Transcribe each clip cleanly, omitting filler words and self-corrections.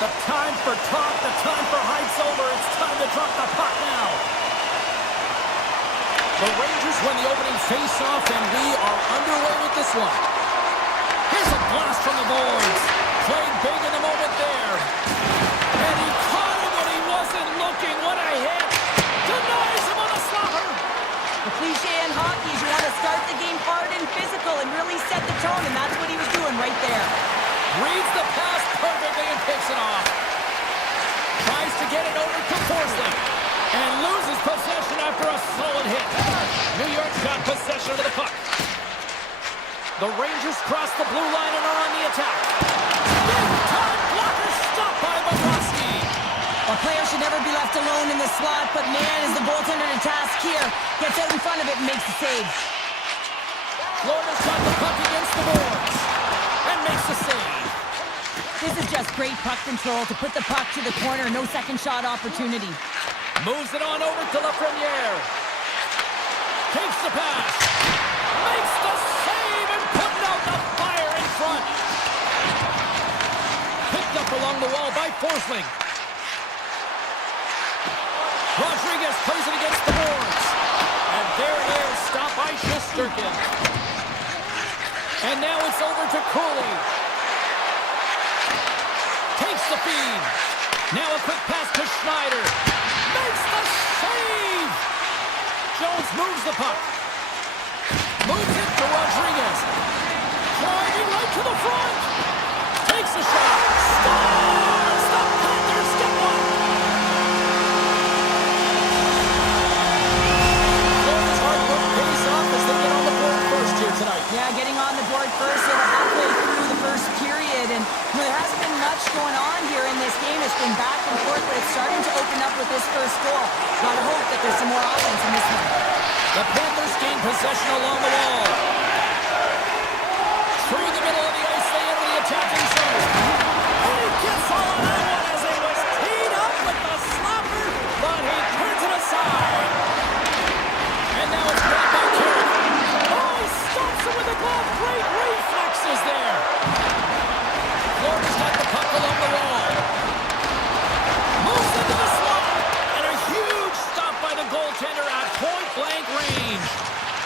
The time for talk, the time for hype's over. It's time to drop the puck now. The Rangers win the opening face-off, and we are underway with this one. Here's a blast from the boards. Played big in the moment there. And he caught him when he wasn't looking. What a hit. Denies him on a slobber. The cliche in hockey is you want to start the game hard and physical and really set the tone, and that's what he was doing right there. Reads the pass perfectly and picks it off. Tries to get it over to Forsling. And loses possession after a solid hit. New York's got possession of the puck. The Rangers cross the blue line and are on the attack. Big time blocker stopped by Bobrovsky. A player should never be left alone in the slot, but man, is the goaltender to task here. Gets out in front of it and makes the save. Florida's got the puck against the boards. And makes the save. This is just great puck control to put the puck to the corner. No second shot opportunity. Moves it on over to Lafreniere. Takes the pass. Makes the save and putting out the fire in front. Picked up along the wall by Forsling. Rodriguez plays it against the boards. And there it is, stopped by Shesterkin. And now it's over to Cooley. Takes the feed. Now a quick pass to Schneider. Makes the save! Jones moves the puck. Moves it to Rodriguez. Driving right to the front. Takes a shot. Scores! The Panthers get one! Florida's hard work pays off as they get on the board first here tonight. Yeah, getting on the board first, so they're halfway through the first period, and there hasn't been much going on here in this game. It's been back and forth, but it's starting to open up with this first goal. Gotta hope that there's some more offense in this one. The Panthers gain possession along the wall. Through the middle of the ice, they enter the attacking zone. And he gets all on that one as it was teed up with the slapper, but he turns it aside. And now it's brought by Carrick. Oh, he stops him with the glove. Great reflexes there. Florida's got the puck along the wall. Moves into the slot. And a huge stop by the goaltender at point-blank range.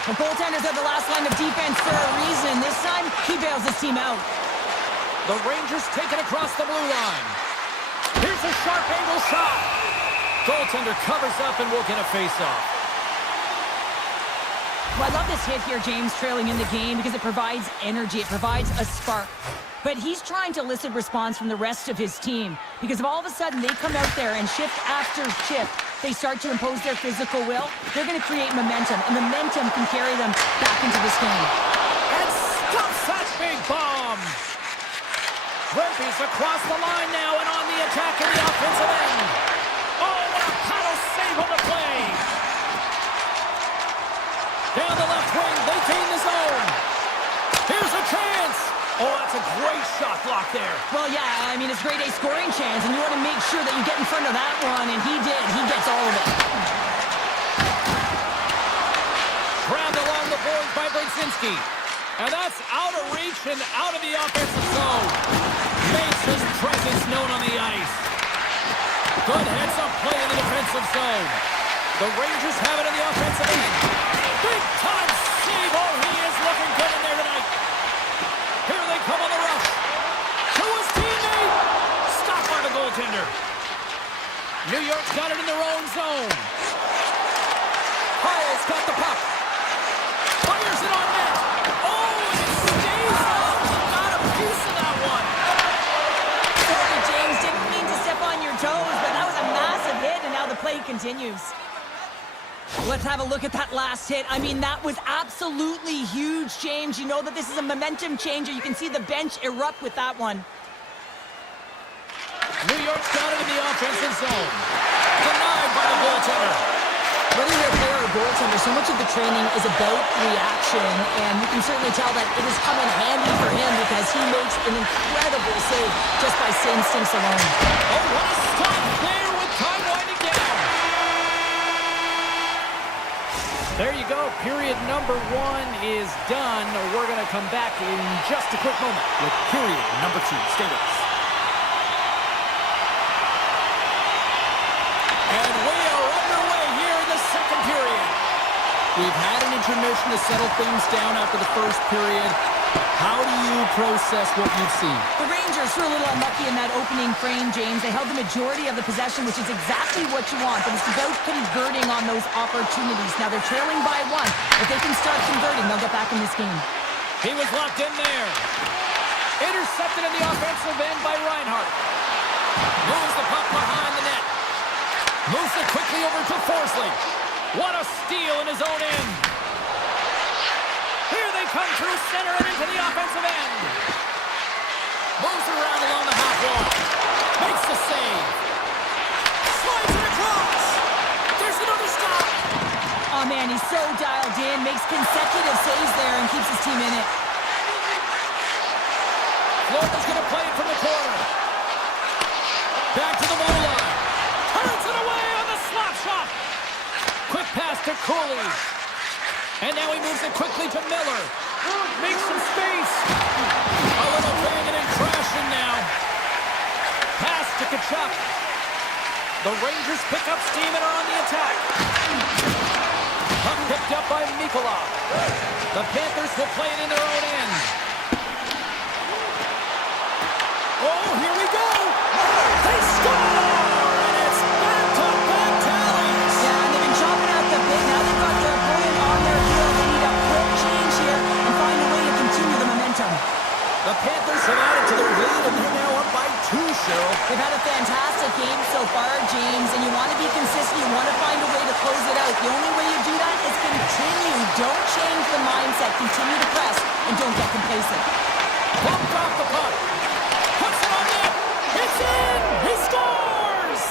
The goaltenders are the last line of defense for a reason. This time, he bails his team out. The Rangers take it across the blue line. Here's a sharp angle shot. Goaltender covers up and will get a face-off. Well, I love this hit here, James, trailing in the game, because it provides energy. It provides a spark. But he's trying to elicit response from the rest of his team, because if all of a sudden they come out there and shift after shift, they start to impose their physical will, they're going to create momentum, and momentum can carry them back into this game. And stops that big bomb. Rempe's across the line now and on the attack in the offensive end. Oh, what a paddle save on the play. Down the left wing, they gain the zone. Here's a chance. Oh, that's a great shot block there. Well, yeah, I mean, it's grade A scoring chance, and you want to make sure that you get in front of that one, and he did. He gets all of it. Grabbed along the boards by Brzezinski. And that's out of reach and out of the offensive zone. Makes his presence known on the ice. Good heads-up play in the defensive zone. The Rangers have it in the offensive end. Big-time save. Oh, he is looking good in there tonight. Here they come on the rush. To his teammate. Stopped by the goaltender. New York's got it in their own zone. Hall's got the puck. Fires it on net. Oh, and it stays out. Got a piece of that one. Sorry, James. Didn't mean to step on your toes, but that was a massive hit, and now the play continues. Let's have a look at that last hit. I mean, that was absolutely huge, James. You know that this is a momentum changer. You can see the bench erupt with that one. New York's got it in the offensive zone. Denied by the goaltender. Whether you're a player or a goaltender, so much of the training is about reaction, and you can certainly tell that it has come in handy for him because he makes an incredible save just by instincts alone. Oh, what a stop there with time winding down. There you go. Period number 1 is done. We're going to come back in just a quick moment with period number 2. Stay with us. We've had an intermission to settle things down after the first period. How do you process what you've seen? The Rangers were a little unlucky in that opening frame, James. They held the majority of the possession, which is exactly what you want, but it's about converting on those opportunities. Now they're trailing by 1. If they can start converting, they'll get back in this game. He was locked in there. Intercepted in the offensive end by Reinhart. Moves the puck behind the net. Moves it quickly over to Forsling. What a steal in his own end. Here they come through center and into the offensive end. Moves it around along the half wall. Makes the save. Slides it across. There's another stop. Oh man, he's so dialed in, makes consecutive saves there and keeps his team in it. Florida's going to play it from the corner. Back to the goal line. Turns it away on the slap shot. Quick pass to Cooley. And now he moves it quickly to Miller. Makes some space. A little banging and crashing now. Pass to Kachuk. The Rangers pick up steam and are on the attack. Puck picked up by Mikolov. The Panthers will play it in their own end. Oh, here we go! They score! And it's back-to-back tallies! Yeah, and they've been chopping out the bit. Now they've got their opponent on their heels. They need a quick change here and find a way to continue the momentum. The Panthers have added to their lead, and they're now up by 2, Cheryl. They've had a fantastic game so far, James, and you want to be consistent. You want to find a way to close it out. The only way you do that is continue. Don't change the mindset. Continue to press, and don't get complacent. Bumped off the puck. Puts it on net. It's in! He scores!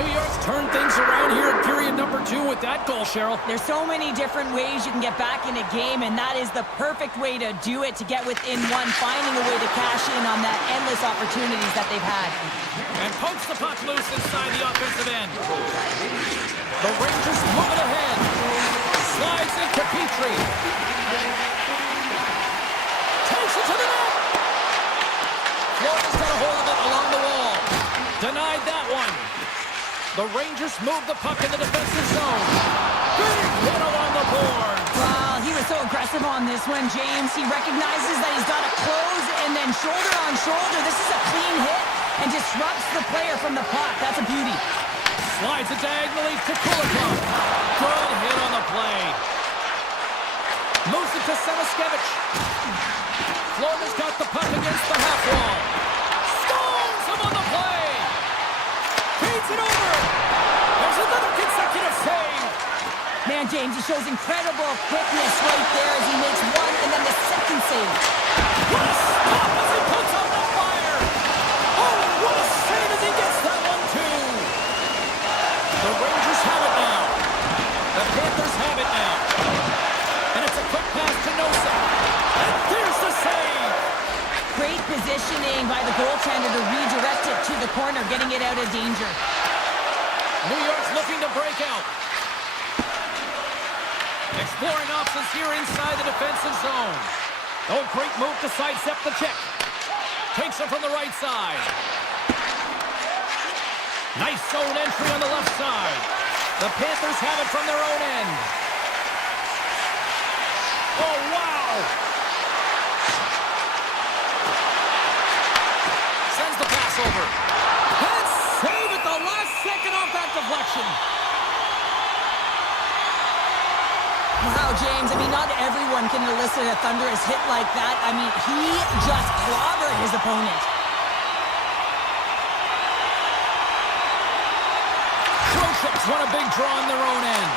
New York's turned things around here in period number 2 with that goal, Cheryl. There's so many different ways you can get back in a game, and that is the perfect way to do it, to get within 1, finding a way to cash in on that endless opportunities that they've had. And pokes the puck loose inside the offensive end. The Rangers move it ahead. Slides into Petrie. Takes it to the net. Florida's got a hold of it along the wall. Denied that one. The Rangers move the puck in the defensive zone. Big hit along the board. Wow, he was so aggressive on this one, James. He recognizes that he's got to close and then shoulder on shoulder. This is a clean hit and disrupts the player from the puck. That's a beauty. Slides it diagonally to Kulikov. Good hit on the play. Moves it to Samaskevich. Florida's got the puck against the half wall. Scores him on the play. Feeds it over. There's another consecutive save. Man, James, he shows incredible quickness right there as he makes 1 and then the second save. What a stop as he puts on the fire. Oh, what a save as he gets that one too. The Rangers have it now. The Panthers have it now. And it's a quick pass to Nosa. And there's the save. Great positioning by the goaltender to redirect it to the corner, getting it out of danger. New York's looking to break out. Exploring options here inside the defensive zone. Oh, great move to sidestep the check. Takes it from the right side. Nice zone entry on the left side. The Panthers have it from their own end. Oh, wow! Sends the pass over. And save at the last second off that deflection. Wow, James, I mean, not everyone can elicit a thunderous hit like that. I mean, he just clobbered his opponent. Trocheck's won a big draw on their own end.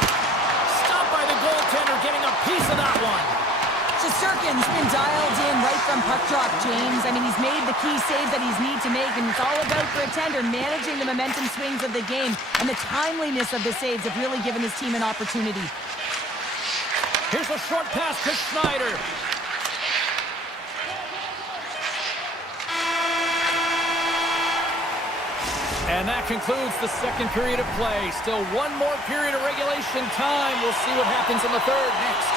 Stopped by the goaltender, getting a piece of that one. Shesterkin's been dialed in right from puck drop, James. I mean, he's made the key saves that he's need to make, and it's all about for a tender managing the momentum swings of the game, and the timeliness of the saves have really given his team an opportunity. Here's a short pass to Schneider. And that concludes the second period of play. Still one more period of regulation time. We'll see what happens in the third next.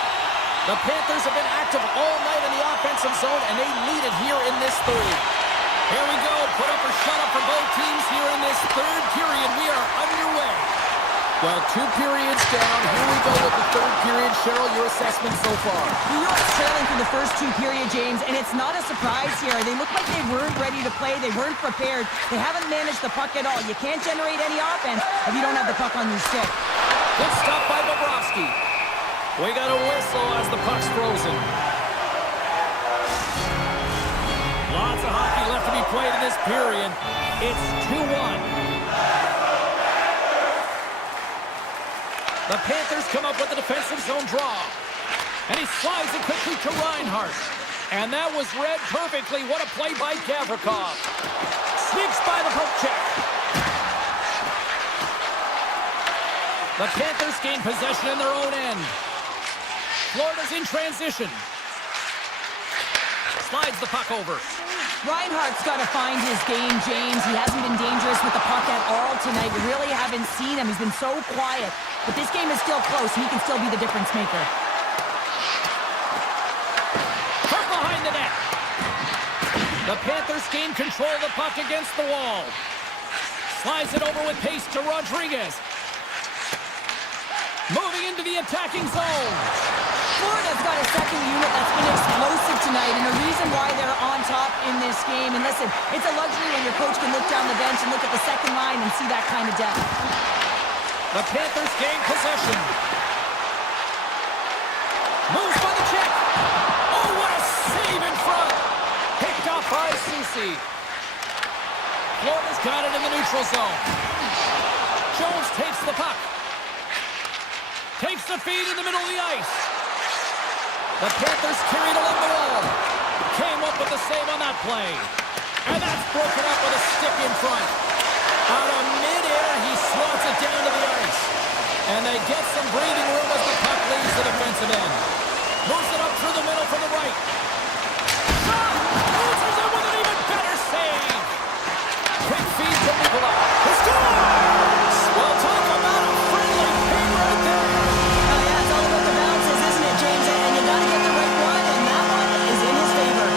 The Panthers have been active all night in the offensive zone, and they lead it here in this third. Here we go. Put up or shut up for both teams here in this third period. We are underway. Well, 2 periods down. Here we go with the third period. Cheryl, your assessment so far? New York's trailing for the first 2 periods, James, and it's not a surprise here. They look like they weren't ready to play. They weren't prepared. They haven't managed the puck at all. You can't generate any offense if you don't have the puck on your stick. Good stop by Bobrovsky. We got a whistle as the puck's frozen. Lots of hockey left to be played in this period. It's 2-1. The Panthers come up with a defensive zone draw. And he slides it quickly to Reinhart. And that was read perfectly. What a play by Gavrikov. Sneaks by the poke check. The Panthers gain possession in their own end. Florida's in transition. Slides the puck over. Reinhart's got to find his game, James. He hasn't been dangerous with the puck at all tonight. We really haven't seen him. He's been so quiet. But this game is still close. He can still be the difference maker. From behind the net. The Panthers gain control of the puck against the wall. Slides it over with pace to Rodriguez. Moving into the attacking zone. Florida's got a second unit that's been explosive tonight, and a reason why they're on top in this game. And listen, it's a luxury when your coach can look down the bench and look at the second line and see that kind of depth. The Panthers gain possession. Moves by the check. Oh, what a save in front. Picked off by Susi. Florida's got it in the neutral zone. Jones takes the puck. Takes the feed in the middle of the ice. The Panthers carried along the wall. Came up with the save on that play. And that's broken up with a stick in front. Out of midair, he swats it down to the ice. And they get some breathing room as the puck leaves the defensive end. Moves it up through the middle from the right. Shot! Answers it with an even better save. Quick feed to Nicola. He scores! Well, talk about a friendly pin right there. Yeah, it's all about the bounces, isn't it, James? And you got to get the right one, and that one is in his favor.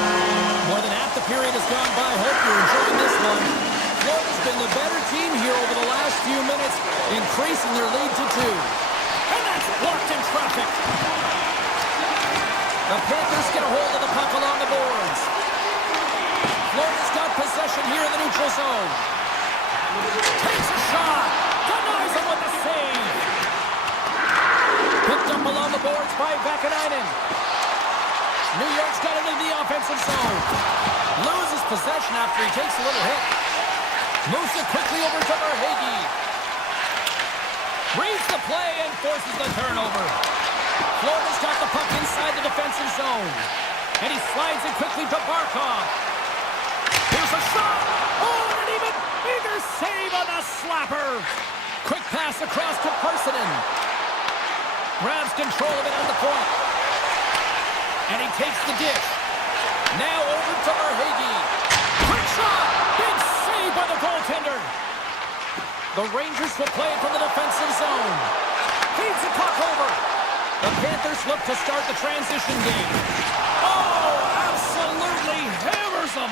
More than half the period has gone by. Hope you're enjoying this one. Florida's been the better team here over the last few minutes, increasing their lead to 2. And that's blocked in traffic. The Panthers get a hold of the puck along the boards. Florida's got possession here in the neutral zone. Takes a shot. Denies him with the save. Picked up along the boards by Vakanainen. New York's got it in the offensive zone. Loses possession after he takes a little hit. Moves it quickly over to Verhaeghe. Reads the play and forces the turnover. Florida's got the puck inside the defensive zone. And he slides it quickly to Barkov. Here's a shot. Oh, and an even bigger save on the slapper. Quick pass across to Parsonen. Grabs control of it on the point. And he takes the dish. Now over to Verhaeghe. Quick shot. Big save by the goaltender. The Rangers will play it from the defensive zone. Feeds the puck over. The Panthers look to start the transition game. Oh, absolutely hammers them.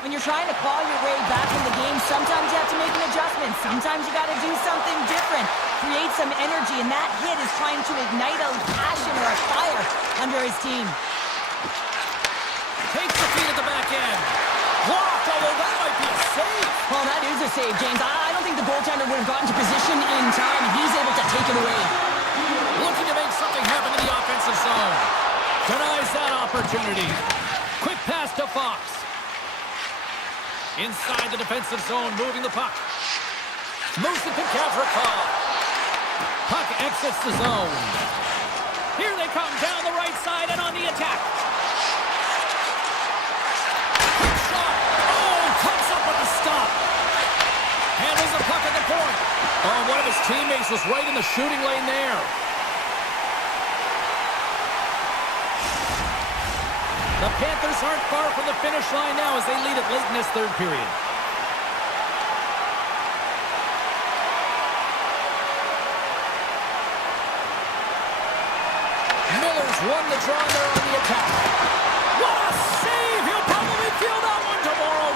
When you're trying to claw your way back in the game, sometimes you have to make an adjustment. Sometimes you got to do something different. Create some energy, and that hit is trying to ignite a passion or a fire under his team. Takes the feed at the back end. Blocked, although that might be a save. Well, that is a save, James. I don't think the goaltender would have gotten to position in time. He's able to take it away. Looking to make something happen in the offensive zone. Denies that opportunity. Quick pass to Fox. Inside the defensive zone, moving the puck. Moves it to Gavrikov. Puck exits the zone. Here they come down the right side and on the attack. Quick shot. Oh, comes up with a stop. Handles the puck at the point. Oh, one of his teammates was right in the shooting lane there. The Panthers aren't far from the finish line now as they lead it late in this third period. Miller's won the draw there on the attack. What a save! He'll probably feel that one tomorrow.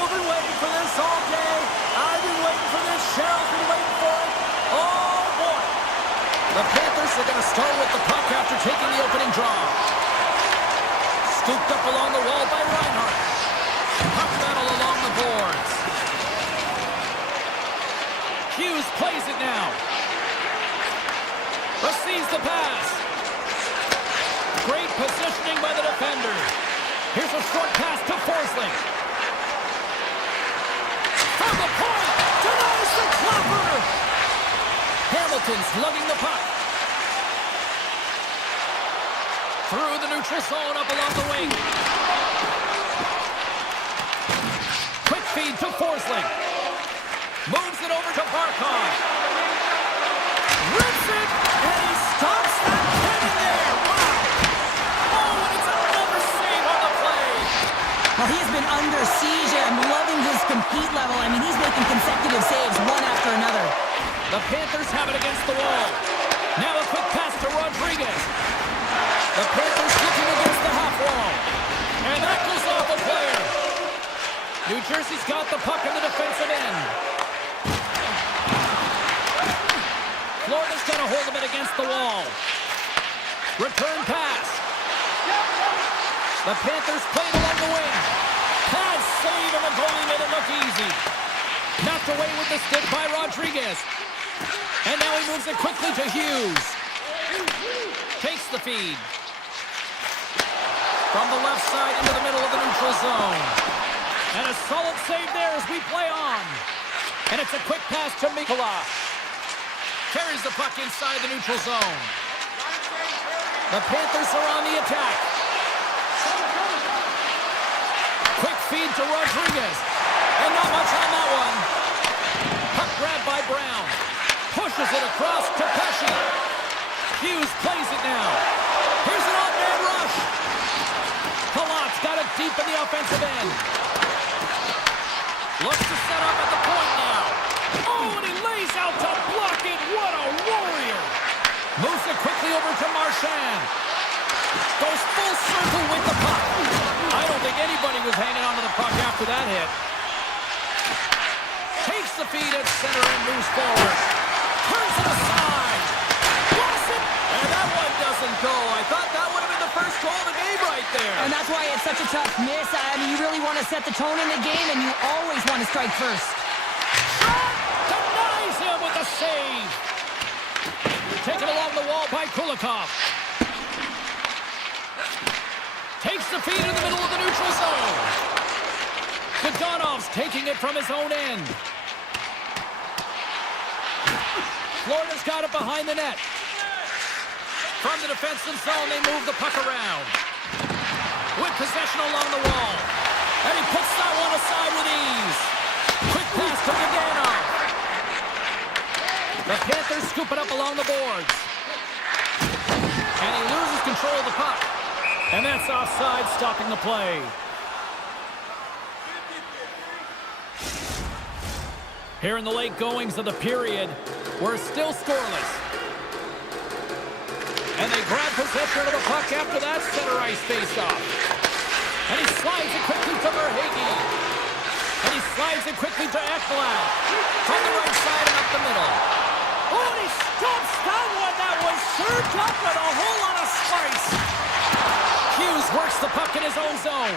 You've been waiting for this all day. I've been waiting for this. Cheryl's been waiting for it. Oh, boy. The Panthers are going to start with the puck after taking the opening draw. Scooped up along the wall by Reinhardt. Puck battle along the boards. Hughes plays it now. Receives the pass. Great positioning by the defender. Here's a short pass to Forsling. From the point, denies the clopper. Hamilton's lugging the puck. Through the neutral zone, up along the wing. Quick feed to Forsling. Moves it over to Barkov. Rips it, and he stops that cannon there. Wow. Oh, and it's another save on the play. Well, he's been under siege, and I'm loving his compete level. I mean, he's making consecutive saves one after another. The Panthers have it against the wall. Now a quick pass to Rodriguez. The Panthers looking against the half wall. And that goes off a player. New Jersey's got the puck in the defensive end. Florida's got a hold of it against the wall. Return pass. The Panthers played along the wing. Pad save, and the goalie made it look easy. Knocked away with the stick by Rodriguez. And now he moves it quickly to Hughes. Takes the feed. From the left side into the middle of the neutral zone. And a solid save there as we play on. And it's a quick pass to Mikula. Carries the puck inside the neutral zone. The Panthers are on the attack. Quick feed to Rodriguez. And not much on that one. Puck grabbed by Brown. Pushes it across to Pesci. Hughes plays it now. Here's an odd-man rush. Palat's got it deep in the offensive end. Looks to set up at the point now. Oh, and he lays out to block it. What a warrior. Moves it quickly over to Marchand. Goes full circle with the puck. I don't think anybody was hanging on to the puck after that hit. Takes the feed at center and moves forward. Turns it aside. Blocks it. And that one doesn't go. I thought that would have been the first goal of the game right there. And that's why it's such a tough miss. I mean, you really want to set the tone in the game, and you always want to strike first. Shot! Denies him with a save. Taken along the wall by Kulikov. Takes the feed in the middle of the neutral zone. Zhdanov's taking it from his own end. Florida's got it behind the net. From the defensive zone, they move the puck around. With possession along the wall. And he puts that one aside with ease. Quick pass to Zhdanov. The Panthers scoop it up along the boards. And he loses control of the puck. And that's offside, stopping the play. Here in the late goings of the period, we're still scoreless. And they grab possession of the puck after that center ice face-off. And he slides it quickly to Verhaeghe. And he slides it quickly to Ekblad. From the right side and up the middle. Oh, and he stops that one. That was served up with a whole lot of spice. Hughes works the puck in his own zone.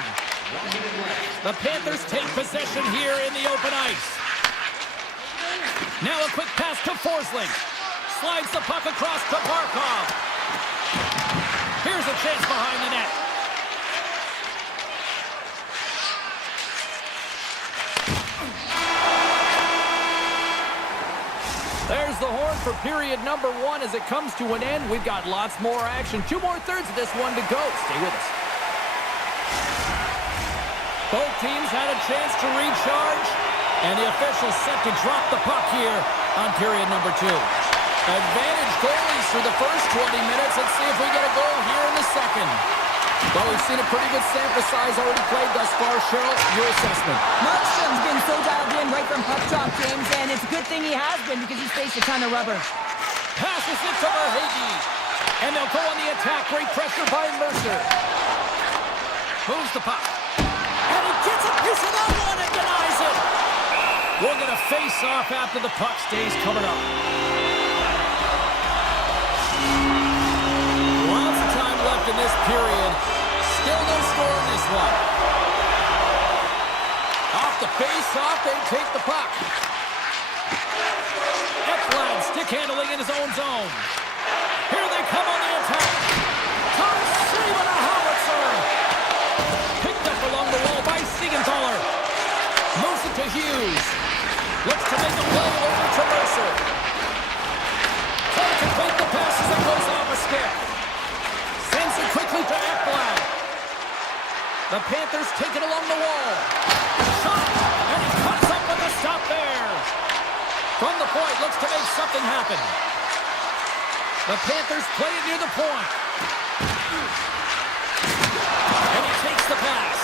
The Panthers take possession here in the open ice. Now a quick pass to Forsling. Slides the puck across to Barkov. Here's a chance behind the net. There's the horn for period number 1 as it comes to an end. We've got lots more action. 2 more thirds of this one to go. Stay with us. Both teams had a chance to recharge, and the officials set to drop the puck here on period number 2. Advantage goalies through the first 20 minutes. Let's see if we get a goal here in the second. Well, we've seen a pretty good sample size already played thus far. Cheryl, your assessment. Markstrom's been so dialed in right from puck drop, James, and it's a good thing he has been because he's faced a ton of rubber. Passes it to Verhaeghe. And they'll go on the attack. Great pressure by Mercer. Moves the puck. And he gets it Here's another one and denies it. We'll get a face-off after the puck stays coming up. Lots of time left in this period. Still no score in this one. Off the face-off, they take the puck. Ekblad stick handling in his own zone. Here they come on the attack. Tom save on a howitzer. Picked up along the wall by Siegenthaler. Moves it to Hughes. Looks to make a play over to Mercer. Trying to complete the pass as it goes off a stick. Sends it quickly to Ekblad. The Panthers take it along the wall. Shot! And he cuts up with a stop there. From the point, looks to make something happen. The Panthers play it near the point. And he takes the pass.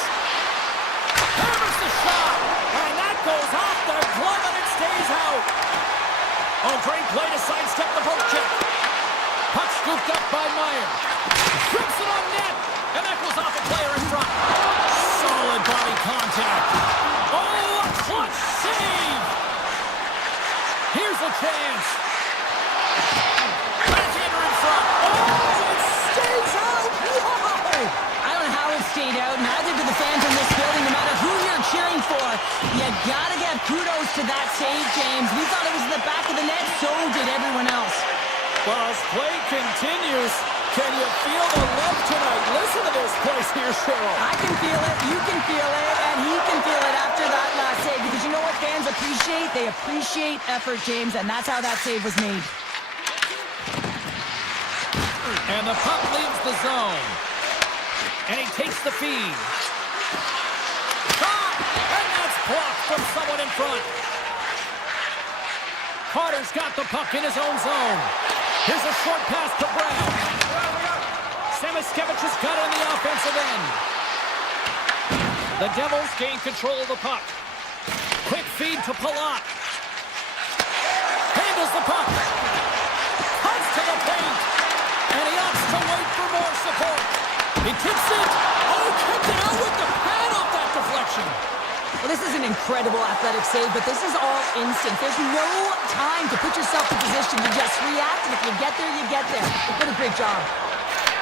Hammers the shot. And that goes off the glove and it stays out. Oh, great play to sidestep the poke check. Puck scooped up by Meyer. Trips it on net. And that goes off a player in front. Solid body contact. Oh, a clutch save. Here's a chance. Backhander in front. Oh, it stays out. Whoa. I don't know how it stayed out. Neither do the fans in this building, no matter who you're cheering for. You gotta give kudos to that save, James. We thought it was in the back of the net. So did everyone else. Well, as play continues, can you feel the love tonight? Listen to this place here, Cheryl. I can feel it, you can feel it, and he can feel it after that last save. Because you know what fans appreciate? They appreciate effort, James, and that's how that save was made. And the puck leaves the zone. And he takes the feed. Shot! And that's blocked from someone in front. Carter's got the puck in his own zone. Here's a short pass to Brown. Samiskevich has got it in the offensive end. The Devils gain control of the puck. Quick feed to Palat. Handles the puck. Cuts to the paint. And he opts to wait for more support. He tips it. Oh, kicked it out with the pad off that deflection. Well, this is an incredible athletic save, but this is all instinct. There's no time to put yourself in position to just react, and if you get there, you get there. They did a great job.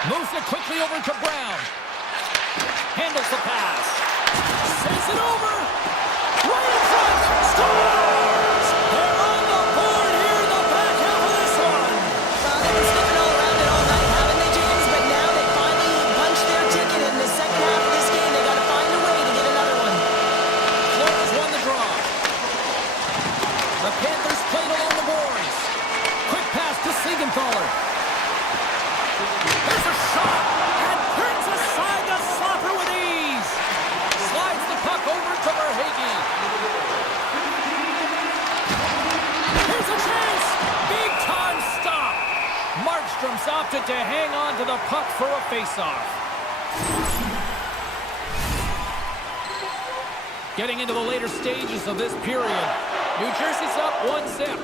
Moves it quickly over to Brown. Handles the pass. Sends it over. Right in front. Scores! They're on the board here in the back half of this one. Well, they've been sniffing all around it all night, haven't they, James? But now they finally punched their ticket in the second half of this game. They got to find a way to get another one. Flores won the draw. The Panthers played along the boards. Quick pass to Siegenthaler. There's a shot, and turns aside the slapper with ease. Slides the puck over to Verhaeghe. Here's a chance. Big time stop. Markstrom's opted to hang on to the puck for a faceoff. Getting into the later stages of this period. New Jersey's up 1-0.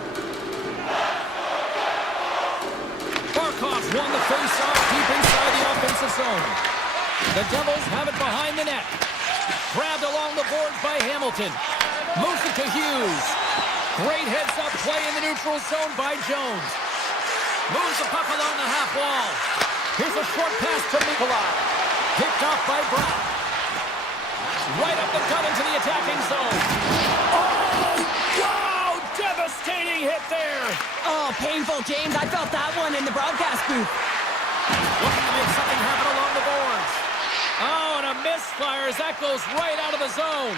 Barkov's won the face-off deep inside the offensive zone. The Devils have it behind the net. Grabbed along the boards by Hamilton. Moves it to Hughes. Great heads-up play in the neutral zone by Jones. Moves the puck along the half wall. Here's a short pass to Nikolai. Picked off by Brown. Right up the gut into the attacking zone. Oh, wow! Devastating hit there. Oh, painful, James. I felt that one in the broadcast booth. Looking to make something happen along the boards. Oh, and a misfire as that goes right out of the zone.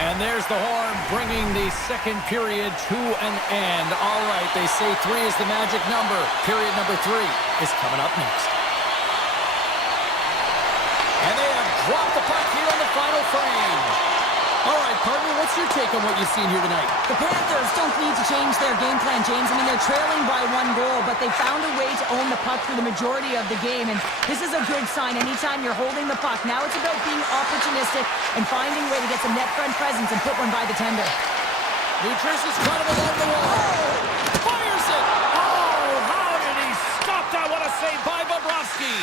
And there's the horn bringing the second period to an end. All right, they say 3 is the magic number. Period number 3 is coming up next. And they have dropped the puck here on the final frame. All right, partner, what's your take on what you've seen here tonight? The Panthers don't need to change their game plan, James. I mean, they're trailing by 1 goal, but they found a way to own the puck for the majority of the game, and this is a good sign anytime you're holding the puck. Now it's about being opportunistic and finding a way to get some net front presence and put one by the tender. New Jersey's got him along the wall. Fires it! Oh, how did he stop that? What a save by Bobrovsky.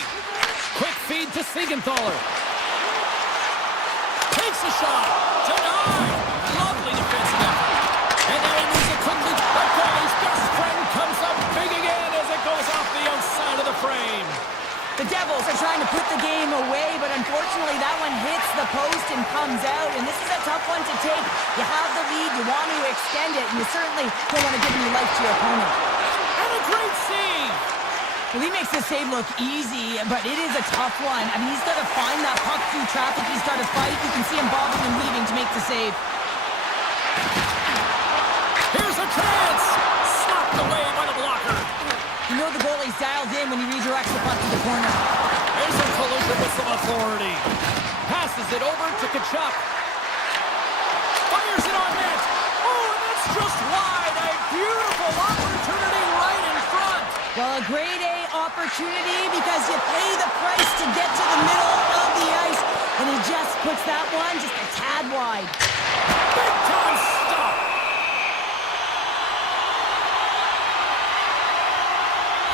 feed to Siegenthaler. Takes a shot. Denied. Lovely defensive effort. And now he moves it quickly. The goalie's best friend comes up big again as it goes off the outside of the frame. The Devils are trying to put the game away, but unfortunately that one hits the post and comes out, and this is a tough one to take. You have the lead, you want to extend it, and you certainly don't want to give any life to your opponent. And a great save! Well, he makes the save look easy, but it is a tough one. I mean, he's got to find that puck through traffic, he's got to fight. You can see him bobbing and weaving to make the save. Here's a chance! Slapped away by the blocker. You know the goalie's dialed in when he redirects the puck to the corner. There's a collision with some authority. Passes it over to Kachuk. Fires it on net. Oh, and that's just wide. A beautiful opportunity right in front. Well, a grade A opportunity because you pay the price to get to the middle of the ice. And he just puts that one just a tad wide. Big time stop.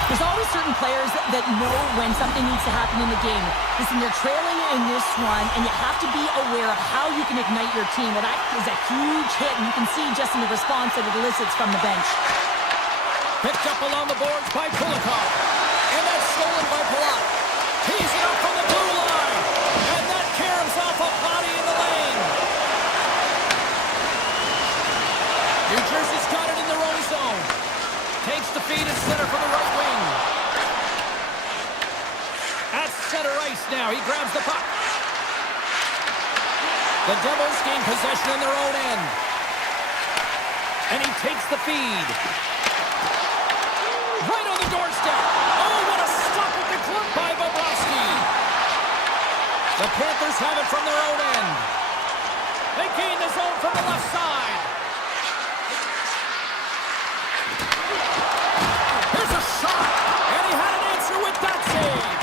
There's always certain players that know when something needs to happen in the game. Listen, they're trailing in this one, and you have to be aware of how you can ignite your team. Well, that is a huge hit, and you can see just in the response that it elicits from the bench. Picked up along the boards by Kulikov. And that's stolen by Palat. Tees it up from the blue line. And that caroms off a body in the lane. New Jersey's got it in their own zone. Takes the feed and center from the right wing. At center ice now. He grabs the puck. The Devils gain possession in their own end. And he takes the feed. Right on the doorstep. Oh, what a stop at the clip by Bobrovsky. The Panthers have it from their own end. They gain the zone from the left side. Here's a shot. And he had an answer with that save.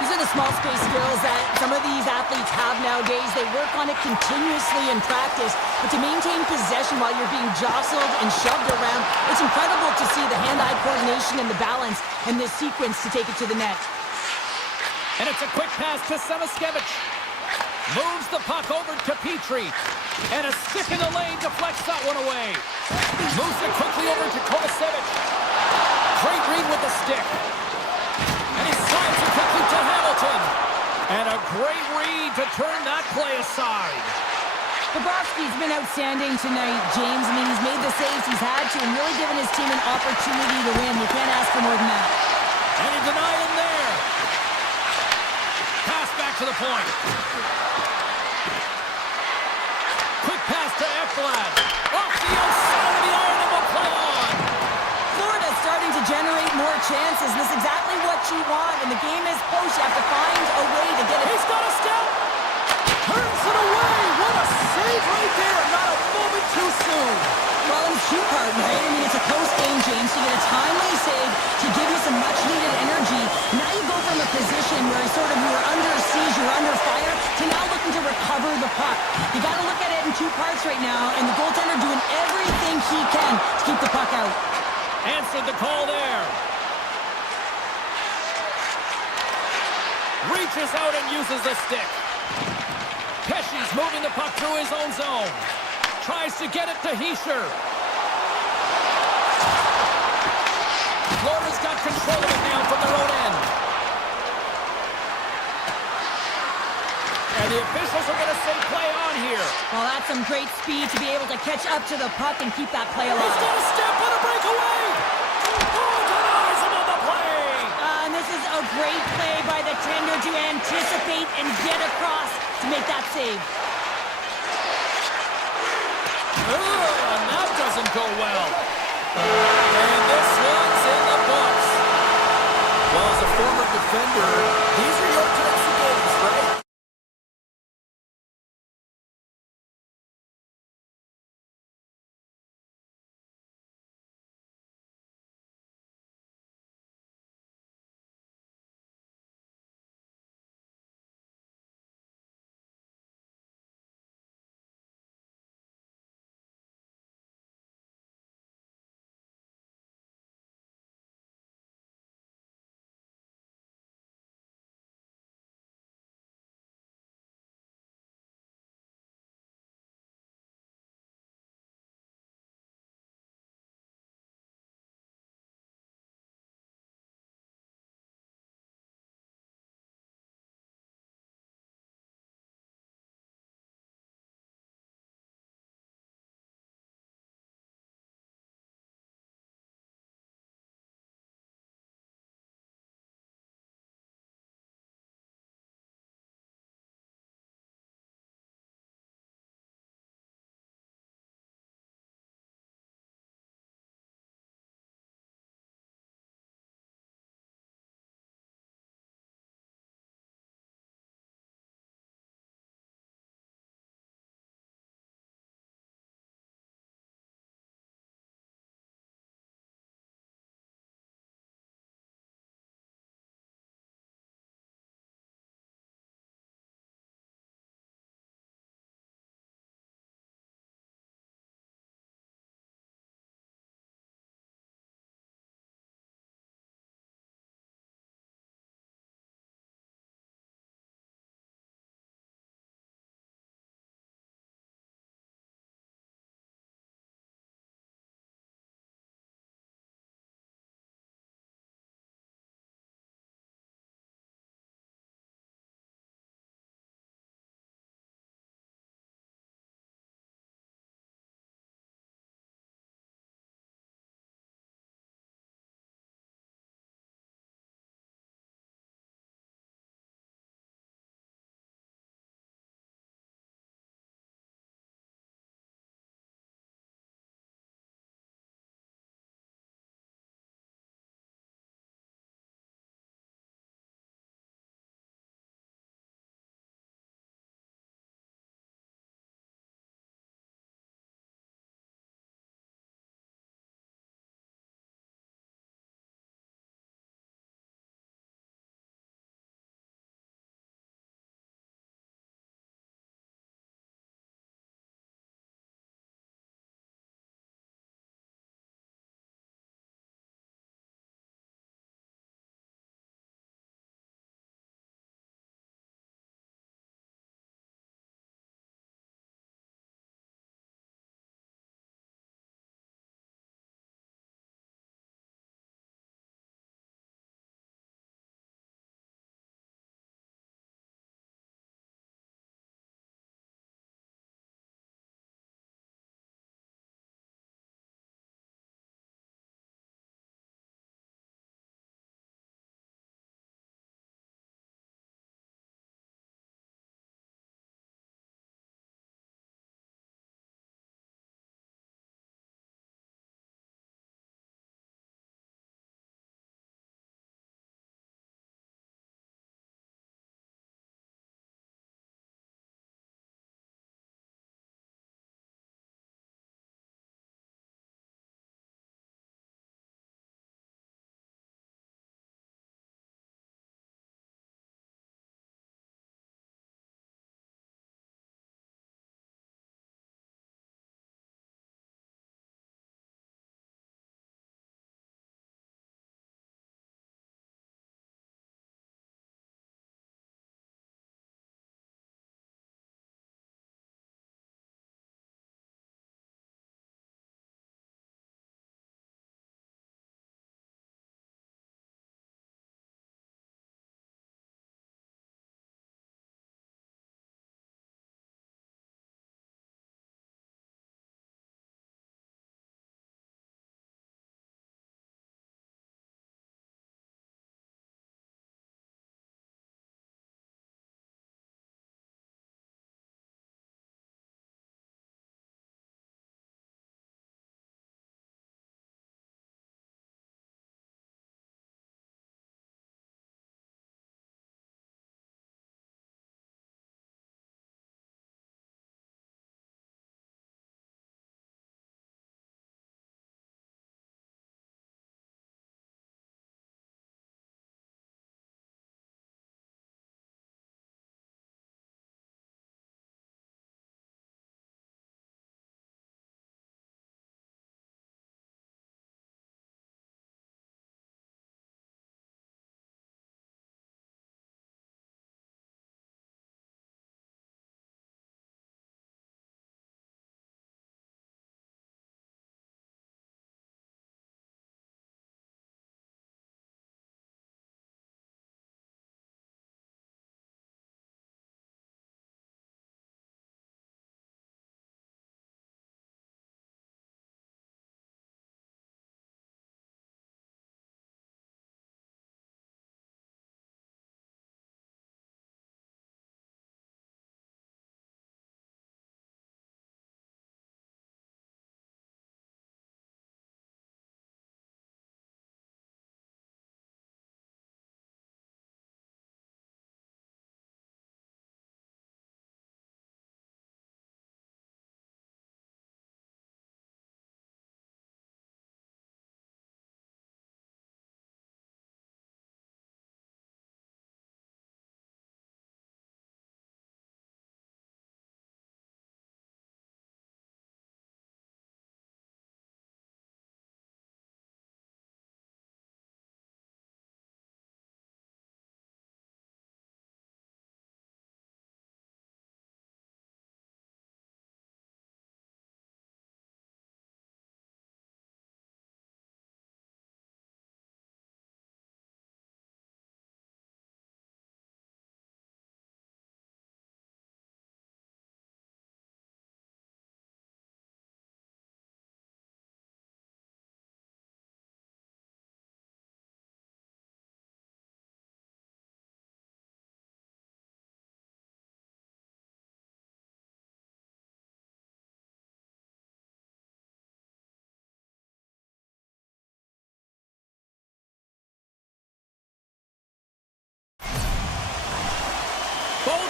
These are the small space skills that some of these athletes have nowadays. They work on it continuously in practice, but to maintain possession while you're being jostled and shoved around, it's incredible to see the hand-eye coordination and the balance in this sequence to take it to the net. And it's a quick pass to Samaskevich. Moves the puck over to Petrie. And a stick in the lane deflects that one away. Moves it quickly over to Kovacevic. Great read with the stick. And he slides it quickly to Hamilton. And a great read to turn that play aside. Bobrovsky's been outstanding tonight, James. I mean, he's made the saves he's had to and really given his team an opportunity to win. You can't ask for more than that. And he denied him there. Pass back to the point. Quick pass to Ekblad. Off the outside of the iron and will play on. Florida's starting to generate more chances. This is exactly what you want. When the game is close, you have to find a way to get it. He's got a step. Turns it away. What a save right there. Not a moment too soon. Well, in shoot part, right? I mean, it's a close game, James. You get a timely save to give you some much-needed energy. Now you go from a position where you were under siege, you were under fire, to now looking to recover the puck. You got to look at it in two parts right now, and the goaltender doing everything he can to keep the puck out. Answered the call there. Reaches out and uses the stick. Pesci's moving the puck through his own zone. Tries to get it to Hischier. Florida's got control of it now from their own end. And the officials are going to say play on here. Well, that's some great speed to be able to catch up to the puck and keep that play alive. He's got a step on a breakaway. Oh, denies him on the play. And this is a great play by the tender to anticipate and get across to make that save. And that doesn't go well. And this one's in the books. Well, as a former defender, these are your types of games, right?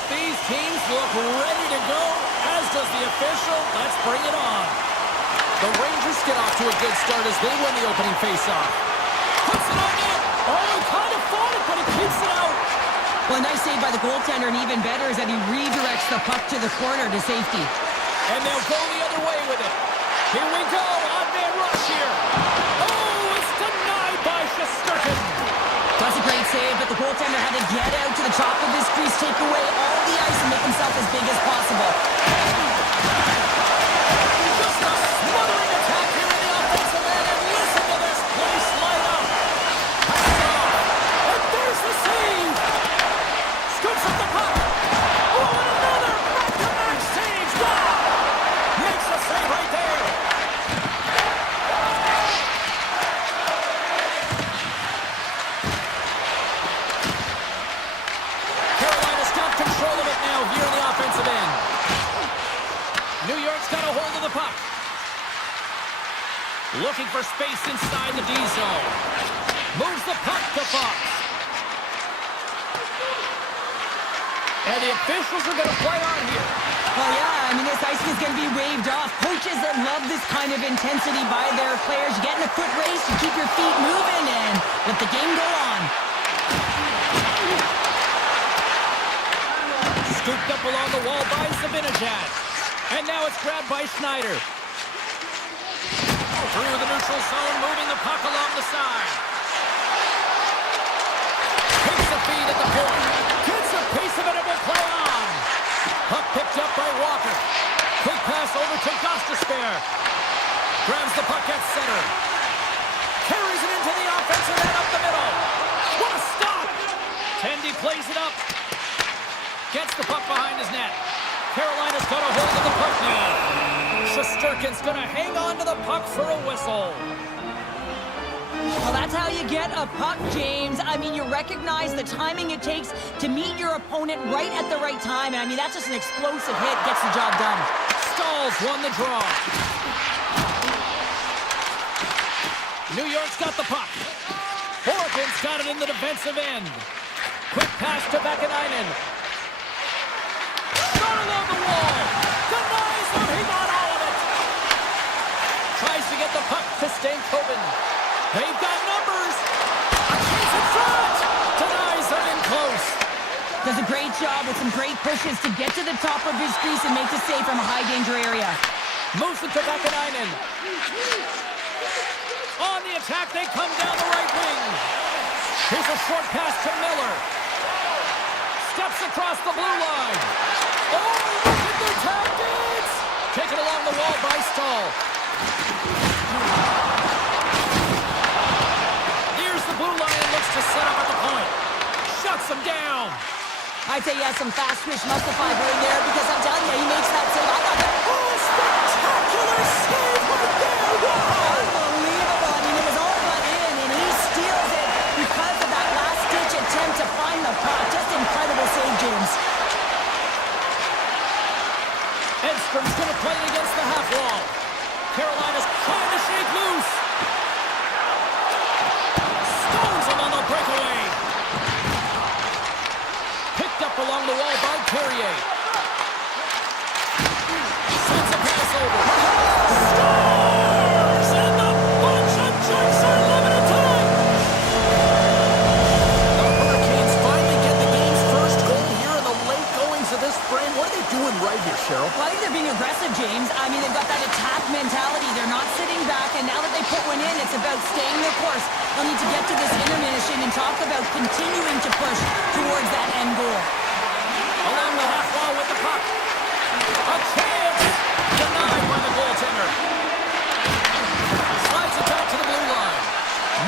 Both these teams look ready to go, as does the official. Let's bring it on. The Rangers get off to a good start as they win the opening faceoff. Puts it on net. Oh, he kind of fought it, but he keeps it out. Well, a nice save by the goaltender, and even better is that he redirects the puck to the corner to safety. And they'll go the other way with it. Here we go. Odd-man rush here. Oh, it's denied by Shesterkin. That's a great save, but the goaltender had to get out to the top of his crease, take away all the ice, and make himself as big as possible. Just a smothering attack here in the offensive end, and listen to this place light up. Pass off. And there's the save. Scoops up the puck. Oh, and another back-to-back saves. Wow. Makes a save right there. Carolina's got control of it now here in the offensive end. New York's got a hold of the puck. Looking for space inside the D zone. Moves the puck to Fox. And the officials are going to play on here. Well, yeah, I mean, this icing is going to be waved off. Coaches that love this kind of intensity by their players. You get in a foot race, you keep your feet moving, and let the game go on. Scooped up along the wall by Zibanejad. And now it's grabbed by Schneider. Through the neutral zone, moving the puck along the side. Takes the feed at the point. Gets a piece of it and will play on. Puck picked up by Walker. Quick pass over to Gostisbehere. Grabs the puck at center. Carries it into the offensive end up the middle. What a stop! Tendy plays it up. Gets the puck behind his net. Carolina's got a hold of the puck now. Shesterkin's going to hang on to the puck for a whistle. Well, that's how you get a puck, James. I mean, you recognize the timing it takes to meet your opponent right at the right time. And I mean, that's just an explosive hit. Gets the job done. Stalls won the draw. New York's got the puck. Oregon's got it in the defensive end. Quick pass to Vakanainen. Shot along the wall. Denies him. He got all of it. Tries to get the puck to Stankoven. They've got numbers. A chase in front. Denies them in close. Does a great job with some great pushes to get to the top of his crease and make the save from a high-danger area. Moves it to Vakanainen. On the attack, they come down the right wing. Here's a short pass to Miller. Steps across the blue line. Oh, look at their tactics! Taken along the wall by Stahl. Here's the blue line and looks to set up at the point. Shuts him down. I'd say he has some fast twitch muscle fiber in there because I'm telling you, he makes that save. I thought that. Oh, spectacular save right there! Wow! Unbelievable. I mean, it was all but in, and he steals it because of that last-ditch attempt to find the puck. Just incredible save, James. Edstrom's going to play it against the half wall. Carolina's trying to shake loose. Stones him on the breakaway. Picked up along the wall by Carrier. Sends a pass over. Scores! And the bunch of jerks are limited time. The Hurricanes finally get the game's first goal here in the late goings of this frame. What are they doing right here, Cheryl? Well, I think they're being aggressive, James. I mean, they've got that attack mentality. They're not sitting back, and now that they put one in, it's about staying the course. They'll need to get to this intermission and talk about continuing to push towards that end goal. Along the half wall with the puck. A chance! Denied by the goaltender. Slides it back to the blue line.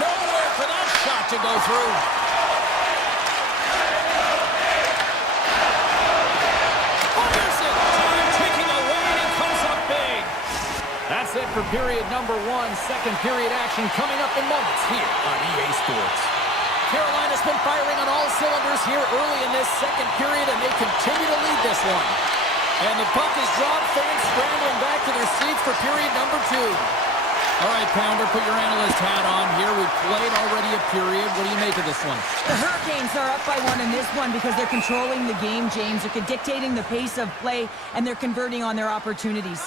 Nowhere for that shot to go through. Fires it! Time ticking away, and it comes up big. That's it for period number one. Second period action coming up in moments here on EA Sports. Carolina's been firing on all cylinders here early in this second period, and they continue to lead this one. And the puck is dropped, fans scrambling back to their seats for period number two. All right, Pounder, put your analyst hat on here. We've played already a period. What do you make of this one? The Hurricanes are up by one in this one because they're controlling the game, James. They're dictating the pace of play, and they're converting on their opportunities.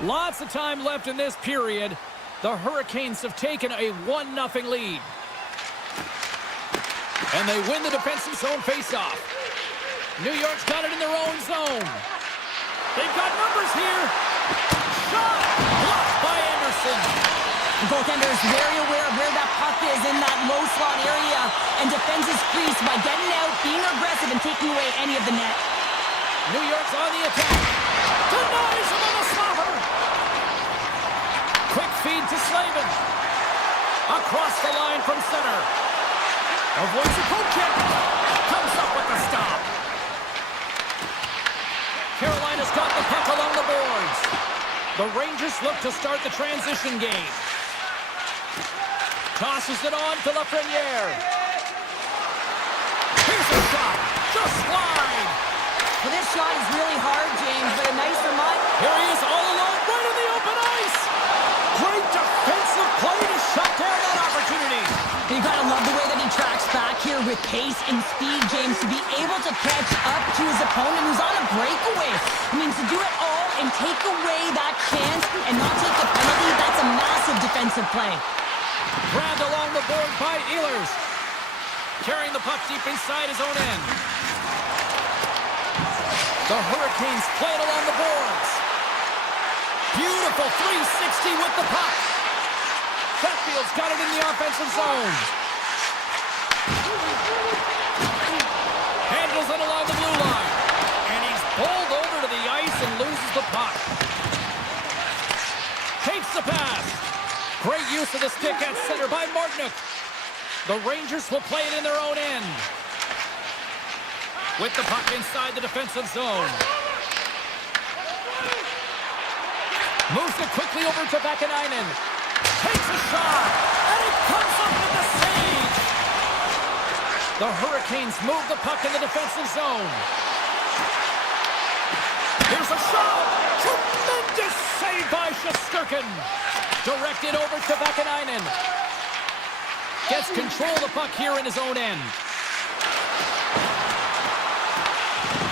Lots of time left in this period. The Hurricanes have taken a 1-0 lead. And they win the defensive zone faceoff. New York's got it in their own zone. They've got numbers here. Shot! Blocked by Anderson. The goaltender is very aware of where that puck is in that low slot area and defends his crease by getting out, being aggressive, and taking away any of the net. New York's on the attack. Denies him on a slobber. Quick feed to Slavin. Across the line from center. Avoids a poke check. Comes up with the stop. Carolina's got the puck along the boards. The Rangers look to start the transition game. Tosses it on to Lafreniere. Here's a shot. Just wide. Well, this shot is really hard, James, but a nicer mutt. Here he is all alone, right in the open ice. Great defensive play to shut down that opportunity. You gotta love the way that he tracks back here with pace and speed, James, to be able to catch up to his opponent who's on a breakaway. I mean, to do it all and take away that chance and not take the penalty, that's a massive defensive play. Grabbed along the board by Ehlers. Carrying the puck deep inside his own end. The Hurricanes play it along the boards. Beautiful 360 with the puck. Chatfield's got it in the offensive zone. Handles it along the blue line. And he's bowled over to the ice and loses the puck. Takes the pass. Great use of the stick at center by Martinook. The Rangers will play it in their own end. With the puck inside the defensive zone. Moves it quickly over to Vakanainen. Takes a shot, and it comes up with the save. The Hurricanes move the puck in the defensive zone. Here's a shot. Tremendous save by Shesterkin. Directed over to Vakanainen. Gets control of the puck here in his own end.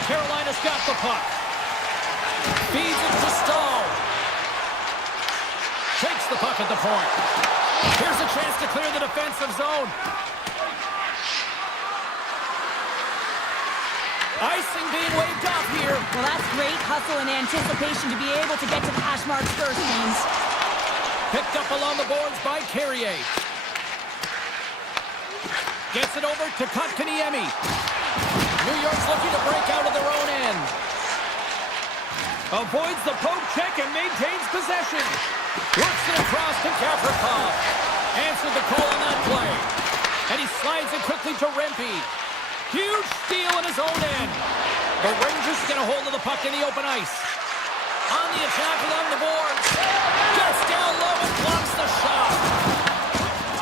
Carolina's got the puck. Feeds it to Stahl. Takes the puck at the point. Here's a chance to clear the defensive zone. Icing being waved off here. Well, that's great hustle and anticipation to be able to get to the hash marks first, James. Picked up along the boards by Carrier. Gets it over to Kotkaniemi. New York's looking to break out of their own end. Avoids the poke check and maintains possession. Works it across to Gavrikov. Answered the call on that play. And he slides it quickly to Rempe. Huge steal in his own end. The Rangers get a hold of the puck in the open ice. On the attack along the boards. Gets down low and blocks the shot.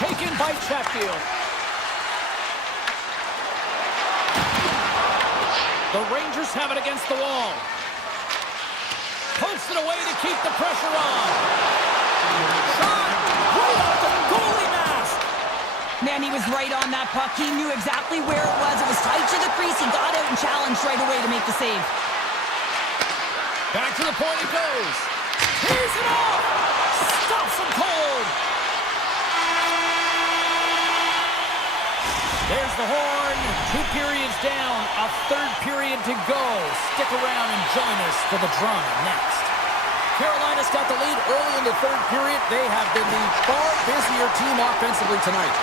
Taken by Chatfield. The Rangers have it against the wall. Pokes it away to keep the pressure on. Shot! Right off the goalie mask! Man, he was right on that puck. He knew exactly where it was. It was tight to the crease. He got out and challenged right away to make the save. Back to the point it goes. Tees it off! Stops him cold! There's the horn. 2 periods down. A 3rd period to go. Stick around and join us for the drama next. Carolina's got the lead early in the 3rd period. They have been the far busier team offensively tonight.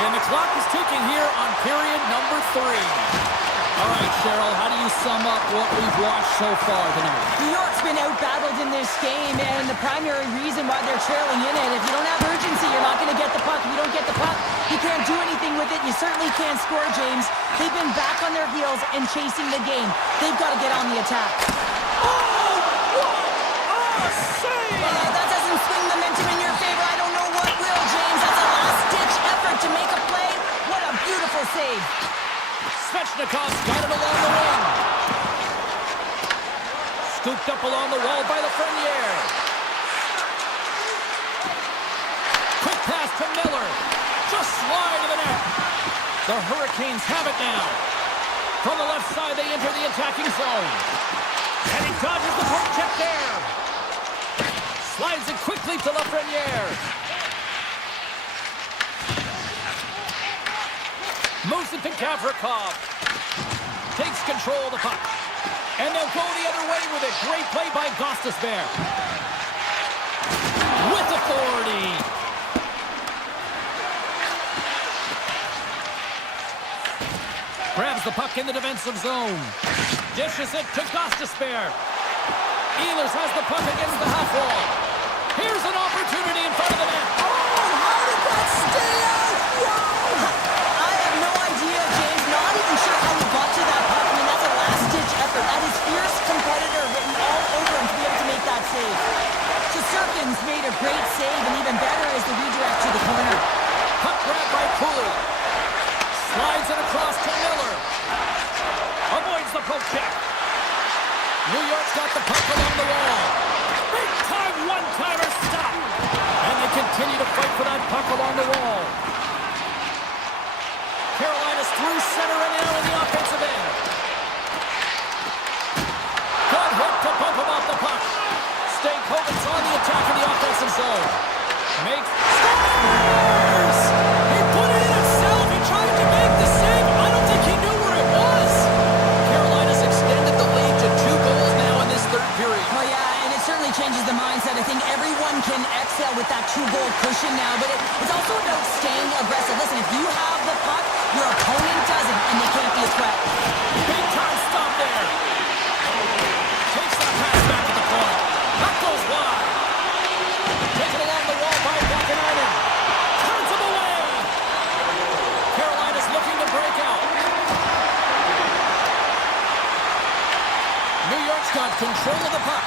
And the clock is ticking here on period number 3. All right, Cheryl, how do you sum up what we've watched so far tonight? New York's been out-battled in this game, and the primary reason why they're trailing in it, if you don't have urgency, you're not going to get the puck. If you don't get the puck, you can't do anything with it. You certainly can't score, James. They've been back on their heels and chasing the game. They've got to get on the attack. Oh, what a save! That doesn't swing the momentum in your favor. I don't know what will, James. That's a last-ditch effort to make a play. What a beautiful save. Svechnikov's got it along the wing. Scooped up along the wall by Lafreniere. The Hurricanes have it now. From the left side, they enter the attacking zone. And he dodges the poke check there. Slides it quickly to Lafreniere. Moves it to Gavrikov. Takes control of the puck. And they'll go the other way with it. Great play by Gostisbehere. With authority. Grabs the puck in the defensive zone. Dishes it to Gostisbehere. Ehlers has the puck against the half wall. Here's an opportunity in front of the net. Oh, how did that stay out? Wow! I have no idea, James. Not even sure how he got to that puck. I mean, that's a last-ditch effort. That is fierce competitor written all over him to be able to make that save. Shesterkin's made a great save, and even better is the redirect to the corner. Puck grab by Cooley. Slides it across to Miller. Avoids the poke check. New York's got the puck along the wall. Big time one-timer stop. And they continue to fight for that puck along the wall. Carolina's through center and now in the offensive end. Good hit to bump him off the puck. Stankoven's on the attack in the offensive zone. Makes... Scores! He put it in himself. He tried to make the save. I don't think he knew where it was. Carolina's extended the lead to 2 goals now in this third period. Oh, yeah, and it certainly changes the mindset. I think everyone can exhale with that 2-goal cushion now, but it's also about staying aggressive. Listen, if you have the puck, your opponent doesn't, and they can't be a threat. Big time stop there. Takes that pass back to the point. That goes wide. Taken along the wall by Vakanainen. Turns him away. Carolina's looking to break out. New York's got control of the puck.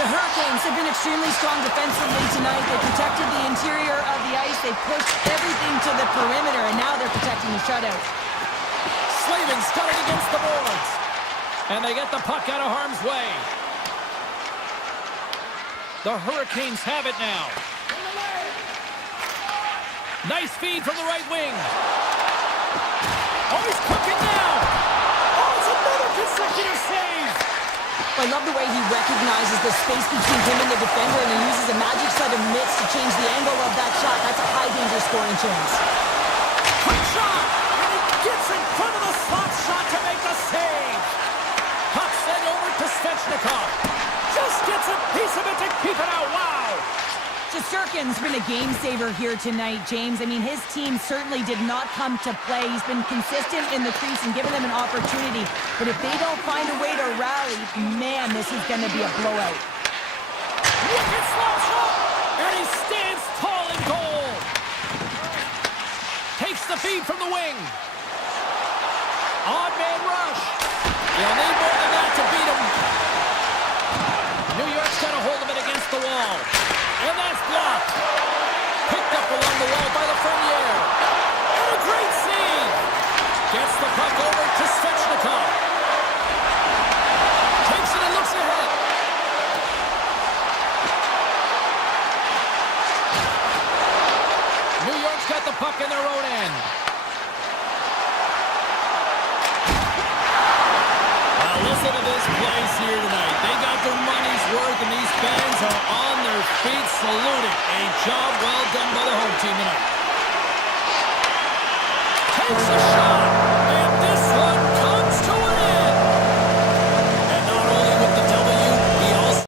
The Hurricanes have been extremely strong defensively tonight. They protected the interior of the ice. They pushed everything to the perimeter, and now they're protecting the shutout. Slavin's got it against the boards. And they get the puck out of harm's way. The Hurricanes have it now. Nice feed from the right wing. Oh, he's cooking now. Oh, it's another consecutive save. I love the way he recognizes the space between him and the defender, and he uses a magic set of mitts to change the angle of that shot. That's a high-danger scoring chance. Quick shot, and he gets in front of the slot shot to make the save. Puck sent over to Svechnikov. Just gets a piece of it to keep it out. Wow. Shesterkin's been a game-saver here tonight, James. I mean, his team certainly did not come to play. He's been consistent in the crease and given them an opportunity. But if they don't find a way to rally, man, this is going to be a blowout. Wicked slap shot, and he stands tall in goal. Takes the feed from the wing. Odd man rush. You'll need more than that to beat him. New York's got a hold of it against the wall. And that's blocked. Picked up along the wall by Lafreniere. And a great save. Gets the puck over to Svechnikov. Takes it and looks ahead. New York's got the puck in their own end. Now listen to this place here tonight. They got their money's worth, and these fans are on their feet saluting. A job well done by the home team tonight. Takes a shot, and this one comes to an end. And not only with the W, he also...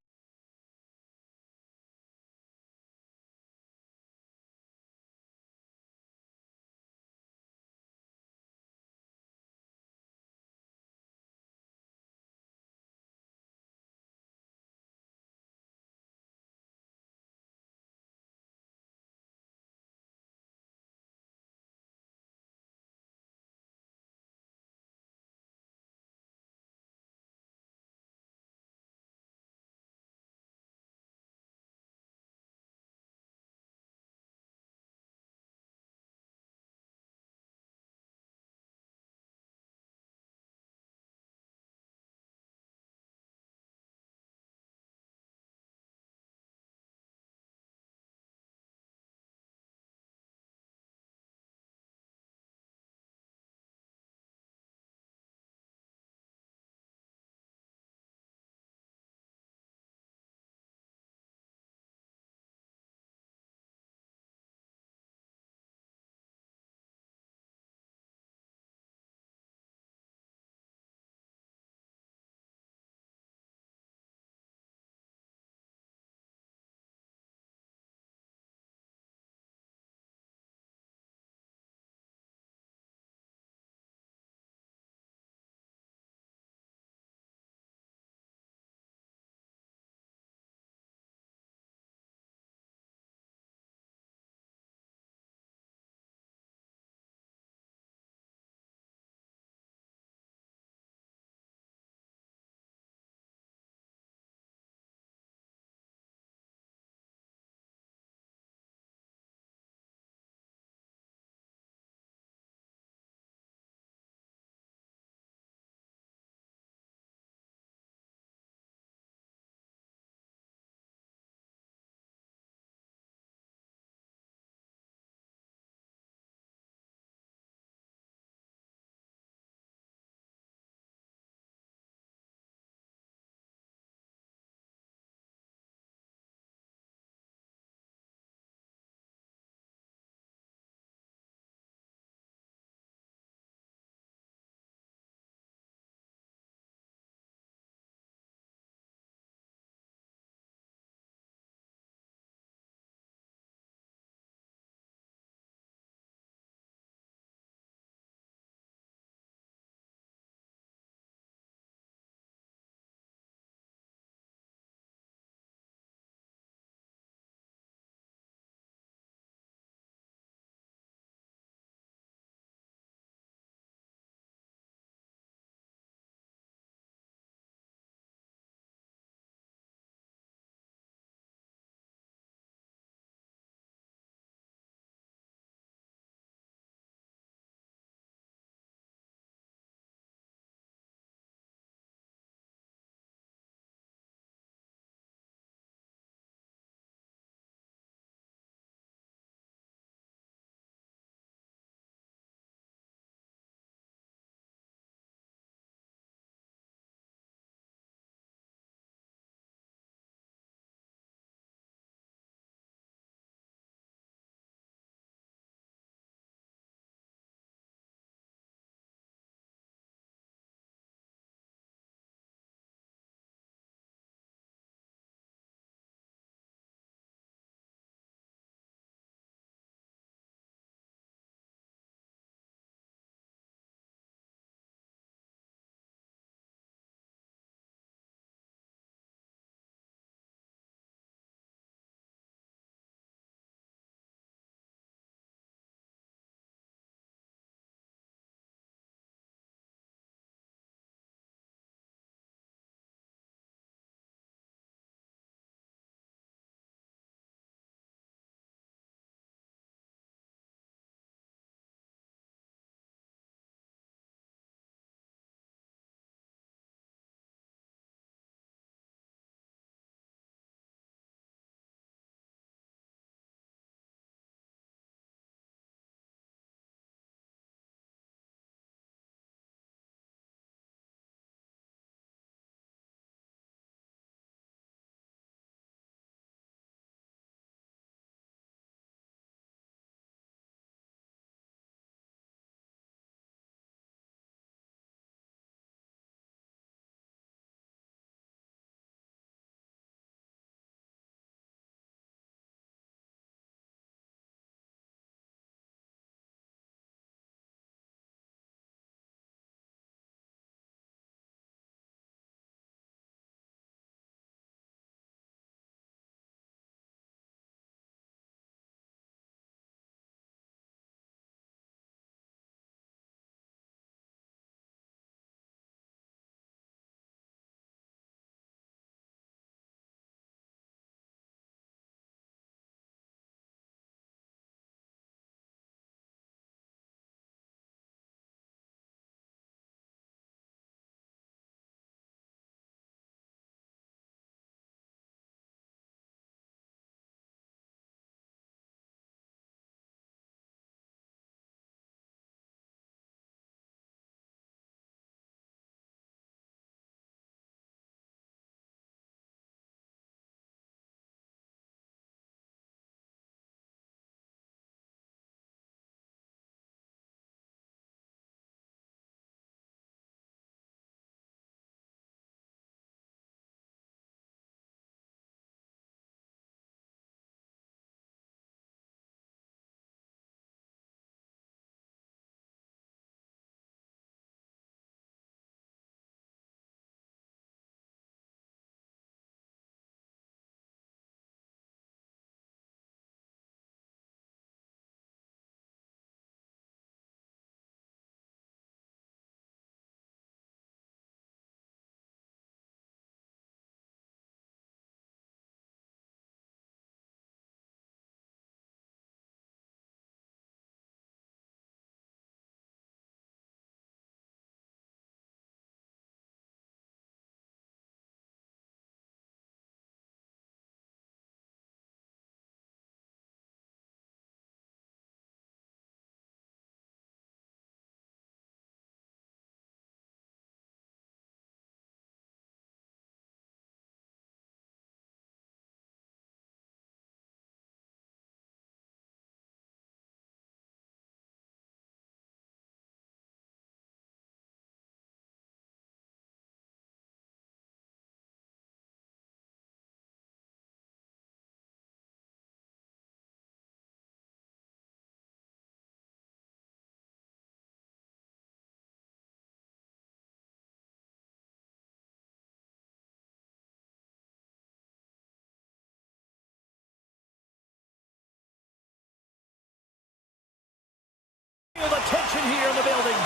here in the building.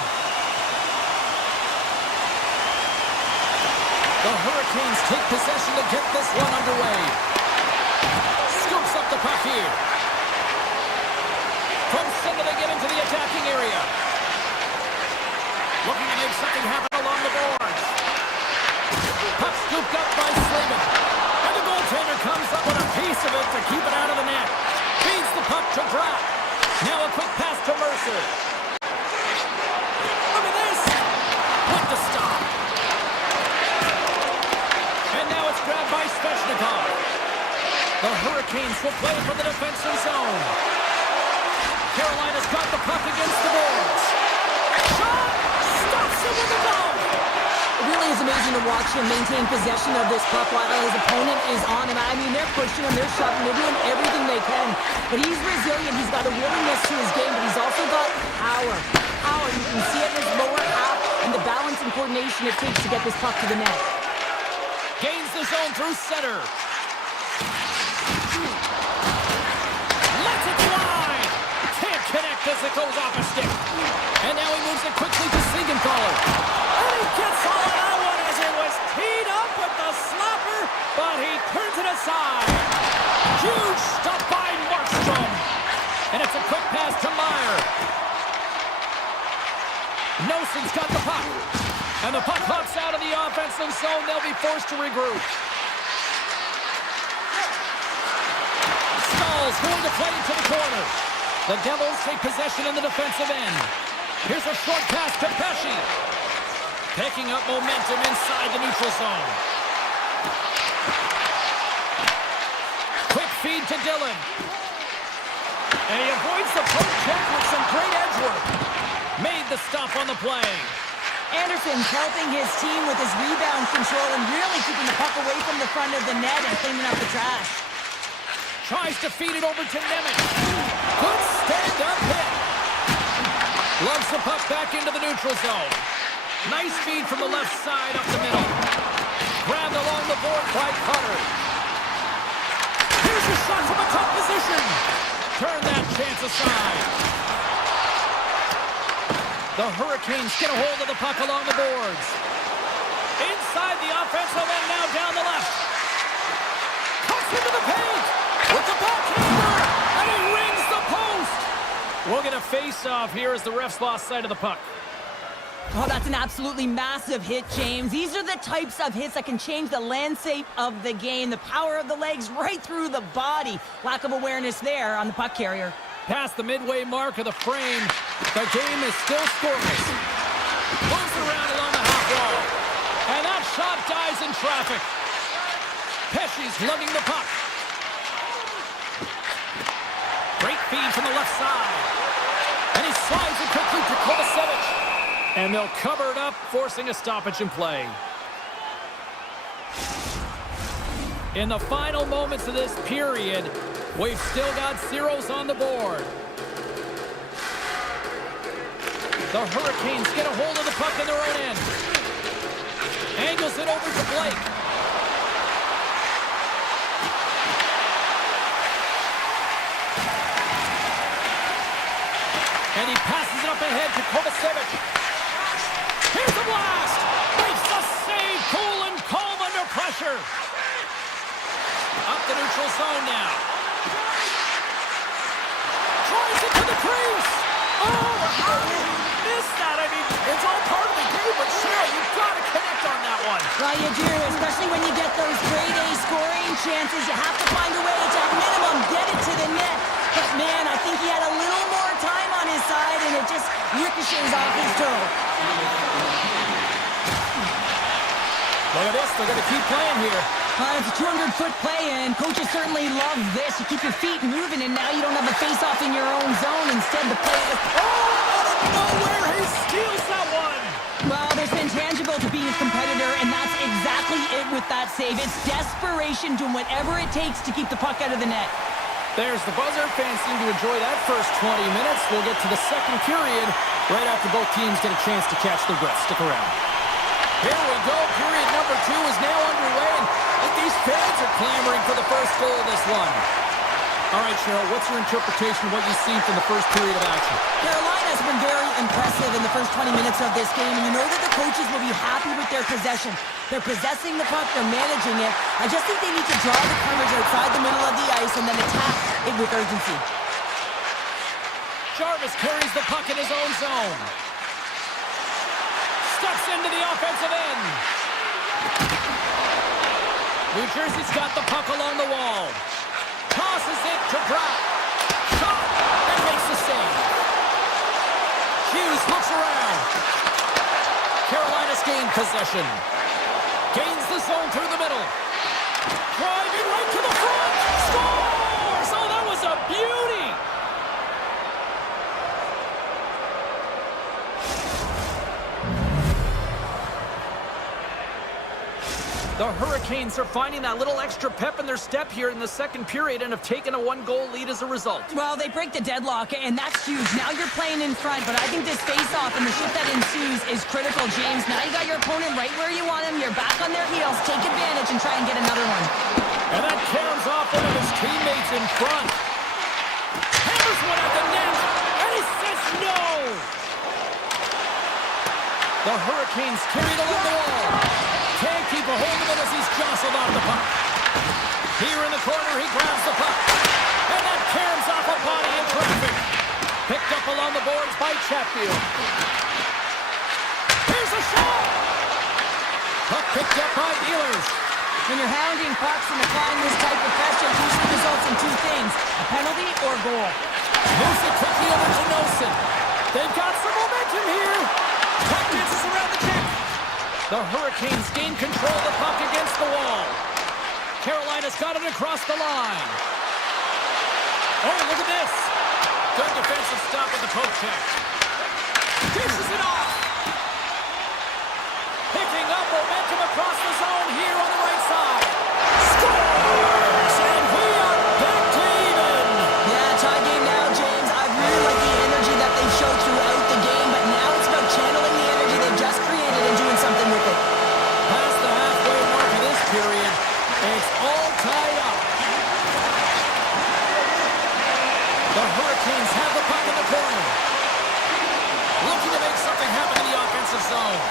The Hurricanes take possession to get this one underway. Scoops up the puck here. From center they get into the attacking area. Looking to make something happen along the boards. Puck scooped up by Slavin. And the goaltender comes up with a piece of it to keep it out of the net. Feeds the puck to Drop. Now a quick pass to Mercer. Look at this! With the stop. And now it's grabbed by Svechnikov. The Hurricanes will play from the defensive zone. Carolina's got the puck against the boards. Shot! Stops it with the glove! It really is amazing to watch him maintain possession of this puck while his opponent is on him. I mean, they're pushing him, they're shoving, they're doing everything they can. But he's resilient, he's got a willingness to his game, but he's also got power. Power, you can see it in his lower half and the balance and coordination it takes to get this puck to the net. Gains the zone through center. Lets it fly! Can't connect as it goes off a stick. And now he moves it quickly to Siegenthaler. And he gets all of that one as it was teed up with the slapper, but he turns it aside. Huge stop by Markstrom. And it's a quick pass to Meyer. Nosen's got the puck. And the puck hops out of the offensive zone. They'll be forced to regroup. Stahl's going to play into the corner. The Devils take possession in the defensive end. Here's a short pass to Pesce. Picking up momentum inside the neutral zone. Quick feed to Dillon. And he avoids the poke check with some great edge work. Made the stop on the play. Anderson's helping his team with his rebound control and really keeping the puck away from the front of the net and cleaning up the trash. Tries to feed it over to Nemec. Good stand-up hit. Loves the puck back into the neutral zone. Nice feed from the left side up the middle. Grabbed along the board by Cutter. Here's a shot from a tough position. Turn that chance aside. The Hurricanes get a hold of the puck along the boards. Inside the offensive end, now down the left. Cuts into the paint with the backhander, and he rings the post. We'll get a face-off here as the refs lost sight of the puck. Oh, that's an absolutely massive hit, James. These are the types of hits that can change the landscape of the game. The power of the legs right through the body. Lack of awareness there on the puck carrier. Past the midway mark of the frame, the game is still scoreless. Moves around along the half wall. And that shot dies in traffic. Pesce's lugging the puck. Great feed from the left side. And he slides it quickly to Kovacevic. And they'll cover it up, forcing a stoppage in play. In the final moments of this period, we've still got zeros on the board. The Hurricanes get a hold of the puck in their own end. Angles it over to Blake. And he passes it up ahead to Kovacevic. Here's the blast! Makes the save, cool and calm under pressure. Up the neutral zone now. Tries it to the crease. Oh, how did he miss that? I mean, it's all part of the game, but Cheryl, you've got to connect on that one. Well, you do, especially when you get those grade A scoring chances. You have to find a way to, at minimum, get it to the net. But, man, I think he had a little more time on his side, and it just ricochets off his toe. Look at this. They're going to keep playing here. It's a 200-foot play, and coaches certainly love this. You keep your feet moving, and now you don't have a face-off in your own zone. Instead, the play is... Oh, out of nowhere, he steals that one. Well, there's been tangible to being a competitor, and that's exactly it with that save. It's desperation, doing whatever it takes to keep the puck out of the net. There's the buzzer. Fans seem to enjoy that first 20 minutes. We'll get to the second period right after both teams get a chance to catch their breath. Stick around. Here we go. Period number 2 is now underway, and I think these fans are clamoring for the first goal of this one. All right, Cheryl, what's your interpretation of what you've seen from the first period of action? Carolina has been very impressive in the first 20 minutes of this game, and you know that the coaches will be happy with their possession. They're possessing the puck, they're managing it. I just think they need to draw the coverage outside the middle of the ice and then attack it with urgency. Jarvis carries the puck in his own zone. Steps into the offensive end. New Jersey's got the puck along the wall. Tosses it to Brock. Shot and makes the save. Hughes looks around. Carolina's gained possession. Gains the zone through the middle. Driving right to the front. Scores! Oh, that was a beauty! The Hurricanes are finding that little extra pep in their step here in the second period and have taken a one-goal lead as a result. Well, they break the deadlock, and that's huge. Now you're playing in front, but I think this face-off and the shift that ensues is critical, James. Now you got your opponent right where you want him. You're back on their heels. Take advantage and try and get another one. And that caroms off one of his teammates in front. Hammers one at the net, and he says no! The Hurricanes carried along the wall. Can't keep a hold of it as he's jostled off the puck. Here in the corner, he grabs the puck. And that caroms off a body in traffic. Picked up along the boards by Chatfield. Here's a shot! Puck picked up by Ehlers. When you're hounding pucks and applying this type of pressure, it usually results in two things, a penalty or goal. Moves it quickly over to Nelson. They've got some momentum here. Puck dances around the kick. The Hurricanes gain control of the puck against the wall. Carolina's got it across the line. Oh, look at this. Good defensive stop with the poke check. Dishes it off. Picking up momentum across the zone here on the right side. Scores! And we are back to even. Yeah, tie game now, James. I really like the energy that they showed throughout the game, but now it's about channeling the energy they've just created and doing something with it. Past the halfway mark of this period, it's all tied up. The Hurricanes have the puck in the corner. Looking to make something happen in the offensive zone.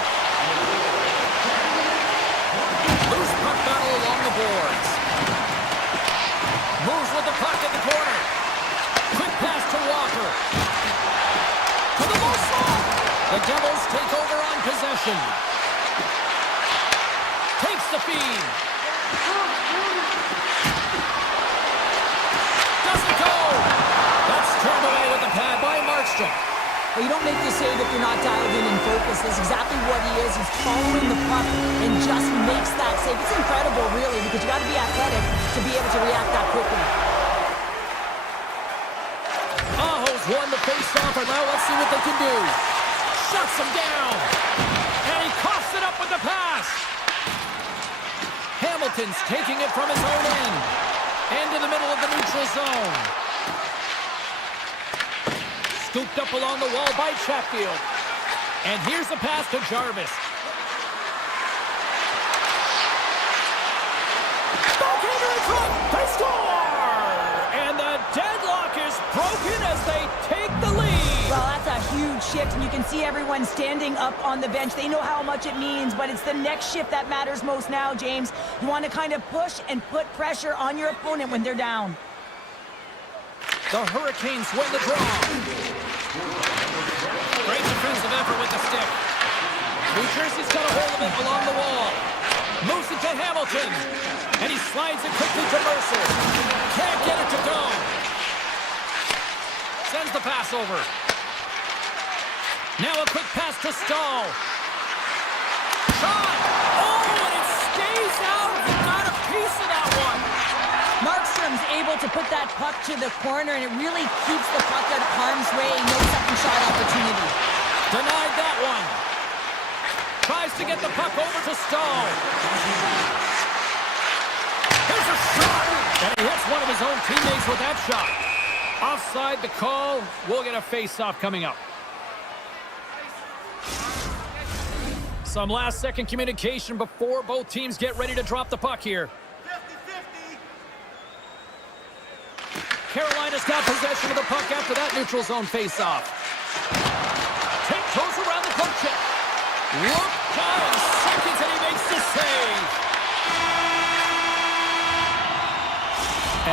Loose puck battle along the boards. Moves with the puck in the corner. Quick pass to Walker. To the low slot. The Devils take over on possession. Takes the feed. Doesn't go. That's turned away with the pad by Markstrom. Well, you don't make the save if you're not dialed in and focused. That's exactly what he is. He's following the puck and just makes that save. It's incredible, really, because you got to be athletic to be able to react that quickly. Aho's won the face-off, and now let's see what they can do. Shuts him down. And he coughs it up with the pass. Hamilton's taking it from his own end. Into the middle of the neutral zone. Scooped up along the wall by Chatfield. And here's the pass to Jarvis. Backhander in front. They score! And the deadlock is broken as they take the lead. Well, that's a huge shift, and you can see everyone standing up on the bench. They know how much it means, but it's the next shift that matters most now, James. You want to kind of push and put pressure on your opponent when they're down. The Hurricanes win the draw. Great defensive effort with the stick. New Jersey's got a hold of it along the wall. Moves it to Hamilton. And he slides it quickly to Mercer. Can't get it to go. Sends the pass over. Now a quick pass to Stahl. Shot! Oh, and it stays out. He got a piece of that one. Markstrom's able to put that puck to the corner, and it really keeps the puck out of harm's way. No second shot opportunity. Denied that one. Tries to get the puck over to Stahl. There's a shot. And he hits one of his own teammates with that shot. Offside the call. We'll get a face-off coming up. Some last-second communication before both teams get ready to drop the puck here. 50-50. Carolina's got possession of the puck after that neutral zone face-off. Goes around the poke check. Look down, seconds, and he makes the save.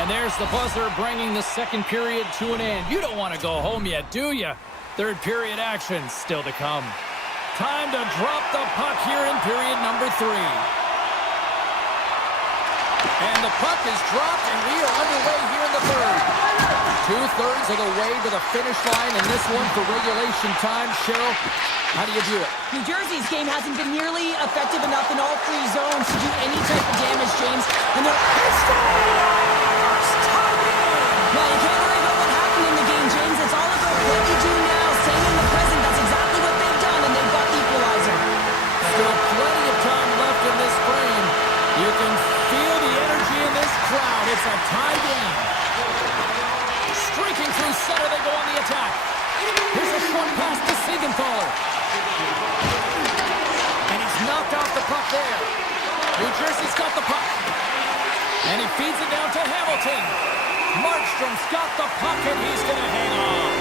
And there's the buzzer bringing the second period to an end. You don't want to go home yet, do you? Third period action still to come. Time to drop the puck here in period number 3. And the puck is dropped, and we are underway here in the third. 2/3 of the way to the finish line, and this one for regulation time. Cheryl, how do you view it? New Jersey's game hasn't been nearly effective enough in all 3 zones to do any type of damage, James. And they're... Now, you can't worry about what happened in the game, James. It's all about what you do now. Staying in the present, that's exactly what they've done, and they've got the equalizer. Still plenty of time left in this frame. You can feel the energy in this crowd. It's a tie game. Streaking through center, they go on the attack. Here's a short pass to Siegenthaler. And he's knocked off the puck there. New Jersey's got the puck. And he feeds it down to Hamilton. Markstrom's got the puck, and he's going to hang on.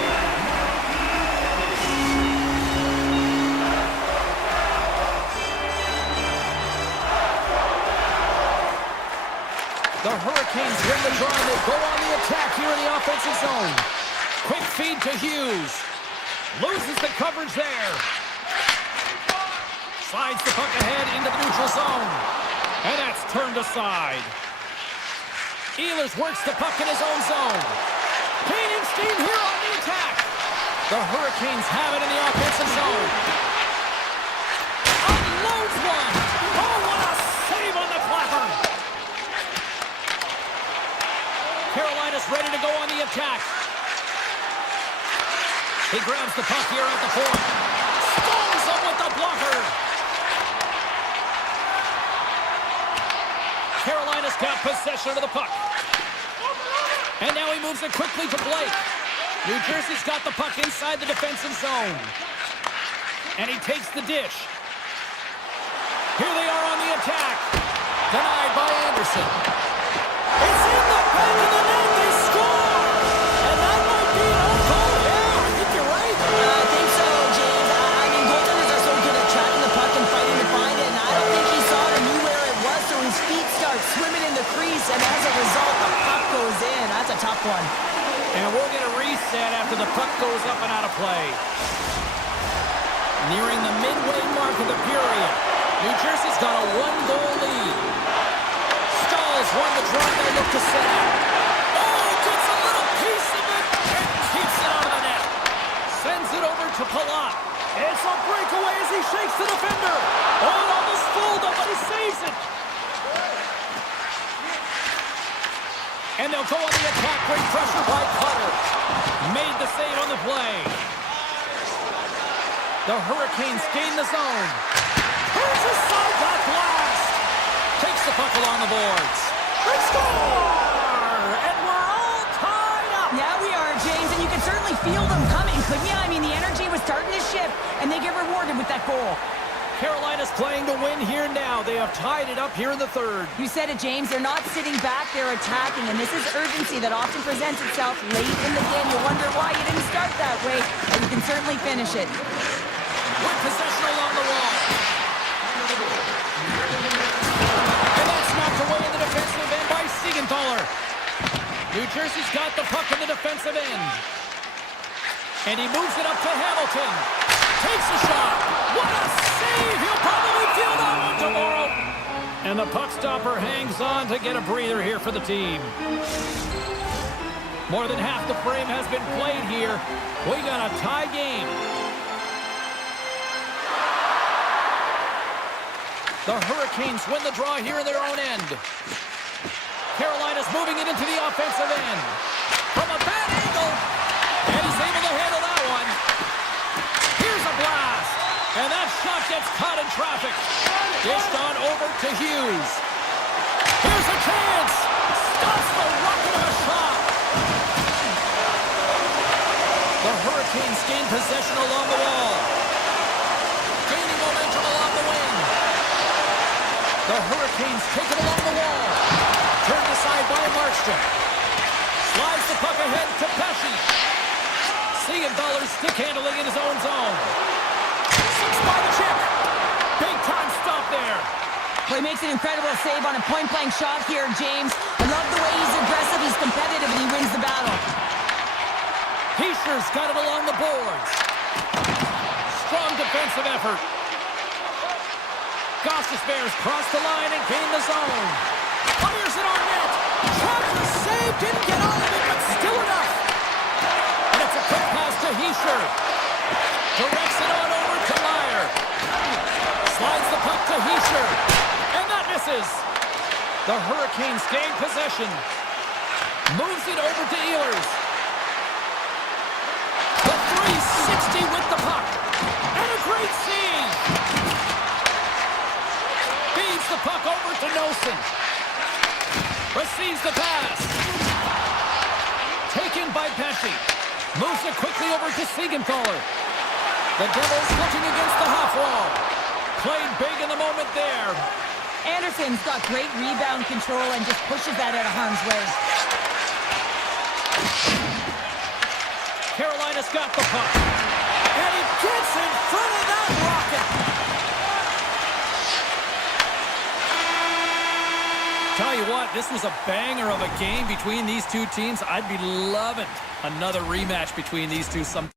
The Hurricanes win the draw, and they go on the attack here in the offensive zone. Quick feed to Hughes. Loses the coverage there. Slides the puck ahead into the neutral zone. And that's turned aside. Ehlers works the puck in his own zone. Gaining steam here on the attack. The Hurricanes have it in the offensive zone. Unloads one. Oh, what a save on the platform. Carolina's ready to go on the attack. He grabs the puck here at the point. Stones him with the blocker. Carolina's got possession of the puck. And now he moves it quickly to Blake. New Jersey's got the puck inside the defensive zone. And he takes the dish. Here they are on the attack. Denied by Anderson. It's in the back of the net. They score! And that might be an own goal. Yeah, I think you're right. I think so, James. I mean, goaltenders are so good at tracking the puck and fighting to find it, and I don't think he saw it or knew where it was, so his feet start swimming in the crease, and as a result, the puck goes in. That's a tough one. And we'll get a reset after the puck goes up and out of play. Nearing the midway mark of the period. New Jersey's got a 1-goal lead. Stalls won the draw. They look to set up. Oh, gets a little piece of it and keeps it out of the net. Sends it over to Palat. It's a breakaway as he shakes the defender. Oh, it almost fooled him, but he saves it. And they'll go on the attack. Great pressure by Cutter. Made the save on the play. The Hurricanes gain the zone. Here's a side back blast. Takes the puck along the boards. They score! And we're all tied up. Yeah, we are, James, and you can certainly feel them coming, couldn't you? I mean, the energy was starting to shift, and they get rewarded with that goal. Carolina's playing to win here now. They have tied it up here in the third. You said it, James. They're not sitting back. They're attacking, and this is urgency that often presents itself late in the game. You wonder why you didn't start that way, and you can certainly finish it. With possession along the wall. And that's knocked away in the defensive end by Siegenthaler. New Jersey's got the puck in the defensive end. And he moves it up to Hamilton. Takes a shot. What a save! He'll probably feel that one tomorrow. And the puck stopper hangs on to get a breather here for the team. More than half the frame has been played here. We got a tie game. The Hurricanes win the draw here in their own end. Carolina's moving it into the offensive end. From a bad angle. And he's able to handle that one. Here's a blast. And that shot gets caught in traffic. Dished on over to Hughes. Here's a chance. Stops the rocket of a shot. The Hurricanes gain possession along the wall. Gaining momentum along the wing. The Hurricanes take it along the wall. Turned aside by Markstrom. Slides Moves the puck ahead to Pesci. Siegenthaler's stick handling in his own zone. Six by the chip. Big time stop there. Well, he makes an incredible save on a point-blank shot here, James. I love the way he's aggressive, he's competitive, and he wins the battle. Heischer's got it along the boards. Strong defensive effort. Goss's Bears cross the line and gain the zone. Fires it on net. Tries to save, didn't get all of it, but still enough. And it's a quick pass to Heischer. Directs it on over to Meyer. Slides the puck to Heischer. And that misses. The Hurricanes gain possession. Moves it over to Ehlers. The 360 with the puck. And a great save. Feeds the puck over to Nosen. Receives the pass. Taken by Pesci. Moves it quickly over to Siegenthaler. The Devils looking against the half wall. Played big in the moment there. Anderson's got great rebound control and just pushes that out of harm's way. Carolina's got the puck. And he gets in front of that rocket. Tell you what, this was a banger of a game between these two teams. I'd be loving another rematch between these two sometime.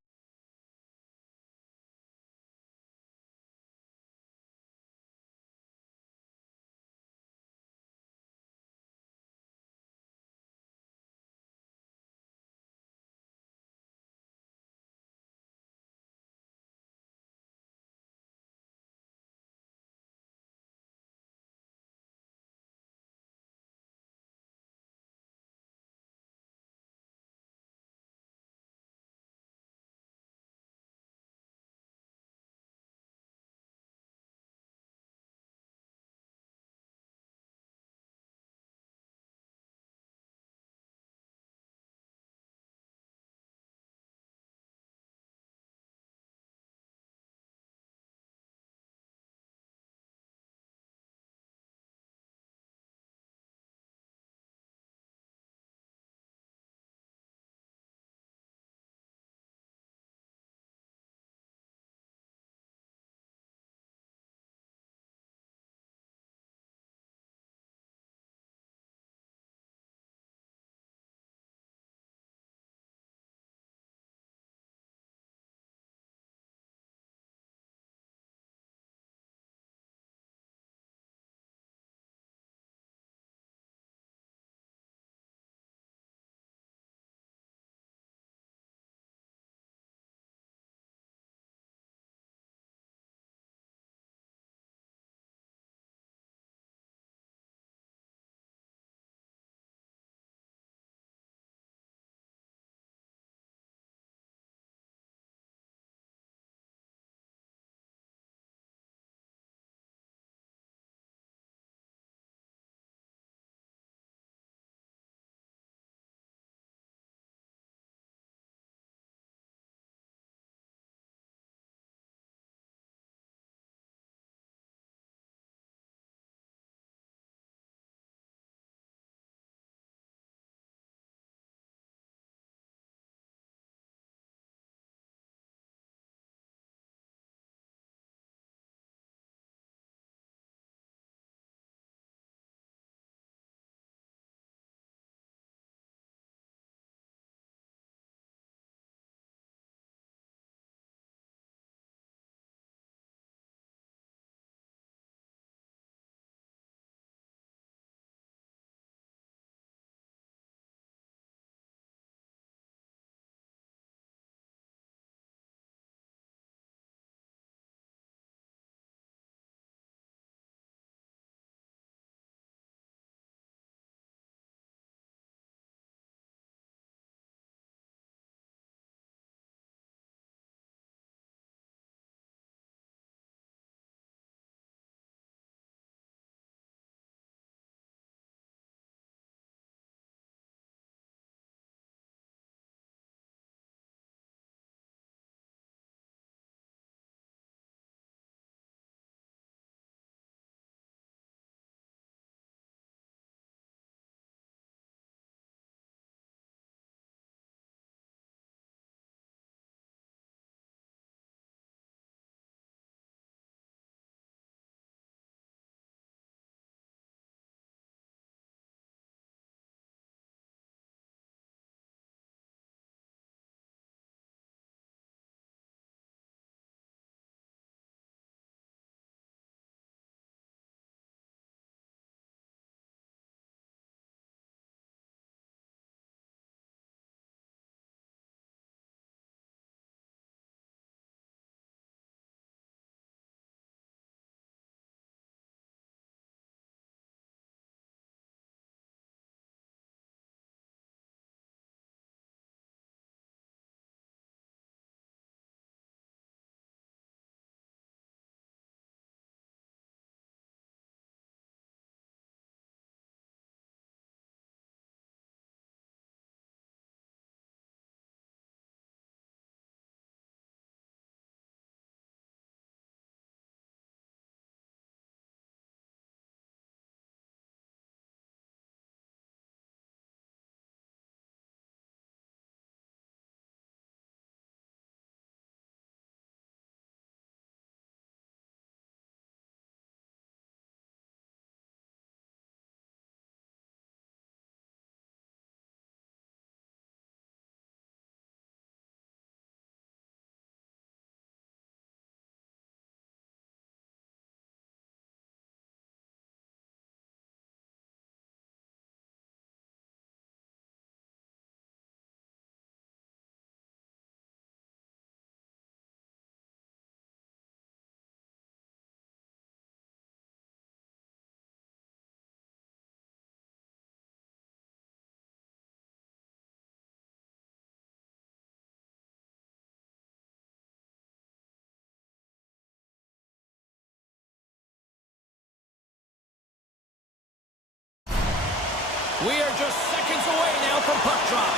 We are just seconds away now from puck drop.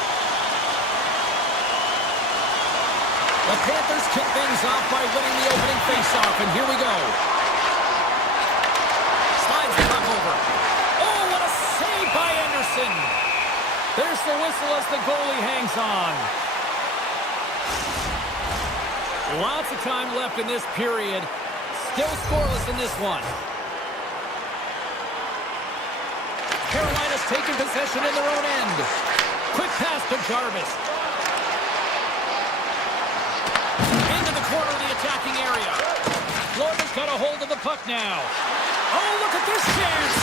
The Panthers kick things off by winning the opening faceoff, and here we go. Slides the puck over. Oh, what a save by Anderson. There's the whistle as the goalie hangs on. Lots of time left in this period. Still scoreless in this one. Carolina's taking possession in their own end. Quick pass to Jarvis. Into the corner of the attacking area. Florida's got a hold of the puck now. Oh, look at this chance.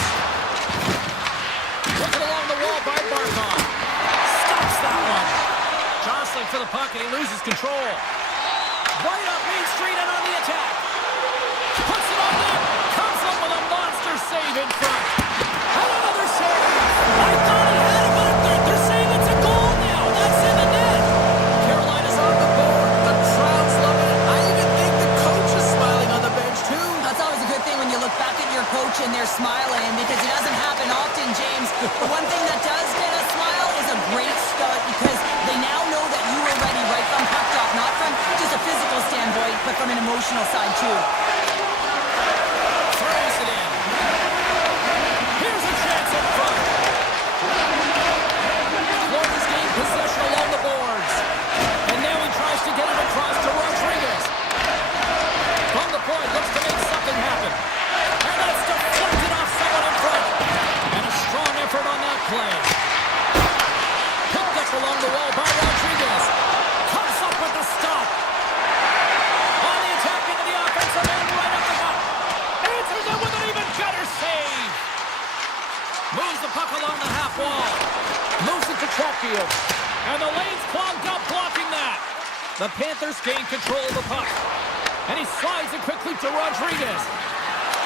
Looking along the wall by Barkov. Stops that one. Jostling for the puck and he loses control. Right up Main Street and on the attack. Puts it on net. Comes up with a monster save in front. And another save. I thought he had it, but they're saying it's a goal now. That's in the net. Carolina's on the board. The crowd's loving it. I even think the coach is smiling on the bench, too. That's always a good thing when you look back at your coach and they're smiling, because it doesn't happen often, James. But one thing that does get a smile is a great start, because they now know that you were ready right from puck drop, not from just a physical standpoint, but from an emotional side, too. Throws it in. Here's a chance in front. Florida's gained possession along the boards. And now he tries to get it across to Rodriguez. From the point, looks to make something happen. And that's deflected off someone in front. And a strong effort on that play. Picked up along the wall by Rodriguez. Comes up with the stop. On the attack into the offensive end, right up the top. Answers it with an even better save. Moves the puck along the half wall. Moves it to Chatfield. And the lane's clogged up, blocking that. The Panthers gain control of the puck. And he slides it quickly to Rodriguez.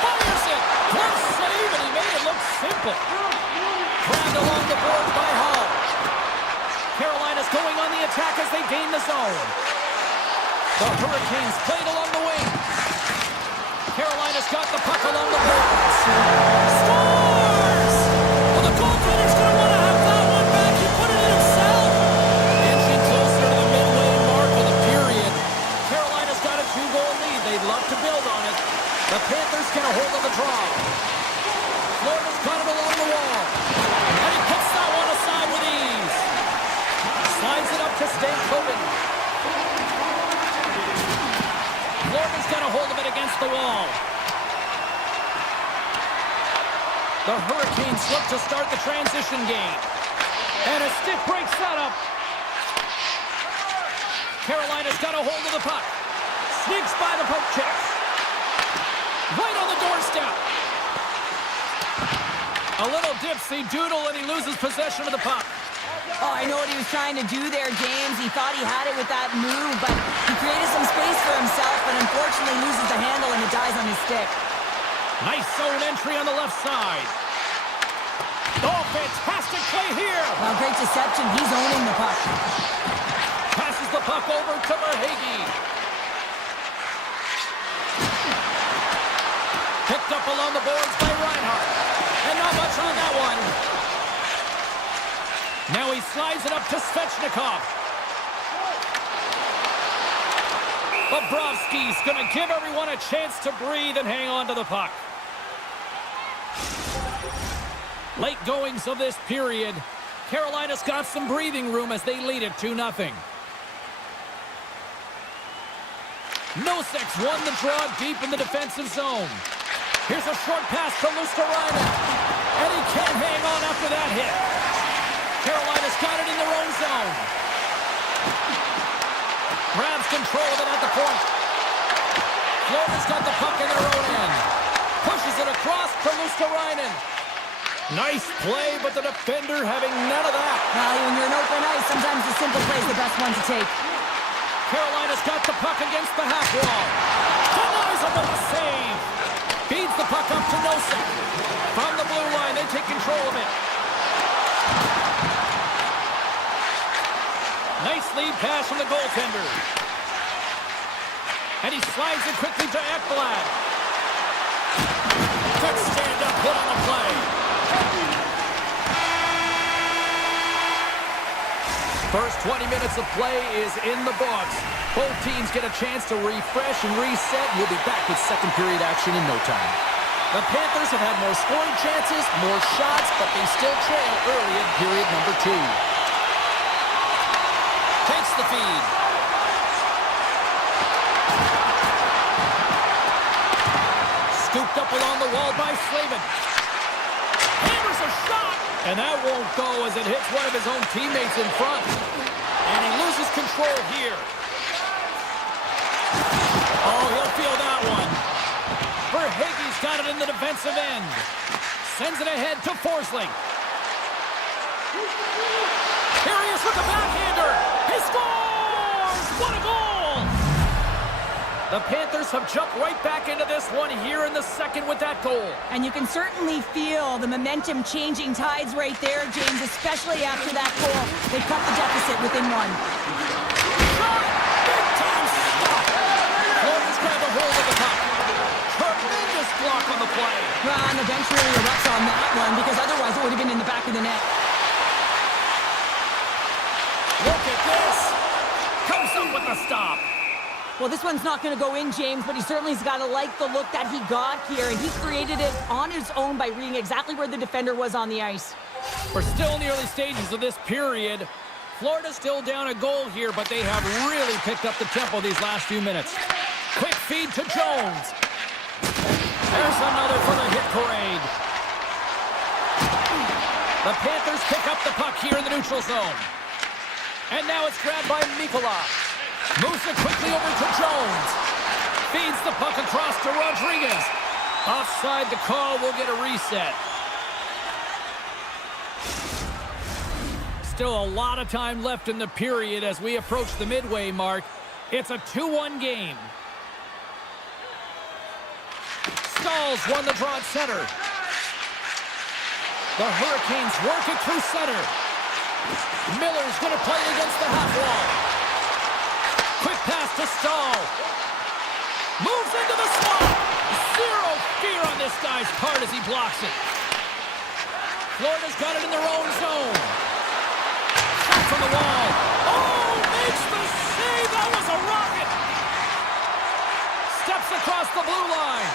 Fires it. Close save, and he made it look simple. Grabbed along the boards by Hall. Carolina's going on the attack as they gain the zone. The Hurricanes played along the wing. Carolina's got the puck along the boards. Scores! Well, the goaltender's going to want to have that one back. He put it in himself. Inching closer to the midway mark of the period. Carolina's got a 2-goal lead. They'd love to build on it. The Panthers get a hold of the draw. Florida's got it along the wall. And he puts that one aside with ease. Slides it up to Stankoven. Florida's got a hold of it against the wall. The Hurricanes look to start the transition game. And a stick breaks that up. Carolina's got a hold of the puck. Sneaks by the poke check. Right on the doorstep. A little dipsy doodle and he loses possession of the puck. Oh, I know what he was trying to do there, James. He thought he had it with that move, but he created some space for himself, but unfortunately loses the handle and it dies on his stick. Nice zone entry on the left side. Oh, fantastic play here. Well, great deception. He's owning the puck. Passes the puck over to Verhaeghe. Picked up along the boards by Reinhart. And not much on that one. Now he slides it up to Svechnikov. Bobrovsky's going to give everyone a chance to breathe and hang on to the puck. Late goings of this period. Carolina's got some breathing room as they lead it 2-0. Nosek's won the draw deep in the defensive zone. Here's a short pass to Luosterainen. And he can't hang on after that hit. Carolina's got it in their own zone. Grabs control of it at the point. Florida's got the puck in their own end. Pushes it across to Luosterainen. Nice play, but the defender having none of that. Well, when you're in open ice, sometimes the simple play is the best one to take. Carolina's got the puck against the half wall. Denies him with a save. Feeds the puck up to Nosek. From the blue line, they take control of it. Nice lead pass from the goaltender. And he slides it quickly to Ekblad. Good stand-up hit on the play. First 20 minutes of play is in the books. Both teams get a chance to refresh and reset. We'll be back with second period action in no time. The Panthers have had more scoring chances, more shots, but they still trail early in period number 2. Takes the feed. Scooped up along the wall by Slavin. Hammers a shot! And that won't go as it hits one of his own teammates in front. And he loses control here. Oh, he'll feel that one. Verhaeghe's got it in the defensive end. Sends it ahead to Forsling. Here he is with the backhander. He scores! What a goal! The Panthers have jumped right back into this one here in the second with that goal. And you can certainly feel the momentum changing tides right there, James, especially after that goal. They cut the deficit within one. Shot! Big time stop! Florida's grabbed a hold of the puck. Tremendous block on the play. Well, and the bench really erupts on that one because otherwise it would have been in the back of the net. Look at this! Comes up with the stop. Well, this one's not going to go in, James, but he certainly has got to like the look that he got here, and he created it on his own by reading exactly where the defender was on the ice. We're still in the early stages of this period. Florida's still down a goal here, but they have really picked up the tempo these last few minutes. Quick feed to Jones. There's another for the hit parade. The Panthers pick up the puck here in the neutral zone. And now it's grabbed by Mikola. Moves it quickly over to Jones. Feeds the puck across to Rodriguez. Offside the call, will get a reset. Still a lot of time left in the period as we approach the midway mark. It's a 2-1 game. Stalls won the draw at center. The Hurricanes work it through center. Miller's going to play it against the half wall. Quick pass to Stahl. Moves into the slot. Zero fear on this guy's part as he blocks it. Florida's got it in their own zone. Shot from the wall. Oh, makes the save. That was a rocket. Steps across the blue line.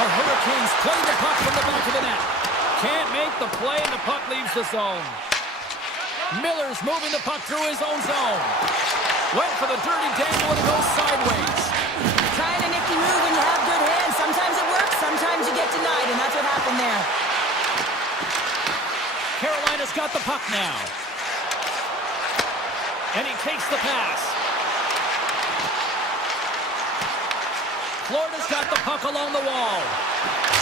The Hurricanes play the puck from the back of the net. Can't make the play and the puck leaves the zone. Miller's moving the puck through his own zone. Went for the dirty dangle and it goes sideways. Trying a nifty move when you have good hands. Sometimes it works, sometimes you get denied, and that's what happened there. Carolina's got the puck now. And he takes the pass. Florida's got the puck along the wall.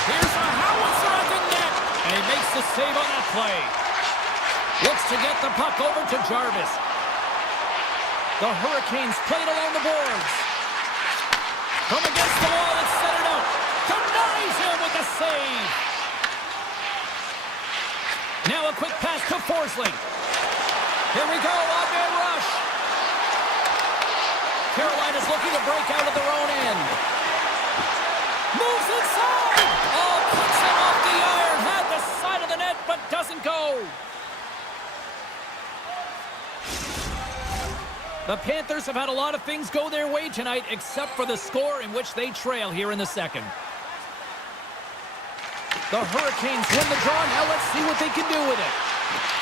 Here's a howitzer at the net. And he makes the save on that play. Looks to get the puck over to Jarvis. The Hurricanes played along the boards. From against the wall, it's centered out. Denies him with the save. Now a quick pass to Forsling. Here we go, odd-man rush. Carolina's looking to break out of their own end. Moves inside. Oh, puts him off the iron. Had the side of the net, but doesn't go. The Panthers have had a lot of things go their way tonight, except for the score in which they trail here in the second. The Hurricanes win the draw. Now let's see what they can do with it.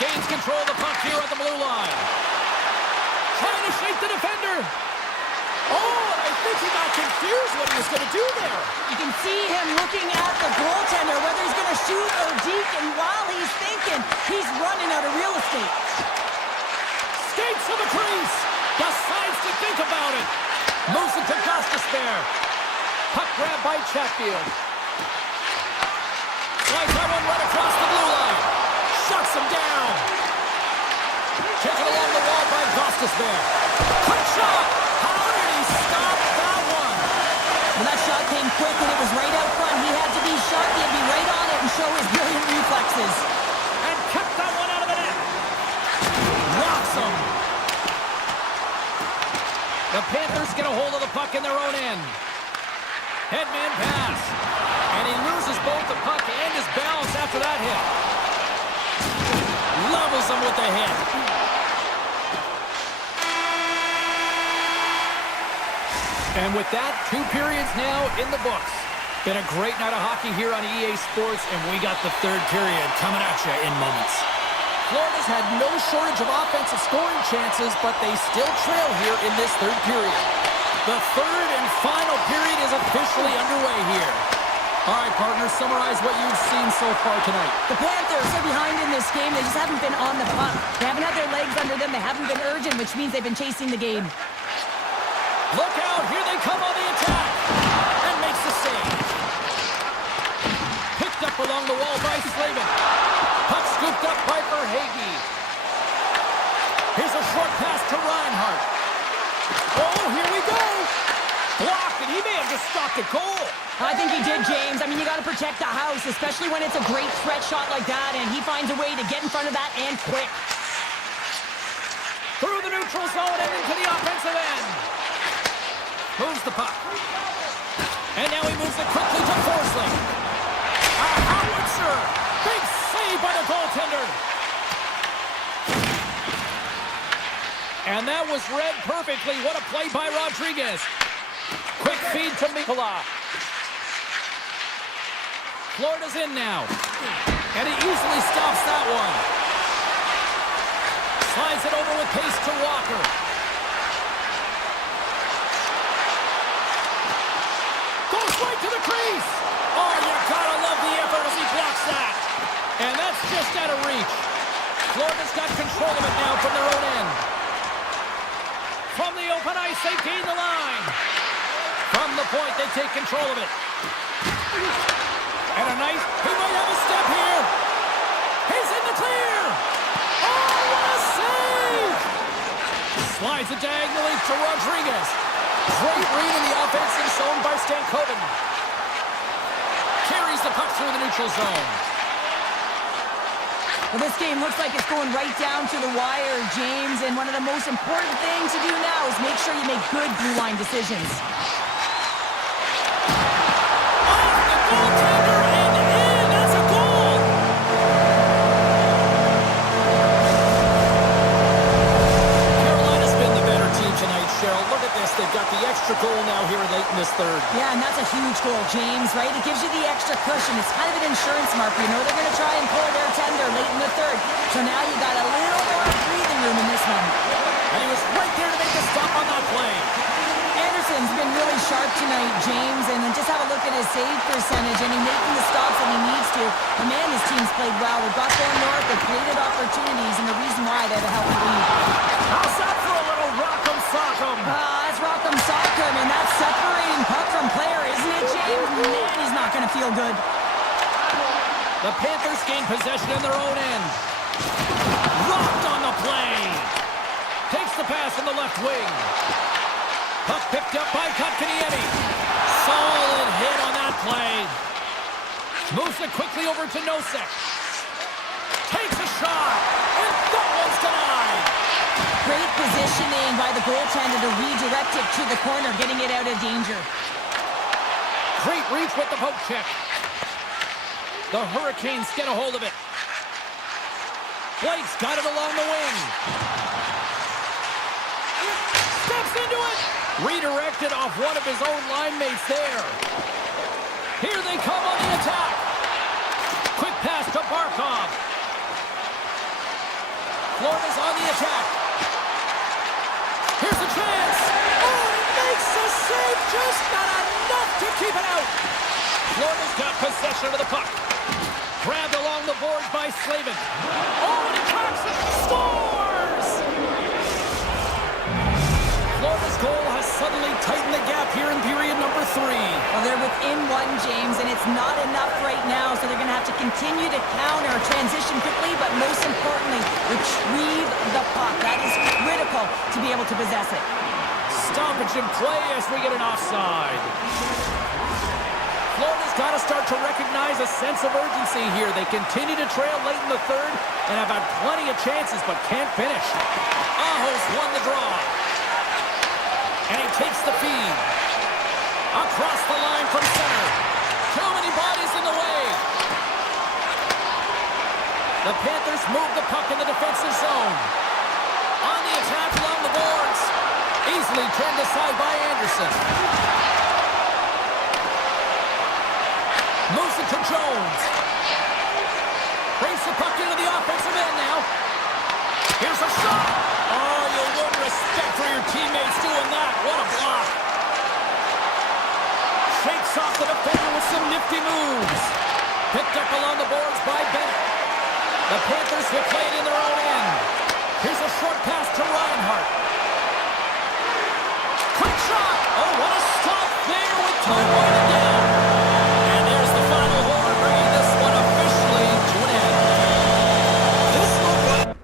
Gains control of the puck here at the blue line. Trying to shake the defender. Oh, and I think he got confused what he was going to do there. You can see him looking at the goaltender, whether he's going to shoot or deke, and while he's thinking, he's running out of real estate. Skates to the crease. Decides to think about it. Moves it to Gostisbehere. Puck grab by Chatfield. Slides that one right across the blue line. Shuts him down. Taken along the wall by Gostisbehere. Quick shot. How did he stop that one? Well, that shot came quick and it was right out front. He had to be sharp. He had to be right on it and show his brilliant reflexes. And kept that one out of the net. Rocks him. The Panthers get a hold of the puck in their own end. Headman pass. And he loses both the puck and his balance after that hit. levels them with the hit. And with that, 2 periods now in the books. Been a great night of hockey here on EA Sports, and we got the 3rd period coming at you in moments. Florida's had no shortage of offensive scoring chances, but they still trail here in this 3rd period. The 3rd and final period is officially underway here. All right, partners, summarize what you've seen so far tonight. The Panthers are behind in this game. They just haven't been on the puck. They haven't had their legs under them. They haven't been urgent, which means they've been chasing the game. Look out, here they come on the attack. And makes the save. Picked up along the wall by Slavin. Puck scooped up by Verhage. Here's a short pass to Reinhardt. Oh, here we go. Blocked, and he may have just stopped a goal. I think he did, James. I mean, you got to protect the house, especially when it's a great threat shot like that, and he finds a way to get in front of that and quick. Through the neutral zone and into the offensive end. Moves the puck. And now he moves it quickly to Forsling. A howitzer. Big save by the goaltender. And that was read perfectly. What a play by Rodriguez. Quick feed to Mikula. Florida's in now. And he easily stops that one. Slides it over with pace to Walker. Goes right to the crease. Oh, you gotta love the effort as he blocks that. And that's just out of reach. Florida's got control of it now from their own end. From the open ice, they gain the line. From the point, they take control of it. And a nice, he might have a step here. He's in the clear. Oh, what a save! Slides it diagonally to Rodriguez. Great read in the offensive zone by Stankoven. Carries the puck through the neutral zone. Well, this game looks like it's going right down to the wire, James, and one of the most important things to do now is make sure you make good blue line decisions. Goaltender and in! That's a goal! Carolina's been the better team tonight, Cheryl. Look at this. They've got the extra goal now here late in this 3rd. Yeah, and that's a huge goal, James, right? It gives you the extra cushion. It's kind of an insurance marker. You know they're going to try and pull their tender late in the 3rd. So now you got a little more breathing room in this one. And he was right there to make the stop on that play. Anderson's been really sharp tonight, James, and then just have a look at his save percentage, and he's making the stops that he needs to. And man, his team's played well. We've got going north, they've created opportunities, and the reason why they have a healthy lead. How's that for a little rock'em sock'em? That's rock'em sock'em, and that's separating puck from player, isn't it, James? Man, he's not going to feel good. The Panthers gain possession in their own end. Rocked on the play. Takes the pass in the left wing. Puck picked up by Kotkaniemi. Solid hit on that play. Moves it quickly over to Nosek. Takes a shot. And that one's denied. Great positioning by the goaltender to redirect it to the corner, getting it out of danger. Great reach with the poke check. The Hurricanes get a hold of it. Blake's got it along the wing. Steps into it. Redirected off one of his own line mates there. Here they come on the attack. Quick pass to Barkov. Florida's on the attack. Here's a chance. Oh, he makes the save. Just not enough to keep it out. Florida's got possession of the puck. Grabbed along the boards by Slavin. Oh, and he cracks it. Scores! Florida's goal has suddenly tightened the gap here in period number 3. Well, they're within one, James, and it's not enough right now, so they're going to have to continue to counter, transition quickly, but most importantly, retrieve the puck. That is critical to be able to possess it. Stoppage in play as we get an offside. Florida's got to start to recognize a sense of urgency here. They continue to trail late in the 3rd and have had plenty of chances, but can't finish. Aho's won the draw. And he takes the feed. Across the line from center. Too many bodies in the way. The Panthers move the puck in the defensive zone. On the attack along the boards. Easily turned aside by Anderson. Moves it to Jones. Brings the puck into the offensive end now. Here's a shot. Oh, you wouldn't respect for your teammates doing that. What a block. Shakes off the defender with some nifty moves. Picked up along the boards by Bennett. The Panthers will play it in their own end. Here's a short pass to Reinhart. Quick shot. Oh, what a stop there with time winding down. And there's the final horn, bringing this one officially to an end. This looked like...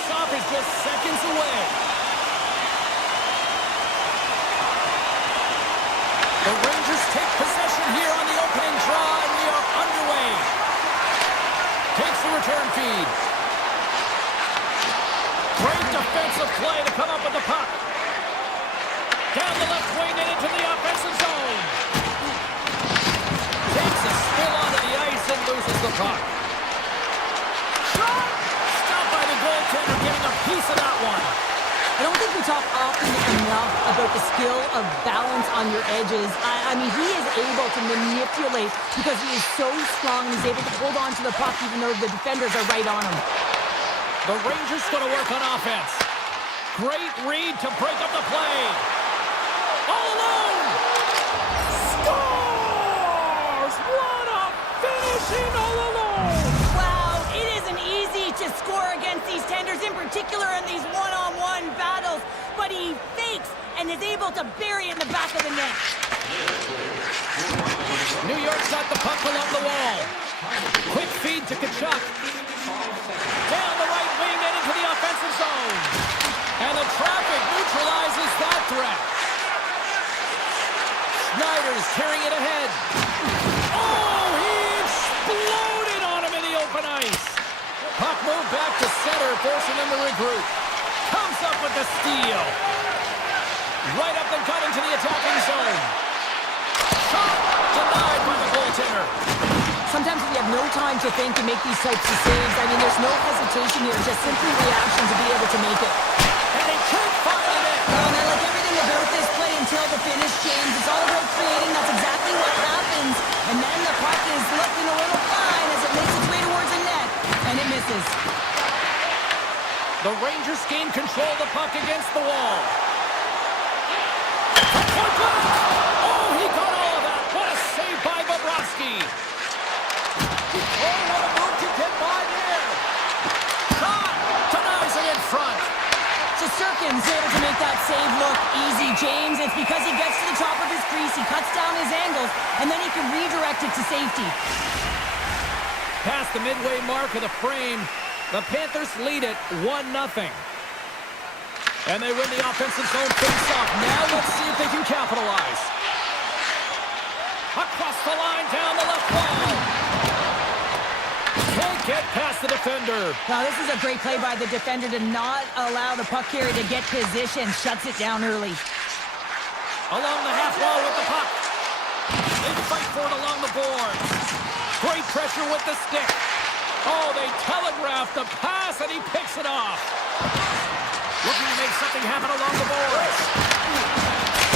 face-off is just seconds away. The Rangers take possession here on the opening draw, and we are underway. Takes the return feed. Great defensive play to come up with the puck. Down the left wing and into the offensive zone. Takes a spill onto the ice and loses the puck. Shot! Stopped by the goaltender, getting a piece of that one. I don't think we talk often enough about the skill of balance on your edges. I mean, he is able to manipulate because he is so strong. He's able to hold on to the puck even though the defenders are right on him. The Rangers going to work on offense. Great read to break up the play. All alone! Scores! What a finishing all alone! Wow, it isn't easy to score against these tenders, in particular in these one-on-one battles, but he fakes and is able to bury it in the back of the net. New York's got the puck along the wall. Quick feed to Kachuk. Down the right wing and into the offensive zone. And the traffic neutralizes that threat. Schneider's carrying it ahead. Oh, he exploded on him in the open ice. Puck moved back to center, forcing him to regroup. Comes up with the steal. Right up the gut into the attacking zone. Shot denied by the goaltender. Sometimes we have no time to think and make these types of saves. I mean, there's no hesitation here, just simply reaction to be able to make it. And he can't find it. And I like everything about this play until the finish, James. It's all about creating. That's exactly what happens. And then the puck is looking a little fine as it makes its way towards the net. And it misses. The Rangers gain control of the puck against the wall. Oh, he got all of that. What a save by Bobrovsky. Oh, what a move to get by there. Shot denies it in front. Shesterkin's able to make that save look easy, James. It's because he gets to the top of his crease, he cuts down his angles, and then he can redirect it to safety. Past the midway mark of the frame, the Panthers lead it 1-0. And they win the offensive zone face-off. Now let's see if they can capitalize. Across the line, down the left wall. Can't get past the defender. Now, this is a great play by the defender to not allow the puck carrier to get position. Shuts it down early. Along the half wall with the puck. They fight for it along the boards. Great pressure with the stick. Oh, they telegraph the pass, and he picks it off. Looking to make something happen along the boards.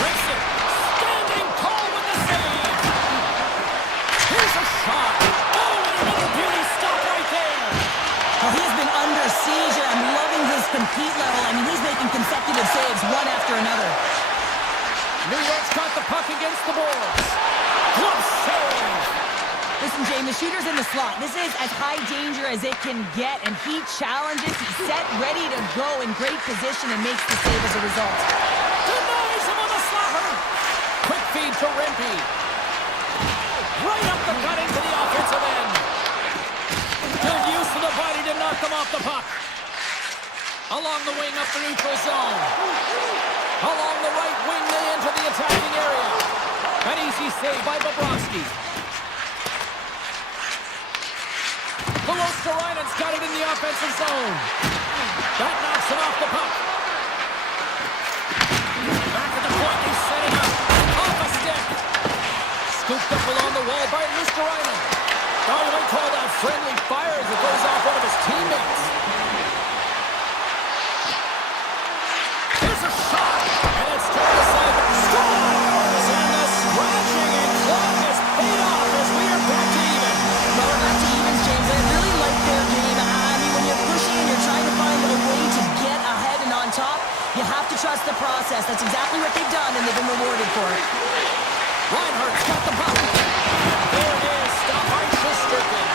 Breaks it. Standing tall with the save. Here's a shot. Oh, and another beauty stop right there. Well, he's been under siege, and I'm loving his compete level. I mean, he's making consecutive saves one after another. New York's got the puck against the boards. Glove save. Listen, James, the shooter's in the slot. This is as high danger as it can get, and he challenges. He's set, ready to go in great position, and makes the save as a result. Denies him on the slapper. Quick feed to Rimpey. Right up the gut into the offensive end. Good use of the body to knock them off the puck. Along the wing up the neutral zone. Along the right wing, they enter the attacking area. An easy save by Bobrovsky. Ryan's got it in the offensive zone. That knocks him off the puck. Back at the point, they set it up. Off a stick. Scooped up along the wall by Ryan. Oh, you might call that friendly fire as it goes off one of his teammates. Here's a shot, and it's turned aside. Scores! And the scratching and clawing is paid off as we are back to even. Well, we're back to evens, James. I really like their game. I mean, when you're pushing and you're trying to find a way to get ahead and on top, you have to trust the process. That's exactly what they've done, and they've been rewarded for it. Reinhardt's got the puck. There it is. Stop by Shesterkin.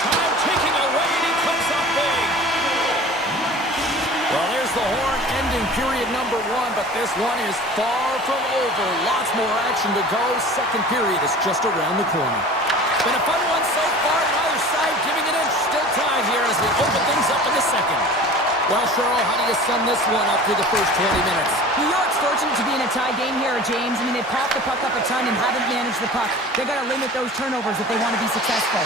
Time ticking away, and he comes up big. Well, there's the horn ending period number 1, but this one is far from over. Lots more action to go. Second period is just around the corner. Been a fun one so far. Neither side giving an inch. Still tied Well, Cheryl, how do you sum this one up through the first 20 minutes? New York's fortunate to be in a tie game here, James. I mean, they've popped the puck up a ton and haven't managed the puck. They've got to limit those turnovers if they want to be successful.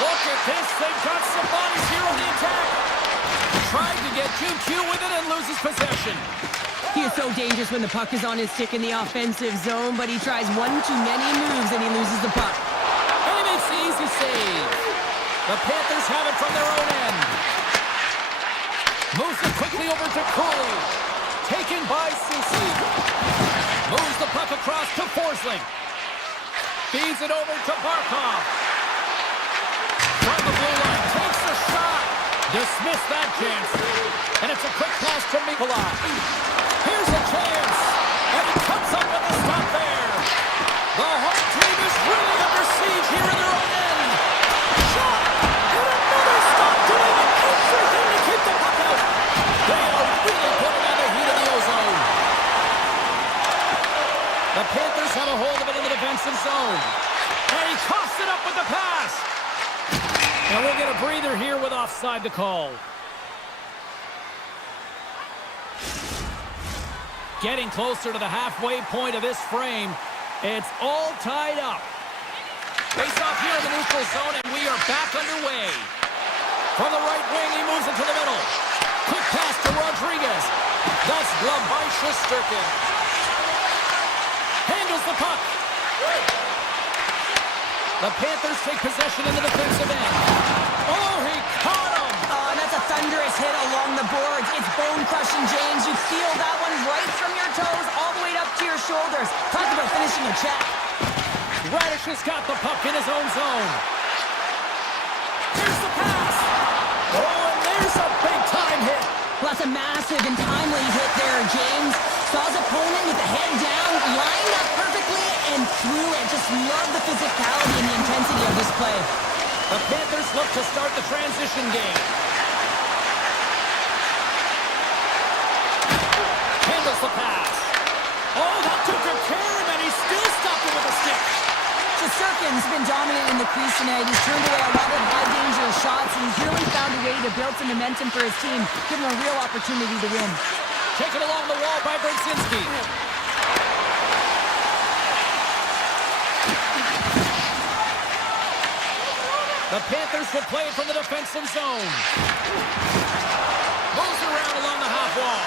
Look at this. They've got some bodies here on the attack. Tried to get QQ with it and loses possession. He is so dangerous when the puck is on his stick in the offensive zone, but he tries one too many moves and he loses the puck. And he makes the easy save. The Panthers have it from their own end. Moves it quickly over to Cooley. Taken by Ceci. Moves the puck across to Forsling. Feeds it over to Barkov. From the blue line, takes the shot. Dismiss that chance. And it's a quick pass to Nikolai. Here's a chance. And he comes up with a stop there. The home team is really under siege here in their own end. Shot. And another stop doing everything to keep the puck out. They are really putting on the heat of the ozone. The Panthers have a hold of it in the defensive zone. And he coughs it up with the pass. And we'll get a breather here with offside to call. Getting closer to the halfway point of this frame. It's all tied up. Face off here in the neutral zone, and we are back underway. From the right wing, he moves it to the middle. Quick pass to Rodriguez. That's gloved by Shesterkin. Handles the puck. The Panthers take possession in the defensive end. Oh, he caught him! Oh, and that's a thunderous hit along the boards. It's bone-crushing, James. You feel that one right from your toes all the way up to your shoulders. Talk about finishing a check. Radish has got the puck in his own zone. Here's the pass. Oh, and there's a big-time hit. Well, that's a massive and timely hit there, James. Saw his opponent with the head down, lined up perfectly, and threw it. Just love the physicality and the intensity of this play. The Panthers look to start the transition game. Handles the pass. Oh, that took a care, and he still stopped it with a stick. Shesterkin's been dominant in the crease tonight. He's turned away a lot of high-danger shots, and he's really found a way to build some momentum for his team, give him a real opportunity to win. Taken along the wall by Brzezinski. The Panthers will play it from the defensive zone. Moves around along the half wall.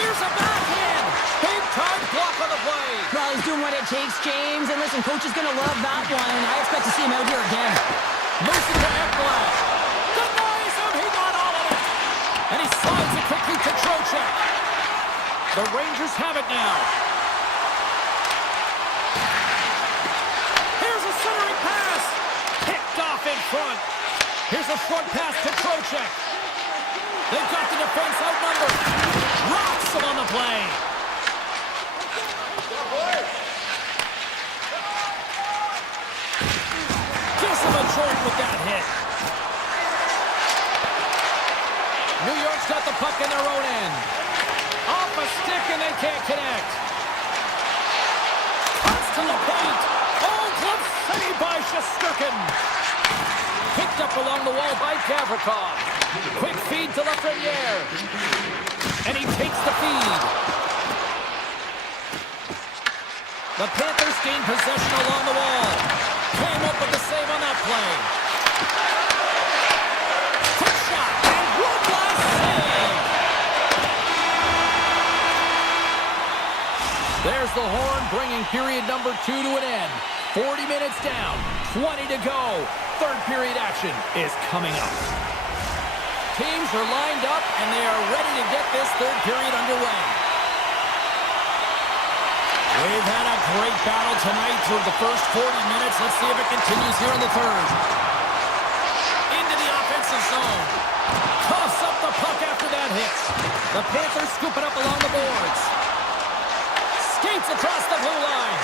Here's a backhand. Big time block on the play. Well, he's doing what it takes, James. And listen, coach is going to love that one. I expect to see him out here again. Moves it to Ekblad. Denies him. He got all of it. And he slides it quickly to Trocheck. The Rangers have it now. Here's a centering pass. Picked off in front. Here's a short pass to Trocheck. They've got the defense outnumbered. Rocks him on the play. Gives him a jolt with that hit. New York's got the puck in their own end. Off a stick and they can't connect. Pass to the paint. Oh, glove saved by Shesterkin. Picked up along the wall by Gavrikov. Quick feed to Lafreniere. And he takes the feed. The Panthers gain possession along the wall. Came up with the save on that play. Quick shot. And one last save. There's the horn bringing period number 2 to an end. 40 minutes down. 20 to go. Third period action is coming up. Teams are lined up, and they are ready to get this third period underway. We've had a great battle tonight through the first 40 minutes. Let's see if it continues here in the third. Into the offensive zone. Coughs up the puck after that hit. The Panthers scoop it up along the boards. Skates across the blue line.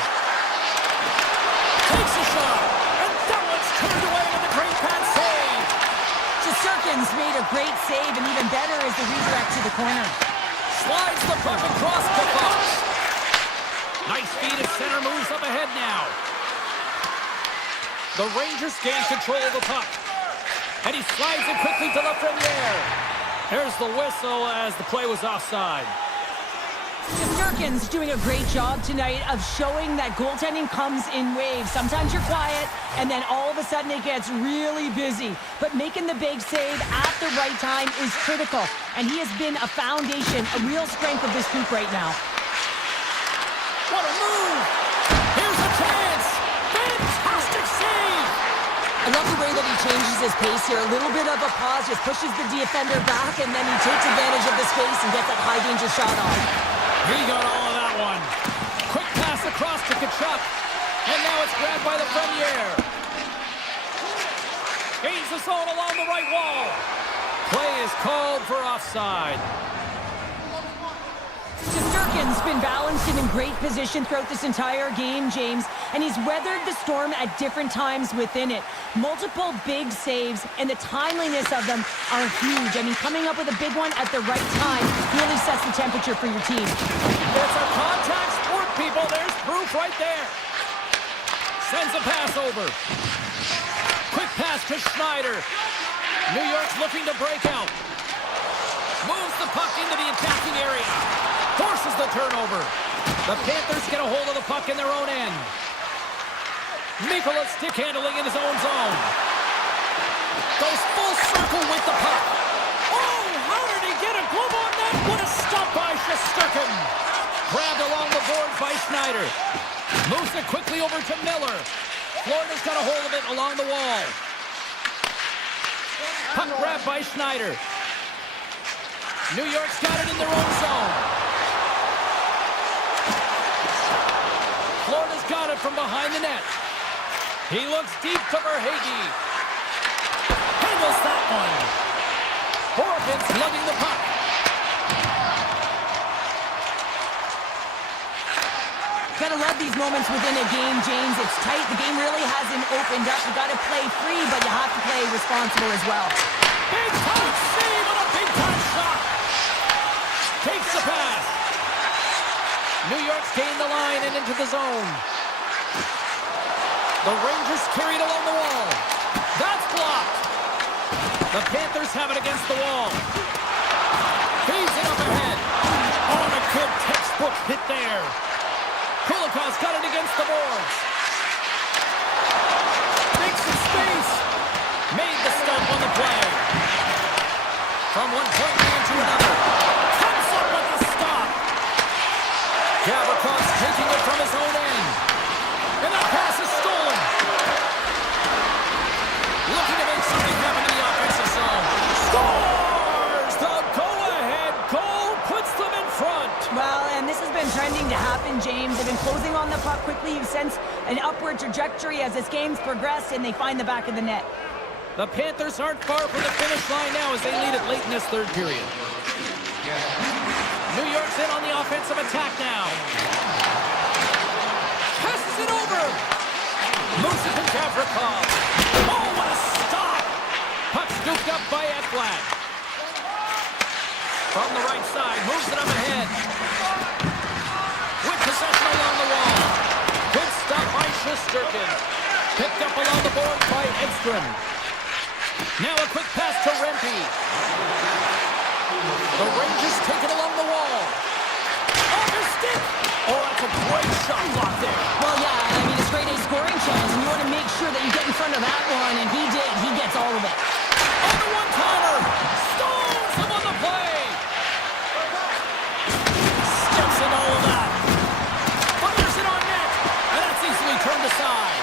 Takes a shot. And that one's turned away with a great pass save. Shesterkin's made a great save, and even better is the redirect to the corner. Slides the puck across the box. Nice feed at center, moves up ahead now. The Rangers gain control of the puck. And he slides it quickly to the Premier. There's the whistle as the play was offside. Shesterkin's doing a great job tonight of showing that goaltending comes in waves. Sometimes you're quiet, and then all of a sudden it gets really busy. But making the big save at the right time is critical. And he has been a foundation, a real strength of this group right now. What a move! Here's a chance! Fantastic save! I love the way that he changes his pace here. A little bit of a pause, just pushes the defender back, and then he takes advantage of the space and gets that high-danger shot on. He got all of that one. Quick pass across to Kachuk. And now it's grabbed by the Premier. Gains the zone along the right wall. Play is called for offside. Shesterkin's been balanced and in great position throughout this entire game, James, and he's weathered the storm at different times within it. Multiple big saves, and the timeliness of them are huge. I mean, coming up with a big one at the right time really sets the temperature for your team. It's a contact sport, people. There's proof right there. Sends a pass over. Quick pass to Schneider. New York's looking to break out. Moves the puck into the attacking area. Forces the turnover. The Panthers get a hold of the puck in their own end. Mikkola stick handling in his own zone. Goes full circle with the puck. Oh, how did he get a glove on that? What a stop by Shesterkin. Grabbed along the boards by Schneider. Moves it quickly over to Miller. Florida's got a hold of it along the wall. Puck grabbed by Schneider. New York's got it in their own zone. Florida's got it from behind the net. He looks deep to Verhaeghe. Handles that one. Horvitz lugging the puck. Gotta love these moments within a game, James. It's tight. The game really hasn't opened up. You gotta play free, but you have to play responsible as well. Big time save on a big time shot. Takes the pass. New York's gained the line and into the zone. The Rangers carried along the wall. That's blocked. The Panthers have it against the wall. Feeds it up ahead. On a good textbook hit there. Kulikov's got it against the boards. Makes some space. Made the stop on the play. From one point man to another. Comes up with the stop. Gavrikov taking it from his own end. And that pass is stolen. Looking to make something happen in the offensive zone. Scores! The go-ahead goal puts them in front. Well, and this has been trending to happen, James. They've been closing on the puck quickly. You sense an upward trajectory as this game's progressed, and they find the back of the net. The Panthers aren't far from the finish line now as they lead it late in this third period. New York's in on the offensive attack now. Passes it over. Moves it to Gavrikov. Oh, what a stop! Puck scooped up by Ekblad. From the right side, moves it up ahead. With possession along the wall. Good stop by Shesterkin. Picked up along the board by Edstrom. Now a quick pass to Rempe. The Rangers take it along the wall. Off his stick. Oh, that's a great shot block there. Well, yeah, I mean, it's grade A scoring chance, and you want to make sure that you get in front of that one, and he did. He gets all of it. On the one-timer. Stones him on the play. Steps in all of that. Fires it on net. And that's easily turned aside.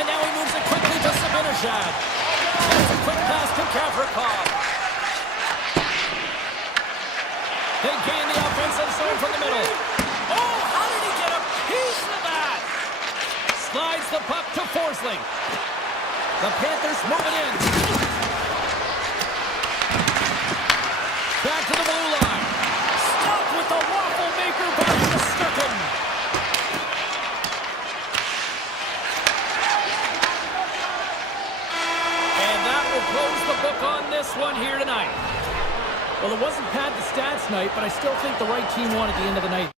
And now he moves it quickly to Sabinishad. That's a quick pass to Gavrikov. They gain the offensive zone from the middle. Oh, how did he get a piece of that? Slides the puck to Forsling. The Panthers moving in. Back to the blue line. Stopped with the waffle maker by Shesterkin. And that will close the book on this one here tonight. Well, it wasn't pad the stats night, but I still think the right team won at the end of the night.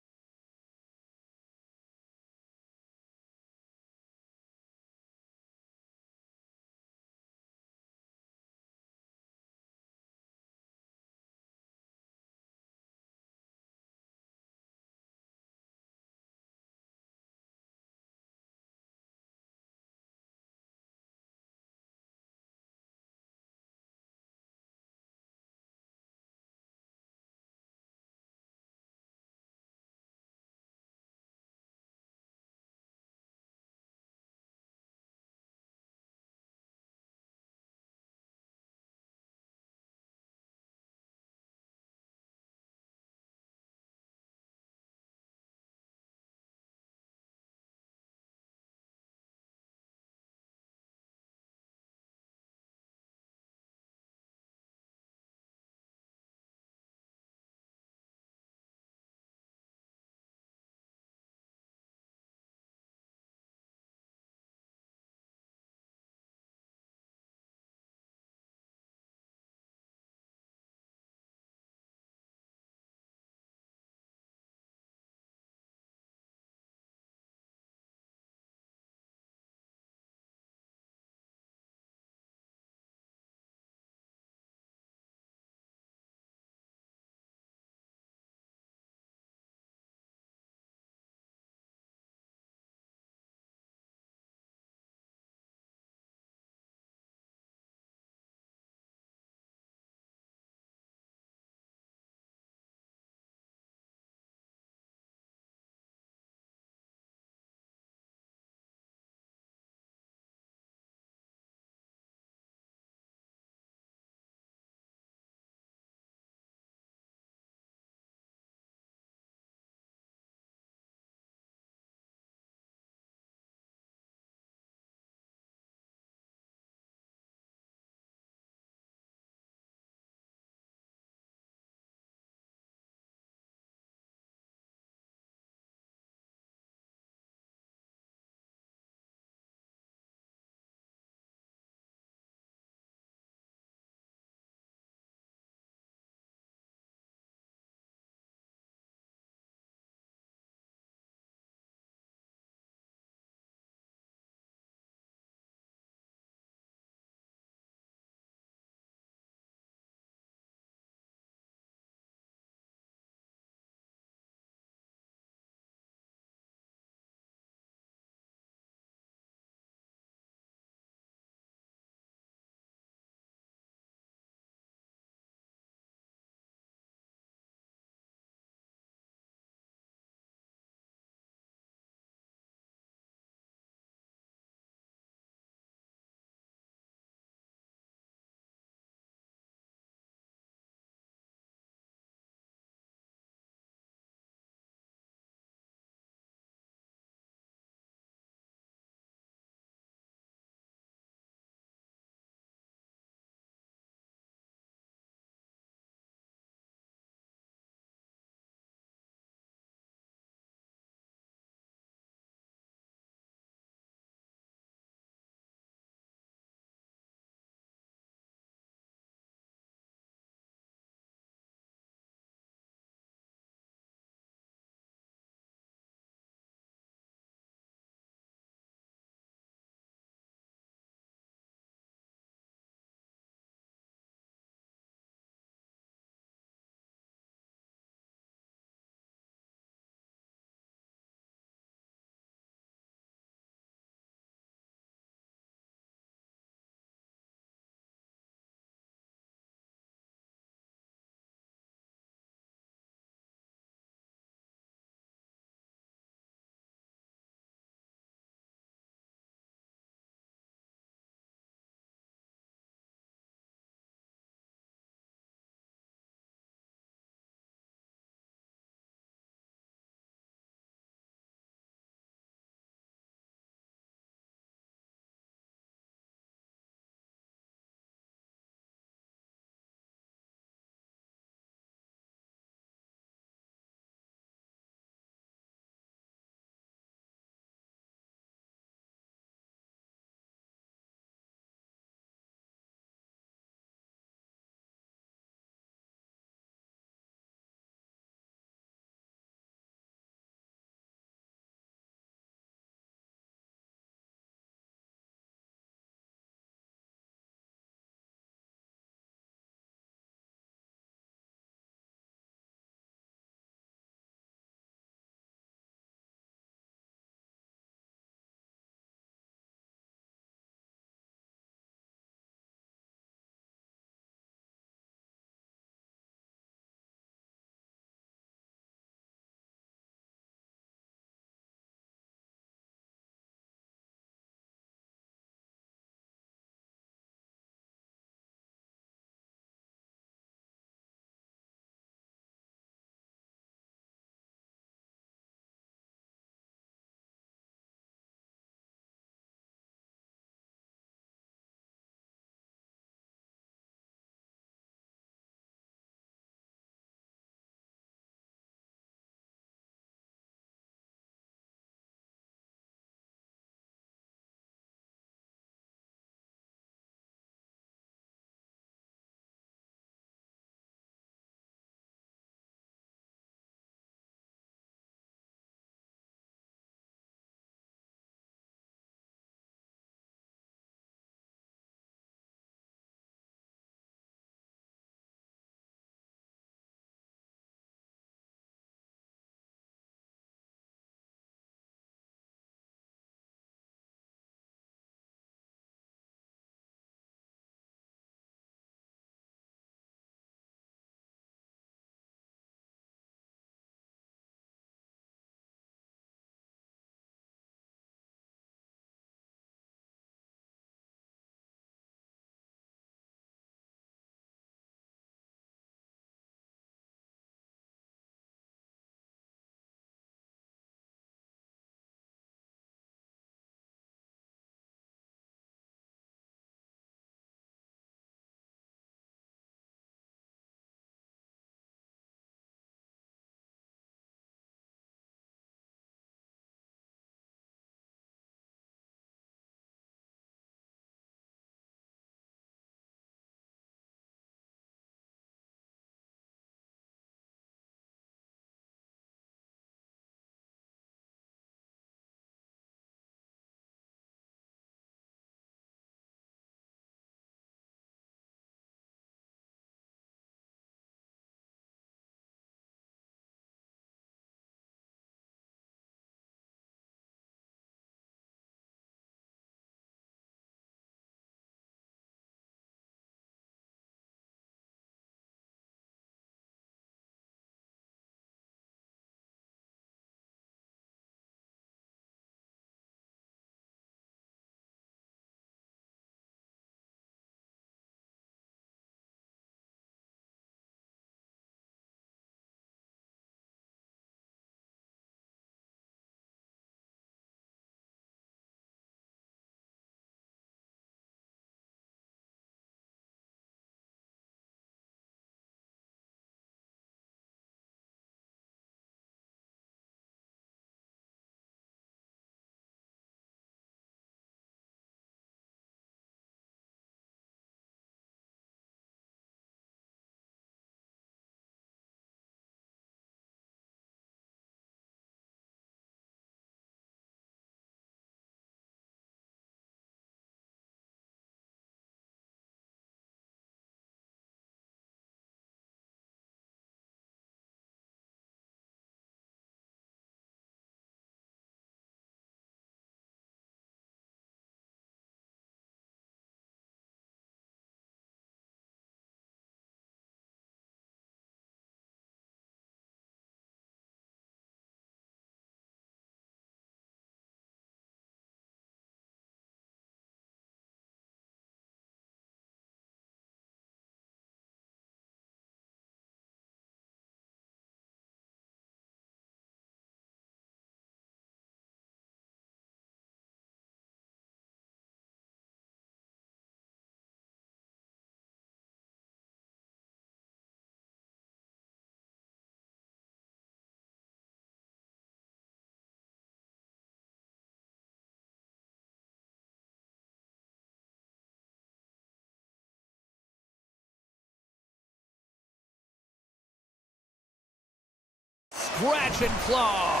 scratch and claw.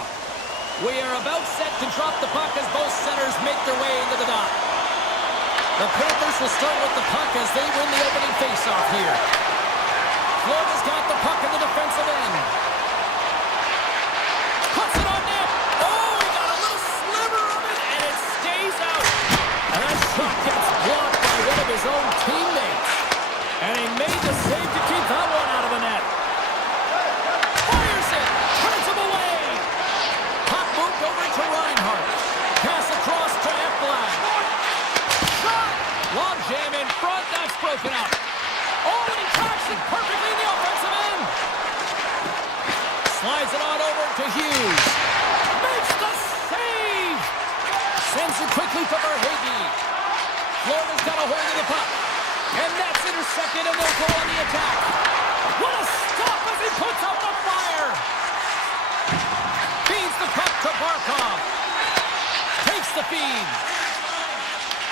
We are about set to drop the puck as both centers make their way into the dot. The Panthers will start with the puck as they win the opening faceoff here. Florida's got the puck in the defensive end. Puts it on net. Oh, he got a little sliver of it, and it stays out. And that shot gets blocked by one of his own teammates. And he made the save to keep that one out of the net. Fires it. Turns him away. Puck moved over to Reinhardt. Pass across to Ekblad. Shot. Long jam in front. That's broken up. Oh, and he tracks it perfectly in the offensive end. Slides it on over to Hughes. Makes the save. Sends it quickly to Verhaeghe. Florida's got a hold of the puck. And that's intercepted, and they'll go on the attack. What a stop as he puts up the fire. Feeds the puck to Barkov. Takes the feed.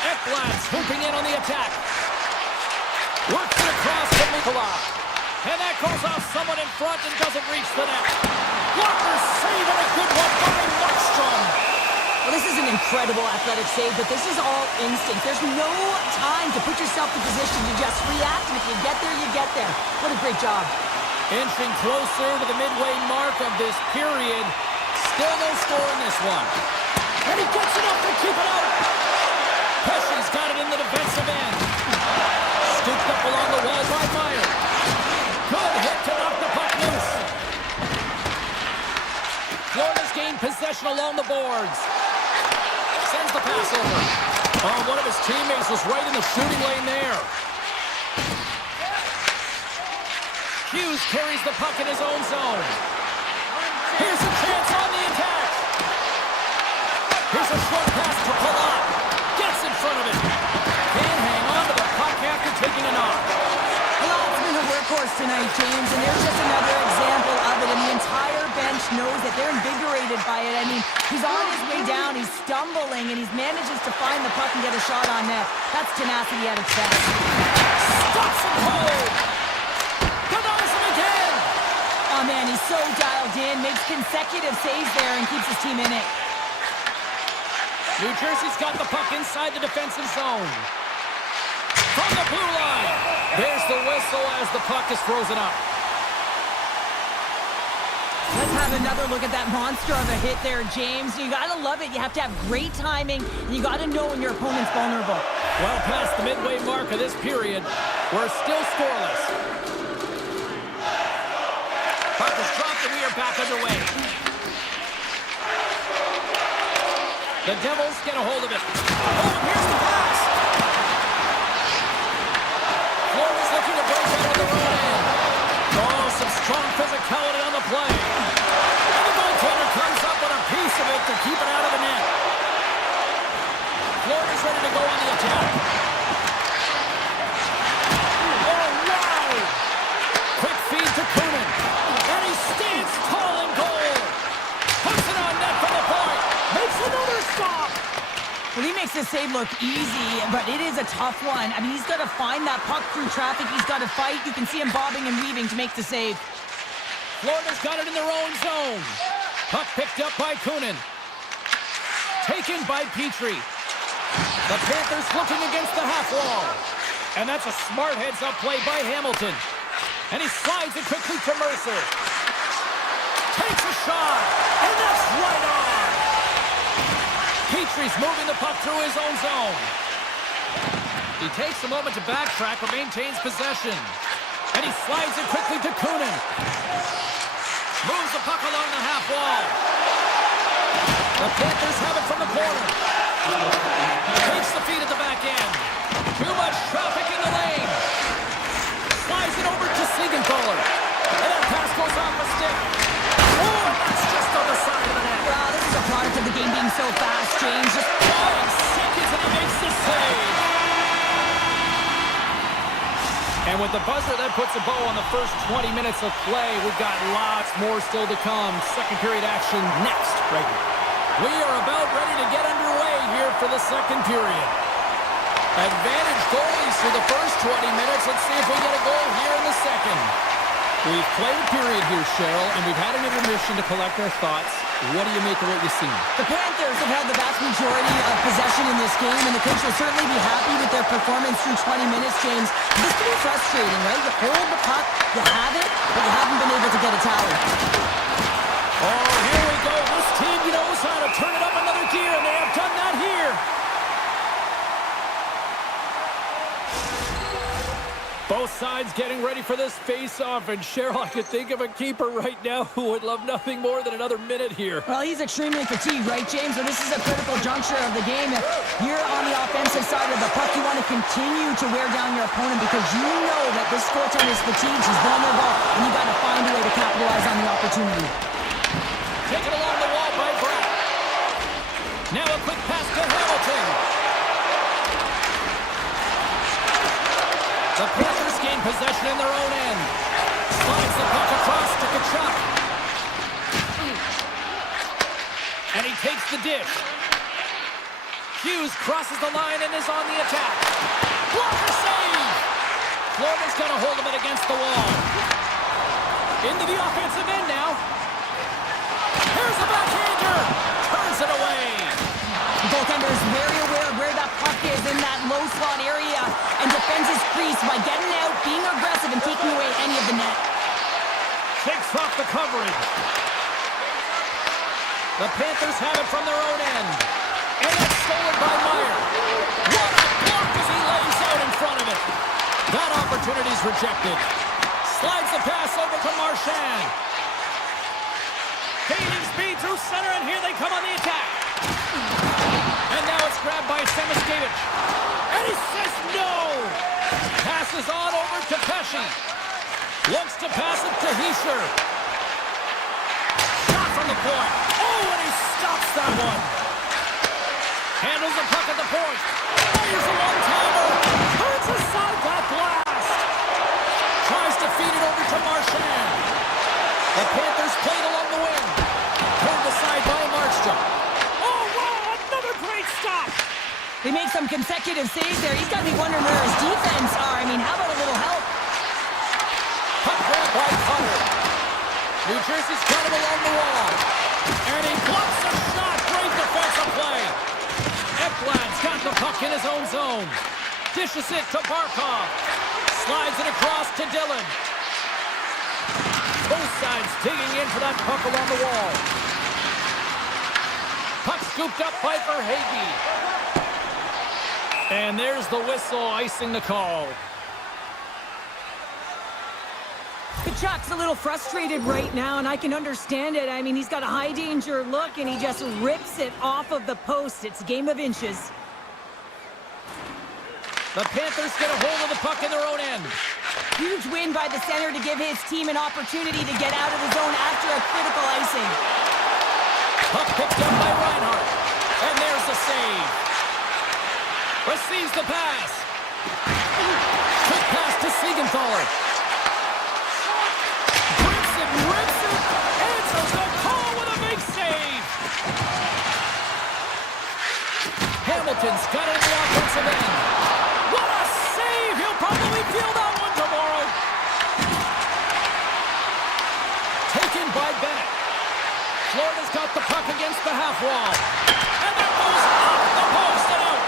Ekblad's hooping in on the attack. Works it across to Mikula. And that goes off someone in front and doesn't reach the net. Blocker save and a good one by Markstrom. Well, this is an incredible athletic save, but this is all instinct. There's no time to put yourself in position to just react, and if you get there, you get there. What a great job. Inching closer to the midway mark of this period. Still no score in this one. And he gets enough to keep it out. Pesci's got it in the defensive end. Scooped up along the wall by Meyer. Good hit to knock the puck loose. Florida's gained possession along the boards. Sends the pass over. Oh, one of his teammates was right in the shooting lane there. Hughes carries the puck in his own zone. Here's a chance on the attack. Here's a short pass to Palat. Gets in front of it. Can't hang on to the puck after taking a knock. Palat's been a workhorse tonight, James, and there's just another example of it, and the entire bench knows that they're invigorated by it. I mean, he's on his way down, he's stumbling, and he manages to find the puck and get a shot on net. That's tenacity at its best. Stops him cold. Denies him again. Oh, man, he's so dialed in, makes consecutive saves there, and keeps his team in it. New Jersey's got the puck inside the defensive zone. From the blue line. There's the whistle as the puck is frozen up. Let's have another look at that monster of a hit there, James. You gotta love it. You have to have great timing, and you gotta know when your opponent's vulnerable. Well past the midway mark of this period, we're still scoreless. Puck is dropped and we are back underway. The Devils get a hold of it. Oh, and here's the pass. Florida's looking to break out of their own end. Oh, some strong physicality on the play. And the goaltender comes up with a piece of it to keep it out of the net. Florida's ready to go on the attack. Oh, wow! Quick feed to Kunin. And he stands tall in goal. Puts it on net from the point. Makes another stop. Well, he makes this save look easy, but it is a tough one. I mean, he's got to find that puck through traffic. He's got to fight. You can see him bobbing and weaving to make the save. Florida's got it in their own zone. Puck picked up by Kunin. Taken by Petrie. The Panthers looking against the half wall. And that's a smart heads-up play by Hamilton. And he slides it quickly to Mercer. Takes a shot. And that's right on. Petrie's moving the puck through his own zone. He takes a moment to backtrack but maintains possession. And he slides it quickly to Kunin. Moves the puck along the half wall. The Panthers have it from the corner. Takes the feed at the back end. Too much traffic in the lane. Slides it over to Siegenthaler. And that pass goes off the stick. Oh, and that's just on the side of the net. Wow, this is a product of the game being so fast, James. Just 5 seconds and he makes the save. And with the buzzer, that puts a bow on the first 20 minutes of play. We've got lots more still to come. Second period action next, right here. We are about ready to get underway here for the second period. Advantage goalies for the first 20 minutes. Let's see if we get a goal here in the second. We've played a period here, Cheryl, and we've had an intermission to collect our thoughts. What do you make of what you've seen? The Panthers have had the vast majority of possession in this game, and the coach will certainly be happy with their performance through 20 minutes, James. This can be frustrating, right? You hold the puck, you have it, but you haven't been able to get a tally. Oh, here we go. This team knows how to turn it up another gear, and they have done that here. Both sides getting ready for this face-off, and Cheryl, I could think of a keeper right now who would love nothing more than another minute here. Well, he's extremely fatigued, right, James? So this is a critical juncture of the game. If you're on the offensive side of the puck, you want to continue to wear down your opponent because you know that this goaltender is fatigued, he's vulnerable, and you got to find a way to capitalize on the opportunity. Taken along the wall by Brett. Now a quick pass to Hamilton. The Panthers gain possession in their own end. Slides the puck across to Kachuk. And he takes the dish. Hughes crosses the line and is on the attack. Blocker save! Florida's got a hold of it against the wall. Into the offensive end now. Here's the backhander. Turns it away. The goaltender is very aware of where that puck is in that low slot area and defends his crease by getting out, being aggressive, and taking away any of the net. Takes off the coverage. The Panthers have it from their own end. And it's stolen by Meyer. What a block as he lays out in front of it. That opportunity's rejected. Slides the pass over to Marchand. Gaining speed through center, and here they come on the attack. And now it's grabbed by Semiskevich. And he says no! Passes on over to Pesci. Looks to pass it to Hischer. Shot from the point. Oh, and he stops that one. Handles the puck at the point. Fires a one-timer. Turns aside that blast. Tries to feed it over to Marchand. The Panthers played along the wing. Turned aside by Markstrom. Oh, wow, another great stop. They make some consecutive saves there. He's got to be wondering where his defense are. I mean, how about a little help? Puck grab by Cutter. New Jersey's got him along the wall. And he blocks a shot. Great defensive play. Ekblad's got the puck in his own zone. Dishes it to Barkov. Slides it across to Dillon. Both sides digging in for that puck along the wall. Puck scooped up by Verhaeghe. And there's the whistle, icing the call. Kachuk's a little frustrated right now, and I can understand it. I mean, he's got a high-danger look, and he just rips it off of the post. It's a game of inches. The Panthers get a hold of the puck in their own end. Huge win by the center to give his team an opportunity to get out of the zone after a critical icing. Puck picked up by Reinhart. And there's the save. Receives the pass. Quick pass to Siegenthaler. Rips it, answers the call with a big save. Hamilton's got it in the offensive end. What a save! He'll probably feel that one tomorrow. Taken by Bennett. Florida's got the puck against the half wall. And that goes off the post and out.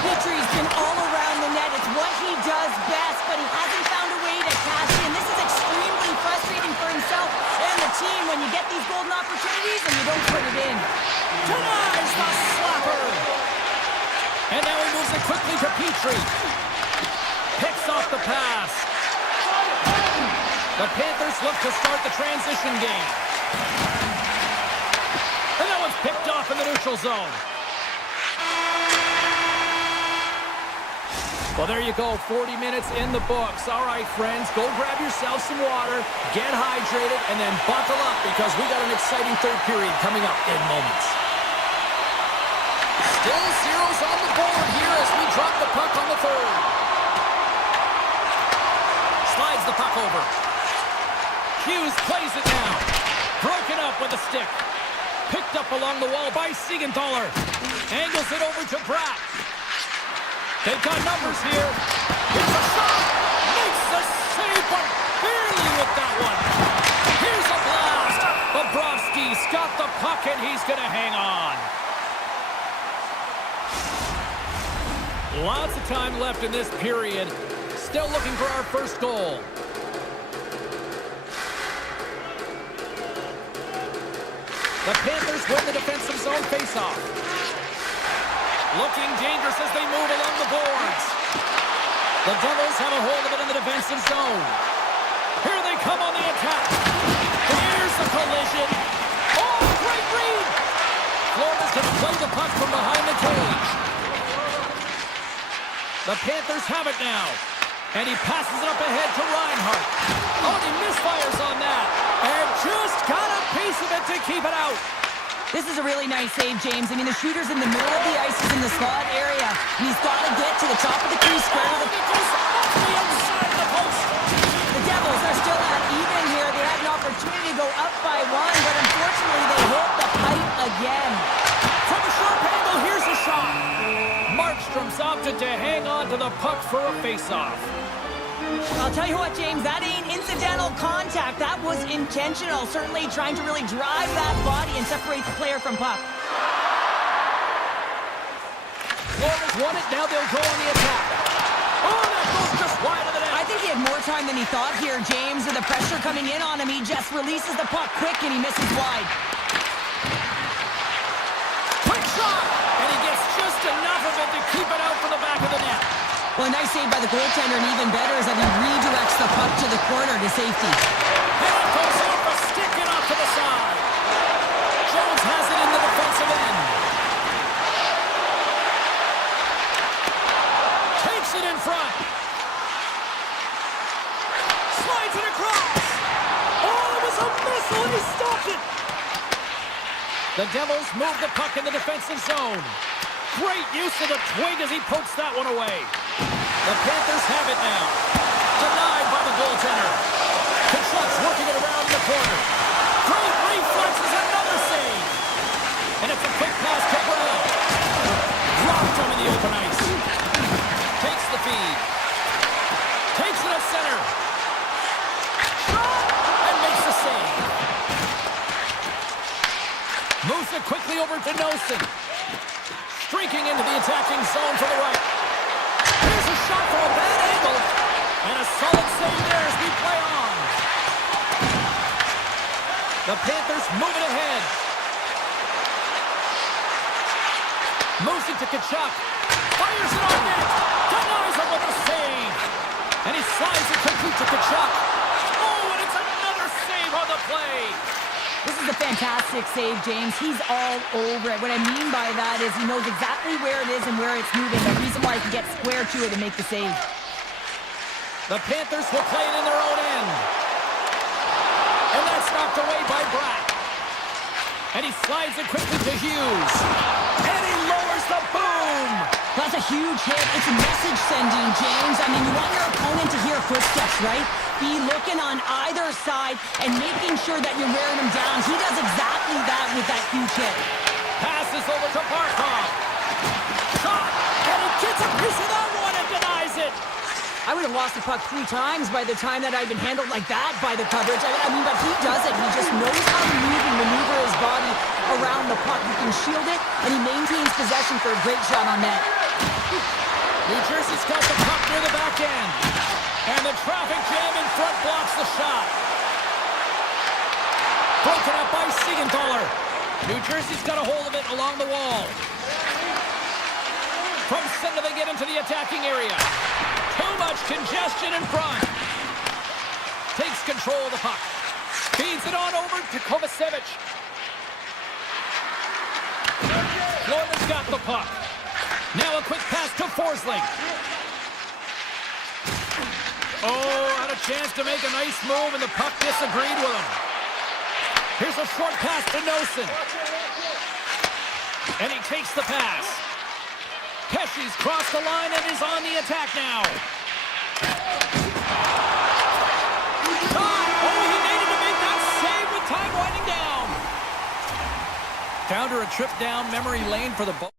Petry's been all around the net. It's what he does best, but he hasn't found a way to cash in. This is extremely frustrating for himself and the team when you get these golden opportunities and you don't put it in. Denies the slapper. And now he moves it quickly to Petry. Picks off the pass. The Panthers look to start the transition game. And that one's picked off in the neutral zone. Well, there you go. 40 minutes in the books. All right, friends, go grab yourself some water, get hydrated, and then buckle up because we got an exciting third period coming up in moments. Still zeros on the board here as we drop the puck on the third. Slides the puck over. Hughes plays it now. Broken up with a stick. Picked up along the wall by Siegenthaler. Angles it over to Bratt. They've got numbers here. Here's a shot. Makes the save, but barely with that one. Here's a blast. Bobrovsky's got the puck, and he's going to hang on. Lots of time left in this period. Still looking for our first goal. The Panthers win the defensive zone faceoff. Looking dangerous as they move along the boards. The Devils have a hold of it in the defensive zone. Here they come on the attack. Here's the collision. Oh, great read! Florida's going to play the puck from behind the cage. The Panthers have it now. And he passes it up ahead to Reinhart. Oh, he misfires on that. And just got a piece of it to keep it out. This is a really nice save, James. I mean, the shooter's in the middle of the ice. He's in the slot area. And he's got to get to the top of the crease square. Oh, he goes off the outside of the post. The Devils are still at even here. They had an opportunity to go up by one, but unfortunately they hit the pipe again. From a sharp angle, here's a shot. Markstrom's opted to hang on to the puck for a face-off. I'll tell you what, James, that ain't incidental contact. That was intentional. Certainly trying to really drive that body and separate the player from puck. Florida's won it. Now they'll go on the attack. Oh, that goes just wide of the net. I think he had more time than he thought here, James. With the pressure coming in on him, he just releases the puck quick and he misses wide. Quick shot! And he gets just enough of it to keep it out from the back of the net. Well, a nice save by the goaltender, and even better is that he redirects the puck to the corner to safety. And it goes off a stick and off to the side. Jones has it in the defensive end. Takes it in front. Slides it across. Oh, it was a missile, and he stopped it. The Devils move the puck in the defensive zone. Great use of the twig as he pokes that one away. The Panthers have it now. Denied by the goaltender. Kachuk's working it around in the corner. Great reflexes, another save. And it's a quick pass to Brown. Dropped him in the open ice. Takes the feed. Takes it at center. Shot! And makes the save. Moves it quickly over to Nelson. Streaking into the attacking zone to the right. Here's a shot from a bad angle. And a solid save there as we play on. The Panthers move it ahead. Moves it to Kachuk. Fires it on net. Denies him with a save. And he slides it quickly to Kachuk. Oh, and it's another save on the play. This is a fantastic save, James. He's all over it. What I mean by that is he knows exactly where it is and where it's moving. The reason why he can get square to it and make the save. The Panthers will play it in their own end. And that's knocked away by Bratt. And he slides it quickly to Hughes. And he lowers the boom. That's a huge hit. It's a message sending, James. I mean, you want your opponent to hear footsteps, right? Be looking on either side and making sure that you're wearing him down. He does exactly that with that huge hit. Passes over to Barkov. Shot. And he gets a piece of that one and denies it. I would have lost the puck 3 times by the time that I'd been handled like that by the coverage. I mean, but he does it. He just knows how to move and maneuver his body around the puck. He can shield it, and he maintains possession for a great shot on net. New Jersey's got the puck near the back end. And the traffic jam in front blocks the shot. Broken up by Siegenthaler. New Jersey's got a hold of it along the wall. From center they get into the attacking area. Too much congestion in front. Takes control of the puck. Feeds it on over to Kovacevic. Florida's got the puck. Now a quick pass to Forsling. Oh, had a chance to make a nice move, and the puck disagreed with him. Here's a short pass to Nelson. And he takes the pass. Pesci's crossed the line and is on the attack now. Oh, he needed to make that save with time winding down. Down to a trip down memory lane for the ball.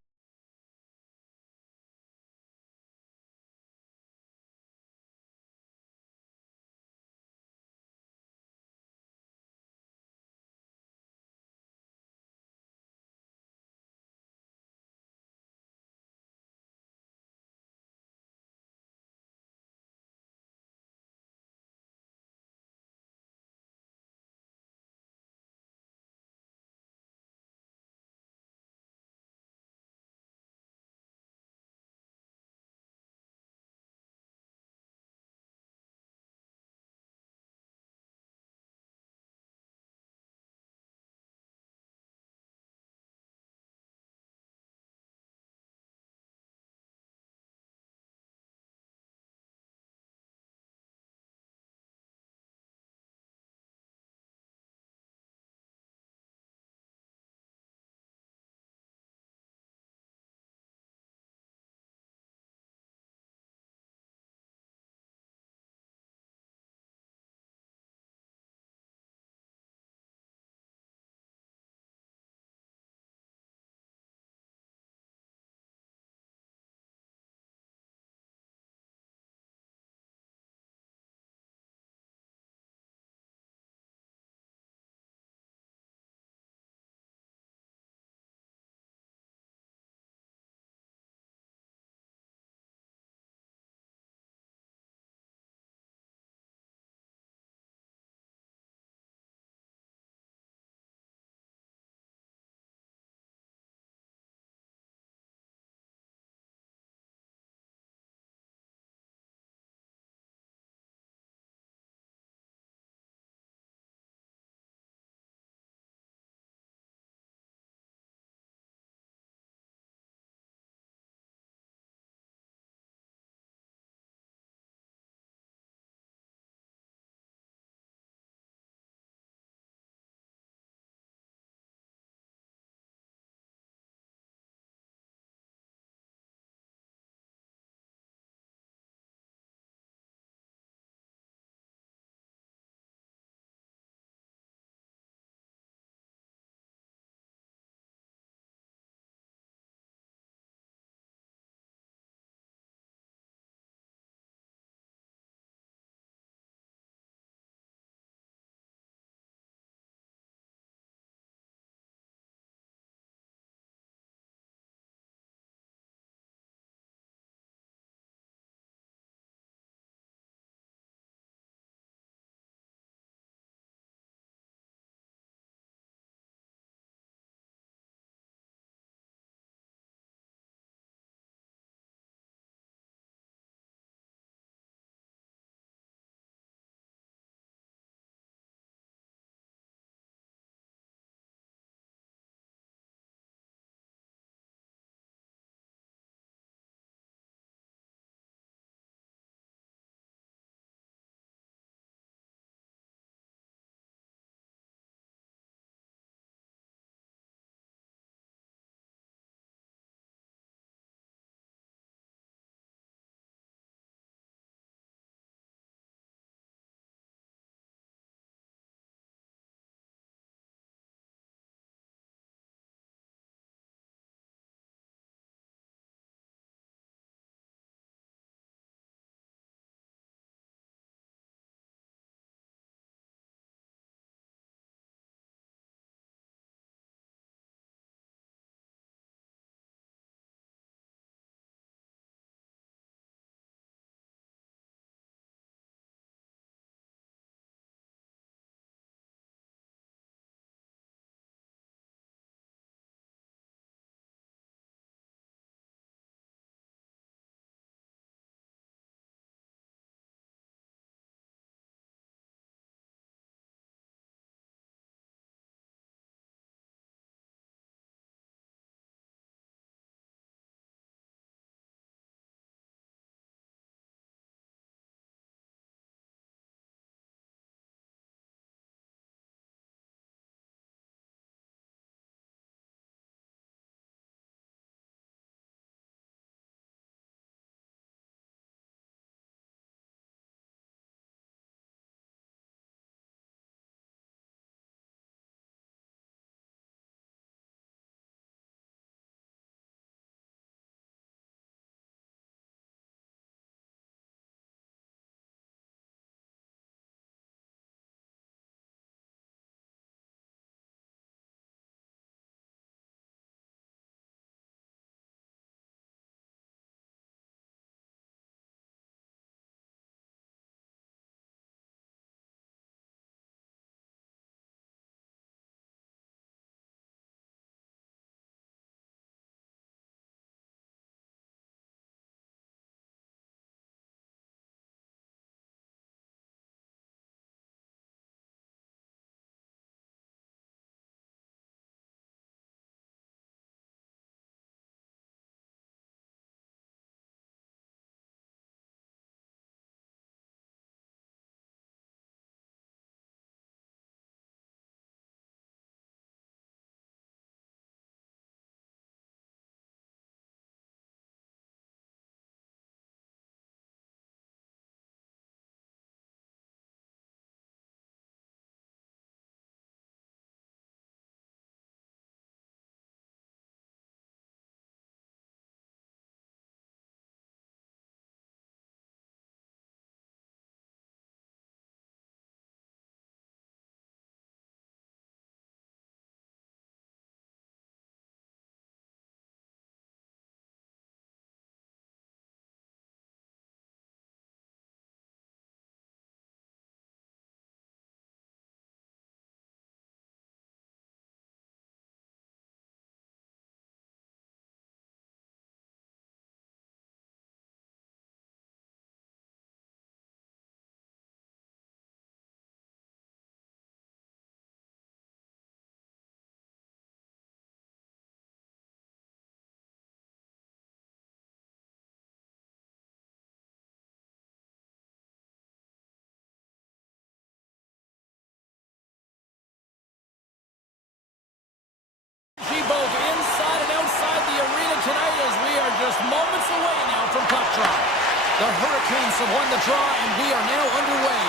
The Hurricanes have won the draw, and we are now underway.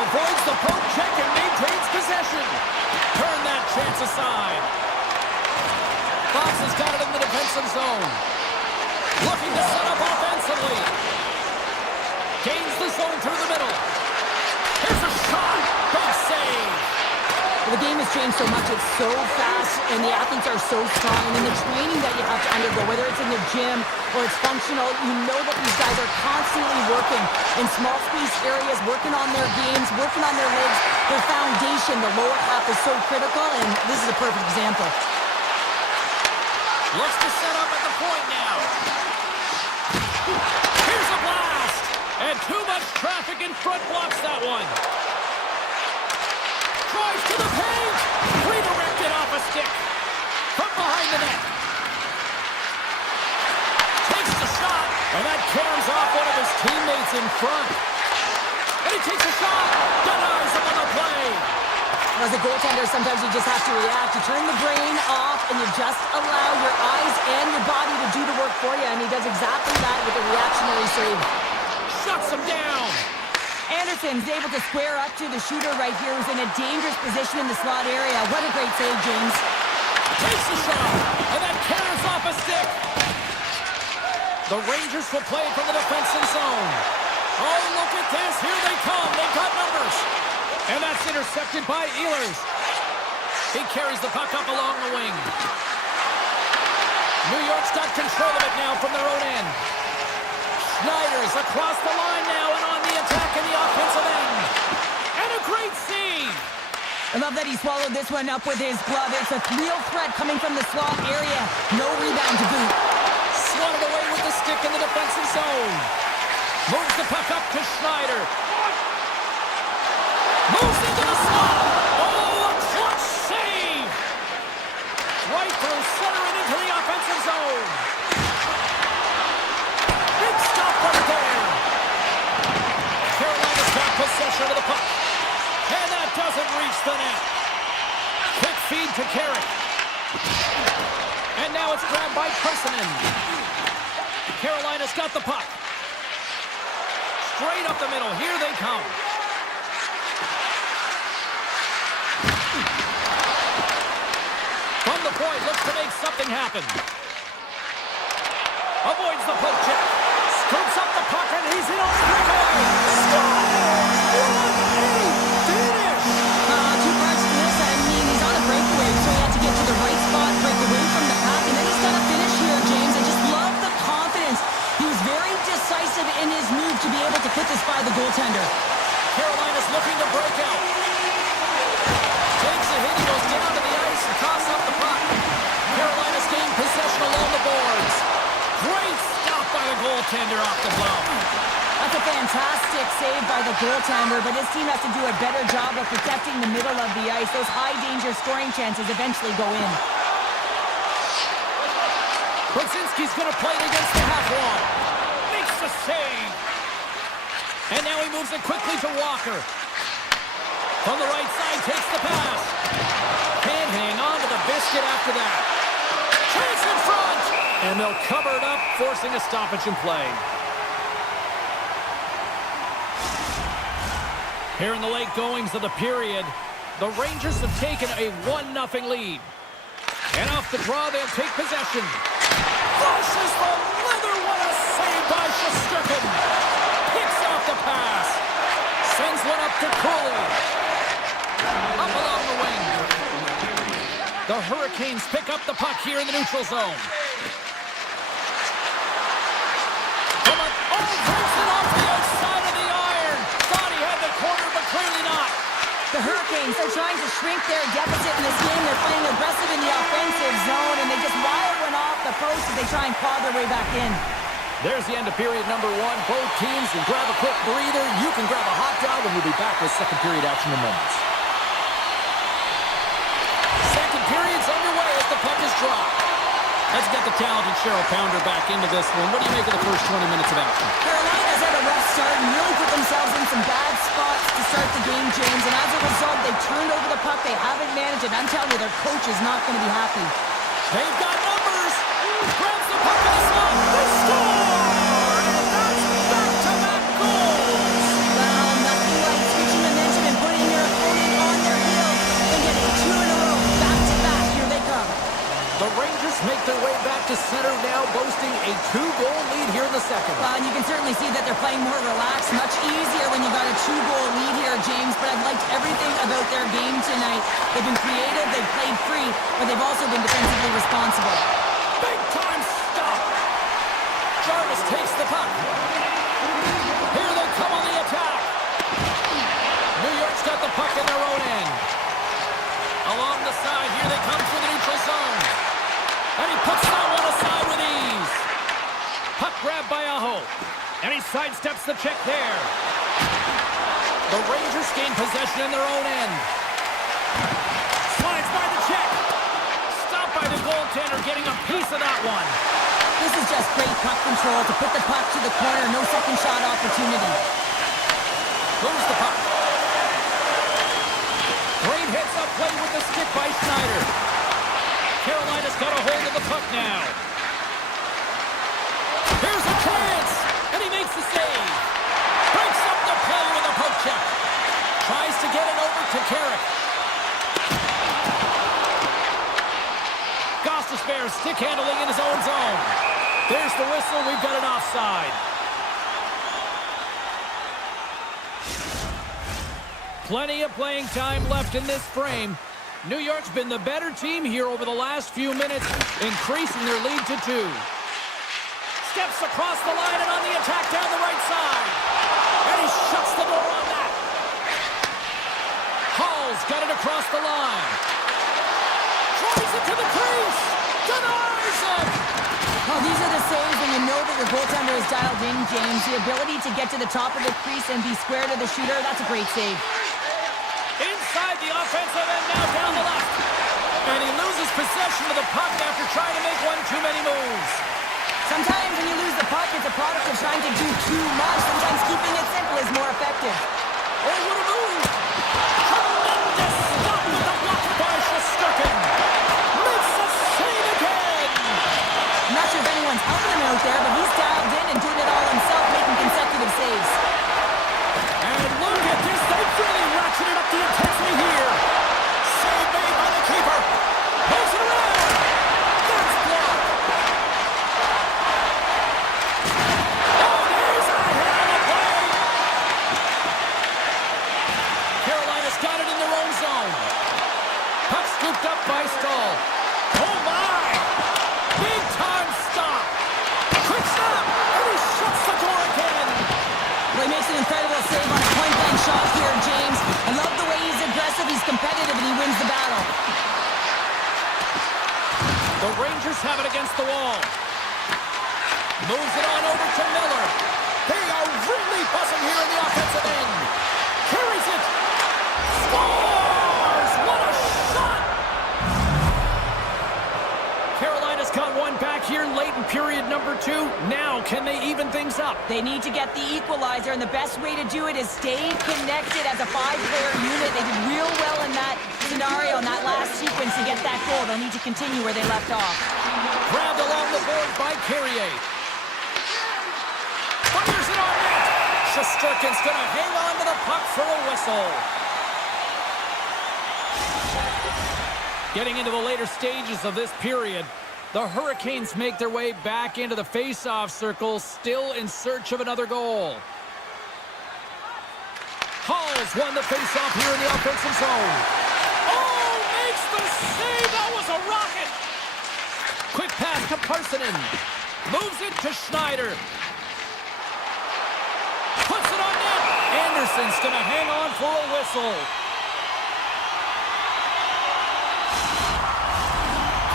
Avoids the poke check and maintains possession. Turn that chance aside. Fox has got it in the defensive zone. Looking to set up offensively. Gains the zone through the middle. Here's a shot. Big save. The game has changed so much. It's so fast, and the athletes are so strong. And in the training that you have to undergo, whether it's in the gym or it's functional, you know that these guys are constantly working in small space areas, working on their games, working on their legs. Their foundation, the lower half, is so critical, and this is a perfect example. Looks to set up at the point now. Here's a blast. And too much traffic in front blocks that one. Drives to the paint. Redirected off a stick. From behind the net. Takes the shot. And that carries off one of his teammates in front. And he takes a shot. Denies him on the play. As a goaltender, sometimes you just have to react. You turn the brain off, and you just allow your eyes and your body to do the work for you. And he does exactly that with a reactionary save. Shuts him down. Anderson's able to square up to the shooter right here, who's in a dangerous position in the slot area. What a great save, James. Takes the shot, and that carries off a stick. The Rangers will play from the defensive zone. Oh, look at this. Here they come. They've got numbers. And that's intercepted by Ehlers. He carries the puck up along the wing. New York's got control of it now from their own end. Schneider's across the line now and on the attack in the offensive end. And a great save. I love that he swallowed this one up with his glove. It's a real threat coming from the slot area. No rebound to boot. Swatted away with the stick in the defensive zone. Moves the puck up to Schneider. Moves into the slot. Oh, a clutch save. Right through center and into the offensive zone. Big stop right there. Carolina's got possession of the puck. And that doesn't reach the net. Quick feed to Carrick. And now it's grabbed by Pressonen. Carolina's got the puck. Straight up the middle. Here they come. From the point, looks to make something happen. Avoids the poke check. Scoops up the puck, and he's in on the breakaway. Score! Finish! Two parts to this. I mean, he's on a breakaway, so he had to get to the right spot, break away from the pack, and then he's got to finish here, James. I just love the confidence. He was very decisive in his move to be able to put this by the goaltender. Carolina's looking to break out. Takes a hit, he goes down to the ice and tosses up the puck. Carolina's gained possession along the boards. Great stop by the goaltender off the blow. That's a fantastic save by the goaltender, but his team has to do a better job of protecting the middle of the ice. Those high-danger scoring chances eventually go in. Brzezinski's going to play it against the half wall. Makes the save. And now he moves it quickly to Walker. From the right side, takes the pass. Can't hang on to the biscuit after that. Chance in front. And they'll cover it up, forcing a stoppage in play. Here in the late goings of the period, the Rangers have taken a 1-0 lead. And off the draw, they'll take possession. Flushes the leather. What a save by Shesterkin. Picks off the pass. Sends one up to Cooley. Up along the wing. The Hurricanes pick up the puck here in the neutral zone. Breaks it off the outside of the iron. Thought he had the corner, but clearly not. The Hurricanes are trying to shrink their deficit in this game. They're playing aggressive in the offensive zone, and they just wire one off the post as they try and claw their way back in. There's the end of period number 1. Both teams can grab a quick breather. You can grab a hot dog, and we'll be back with second period action in moments. Second period's underway as the puck is dropped. Let's get the talented Cheryl Pounder back into this one. What do you make of the first 20 minutes of action? Carolina's had a rough start and really put themselves in some bad spots to start the game, James. And as a result, they turned over the puck. They haven't managed it. I'm telling you, their coach is not going to be happy. They've got numbers. Grabs the puck in the slot. They score! And that's The Rangers make their way back to center now, boasting a 2-goal lead here in the second. And you can certainly see that they're playing more relaxed, much easier when you got a 2-goal lead here, James. But I've liked everything about their game tonight. They've been creative, they've played free, but they've also been defensively responsible. Big time stop! Jarvis takes the puck. Here they come on the attack. New York's got the puck in their own end. Along the side, here they come through the neutral zone. And he puts that one aside with ease. Puck grabbed by Aho. And he sidesteps the check there. The Rangers gain possession in their own end. Slides by the check. Stopped by the goaltender, getting a piece of that one. This is just great puck control to put the puck to the corner. No second shot opportunity. Moves the puck. Great hits up play with the stick by Schneider. Carolina's got a hold of the puck now. Here's a chance, and he makes the save. Breaks up the play with a poke check. Tries to get it over to Carrick. Gostisbehere stick handling in his own zone. There's the whistle. We've got an offside. Plenty of playing time left in this frame. New York's been the better team here over the last few minutes, increasing their lead to 2. Steps across the line and on the attack down the right side. And he shuts the door on that. Hall's got it across the line. Drives it to the crease. Denies it. Well, these are the saves when you know that your goaltender is dialed in, James. The ability to get to the top of the crease and be square to the shooter, that's a great save. Inside the offensive end, now down the left. And he loses possession of the puck after trying to make one too many moves. Sometimes when you lose the puck, it's a product of trying to do too much. Sometimes keeping it simple is more effective. Oh, what a move! Tremendous stop with the block by Shesterkin. Makes the save again! I'm not sure if anyone's helping him out there, but he's dialed in and doing it all himself, making consecutive saves. And look at this, they've really ratcheted up the intensity here. Save made by the keeper. Moves it around. That's blocked. Oh, there's a hit on the play. Carolina's got it in their own zone. Puck scooped up by Stahl. Oh, my. Big time stop. Quick stop. And he shuts the door again. Well, he makes an incredible save on a point-blank shot here, James. I love the way he's aggressive, he's competitive, and he wins the battle. The Rangers have it against the wall. Moves it on over to Miller. They are really buzzing here in the offensive end. Carries it. Scores! What a shot! Carolina's got one back here late in period number 2. Now, can they even things up? They need to get the equalizer, and the best way to do it is stay connected as a 5-player unit. They did real well in that scenario, in that last sequence to get that goal. They'll need to continue where they left off. Grabbed along the board by Carrier. Fires it on net. Shesterkin's going to hang on to the puck for a whistle. Getting into the later stages of this period, the Hurricanes make their way back into the face-off circle, still in search of another goal. Hall's won the face-off here in the offensive zone. Oh, makes the save! That was a rocket! Quick pass to Parsonen. Moves it to Schneider. Puts it on net. Anderson's going to hang on for a whistle.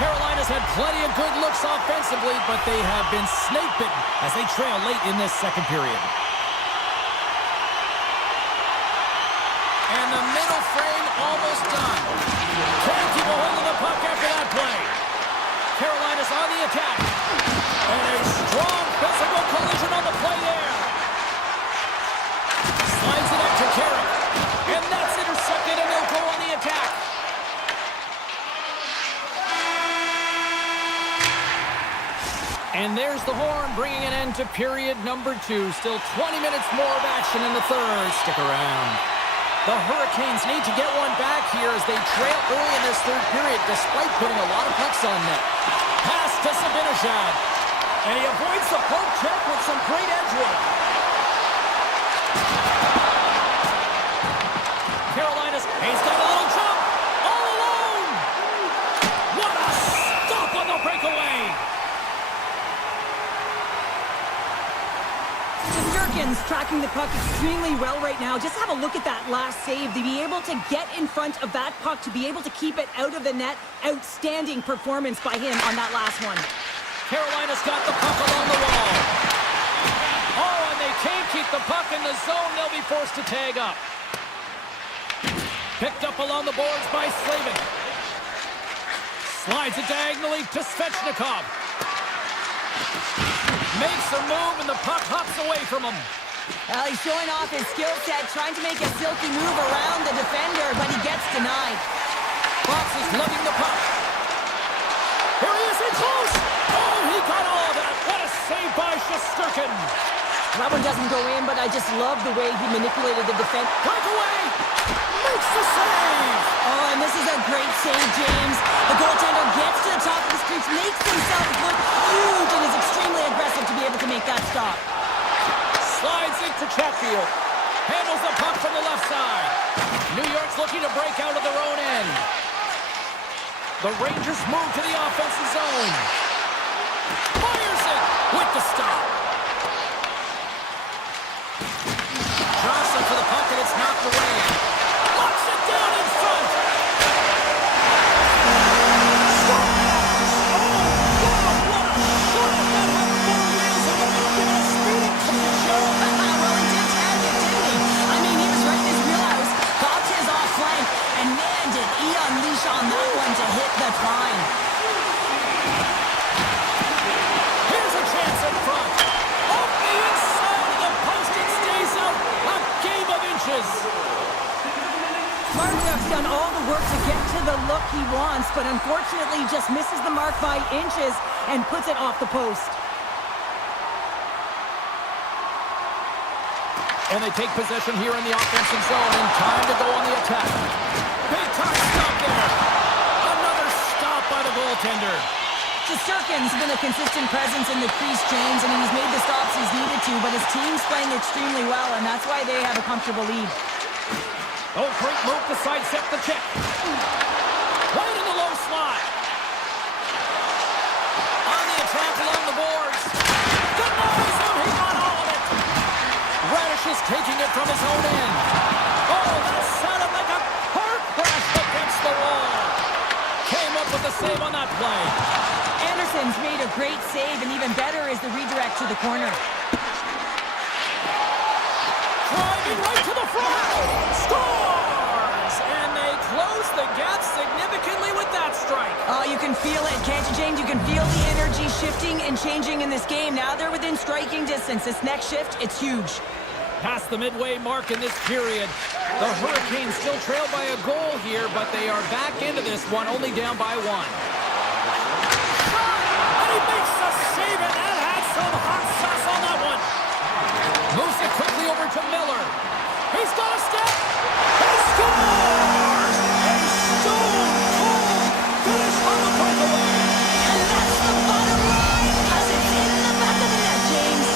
Carolina's had plenty of good looks offensively, but they have been snake-bitten as they trail late in this second period. And the middle frame almost done. Can't keep a hold of the puck after that play. Carolina's on the attack. And a strong physical collision on the play there. Slides it up to Carrick. And that's intercepted, and they'll go on the attack. And there's the horn, bringing an end to period number 2. Still 20 minutes more of action in the third. Stick around. The Hurricanes need to get one back here as they trail early in this third period, despite putting a lot of pucks on net. shot. And he avoids the poke check with some great edge work. Carolina's, he's got a little jump. All alone. What a stop on the breakaway. Shesterkin's tracking the puck extremely well right now. Just have a look at that last save. To be able to get in front of that puck, to be able to keep it out of the net. Outstanding performance by him on that last one. Carolina's got the puck along the wall. Oh, and they can't keep the puck in the zone. They'll be forced to tag up. Picked up along the boards by Slavin. Slides it diagonally to Svechnikov. Makes a move, and the puck hops away from him. Well, he's showing off his skill set, trying to make a silky move around the defender, but he gets denied. Fox is lugging the puck. Here he is in close. Oh, he got all of that. What a save by Shesterkin. That one doesn't go in, but I just love the way he manipulated the defense. Breakaway. Makes the save. Oh, and this is a great save, James. The goaltender gets to the top of the crease, makes himself look huge, and is extremely aggressive to be able to make that stop. Slides into Chatfield. Handles the puck from the left side. New York's looking to break out of their own end. The Rangers move to the offensive zone. Fires it with the stop. Johnson for the puck, and it's knocked away. Locks it down in front. Scores! Oh, what a shot! That had four wheels and would have given a speeding ticket. Well, he did tag it, didn't he? I mean, he was right in his wheelhouse, got his off flank, and man, did he unleash on that one to hit the twine. Here's a chance in front. Off the inside of the post, it stays out. A game of inches. Mark's done all the work to get to the look he wants, but unfortunately just misses the mark by inches and puts it off the post. And they take possession here in the offensive zone, and time to go on the attack. Big time stop there. Another stop by the goaltender. Shesterkin's been a consistent presence in the crease, James. I mean, he's made the stops he's needed to, but his team's playing extremely well, and that's why they have a comfortable lead. Oh, great move to sidestep the check. Right in the low slot. On the attack along the boards. Denies him. He got all of it. Radish is taking it from his own end. Oh, that sounded like a car crash against the wall. Came up with the save on that play. Anderson's made a great save, and even better is the redirect to the corner. Driving right to the front. Scores! And they close the gap significantly with that strike. Oh, you can feel it, can't you, James? You can feel the energy shifting and changing in this game. Now they're within striking distance. This next shift, it's huge. Past the midway mark in this period. The Hurricanes still trail by a goal here, but they are back into this one, only down by one. And he makes a save, and that had some hot sauce on that one. Moves it quickly over to Miller. He's got a step. He scores! A stone-cold finish on the breakaway. And that's the bottom line, because it's in the back of the net, James.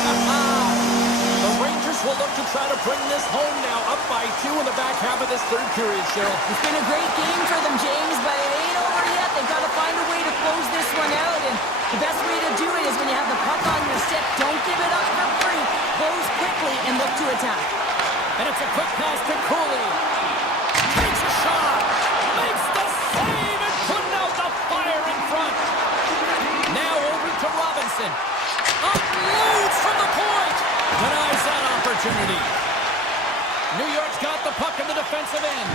The Rangers will look to try to bring this home now, up by 2 in the back half of this third period, Cheryl. It's been a great game for them, James, but it ain't over yet. They've got to find a way to close this one out, and the best way to do it is when you have the puck on your stick. Don't give it up for free. Close quickly and look to attack. And it's a quick pass to Cooley. Takes a shot. Makes the save and putting out the fire in front. Now over to Robinson. Uploads from the point. Denies that opportunity. New York's got the puck in the defensive end.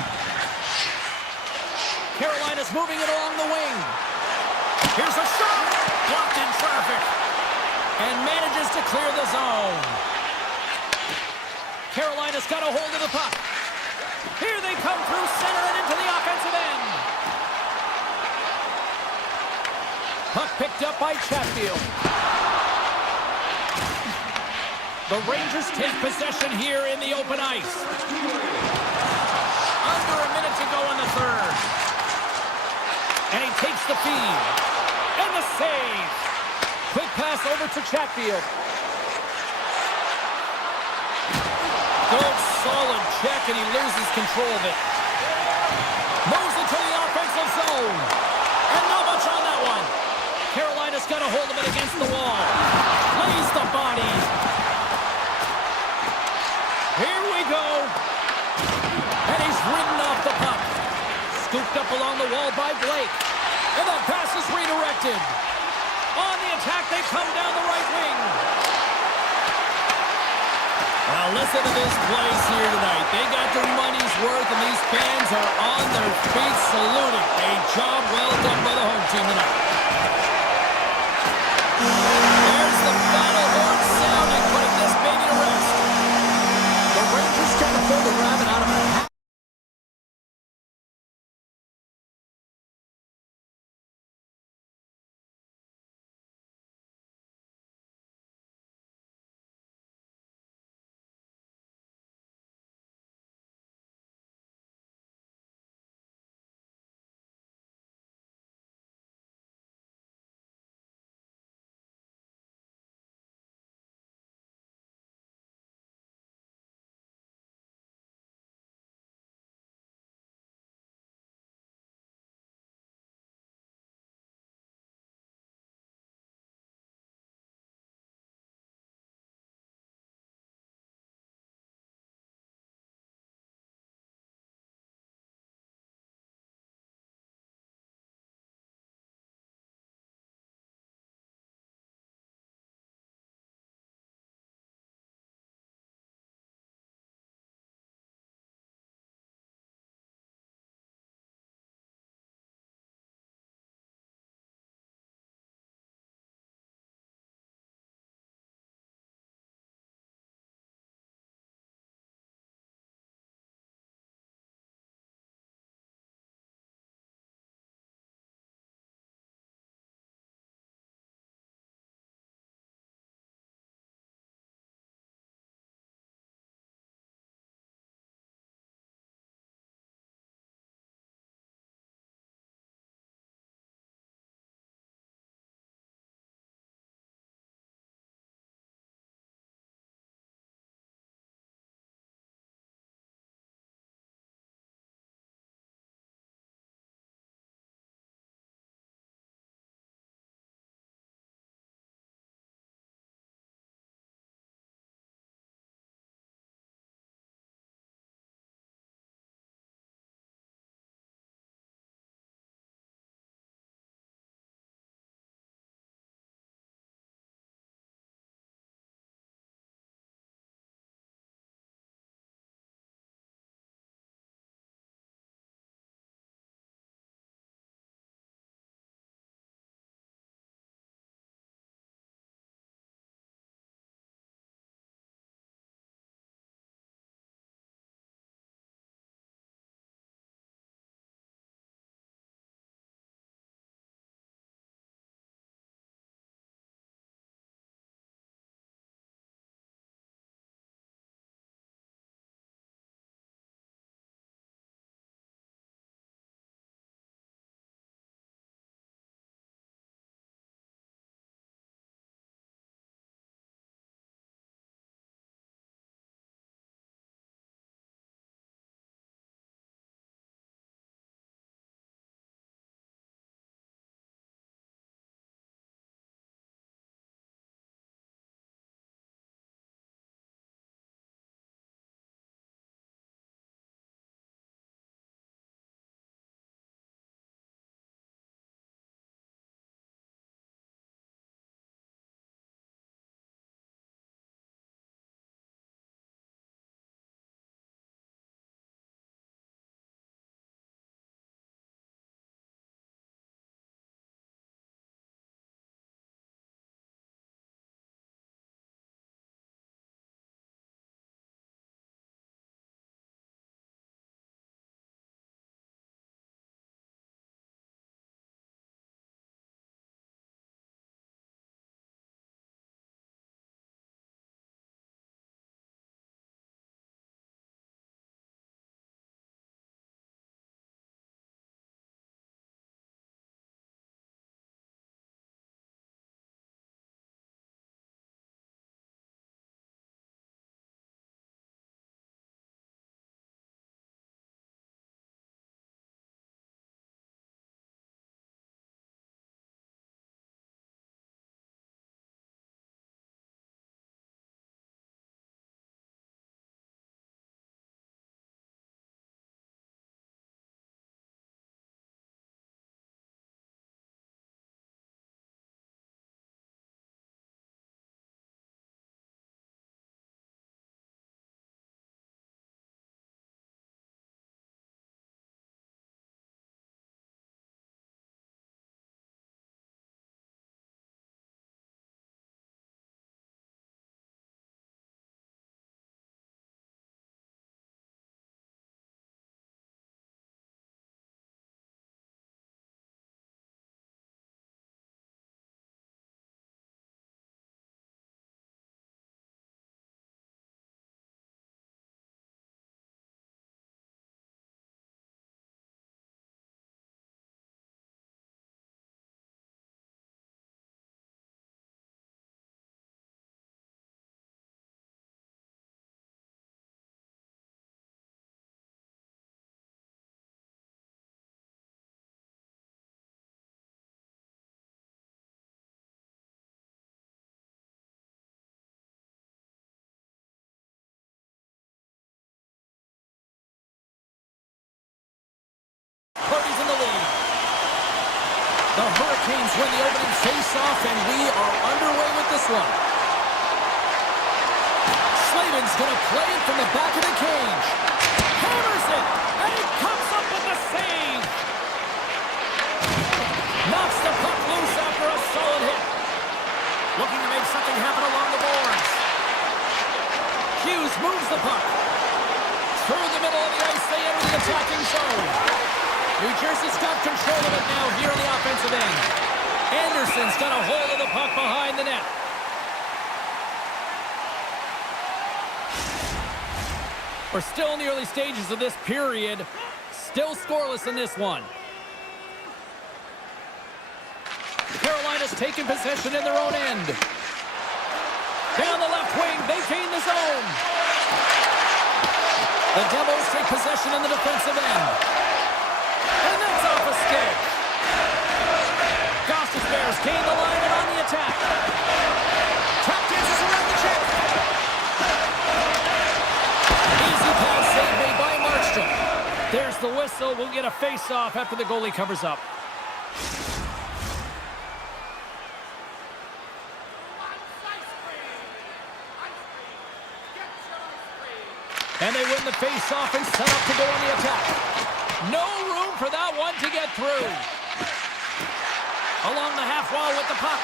Carolina's moving it along the wing. Here's a shot. Blocked in traffic. And manages to clear the zone. Carolina's got a hold of the puck. Here they come through center and into the offensive end. Puck picked up by Chatfield. The Rangers take possession here in the open ice. Under a minute to go in the third. And he takes the feed. And the save. pass over to Chatfield. Good, solid check, and he loses control of it. Moves into the offensive zone. And not much on that one. Carolina's got a hold of it against the wall. Lays the body. Here we go. And he's ridden off the puck. Scooped up along the wall by Blake. And that pass is redirected. On the attack, they come down the right wing. Now listen to this place here tonight. They got their money's worth, and these fans are on their feet saluting. A job well done by the home team tonight. There's the battle horn sounding, putting this baby to rest. The Rangers trying to pull the rabbit out of a hat. Hurricanes win the opening face-off, and we are underway with this one. Slavin's going to play it from the back of the cage. Hammers it, and he comes up with the save. Knocks the puck loose after a solid hit. Looking to make something happen along the boards. Hughes moves the puck. Through the middle of the ice, they enter the attacking zone. New Jersey's got control of it now here on the offensive end. Anderson's got a hold of the puck behind the net. We're still in the early stages of this period. Still scoreless in this one. Carolina's taking possession in their own end. Down the left wing, they gain the zone. The Devils take possession in the defensive end. And that's off a stick. Goss's Bears gain the line and on the attack. Tap dances around the check. Easy pass save made by Markstrom. There's the whistle. We'll get a face-off after the goalie covers up. And they win the face-off and set up to go on the attack. No room for that one to get through. Along the half wall with the puck.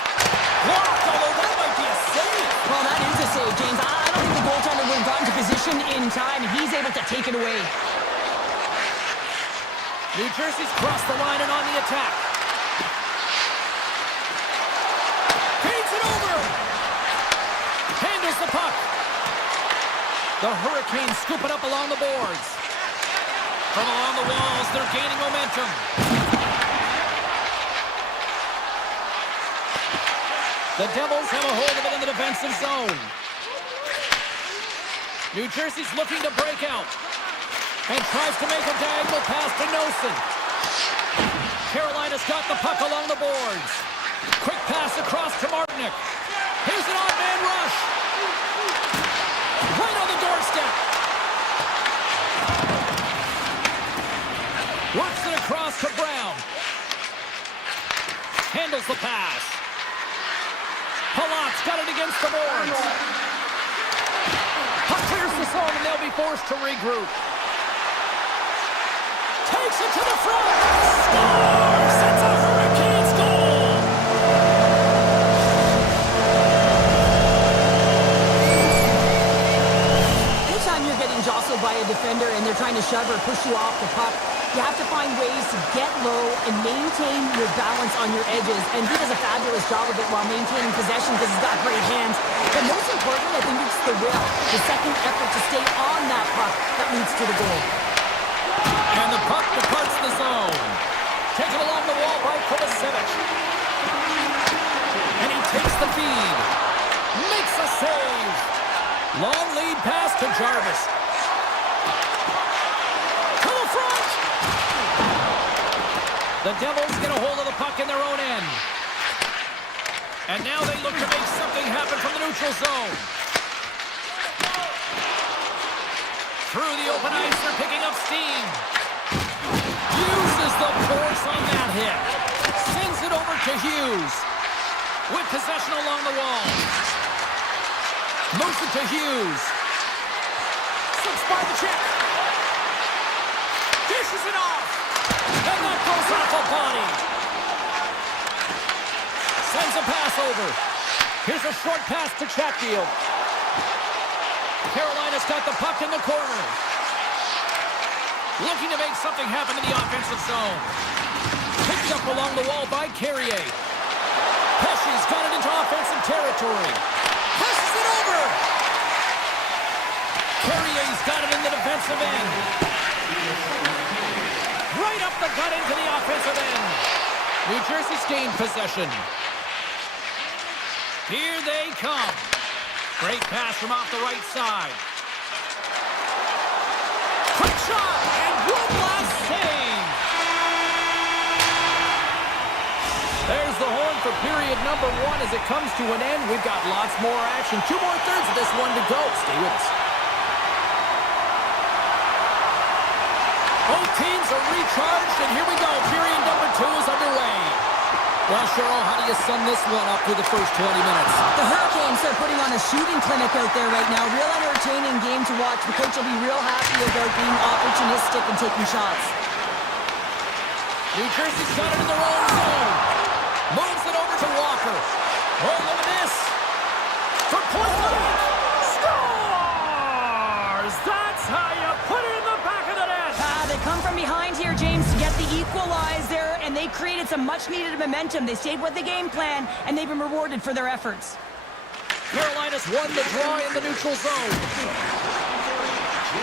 Blocked, although that might be a save. Well, that is a save, James. I don't think the goaltender would have gotten to position in time, and he's able to take it away. New Jersey's crossed the line and on the attack. Feeds it over. Handles the puck. The Hurricanes scoop it up along the boards. From along the walls, they're gaining momentum. The Devils have a hold of it in the defensive zone. New Jersey's looking to break out. And tries to make a diagonal pass to Nosen. Carolina's got the puck along the boards. Quick pass across to Martinick. Here's an odd-man rush. Right on the doorstep. Works it across to Brown. Handles the pass. Palat's got it against the boards. Puck clears the zone and they'll be forced to regroup. Takes it to the front. Scores! It's a Hurricanes goal! Anytime you're getting jostled by a defender and they're trying to shove or push you off the puck, you have to find ways to get low and maintain your balance on your edges. And he does a fabulous job of it while maintaining possession because he's got great hands. But most importantly, I think it's the will, the second effort to stay on that puck that leads to the goal. And the puck departs the zone. Taken along the wall by Kovacevic. And he takes the feed. Makes a save. Long lead pass to Jarvis. To the front. The Devils get a hold of the puck in their own end. And now they look to make something happen from the neutral zone. Through the open ice, they're picking up steam. Uses the force on that hit. Sends it over to Hughes. With possession along the wall. Moves it to Hughes. Slips by the check. Dishes it off. And that goes off a body. Sends a pass over. Here's a short pass to Chatfield. Carolina's got the puck in the corner. Looking to make something happen in the offensive zone. Picked up along the wall by Carrier. Pesci's got it into offensive territory. Passes it over. Carrier's got it in the defensive end. Right up the gut into the offensive end. New Jersey's gained possession. Here they come. Great pass from off the right side. Quick shot, and one last save. There's the horn for period number 1 as it comes to an end. We've got lots more action. 2 more thirds of this one to go. Stay with us. Both teams are recharged, and here we go. Period number 2 is underway. Well, Cheryl, how do you sum this one up through the first 20 minutes? The Hurricanes are putting on a shooting clinic out there right now. Real entertaining game to watch. The coach will be real happy about being opportunistic and taking shots. New Jersey's got it in their own zone. Moves it over to Walker. Oh, look at this. For point blank. Scores! That's how you put it in the back of the net. They come from behind here, James, to get the equalizer, and they created some much-needed momentum. They stayed with the game plan, and they've been rewarded for their efforts. Carolina's won the draw in the neutral zone.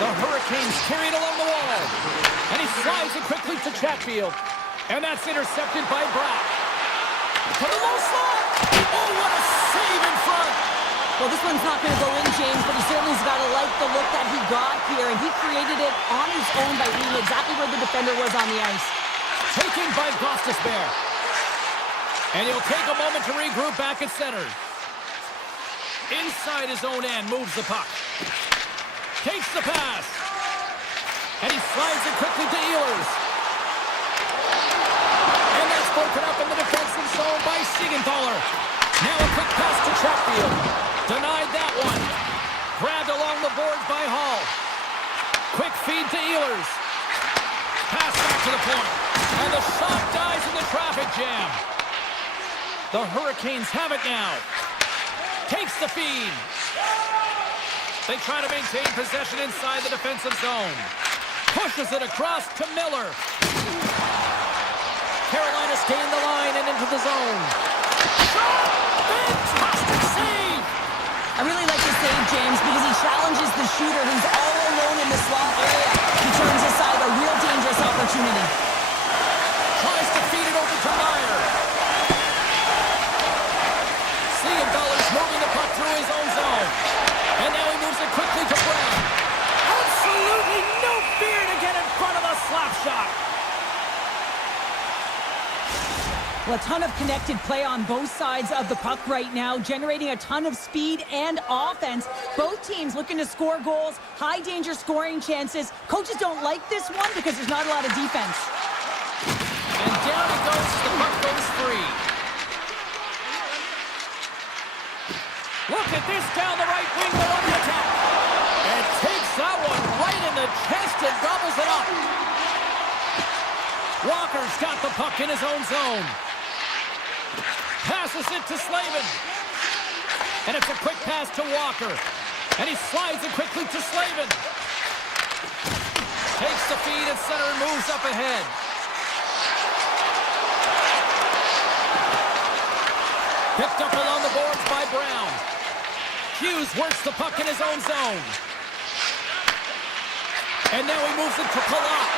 The Hurricanes carried along the wall. And he slides it quickly to Chatfield. And that's intercepted by Bratt. To the low slot. Oh, what a save in front. Well, this one's not going to go in, James, but he certainly's got to like the look that he got here, and he created it on his own by reading exactly where the defender was on the ice. Taken by Gostisbehere. And he'll take a moment to regroup back at center. Inside his own end, moves the puck. Takes the pass. And he slides it quickly to Ehlers. And that's broken up in the defensive zone by Siegenthaler. Now a quick pass to Chatfield. Denied that one. Grabbed along the boards by Hall. Quick feed to Ehlers. Pass back to the point. And the shot dies in the traffic jam. The Hurricanes have it now. Takes the feed. They try to maintain possession inside the defensive zone. Pushes it across to Miller. Carolina gained the line and into the zone. Shot! Fantastic save! I really like the save, James, because he challenges the shooter who's all alone in the slot area. He turns aside a real dangerous opportunity. Tries to feed it over to Meyer. Siegenthaler's moving the puck through his own zone. And now he moves it quickly to Brown. Absolutely no fear to get in front of a slap shot. Well, a ton of connected play on both sides of the puck right now, generating a ton of speed and offense. Both teams looking to score goals, high-danger scoring chances. Coaches don't like this one because there's not a lot of defense. And down it goes as the puck goes free. Look at this down the right wing, the one attack. And takes that one right in the chest and gobbles it up. Walker's got the puck in his own zone. Passes it to Slavin. And it's a quick pass to Walker. And he slides it quickly to Slavin. Takes the feed at center and moves up ahead. Picked up along the boards by Brown. Hughes works the puck in his own zone. And now he moves it to Palat.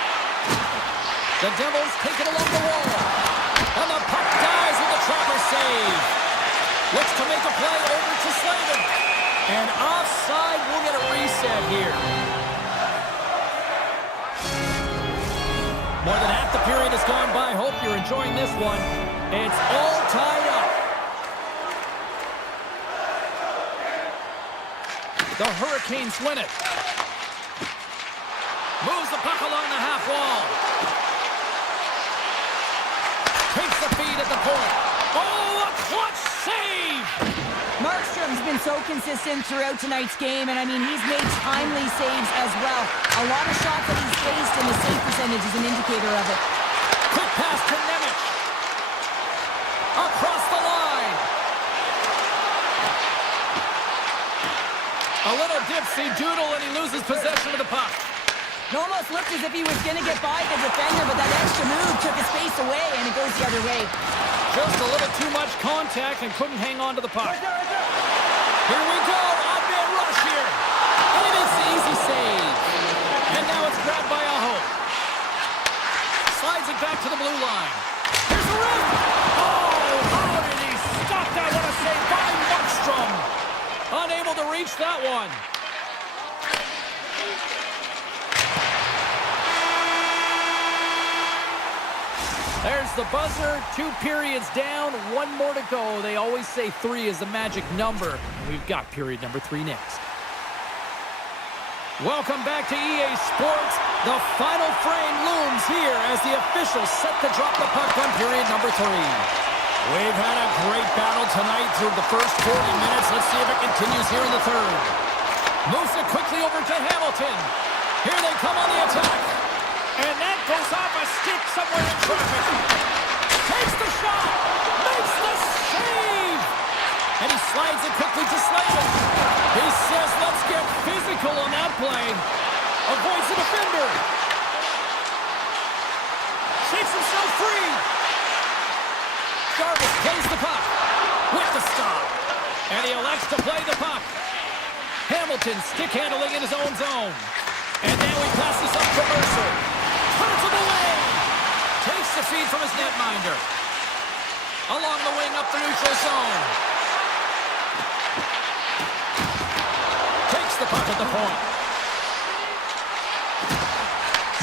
The Devils take it along the wall. And the puck dies with the Trapper save. Looks to make a play over to Slavin. And offside, we'll get a reset here. More than half the period has gone by. Hope you're enjoying this one. It's all tied up. The Hurricanes win it. Moves the puck along the half wall. Takes the feed at the point. Oh, a clutch save! Markstrom's been so consistent throughout tonight's game, and I mean, he's made timely saves as well. A lot of shots that he's faced, and the save percentage is an indicator of it. Quick pass to Nemec. Across the line. A little dipsy doodle, and he loses possession of the puck. It almost looked as if he was going to get by the defender, but that extra move took his space away, and it goes the other way. Just a little too much contact and couldn't hang on to the puck. Here we go, odd-man rush here. And it's the easy save. And now it's grabbed by Aho. Slides it back to the blue line. Here's the rim. Oh, how did he stop that? What a save by Markstrom. Unable to reach that one. There's the buzzer. 2 periods down, 1 more to go. They always say 3 is the magic number. We've got period number 3 next. Welcome back to EA Sports. The final frame looms here as the officials set to drop the puck on period number 3. We've had a great battle tonight through the first 40 minutes. Let's see if it continues here in the third. Moves it quickly over to Hamilton. Here they come on the attack. And that goes off a stick somewhere in traffic. Takes the shot. Makes the save. And he slides it quickly to Slavin. He says, let's get physical on that play. Avoids the defender. Shakes himself free. Jarvis plays the puck with the stop. And he elects to play the puck. Hamilton stick handling in his own zone. And now he passes up to Mercer. Turns him away. Takes the feed from his netminder. Along the wing up the neutral zone. Takes the puck at the point.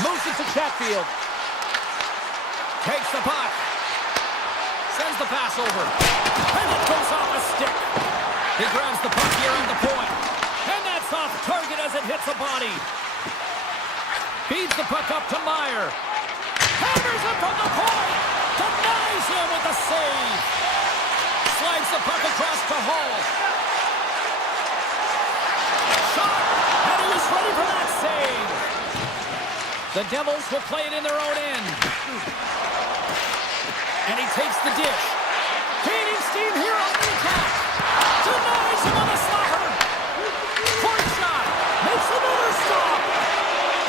Moves it to Chatfield. Takes the puck. Sends the pass over. And it goes off a stick. He grabs the puck here on the point. And that's off target as it hits a body. Feeds the puck up to Meyer. Hammers it from the point. Denies him with the save. Slides the puck across to Hall. Shot. And he was ready for that save. The Devils will play it in their own end. And he takes the dish. Gaining steam here on the attack. Denies him on the slapper. Point shot. Makes another stop.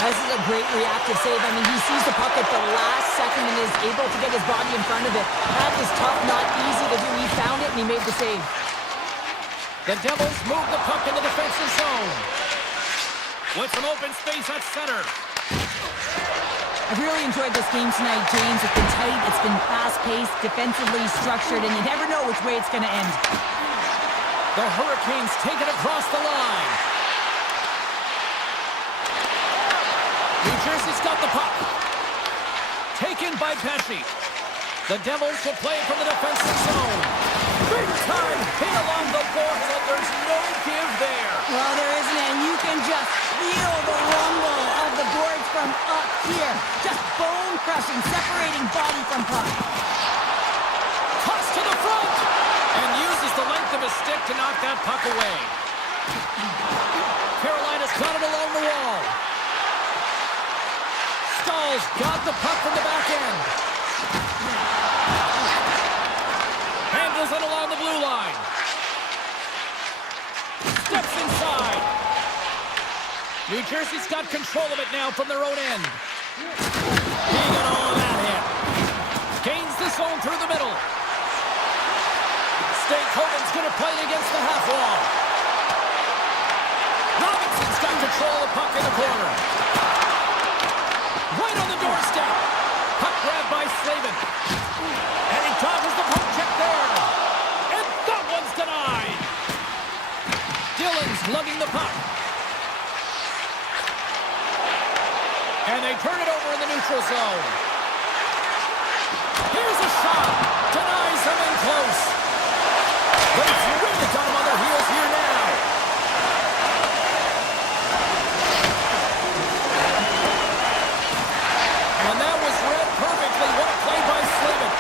This is a great reactive save. I mean, he sees the puck at the last second and is able to get his body in front of it. That is tough, not easy to do. He found it and he made the save. The Devils move the puck in the defensive zone. With some open space at center. I've really enjoyed this game tonight, James. It's been tight, it's been fast-paced, defensively structured, and you never know which way it's going to end. The Hurricanes take it across the line. New Jersey's got the puck. Taken by Pesci. The Devils will play it from the defensive zone. Big time hit along the boards, and there's no give there. Well, there isn't, and you can just feel the rumble of the boards from up here. Just bone-crushing, separating body from puck. Toss to the front, and uses the length of his stick to knock that puck away. Carolina's got it along the wall. Stahl's got the puck from the back end. Handles it along the blue line. Steps inside. New Jersey's got control of it now from their own end. He got all of that hit. Gains the zone through the middle. State Hogan's going to play it against the half wall. Robinson's got control of the puck in the corner. Right on the doorstep. Puck grabbed by Slavin. And he dodges the puck check there. And that one's denied. Dillon's lugging the puck. And they turn it over in the neutral zone. Here's a shot. Denies him in close. But it's really got him on their heels here now. And that was read perfectly. What a play by Slavin.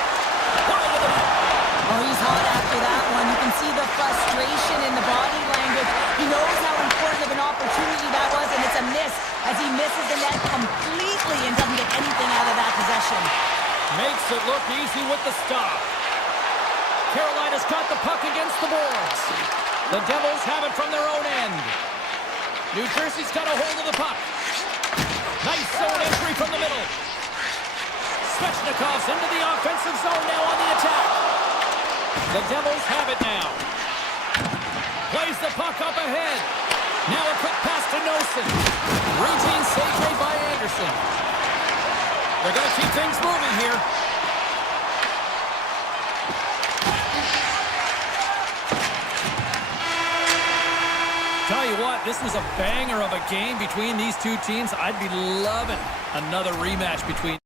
Wide of the net. Oh, he's hot after that one. You can see the frustration in the body language. He knows how important of an opportunity that was, and it's a miss as he misses the net completely and doesn't get anything out of that possession. Makes it look easy with the stop. Carolina's got the puck against the boards. The Devils have it from their own end. New Jersey's got a hold of the puck. Nice zone entry from the middle. Svechnikov's into the offensive zone now on the attack. The Devils have it now. Plays the puck up ahead. Now a quick pass to Nosen. Routine save made by Anderson. They're going to keep things moving here. Tell you what, this was a banger of a game between these two teams. I'd be loving another rematch between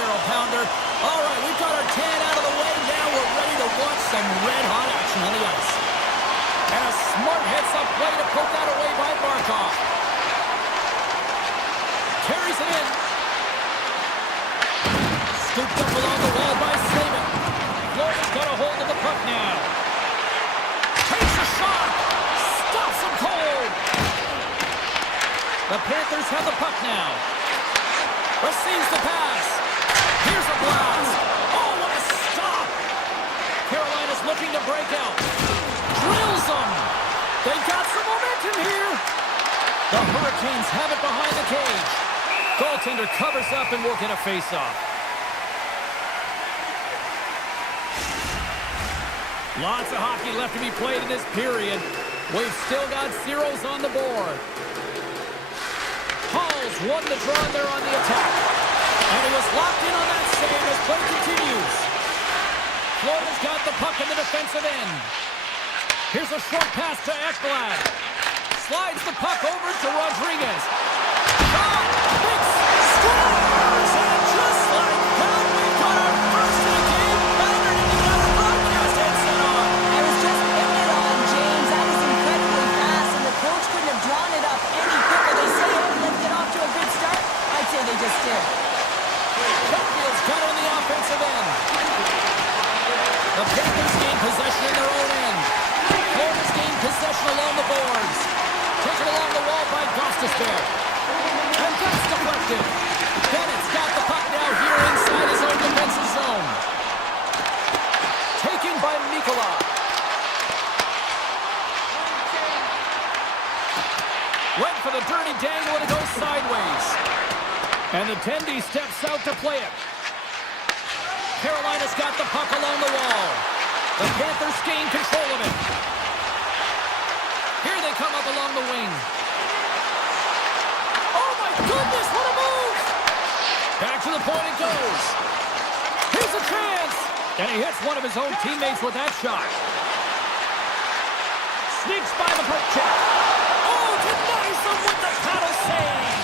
barrel pounder. All right, we've got our tan out of the way. Now we're ready to watch some red-hot action on the ice. And a smart heads-up play to poke that away by Barkov. Carries it in. Scooped up along the wall by Slavin. Florida's got a hold of the puck now. Takes a shot. Stops him cold. The Panthers have the puck now. Receives the pass. Here's a blast. Oh, what a stop. Carolina's looking to break out. Drills them. They got some momentum here. The Hurricanes have it behind the cage. Goaltender covers up and will get a face-off. Lots of hockey left to be played in this period. We've still got zeros on the board. Hall's won the draw there on the attack. And he was locked in on that save as play continues. Florida's got the puck in the defensive end. Here's a short pass to Ekblad. Slides the puck over to Rodriguez. Shot! Mix! Scores! And just like that, we've got our first of the game. Banner didn't even have a broadcast headset on. I was just putting it on, James. That was incredibly fast, and the coach couldn't have drawn it up any quicker. They say it lifted off to a good start. I'd say they just did. Sheffield's got it on the offensive end. The Panthers gain possession in their own end. Florida's gained possession along the boards. Taken along the wall by Gostisbehere. And that's deflected. Bennett's got the puck now here inside his own defensive zone. Taken by Mikkola. Went for the dirty dangle and it goes sideways. And the Tendy steps out to play it. Carolina's got the puck along the wall. The Panthers gain control of it. Here they come up along the wing. Oh my goodness, what a move! Back to the point it goes. Here's a chance! And he hits one of his own teammates with that shot. Sneaks by the poke check. Oh, denies him with the paddle save!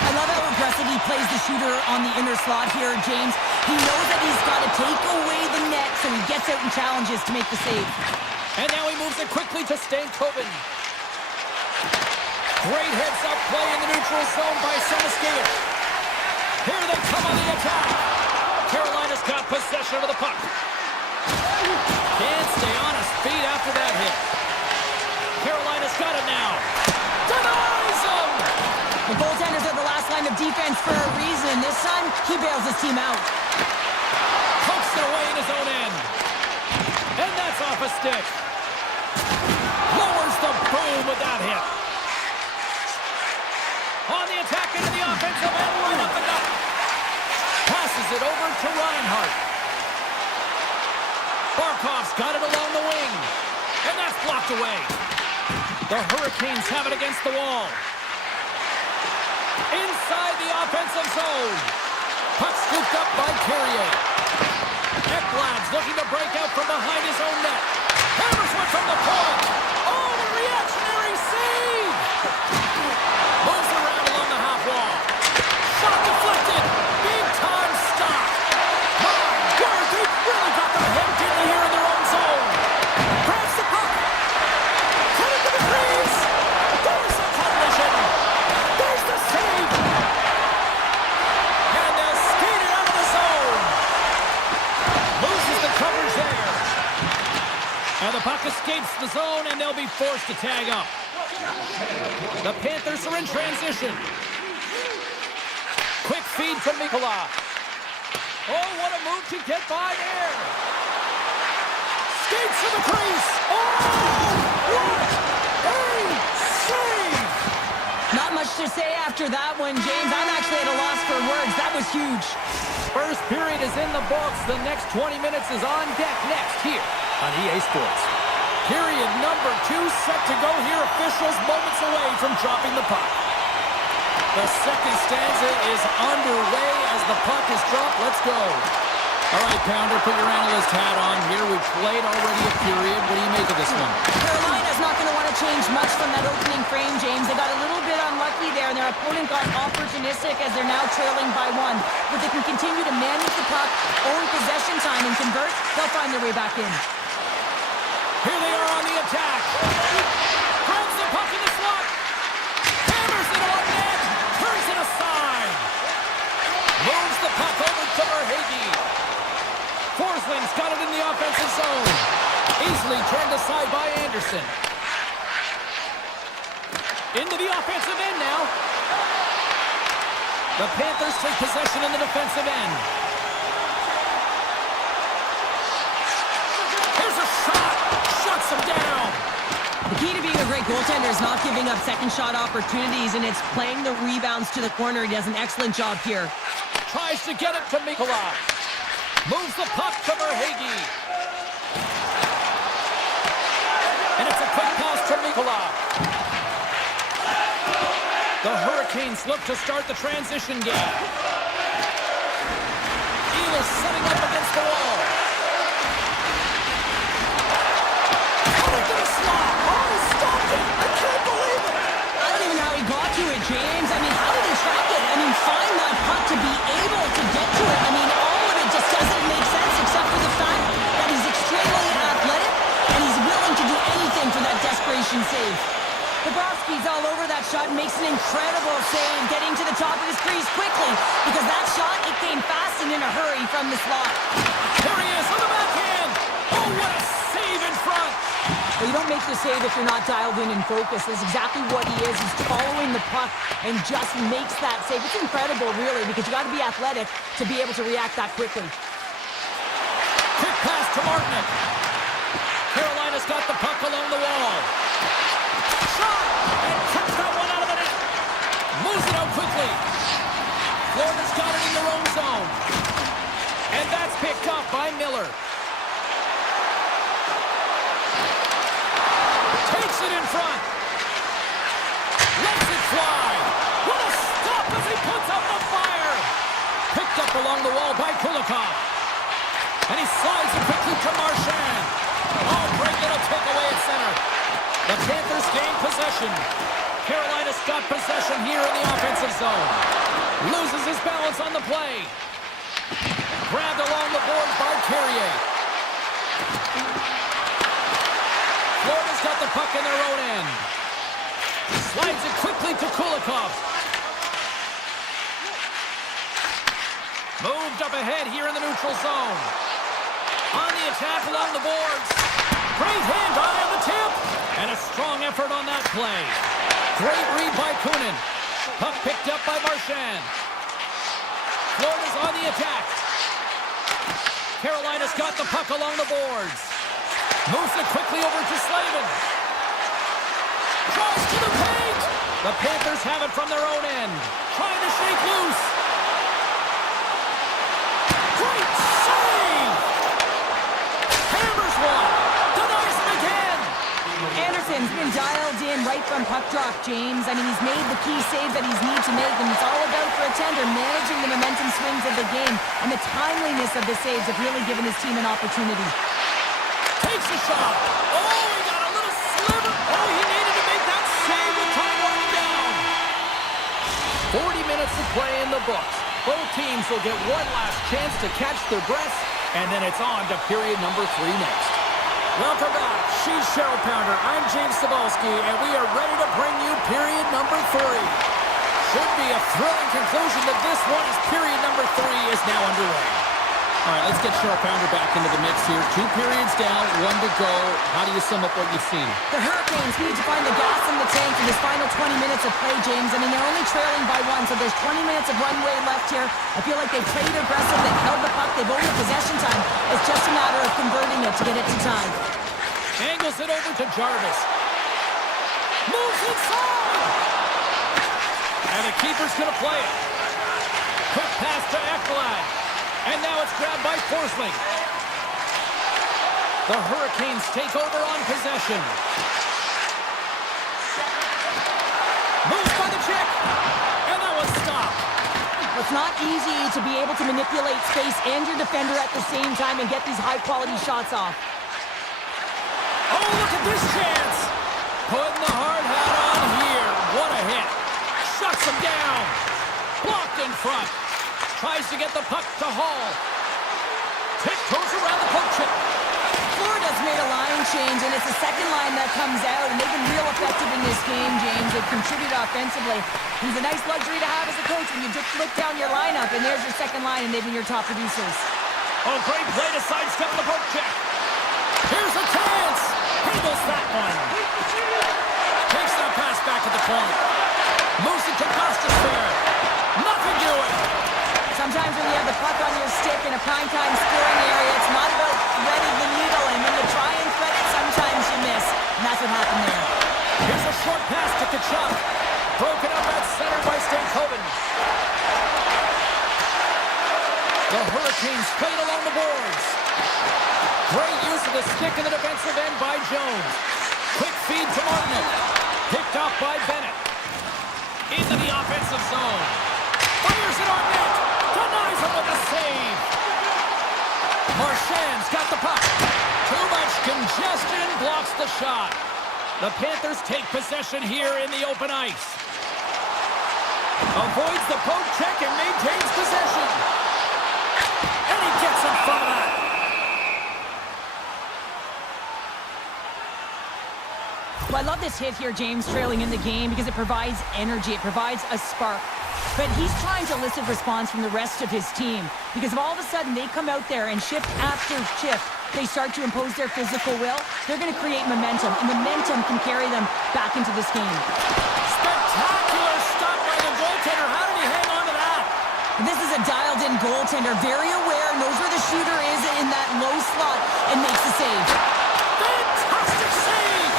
I love how aggressive he plays the shooter on the inner slot here, James. He knows that he's got to take away the net, so he gets out and challenges to make the save. And now he moves it quickly to Stankoven. Great heads-up play in the neutral zone by Samaskevich. Here they come on the attack. Carolina's got possession of the puck. Can't stay on his feet after that hit. Carolina's got it now. Denies him! The goaltenders are the last line of defense for a reason. This time, he bails his team out. Pokes it away in his own end. And that's off a stick. Lowers the boom with that hit. On the attack into the offensive end, right up the gut. Passes it over to Reinhart. Barkov's got it along the wing. And that's blocked away. The Hurricanes have it against the wall. Inside the offensive zone. Puck scooped up by Carrier. Ekblad's looking to break out from behind his own net. Hammers one from the point. Oh, the reactionary save! Moves around along the half wall. Shot deflected. Big time stop. My word, they really got their head in here in their own zone. Grabs the puck. Headed to the crease. There's a collision. There's the save. And they'll skate it out of the zone. Loses the coverage there. And the puck escapes the zone, and they'll be forced to tag up. The Panthers are in transition. Quick feed to Mikkola. Oh, what a move to get by there. Skates to the crease. Oh, what a save. Not much to say after that one, James. I'm actually at a loss for words. That was huge. First period is in the books. The next 20 minutes is on deck next here on EA Sports. Period number 2 set to go here. Officials moments away from dropping the puck. The second stanza is underway as the puck is dropped. Let's go. All right, Pounder, put your analyst hat on here. We've played already a period. What do you make of this one? Carolina's not going to want to change much from that opening frame, James. They got a little bit unlucky there, and their opponent got opportunistic as they're now trailing by one. But they can continue to manage the puck, own possession time, and convert. They'll find their way back in. Here they are on the attack. Grabs the puck in the slot. Hammers it on net. Turns it aside. Moves the puck over to Verhage. Forsling's got it in the offensive zone. Easily turned aside by Anderson. Into the offensive end now. The Panthers take possession in the defensive end. Here's a shot. Shuts him down. The key to being a great goaltender is not giving up second shot opportunities, and it's playing the rebounds to the corner. He does an excellent job here. Tries to get it to Mikula. Moves the puck to Verhage. And it's a quick pass to Mikula. The Hurricanes look to start the transition game. Elis setting up against the wall. Coming to the slot. Oh, he stopped it. I can't believe it. I don't even know how he got to it, James. I mean, how did he track it? I mean, find that puck to be able to get to it. I mean, all of it just doesn't make sense except for the fact that he's extremely athletic and he's willing to do anything for that desperation save. Bobrovsky's all over that shot and makes an incredible save, getting to the top of his crease quickly, because that shot, it came fast and in a hurry from the slot. There he is on the backhand. Oh, what a save in front. Well, you don't make the save if you're not dialed in and focused. That's exactly what he is. He's following the puck and just makes that save. It's incredible, really, because you got to be athletic to be able to react that quickly. Quick pass to Martinick. Carolina's got the puck along the wall. Shot! And kicks that one out of the net. Moves it out quickly. Florida's got it in their own zone. And that's picked up by Miller. Takes it in front. Lets it fly. What a stop as he puts out the fire. Picked up along the wall by Kulikov. And he slides it quickly to Marchand. Oh, great little takeaway at center. The Panthers gain possession. Carolina's got possession here in the offensive zone. Loses his balance on the play. Grabbed along the boards by Carrier. Florida's got the puck in their own end. Slides it quickly to Kulikov. Moved up ahead here in the neutral zone. On the attack along the boards. Great hand eye on the tip. And a strong effort on that play. Great read by Kunin. Puck picked up by Marchand. Florida's on the attack. Carolina's got the puck along the boards. Moves it quickly over to Slavin. Tries to the paint. The Panthers have it from their own end. Trying to shake loose. Great save! Hammers one. Denies him again. Anderson's been dialed in right from puck drop, James. I mean, he's made the key save that he's need to make, and it's all about, for a tender, managing the momentum swings of the game, and the timeliness of the saves have really given his team an opportunity. Takes a shot. Oh, he got a little sliver. Oh, he needed to make that save with time running down. 40 minutes of play in the books. Both teams will get one last chance to catch their breaths, and then it's on to period number 3 next. Welcome back. She's Cheryl Pounder. I'm James Cebulski, and we are ready to bring you period number 3. Should be a thrilling conclusion to this one as period number 3 is now underway. All right, let's get Cheryl Pounder back into the mix here. 2 periods down, 1 to go. How do you sum up what you've seen? The Hurricanes need to find the gas in the tank in this final 20 minutes of play, James. I mean, they're only trailing by 1, so there's 20 minutes of runway left here. I feel like they've played aggressive, they've held the puck, they've owned the possession time. It's just a matter of converting it to get it to time. Angles it over to Jarvis. Moves inside! And the keeper's going to play it. Quick pass to Ekblad. And now it's grabbed by Forsling. The Hurricanes take over on possession. Moves by the check. And that was stopped. Well, It's not easy to be able to manipulate space and your defender at the same time and get these high-quality shots off. Oh, look at this chance! Putting the hard hat on here. What a hit. Shuts him down. Blocked in front. Tries to get the puck to Hall. Tiptoes around the poke check. Florida's made a line change, and it's the second line that comes out, and they've been real effective in this game, James. They've contributed offensively. It's a nice luxury to have as a coach when you just look down your lineup, and there's your second line, and they've been your top producers. Oh, great play to sidestep the poke check. Here's a chance. Handles that one. Takes that pass back at the point. Moves it to Costas there. Nothing doing. Sometimes when you have the puck on your stick in a primetime scoring area, it's not about threading the needle, and when you try and thread it, sometimes you miss. And that's what happened there. Here's a short pass to Kachuk. Broken up at center by Stankoven. The Hurricanes played along the boards. Great use of the stick in the defensive end by Jones. Quick feed to Martin. Picked up by Bennett. Into the offensive zone. Fires it on net. Denies him with a save. Marchand's got the puck. Too much congestion blocks the shot. The Panthers take possession here in the open ice. Avoids the poke check and maintains possession. And he gets in front of that. Well, I love this hit here, James, trailing in the game, because it provides energy. It provides a spark. But he's trying to elicit response from the rest of his team, because if all of a sudden they come out there and shift after shift, they start to impose their physical will, they're going to create momentum, and momentum can carry them back into this game. Spectacular stop by the goaltender. How did he hang on to that? This is a dialed-in goaltender, very aware, knows where the shooter is in that low slot, and makes the save. Fantastic save!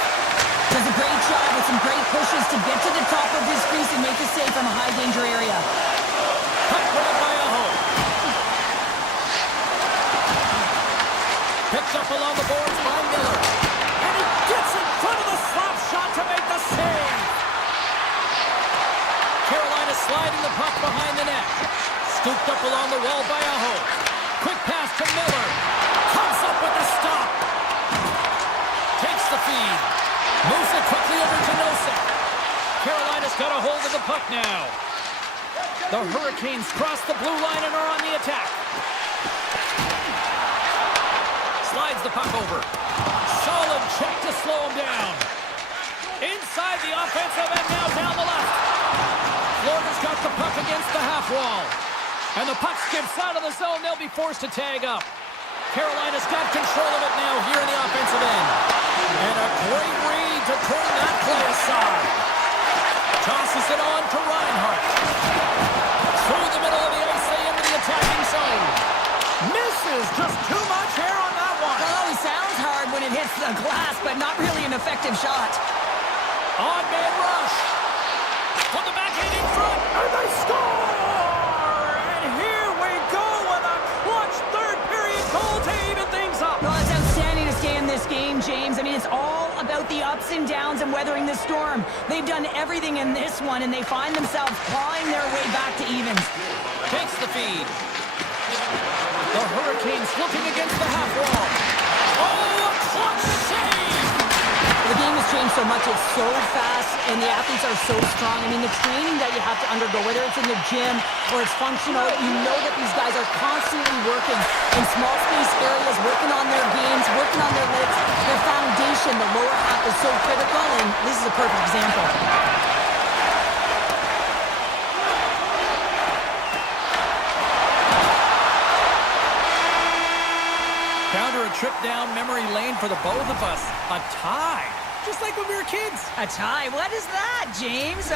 Does a great job with some great pushes to get to the top of his crease and make the save from a high-danger area. Puck grab by Aho. Picked up along the boards by Miller. And he gets in front of the slap shot to make the save. Carolina sliding the puck behind the net. Scooped up along the wall by Aho. Quick pass to Miller. Comes up with the stop. Takes the feed. Moves it quickly over to Nosek. Carolina's got a hold of the puck now. The Hurricanes cross the blue line and are on the attack. Slides the puck over. Solid check to slow him down. Inside the offensive end now down the left. Florida's got the puck against the half wall. And the puck skips out of the zone. They'll be forced to tag up. Carolina's got control of it now here in the offensive end. And a great read to turn that play aside. Tosses it on to Reinhart. Through the middle of the ice, they into the attacking zone. Misses, just too much air on that one. Oh, it sounds hard when it hits the glass, but not really an effective shot. Odd man rush. From the backhand in front, and they score! And here we go with a clutch third period goal to even things up. Well, it's outstanding to stay in this game, James. I mean, it's all about the ups and downs and weathering the storm. They've done everything in this one, and they find themselves clawing their way back to evens. Takes the feed. The Hurricanes looking against the half wall. Oh, a clutch save! The game has changed so much. It's so fast, and the athletes are so strong. I mean, the training that you have to undergo, whether it's in the gym or it's functional, you know that these guys are constantly working in small space areas, working on their games, working on their legs. Their foundation, the lower half, is so critical, and this is a perfect example. Counter a trip down memory lane for the both of us. A tie. Just like when we were kids. A tie? What is that, James?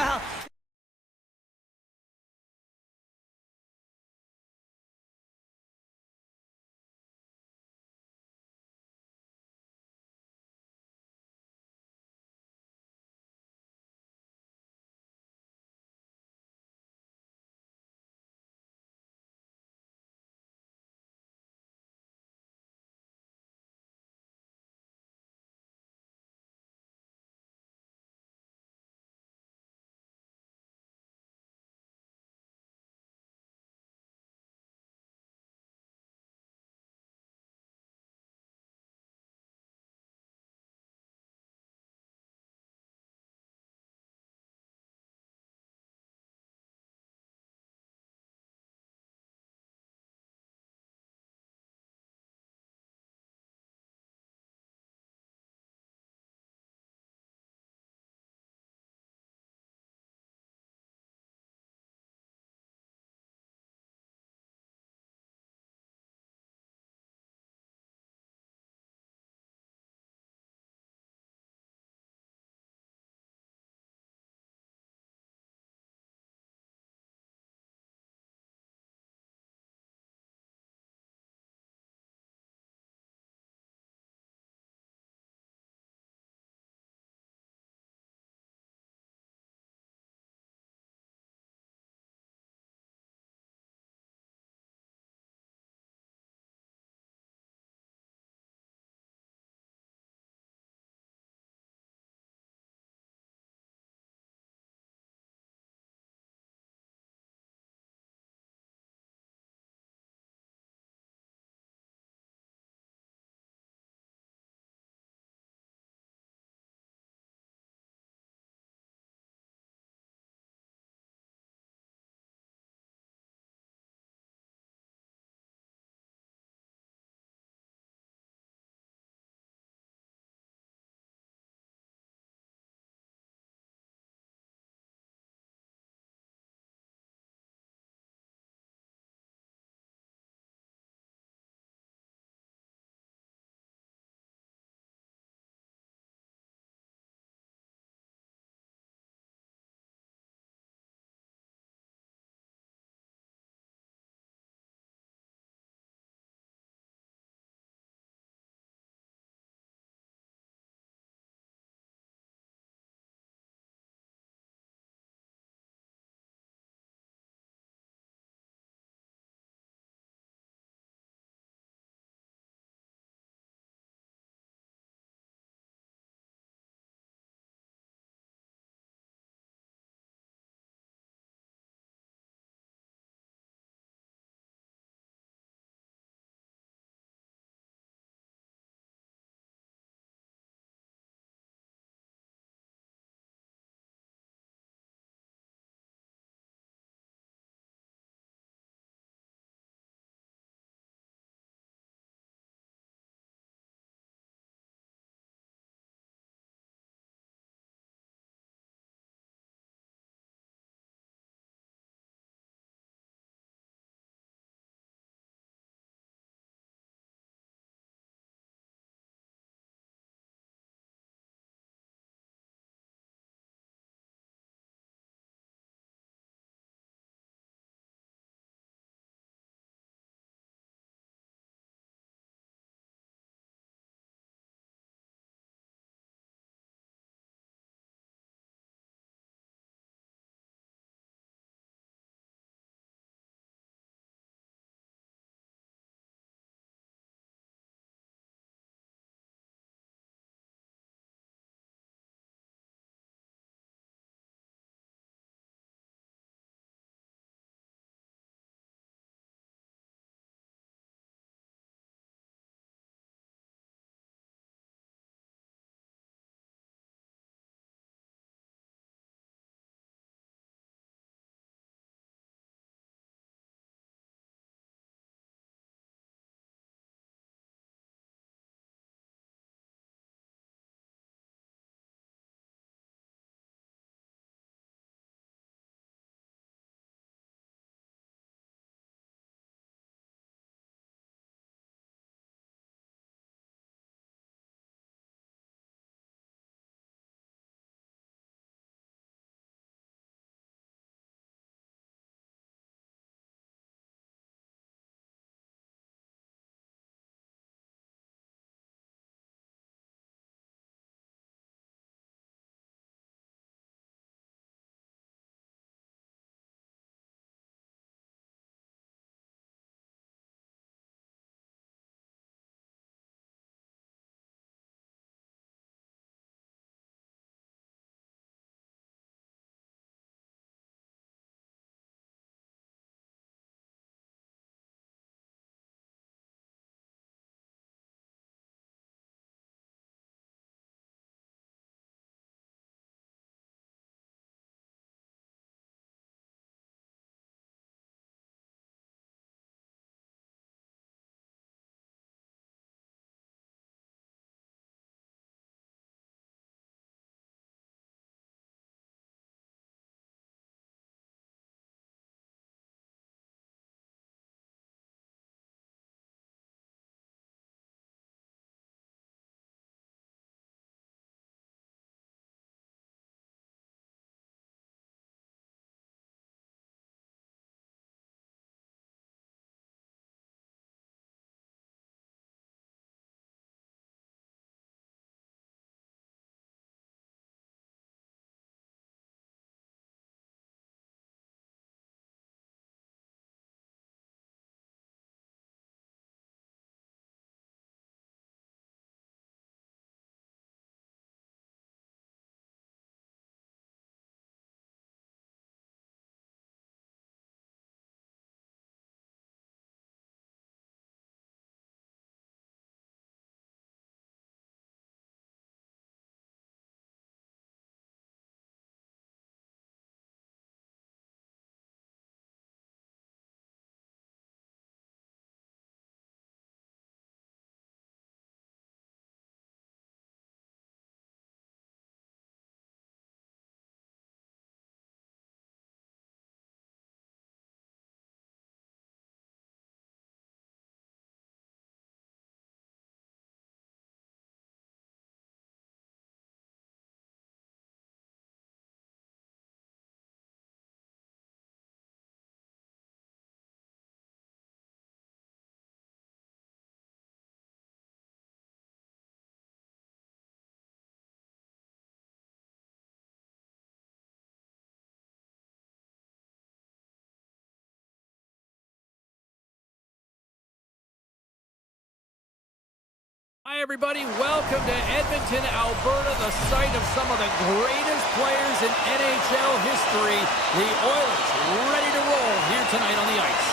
Hi everybody, welcome to Edmonton, Alberta, the site of some of the greatest players in NHL history. The Oilers ready to roll here tonight on the ice.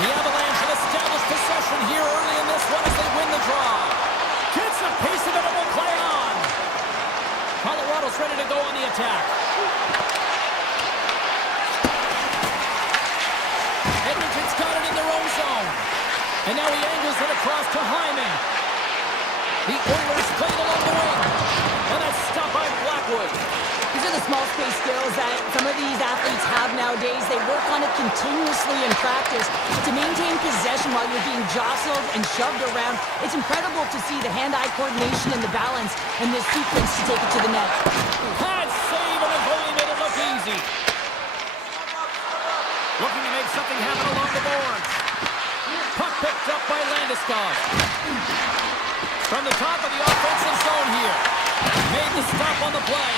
The Avalanche have established possession here early in this one as they win the draw. Gets a piece of it and will play on. Colorado's ready to go on the attack. Edmonton's got it in their own zone. And now he angles it across to Hyman. The Oilers played along the wing. And that's stopped by Blackwood. These are the small space skills that some of these athletes have nowadays. They work on it continuously in practice to maintain possession while you're being jostled and shoved around. It's incredible to see the hand-eye coordination and the balance in this sequence to take it to the net. Had save and a goalie made it look easy. Looking to make something happen along the boards. Puck picked up by Landeskog. From the top of the offensive zone here. Made the stop on the play.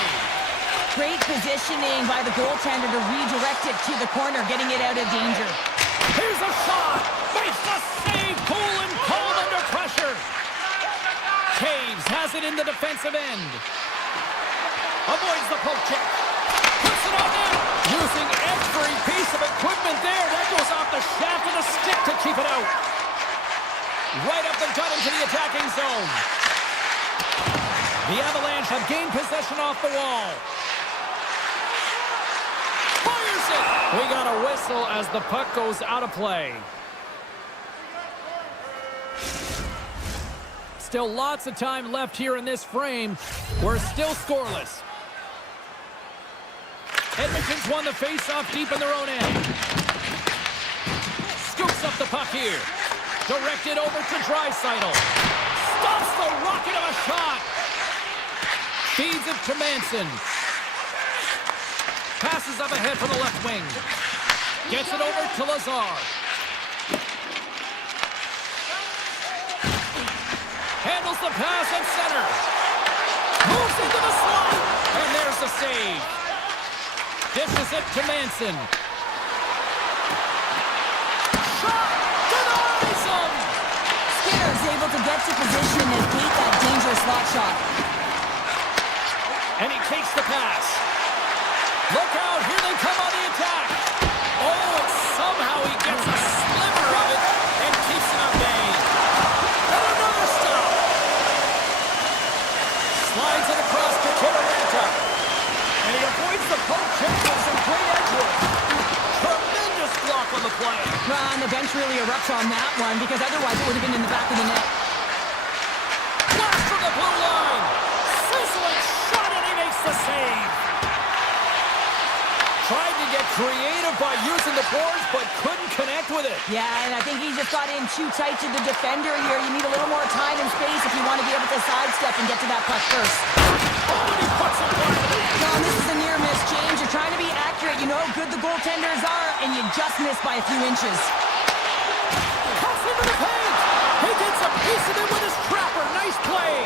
Great positioning by the goaltender to redirect it to the corner, getting it out of danger. Here's a shot. Makes the save. Cool and cold under pressure. Taves has it in the defensive end. Avoids the poke check. Puts it on net. Using every piece of equipment there. That goes off the shaft of the stick to keep it out. Right up the gut into the attacking zone. The Avalanche have gained possession off the wall. Fires it! We got a whistle as the puck goes out of play. Still lots of time left here in this frame. We're still scoreless. Edmonton's won the face-off deep in their own end. Scoops up the puck here. Directed over to Draisaitl. Stops the rocket of a shot. Feeds it to Manson. Passes up ahead from the left wing. Gets it over to Lazar. Handles the pass at center. Moves into the slot. And there's the save. Dishes it to Manson. Skinner's able to get to position and beat that dangerous slot shot. And he takes the pass. Look out, here they come on the attack. Oh, and somehow he gets a sliver of it and keeps it at bay. And another stop. Slides it across to Kiviranta. And he avoids the poke check with some great edge work. Tremendous block on the play. Well, and the bench really erupts on that one because otherwise it would have been in the back of the net. Blast from the blue line. Sizzling shot and he makes the save. Tried to get creative by using the boards, but couldn't connect with it. Yeah, and I think he just got in too tight to the defender here. You need a little more time and space if you want to be able to sidestep and get to that puck first. Oh, and he puts it wide. John, this is a near miss, James. You're trying to be accurate. You know how good the goaltenders are, and you just missed by a few inches. Cuts into the paint. He gets a piece of it with his trapper. Nice play.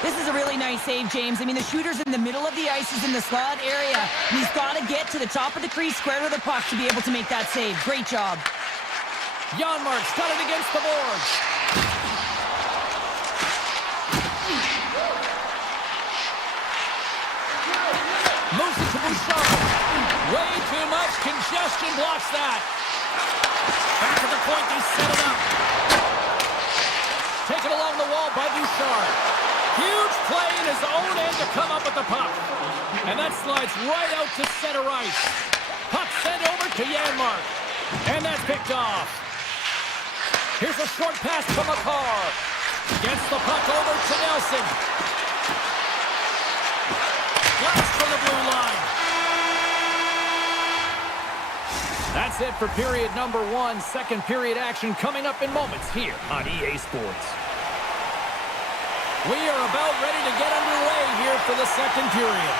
This is a really nice save, James. I mean, the shooter's in the middle of the ice. He's in the slot area. And he's got to get to the top of the crease, square to the puck, to be able to make that save. Great job. Janmark's got it against the boards. Moves it to Bouchard. Way too much congestion blocks that. Back to the point, they set it up. Taken along the wall by Bouchard. Huge play in his own end to come up with the puck. And that slides right out to center ice. Puck sent over to Janmark. And that's picked off. Here's a short pass to Makar. Gets the puck over to Nelson. Blast from the blue line. That's it for period number 1. Second period action coming up in moments here on EA Sports. We are about ready to get underway here for the second period.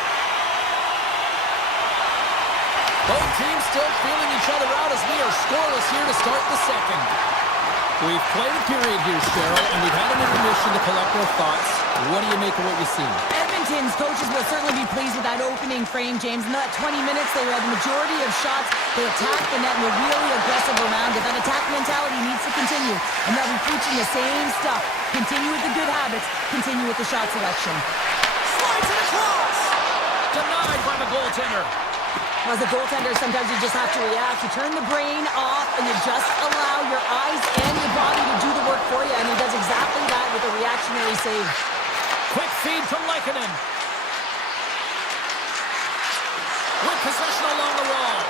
Both teams still feeling each other out as we are scoreless here to start the second. We've played a period here, Cheryl, and we've had an intermission to collect our thoughts. What do you make of what you see? Edmonton Edmonton's coaches will certainly be pleased with that opening frame, James. In that 20 minutes, they had the majority of shots. They attacked the net and were really aggressive around it. That attack mentality needs to continue, and they'll be preaching the same stuff. Continue with the good habits. Continue with the shot selection. Slides it across. Denied by the goaltender. As a goaltender, sometimes you just have to react. You turn the brain off, and you just allow your eyes and your body to do the work for you, and he does exactly that with a reactionary save. Quick feed from Lehkonen. With possession along the wall.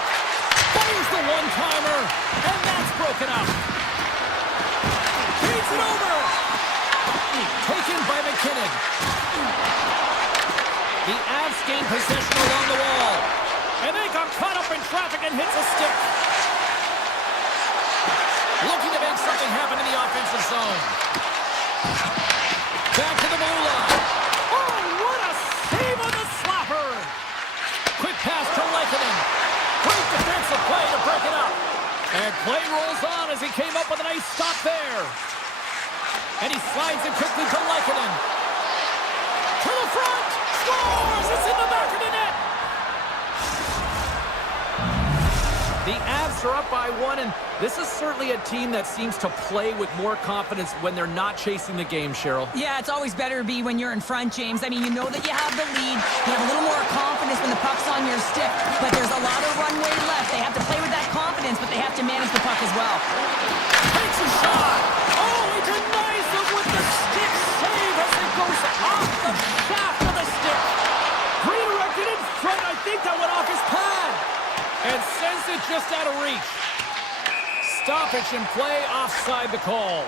Fires the one-timer, and that's broken up. Feeds it over. Taken by McKinnon. The Avs gain possession along the wall. And they got caught up in traffic and hits a stick. Looking to make something happen in the offensive zone. Back to the blue line. Oh, what a save on the slapper. Quick pass to Lehkonen. Great defensive play to break it up. And play rolls on as he came up with a nice stop there. And he slides it quickly to Lehkonen. To the front. Scores! It's in the back of the net. The Avs are up by one, and this is certainly a team that seems to play with more confidence when they're not chasing the game, Cheryl. Yeah, it's always better to be when you're in front, James. I mean, you know that you have the lead. You have a little more confidence when the puck's on your stick, but there's a lot of runway left. They have to play with that confidence, but they have to manage the puck as well. Takes a shot. Oh, he denies him with the stick save as it goes off the shaft of the stick. Redirected in front. I think that went off his pad. And sends it just out of reach. Stoppage in play, offside the call.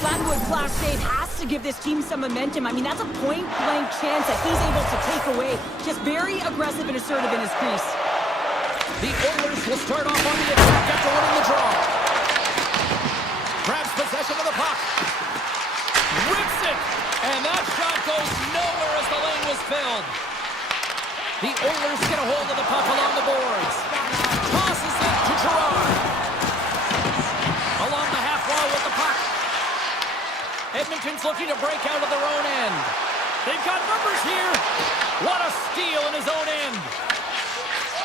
Flatwood flash save has to give this team some momentum. I mean, that's a point-blank chance that he's able to take away. Just very aggressive and assertive in his crease. The Oilers will start off on the attack after winning the draw. Grabs possession of the puck. Rips it. And that shot goes nowhere as the lane was filled. The Oilers get a hold of the puck along the boards. Tosses it to Gerard. Along the half wall with the puck. Edmonton's looking to break out of their own end. They've got numbers here. What a steal in his own end.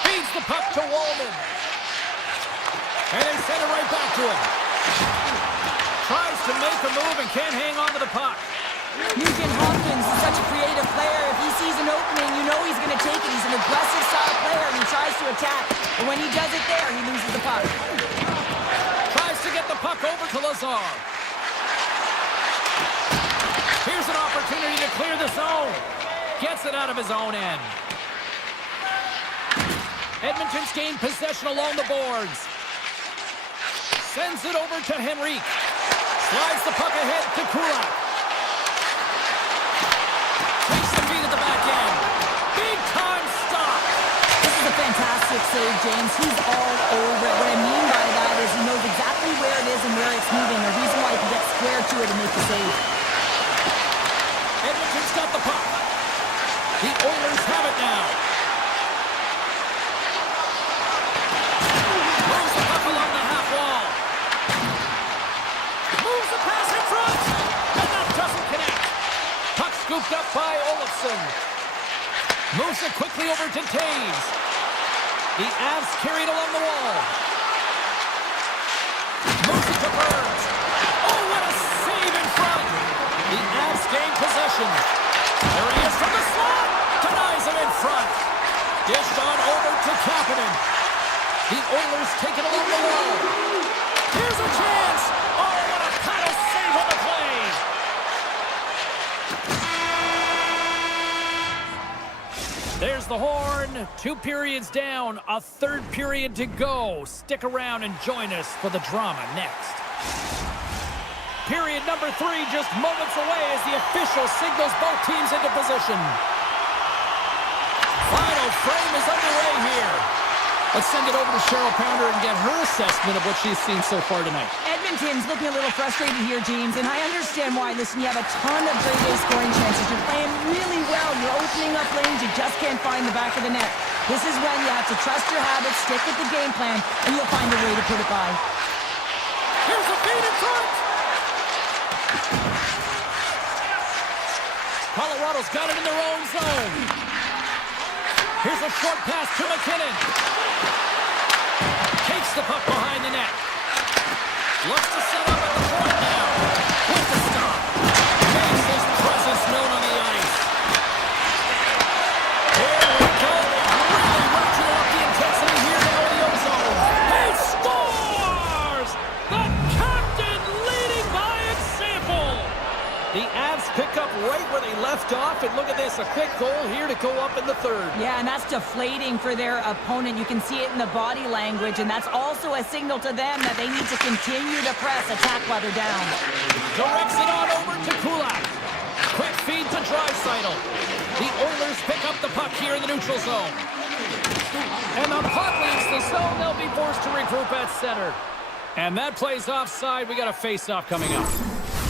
Feeds the puck to Wallman. And they send it right back to him. Tries to make a move and can't hang on to the puck. Nugent Hopkins is such a creative player. If he sees an opening, you know he's going to take it. He's an aggressive style player, and he tries to attack. But when he does it there, he loses the puck. Tries to get the puck over to Lazar. Here's an opportunity to clear the zone. Gets it out of his own end. Edmonton's gained possession along the boards. Sends it over to Henrique. Slides the puck ahead to Kulak. Takes the feed at the back end. Big time stop. This is a fantastic save, James. He's all over it. What I mean by that is he knows exactly where it is and where it's moving. The reason why he can get square to it and make the save. Edmonton's got the puck. The Oilers have it now. Moves the puck along the half wall. Moves the pass in front. And that doesn't connect. Puck scooped up by Olofsson. Moves it quickly over to Taves. The Avs carried along the wall. Moves it to Burns. Oh, what a save in front. The Avs gain possession. There he is from the slot. Denies him in front. Dished on over to Kapanen. The Oilers take it along the wall. Here's a chance. Oh, what a title save on the play. There's the horn. 2 periods down. A 3rd period to go. Stick around and join us for the drama next. Period number 3 just moments away as the official signals both teams into position. Final frame is underway here. Let's send it over to Cheryl Pounder and get her assessment of what she's seen so far tonight. Edmonton's looking a little frustrated here, James, and I understand why. Listen, you have a ton of grade A scoring chances. You're playing really well. You're opening up lanes. You just can't find the back of the net. This is when you have to trust your habits, stick with the game plan, and you'll find a way to put it by. Here's a feed in front. Colorado's got it in their own zone. Here's a short pass to McKinnon. Takes the puck behind the net. Looks to set up at the point now. With the stop. Makes his presence known on the ice. Here we go. Really ratcheting up the intensity here now in the ozone. He scores! The captain leading by example. The Avs pick up right where they left off, and look at this, a quick goal here to go up in the third. Yeah, and that's deflating for their opponent. You can see it in the body language, and that's also a signal to them that they need to continue to press, attack while they're down. Directs it on over to Kulak. Quick feed to Draisaitl. The Oilers pick up the puck here in the neutral zone. And the puck leaves the zone. They'll be forced to regroup at center. And that plays offside. We got a face-off coming up.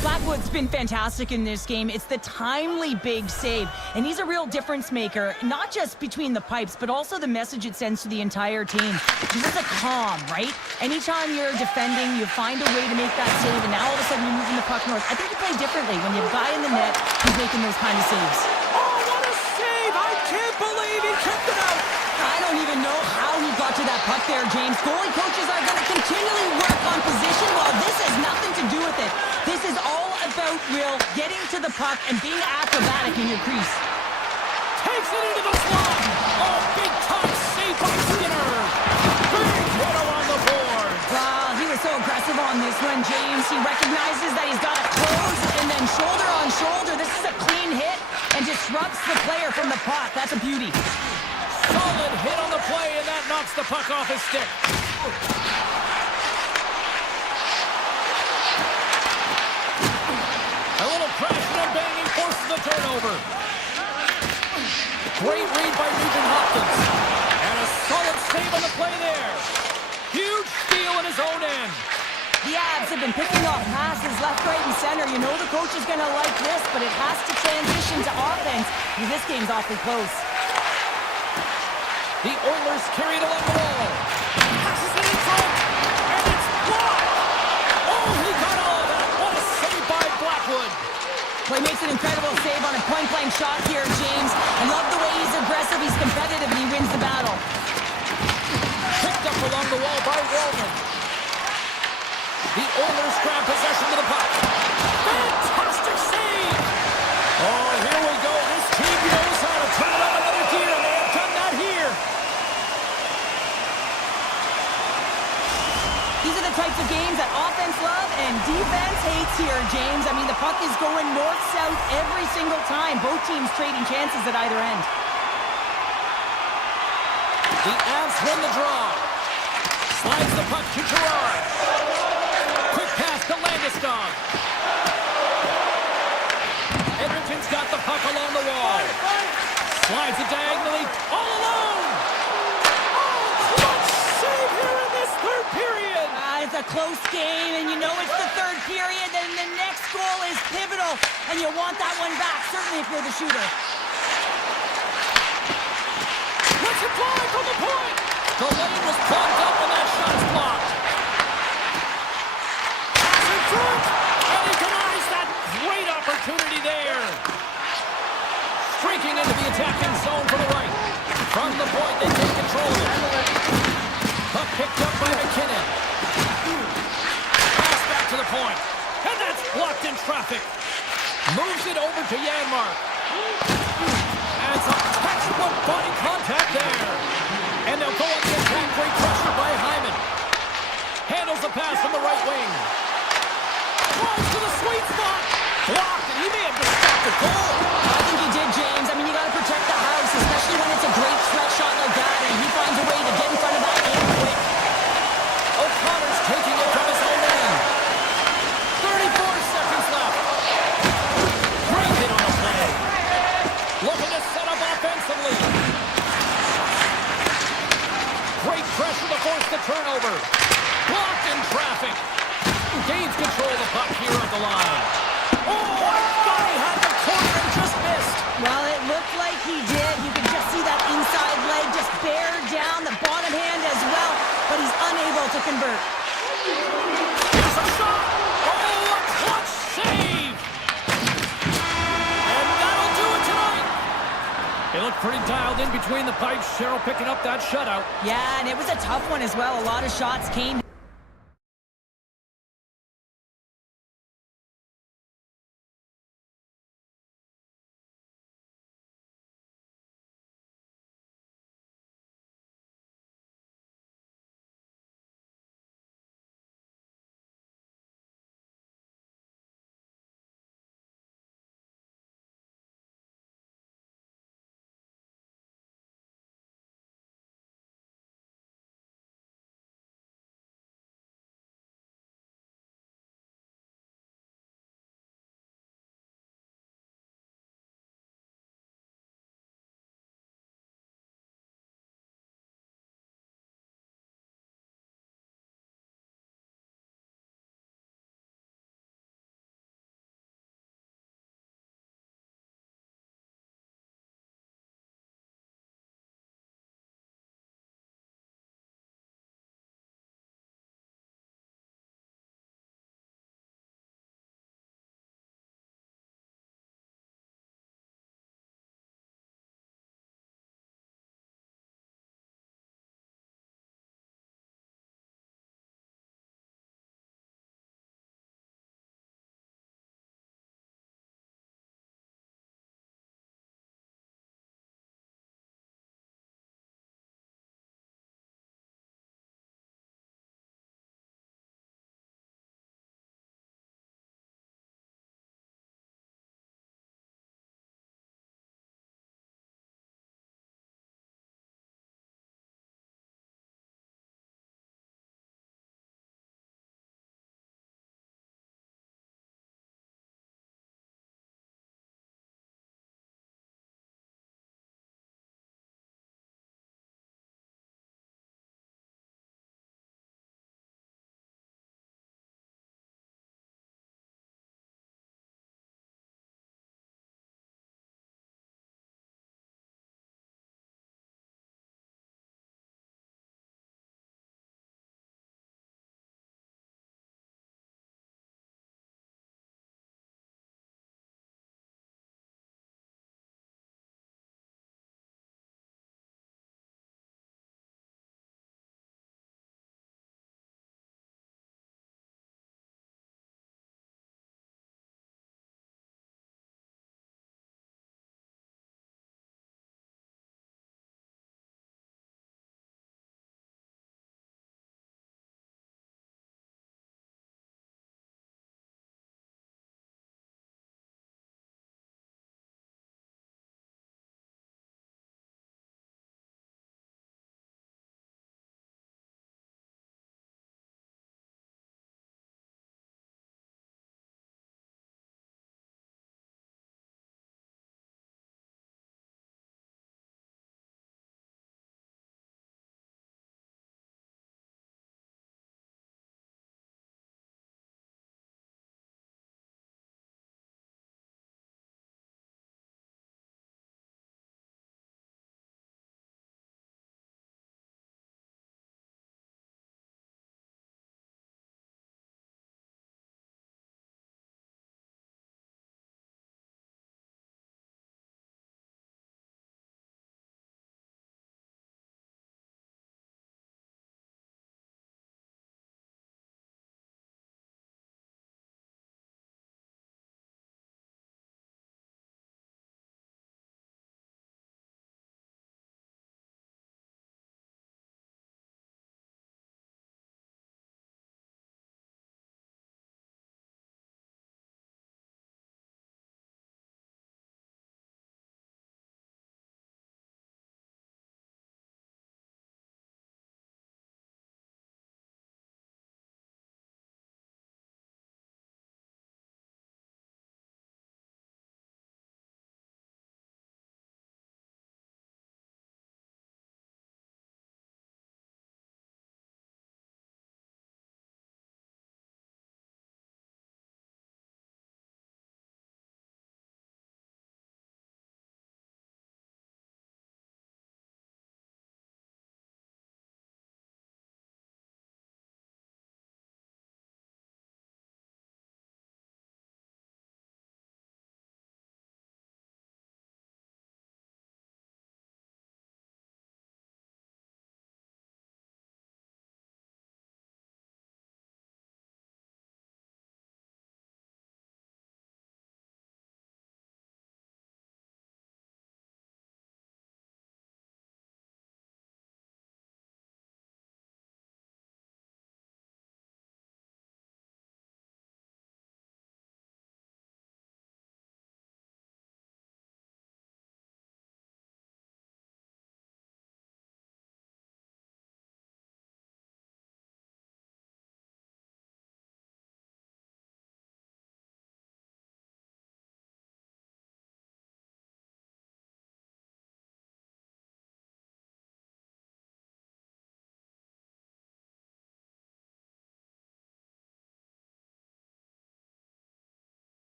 Blackwood's been fantastic in this game. It's the timely big save, and he's a real difference maker, not just between the pipes, but also the message it sends to the entire team. This is a calm, right? Anytime you're defending, you find a way to make that save, and now all of a sudden you're moving the puck north. I think you play differently when you have a guy in the net who's making those kind of saves. Oh, what a save! I can't believe he kept it out! I don't even know how he got to that puck there, James. Goalie coaches are going to continually work on position while this has nothing to do with it. This is all about Will getting to the puck and being acrobatic in your crease. Takes it into the slot. Oh, big time save by Skinner. Big hitter on the board. Wow, he was so aggressive on this one, James. He recognizes that he's got to close and then shoulder on shoulder. This is a clean hit and disrupts the player from the puck. That's a beauty. Solid hit on the play, and that knocks the puck off his stick. A little crashing and banging forces the turnover. Great read by Nugent Hopkins. And a solid save on the play there. Huge steal in his own end. The Avs have been picking off passes left, right, and center. You know the coach is going to like this, but it has to transition to offense. This game's awfully close. The Oilers carry it along the wall. Passes it in front, and it's blocked. Oh, he got all of that. What a save by Blackwood. Well, he makes an incredible save on a point-blank shot here, James. I love the way he's aggressive, he's competitive, and he wins the battle. Picked up along the wall by Wallman. The Oilers grab possession of the puck. Fantastic save. Oh, here we go. This team knows how to turn it up another gear, and they have done that here. These are the types of games that offense love and defense hates here, James. I mean, the puck is going north-south every single time. Both teams trading chances at either end. The Avs win the draw. Slides the puck to Gerard. Quick pass to Landeskog. Edmonton's got the puck along the wall. Slides it diagonally, all alone. Oh, clutch save here in this third period. It's a close game, and you know it's the third period, and the next goal is pivotal, and you want that one back, certainly if you're the shooter. Let's it fly from the point. The lane was plugged up, and that shot's blocked. Pass in front, and he denies that great opportunity there. Streaking into the attacking zone from the right. From the point, they take control of it. Puck picked up by McKinnon. Pass back to the point. And that's blocked in traffic. Moves it over to Janmark. And some textbook body contact there. And they'll go on the attack. Great pressure by Hyman. Handles the pass from the right wing. Flies to the sweet spot. Blocked, and he may have just stopped the goal. I think he did, James. I mean, you got to protect the house, especially when it's a great stretch shot like that, and he finds a way to get in front of that and quick. O'Connor's taking it from his own end. 34 seconds left. Great hit on the play. Looking to set up offensively. Great pressure to force the turnover. Blocked in traffic. Gains control of the puck here at the line. Oh, I thought he had the corner and just missed. Well, it looked like he did. You could just see that inside leg just bear down, the bottom hand as well, but he's unable to convert. Here's a shot. Oh, a clutch save. And that'll do Pretty dialed in between the pipes. Cheryl picking up that shutout. Yeah, and it was a tough one as well. A lot of shots came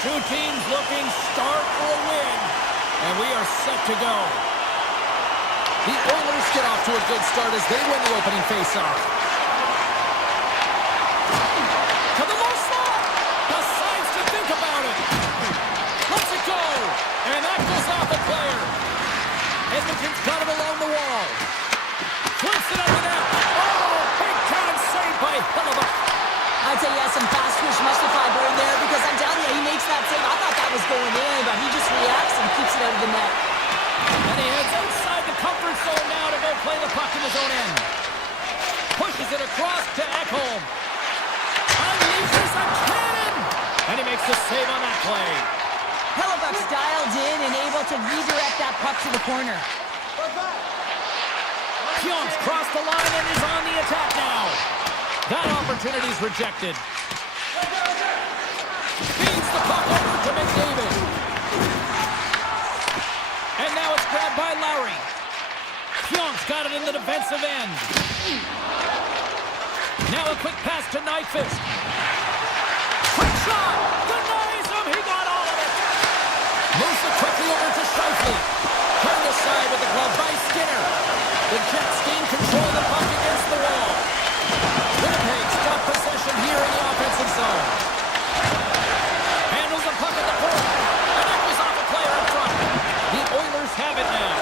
Two teams looking starved for a win, and we are set to go. The Oilers get off to a good start as they win the opening faceoff. To the low slot. Decides to think about it. Lets it go. And that goes off a player. Edmonton's got it along the wall. Flips it under net. Oh, big time save by Hellebuck. I'd say he has some fast twitch muscle fiber in there because I'm telling you, he makes that save. I thought that was going in, but he just reacts and keeps it out of the net. And he heads outside the comfort zone now to go play the puck in his own end. Pushes it across to Ekholm. Unleashes a cannon! And he makes the save on that play. Hellebuck's dialed in and able to redirect that puck to the corner. Pionk's crossed the line and is on the attack now. That opportunity's rejected. Feeds the puck over to McDavid. And now it's grabbed by Lowry. Pionk's got it in the defensive end. Now a quick pass to Nyquist. Quick shot! Denies him! He got all of it! Moves it quickly over to Scheifele. Turned aside with the glove by Skinner. The Jets gain control of the puck against the wall. Winnipeg's got possession here in the offensive zone. Handles the puck at the point. And that goes off a player in front. The Oilers have it now.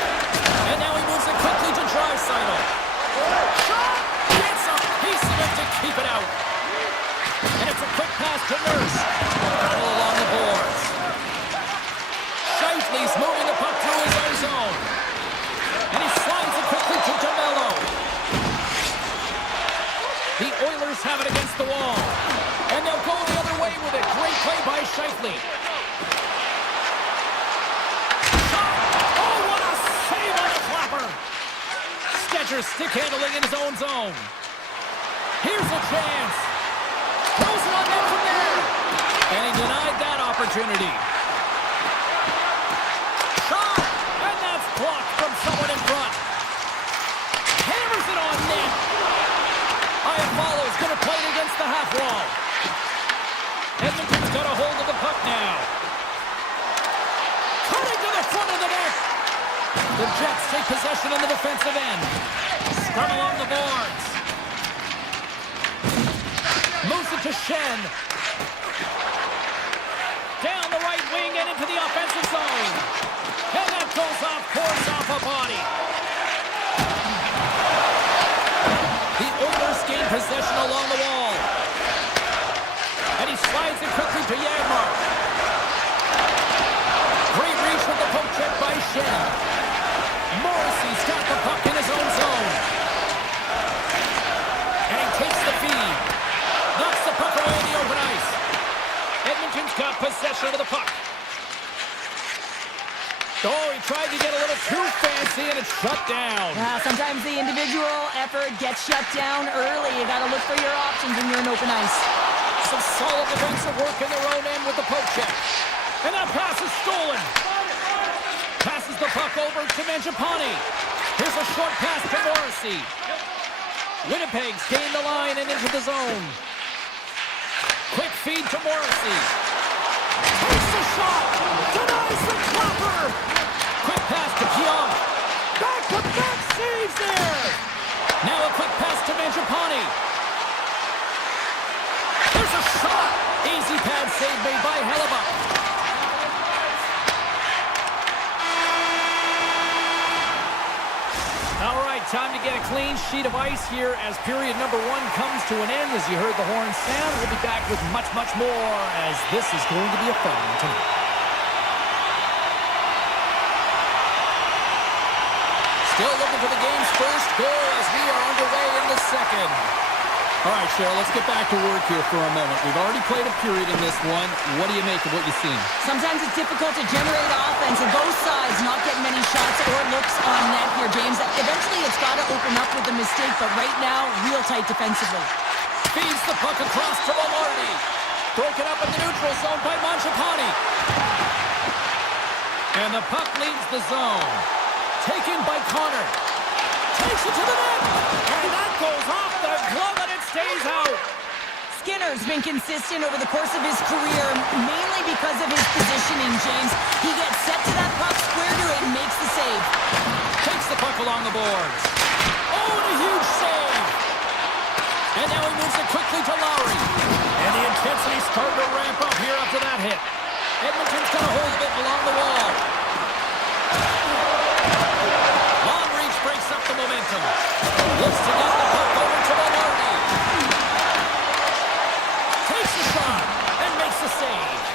And now he moves it quickly to Draisaitl. Shot! Gets up. He's enough to keep it out. And it's a quick pass to Nurse. Battle along the boards. Scheifele's moving the puck through his own zone. And he slides it quickly to DeMello. The Oilers have it against the wall. And they'll go the other way with it. Great play by Scheifele. Shot! Oh, what a save on the flapper! Stetcher stick handling in his own zone. Here's a chance. Throws it on net from there. And he denied that opportunity. Shot! And that's blocked from someone in front. Hammers it on net. Iafallo's going to play it against the half wall. Edmonton's got a hold of the puck now. Cutting to the front of the net. The Jets take possession in the defensive end. Scrum along the boards. Moves it to Shen. Down the right wing and into the offensive zone. And that goes off, pours off a body. The Oilers gain possession along the wall. And he slides it quickly to Janmark. Great reach with the poke check by Shen. Morrissey's got the puck in his own zone. And he takes the feed. Knocks the puck away in the open ice. Edmonton's got possession of the puck. Oh, he tried to get a little too fancy and it's shut down. Yeah, sometimes the individual effort gets shut down early. You got to look for your options when you're in open ice. Some solid defensive work in their own end with the poke check. And that pass is stolen. Passes the puck over to Mangiapane. Here's a short pass to Morrissey. Winnipeg's gained the line and into the zone. Quick feed to Morrissey. Takes the shot. Denies the clapper. Quick pass to Pionk. Back-to-back saves there. Now a quick pass to Mangiapane. There's a shot. Easy pad save made by Hellebuck. All right, time to get a clean sheet of ice here as period number 1 comes to an end. As you heard the horn sound, we'll be back with much, much more as this is going to be a fun one tonight. Still looking for the game's first goal as we are underway in the second. All right, Cheryl, let's get back to work here for a moment. We've already played a period in this one. What do you make of what you've seen? Sometimes it's difficult to generate offense, and both sides not getting many shots or looks on net here, James. Eventually, it's got to open up with a mistake, but right now, real tight defensively. Feeds the puck across to Velarde. Broken up in the neutral zone by Mangiapane. And the puck leaves the zone. Taken by Connor. Takes it to the net. And that goes off the glove and it stays out. Skinner has been consistent over the course of his career, mainly because of his positioning, James. He gets set to that puck, square to it, and makes the save. Takes the puck along the boards. Oh, and a huge save. And now he moves it quickly to Lowry. And the intensity's starting to ramp up here after that hit. Edmonton's got a hold of it along the wall. Long reach breaks up the momentum. Looks to get the puck over to Lowry. Takes the shot and makes the save.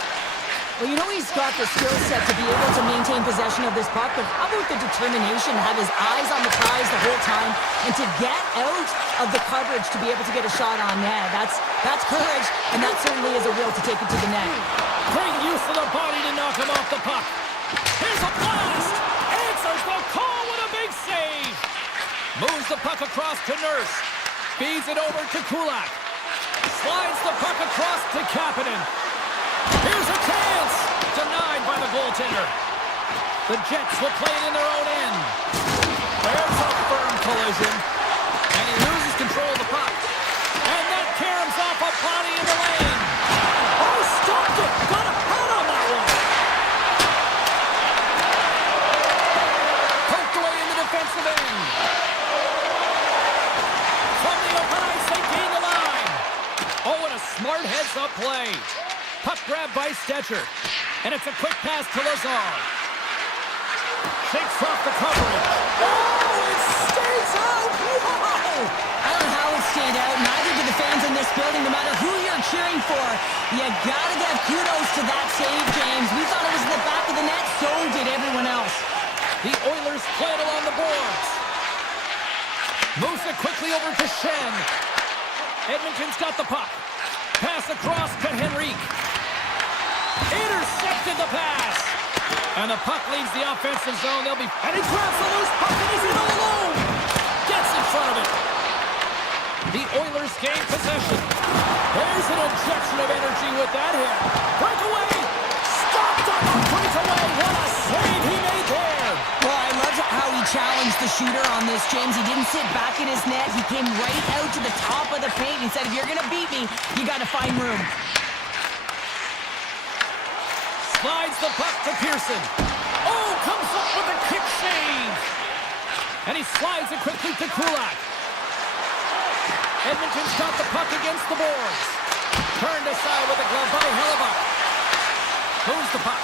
Well, you know he's got the skill set to be able to maintain possession of this puck, but how about the determination to have his eyes on the prize the whole time and to get out of the coverage to be able to get a shot on net? That's courage, and that certainly is a will to take it to the net. Great use of the body to knock him off the puck. Here's a blast! Answers the call with a big save! Moves the puck across to Nurse. Feeds it over to Kulak. Slides the puck across to Kapanen. Here's a chance! Denied by the goaltender. The Jets will play it in their own end. There's a firm collision. And he loses control of the puck. And that caroms off a body in the lane. Oh, stopped it! Got a head on that one! Poked away in the defensive end. From the open ice, they gain the line. Oh, and a smart heads-up play. Puck grab by Stetcher. And it's a quick pass to Lazar. Shakes off the coverage. Oh, it stays out! Wow! I don't know how it stayed out. Neither do the fans in this building, no matter who you're cheering for. You gotta give kudos to that save, James. We thought it was in the back of the net, so did everyone else. The Oilers play it along the boards. Moves it quickly over to Shen. Edmonton's got the puck. Pass across to Henrique. Intercepted the pass. And the puck leaves the offensive zone. And he grabs the loose puck and he's in all alone. Gets in front of it. The Oilers gain possession. There's an injection of energy with that hit. Breakaway. Stopped on the breakaway. What a save he made there. Well, I love how he challenged the shooter on this, James. He didn't sit back in his net. He came right out to the top of the paint. He said, if you're going to beat me, you got to find room. Slides the puck to Pearson. Oh, comes up with a kick save. And he slides it quickly to Kulak. Edmonton's got the puck against the boards. Turned aside with a glove by Hellebuck. Moves the puck.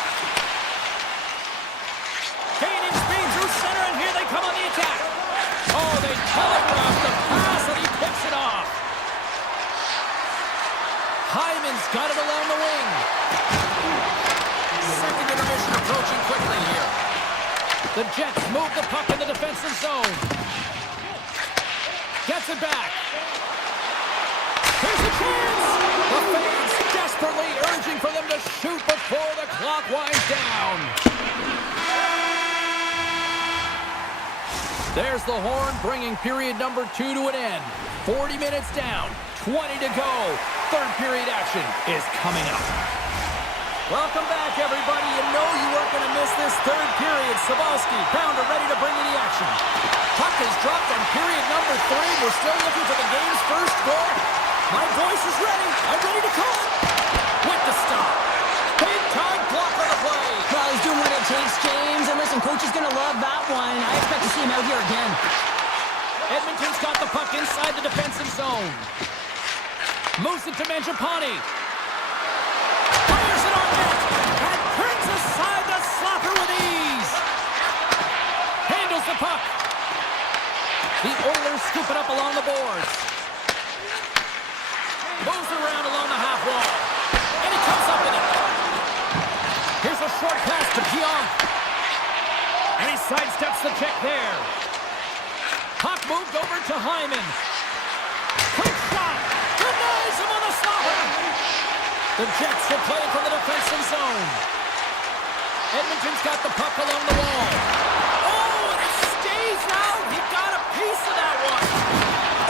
Gaining speed through center, and here they come on the attack. Oh, they telegraph the pass, and he picks it off. Hyman's got it along the wing. Second intermission approaching quickly here. The Jets move the puck in the defensive zone. Gets it back. Here's a chance! The fans desperately urging for them to shoot before the clock winds down. There's the horn, bringing period number 2 to an end. 40 minutes down, 20 to go. Third period action is coming up. Welcome back, everybody. You know you weren't going to miss this third period. Sabalski, Pounder ready to bring in the action. Puck is dropped on period number 3. We're still looking for the game's first goal. My voice is ready. I'm ready to call it. With the stop. Big time block on the play. Well, he's doing what it takes, James. And listen, coach is going to love that one. I expect to see him out here again. Edmonton's got the puck inside the defensive zone. Moves it to Mangiapane. Fires it on net. And turns aside the slapper with ease. Handles the puck. The Oilers scoop it up along the boards. Moves around along the half wall. And he comes up with it. Here's a short pass to Pionk. And he sidesteps the check there. Puck moved over to Hyman. Quick shot. Denies him on the slapper. The Jets will play it from the defensive zone. Edmonton's got the puck along the wall. Oh, and it stays out. He got a piece of that one.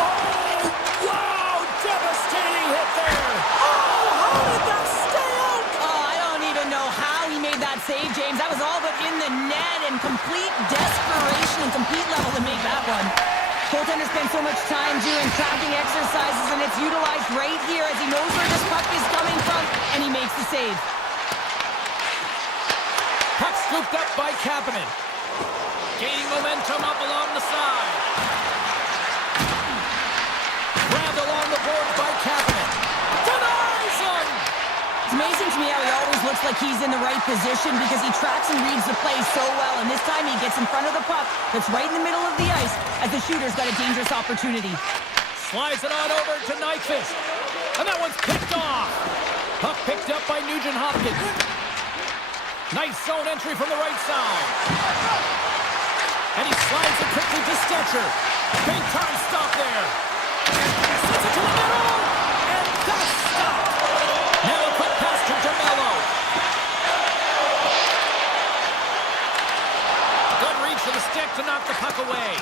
Oh, wow. Devastating hit there. Oh, how did that stay out? Oh, I don't even know how he made that save, James. That was all but in the net and complete desperation and complete level to make that one. Goaltender spends so much time doing tracking exercises, and it's utilized right here as he knows where to save. Puck scooped up by Kapanen. Gaining momentum up along the side. Grabbed along the boards by Kapanen. Denies him! It's amazing to me how he always looks like he's in the right position because he tracks and reads the play so well, and this time he gets in front of the puck that's right in the middle of the ice as the shooter's got a dangerous opportunity. Slides it on over to Nyquist. And that one's picked off. Puck picked up by Nugent-Hopkins. Nice zone entry from the right side. And he slides it quickly to Stetcher. Big time stop there. Sends it to the middle. And that's stopped. Now a quick pass to DeMello. Good reach to the stick to knock the puck away.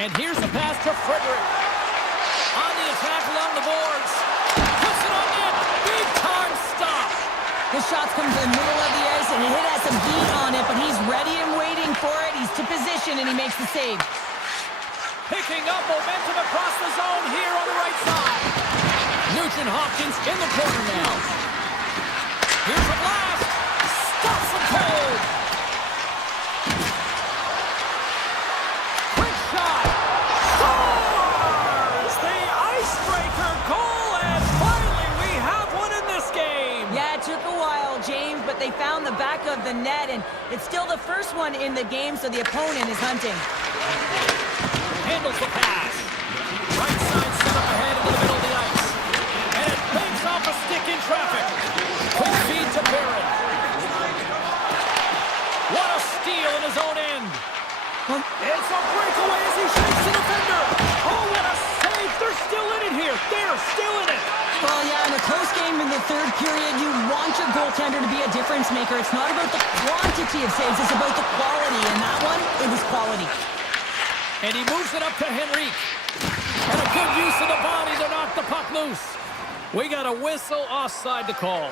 And here's the pass to Frederick. On the attack along the boards. Puts it on net. Big time stop. The shot comes in the middle of the ice, and the hit has some heat on it, but he's ready and waiting for it. He's to position, and he makes the save. Picking up momentum across the zone here on the right side. Nugent-Hopkins in the corner now. Here's a blast. Stops him cold. Quick shot. Scores! The icebreaker goal, and finally we have one in this game. Yeah, it took a while, James, but they found the back of the net, and it's still the first one in the game, so the opponent is hunting. Handles the pass. Right side set up ahead into the middle of the ice. And it banks off a stick in traffic. Quick feed to Barron. What a steal in his own end. It's a breakaway as he shakes the defender. Oh, what a save. They're still in it here. They're still in it. Well, yeah, in a close game in the third period, you want your goaltender to be a difference maker. It's not about the quantity of saves, it's about the quality. And that one, it was quality. And he moves it up to Henrique. And a good use of the body to knock the puck loose. We got a whistle offside to call.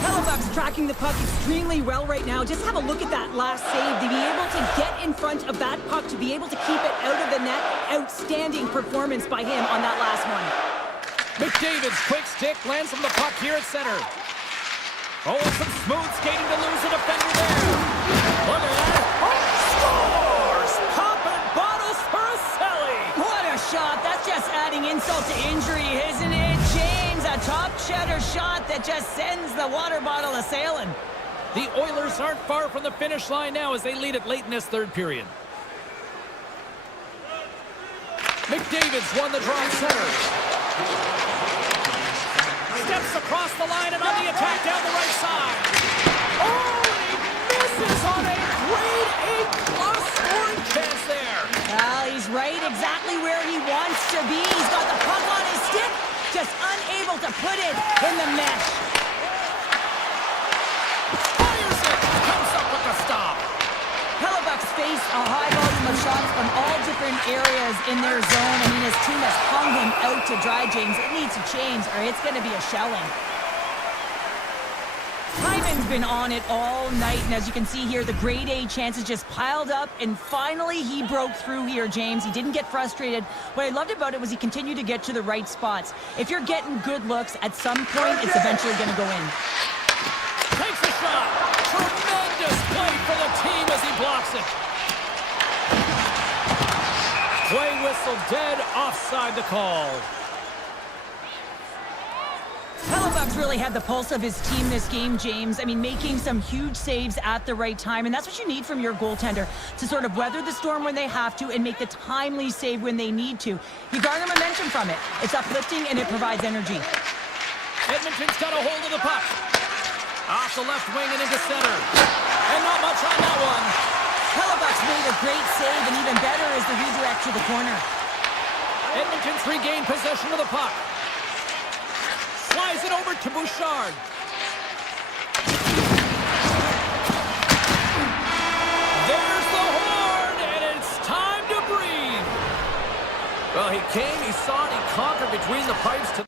Halifax tracking the puck extremely well right now. Just have a look at that last save. To be able to get in front of that puck, to be able to keep it out of the net, outstanding performance by him on that last one. McDavid's quick stick lands from the puck here at center. Oh, some smooth skating to lose a defender there. Look at that. Oh, scores! Popping bottles for a Selly. What a shot. That's just adding insult to injury, isn't it, James? A top cheddar shot that just sends the water bottle a-sailing. The Oilers aren't far from the finish line now as they lead it late in this third period. McDavid's won the draw center. Steps across the line and on the attack down the right side. Oh, and he misses on a grade A+ scoring chance there. Well, he's right exactly where he wants to be. He's got the puck on his stick, just unable to put it in the mesh. Fires it. Comes up with the stop. Halifax face a high volume of shots from all different areas in their zone. I mean, his team has hung him out to dry, James. It needs to change or it's going to be a shelling. Hyman's been on it all night, and as you can see here, the grade A chances just piled up, and finally he broke through here, James. He didn't get frustrated. What I loved about it was he continued to get to the right spots. If you're getting good looks, at some point, it's eventually going to go in. Takes a shot. Tremendous play for the team as he blocks it. Play whistle dead, offside the call. Halifax really had the pulse of his team this game, James. I mean, making some huge saves at the right time, and that's what you need from your goaltender, to sort of weather the storm when they have to and make the timely save when they need to. You garner momentum from it. It's uplifting and it provides energy. Edmonton's got a hold of the puck. Off the left wing and into center. And not much on that one. Halifax made a great save, and even better is the redirect to the corner. Edmonton's regained possession of the puck. Slides it over to Bouchard. There's the horn, and it's time to breathe. Well, he came, he saw it, he conquered between the pipes to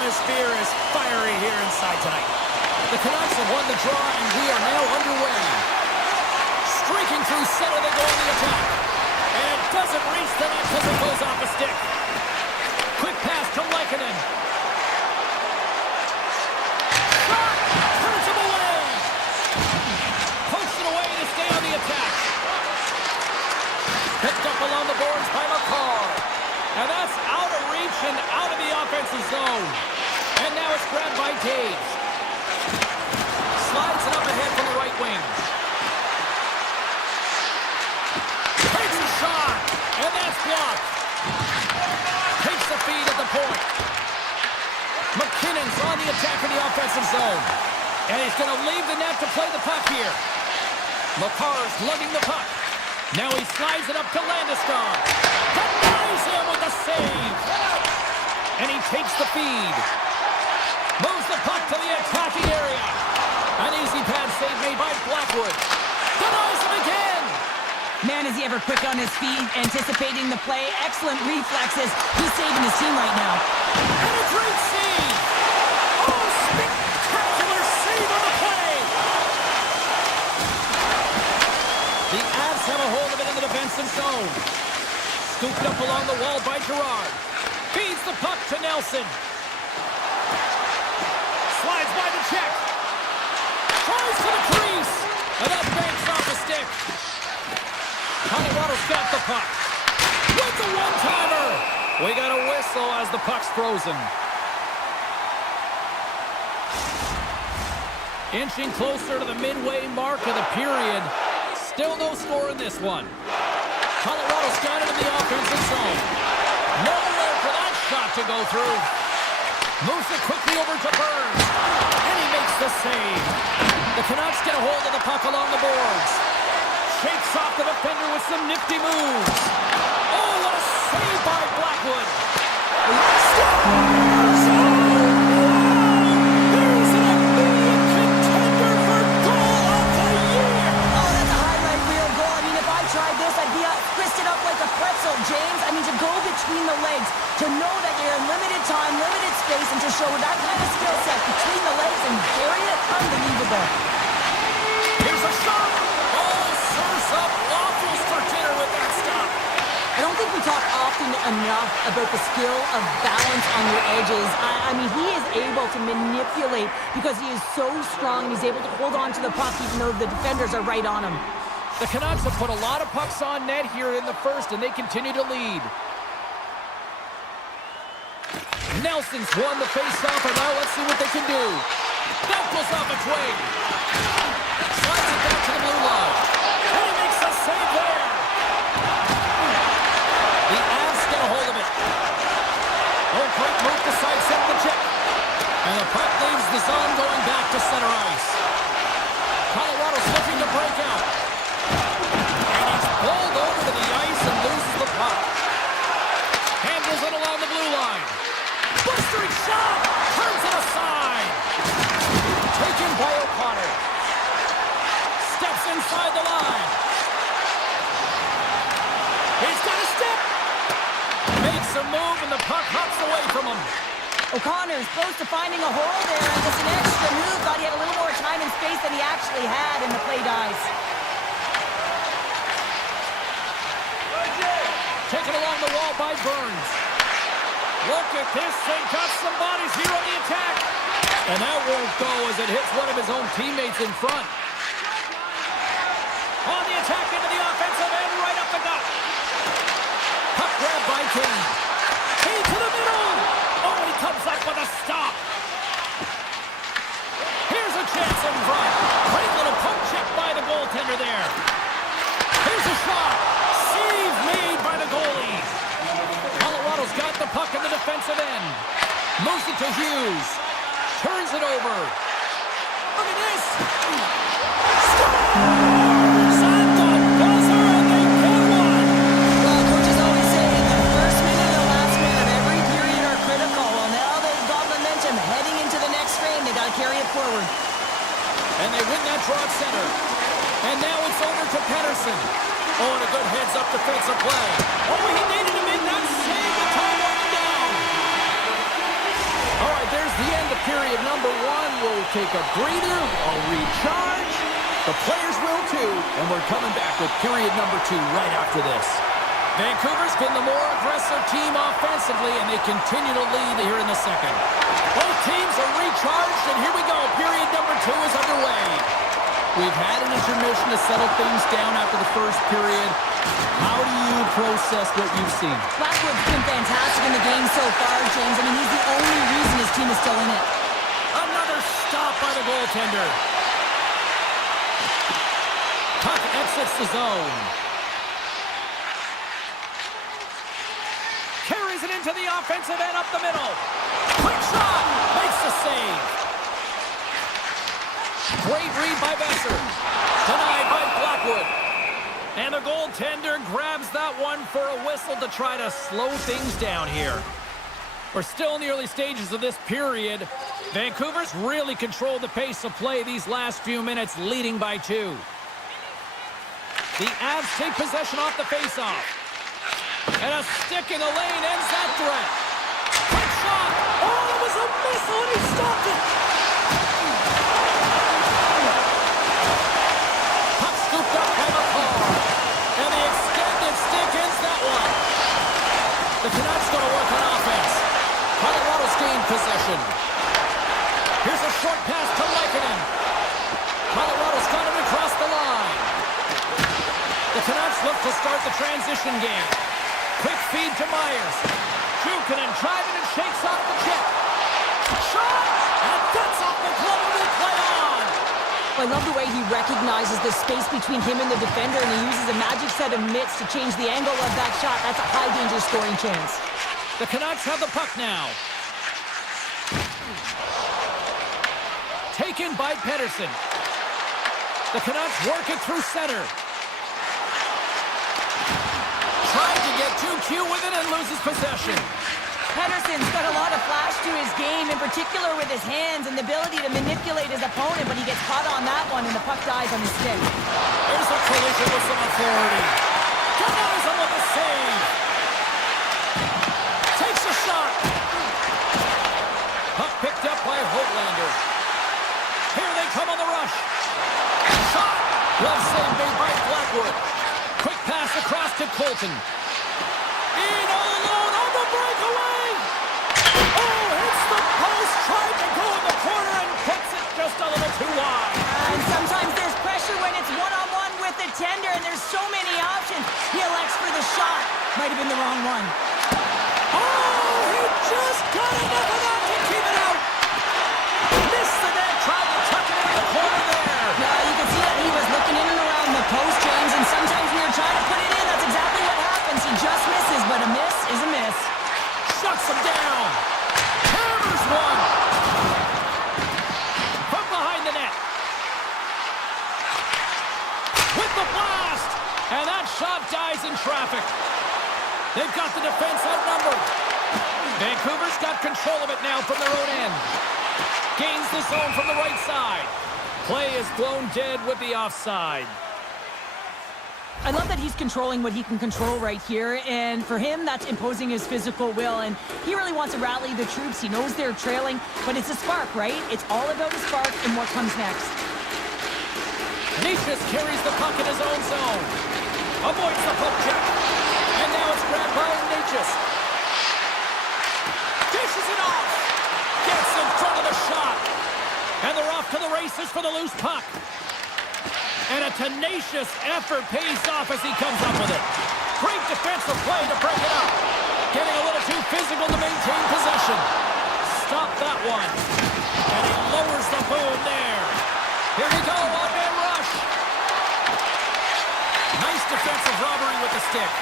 atmosphere is fiery here inside tonight. The Canucks have won the draw, and we are now underway. Streaking through center, they go on the attack. And it doesn't reach the net because it goes off the stick. Quick pass to Lehkonen. Shot! Turns him away! Pokes it away to stay on the attack. Picked up along the boards by McCall. And that's out of reach and out of the offensive zone. And now it's grabbed by Taves. Slides it up ahead from the right wing. Takes a shot, and that's blocked. Takes the feed at the point. McKinnon's on the attack in the offensive zone. And he's going to leave the net to play the puck here. McCarr's lugging the puck. Now he slides it up to Landeskog. Denies him with a save. And he takes the feed. Moves the puck to the attacking area. An easy pad save made by Blackwood. Denies him again. Man, is he ever quick on his feet, anticipating the play. Excellent reflexes. He's saving his team right now. And a great save. Oh, spectacular save on the play. The Avs have a hold of it in the defensive zone. Scooped up along the wall by Gerard. Feeds the puck to Nelson. Slides by the check. Tries to the crease. And that banks off the stick. Colorado's got the puck. With the one-timer. We got a whistle as the puck's frozen. Inching closer to the midway mark of the period. Still no score in this one. Colorado's got it in the offensive zone. Nowhere for that shot to go through. Moves it quickly over to Burns. And he makes the save. The Canucks get a hold of the puck along the boards. Shakes off the defender with some nifty moves. Oh, what a save by Blackwood. Scores! Oh, wow! There's an immediate contender for goal of the year. Oh, that's a highlight reel goal. I mean, if I tried this, I'd be twisted up like a pretzel, James. I mean, to go between the legs, to know that you're in limited time, limited space, and to show that kind of skill set between the legs and carry it, unbelievable. Here's a shot. Oh, serves up waffles for dinner with that stuff. I don't think we talk often enough about the skill of balance on your edges. I mean, he is able to manipulate because he is so strong and he's able to hold on to the puck even though the defenders are right on him. The Canucks have put a lot of pucks on net here in the first, and they continue to lead. Nelson's won the face-off, and now let's see what they can do. That goes off its wing. Slides it back to the blue line. And he makes a save there. The Avs get a hold of it. Oh, great move to side center the check. And the puck leaves the zone going back to center ice. Colorado's looking to break out. And he's bowled over to the ice and loses the puck. Handles it along the blue line. Blistering shot! Turns it aside. Taken by O'Connor. Steps inside the line. He's got a step. Makes a move and the puck hops away from him. O'Connor's close to finding a hole there, and just an extra move. Thought he had a little more time and space than he actually had, and the play dies. Taken along the wall by Burns. Look at this thing. Got some bodies here on the attack. And that won't go as it hits one of his own teammates in front. On the attack into the offensive end, right up the gut. Puck grab by King. Key to the middle. Oh, and he comes up with a stop. Here's a chance in front. Great little poke check by the goaltender there. Here's a shot. Save made by the goalie. Colorado's got the puck in the defensive end. Moves it to Hughes. Turns it over. Look at this. Scores! At the buzzer, and they get one. Well, coaches always say the first minute and the last minute of every period are critical. Well, now they've got momentum heading into the next frame. They got to carry it forward. And they win that draw at center. And now it's over to Pettersson. Oh, and a good heads-up defensive play. Oh, he needed to make that save to tie one down. All right, the end of period number 1. We'll take a breather, a recharge. The players will too, and we're coming back with period number 2 right after this. Vancouver's been the more aggressive team offensively, and they continue to lead here in the second. Both teams are recharged, and here we go. Period number 2 is underway. We've had an intermission to settle things down after the first period. How do you process what you've seen? Blackwood's been fantastic in the game so far, James. I mean, he's the only reason his team is still in it. Another stop by the goaltender. Puck exits the zone. Carries it into the offensive end up the middle. Quick shot! Makes the save. Great read by Besser. Denied by Blackwood. And the goaltender grabs that one for a whistle to try to slow things down here. We're still in the early stages of this period. Vancouver's really controlled the pace of play these last few minutes, leading by 2. The Avs take possession off the faceoff. And a stick in the lane ends that threat. Quick shot! Oh, it was a missile and he stopped it! Puck scooped up by McCall. And the extended stick ends that one. The Canucks going to work on offense. Colorado's gained possession. Here's a short pass to Lehkonen. Colorado's got him across the line. The Canucks look to start the transition game. Quick feed to Myers. Jukunin driving and shakes off the chip. Shot! And that's off the glove and will play on! I love the way he recognizes the space between him and the defender, and he uses a magic set of mitts to change the angle of that shot. That's a high-danger scoring chance. The Canucks have the puck now. Taken by Pedersen. The Canucks work it through center. Trying to get too cute with it and loses possession. Pedersen's got a lot of flash to his game, in particular with his hands and the ability to manipulate his opponent, but he gets caught on that one and the puck dies on his stick. There's a collision with some authority. Denies him with a save. Takes a shot. Puck picked up by Hoglander. Here they come on the rush. Shot. Glove save made by Blackwood. Quick pass across to Colton. In all alone on the breakaway. Oh, hits the post. Tried to go in the corner and puts it just a little too wide. And sometimes there's pressure when it's one-on-one with the tender, and there's so many options. He elects for the shot. Might have been the wrong one. Oh, he just got enough of that to keep it out. Missed the net. Tried to tuck it in the corner there. Yeah, you can see that he was looking in and around the post, James, and sometimes when you're trying to put it in, that's exactly what happens. He just misses, but a miss is a miss. Shuts him down. Hammers one. From behind the net. With the blast. And that shot dies in traffic. They've got the defense outnumbered. Vancouver's got control of it now from their own end. Gains the zone from the right side. Play is blown dead with the offside. I love that he's controlling what he can control right here, and for him, that's imposing his physical will, and he really wants to rally the troops. He knows they're trailing, but it's a spark, right? It's all about a spark and what comes next. Nishis carries the puck in his own zone. Avoids the poke check. And now it's grabbed by Nishis. Dishes it off. Gets in front of the shot. And they're off to the races for the loose puck. And a tenacious effort pays off as he comes up with it. Great defensive play to break it up. Getting a little too physical to maintain possession. Stop that one. And he lowers the boom there. Here we go, one-man rush. Nice defensive robbery with the stick.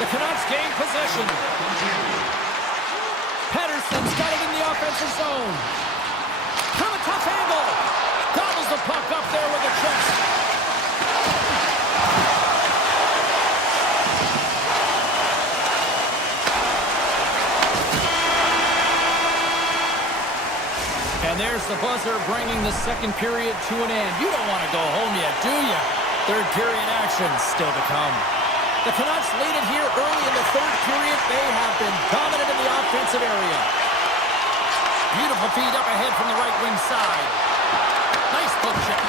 The Canucks gain possession. Pedersen's got it in the offensive zone. From a tough angle. Gobbles the puck up there with the chest. And there's the buzzer bringing the second period to an end. You don't want to go home yet, do you? Third period action still to come. The Canucks lead it here early in the third period. They have been dominant in the offensive area. Beautiful feed up ahead from the right wing side. Nice poke check.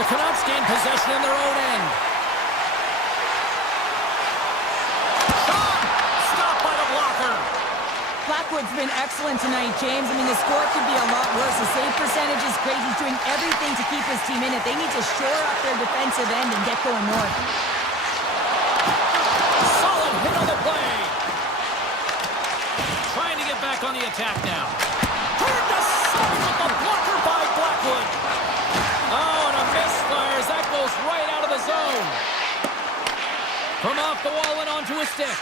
The Canucks gain possession in their own end. Shot! Stopped by the blocker. Blackwood's been excellent tonight, James. I mean, the score could be a lot worse. The save percentage is great. He's doing everything to keep his team in it. They need to shore up their defensive end and get going north. Solid hit on the play. Trying to get back on the attack now. Turned aside with the blocker by Blackwood. Oh, and a misfires. That goes right out of the zone. From off the wall and onto his stick.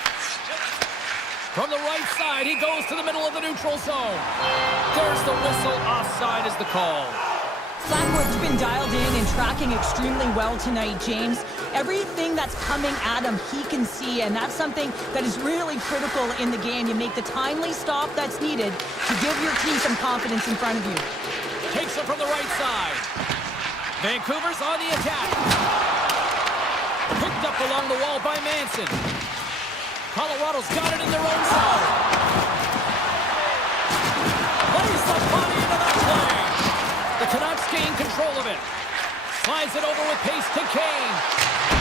From the right side, he goes to the middle of the neutral zone. There's the whistle. Offside is the call. Blackwood's been dialed in and tracking extremely well tonight, James. Everything that's coming at him, he can see, and that's something that is really critical in the game. You make the timely stop that's needed to give your team some confidence in front of you. Takes it from the right side. Vancouver's on the attack. Picked up along the wall by Manson. Colorado's got it in their own zone. Plays the body into that play. The Canucks gain control of it. Slides it over with pace to Kane.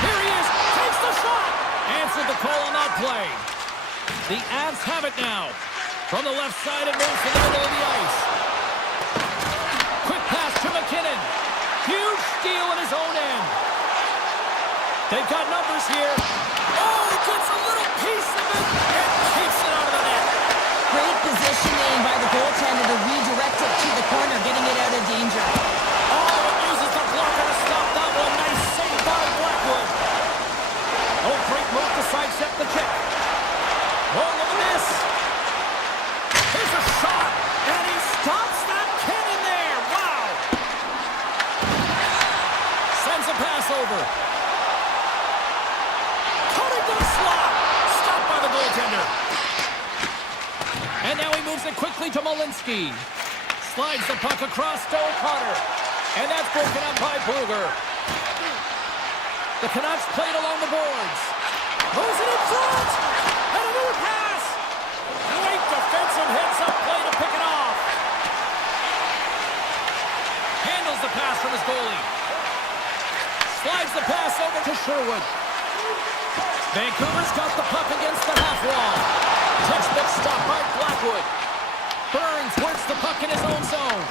Here he is. Takes the shot. Answered the call on that play. The Avs have it now. From the left side, it moves to the middle of the ice. Quick pass to McKinnon. Huge steal in his own end. They've got numbers here. Oh, gets a little piece of it and keeps it out of the net. Great positioning by the goaltender to redirect it to the corner, getting it out of danger. Oh, it uses the blocker to stop that one. Nice save by Blackwood. Oh, great move to sidestep the check. Oh, look at this. Here's a shot, and he stops that cannon there. Wow. Sends a pass over. Cutting the slot. Stopped by the goaltender. And now he moves it quickly to Malinsky. Slides the puck across to O'Connor. And that's broken up by Bluger. The Canucks played along the boards. Moves it in front. And a new pass. Great defensive hits up play to pick it off. Handles the pass from his goalie. Slides the pass over to Sherwood. Vancouver's got the puck against the half wall. Textbook stop by Blackwood. Burns works the puck in his own zone.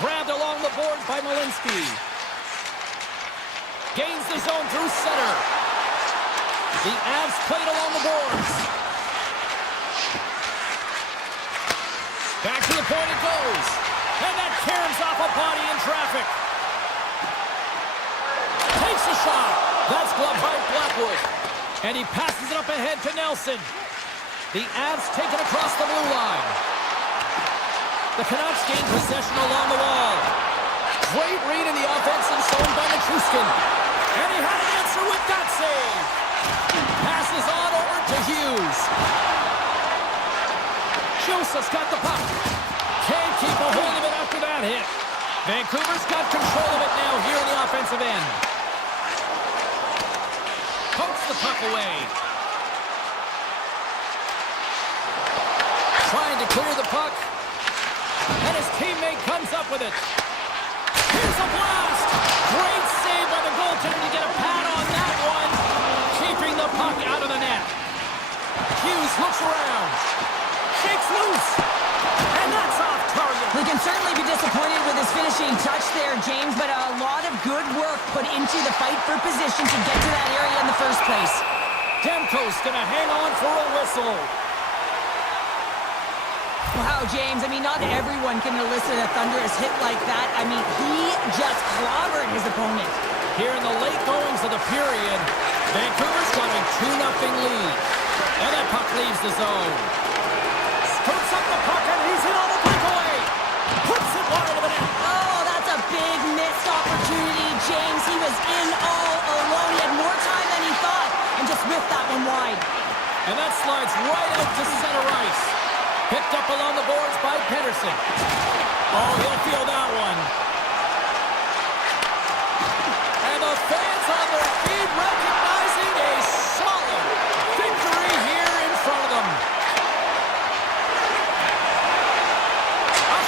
Grabbed along the boards by Malinsky. Gains the zone through center. The Avs played along the boards. Back to the point it goes. And that caroms off a body in traffic. Takes a shot. That's gloved by Blackwood. And he passes it up ahead to Nelson. The Avs take it across the blue line. The Canucks gain possession along the wall. Great read in the offensive zone by Nichushkin. And he had an answer with that save. Passes on over to Hughes. Joseph's got the puck. Can't keep a hold of it after that hit. Vancouver's got control of it now here in the offensive end. Pokes the puck away. Trying to clear the puck. And his teammate comes up with it. Here's a blast. Great save by the goaltender to get a pad on that one. Keeping the puck out of the net. Hughes looks around. Shakes loose. And that's off target. We can certainly be disappointed with his finishing touch there, James, but a lot of good work put into the fight for position to get to that area in the first place. Demko's gonna hang on for a whistle. Wow, James, I mean, not everyone can elicit a thunderous hit like that. I mean, he just clobbered his opponent. Here in the late goings of the period, Vancouver's got a 2-0 lead. And that puck leaves the zone. Scoops up the puck and he's in on the breakaway. Puts it wide of the net. Oh, that's a big missed opportunity, James. He was in all alone. He had more time than he thought and just whiffed that one wide. And that slides right out to center ice. Picked up along the boards by Pedersen. Oh, he'll feel that one. And the fans on their feet recognizing a solid victory here in front of them. A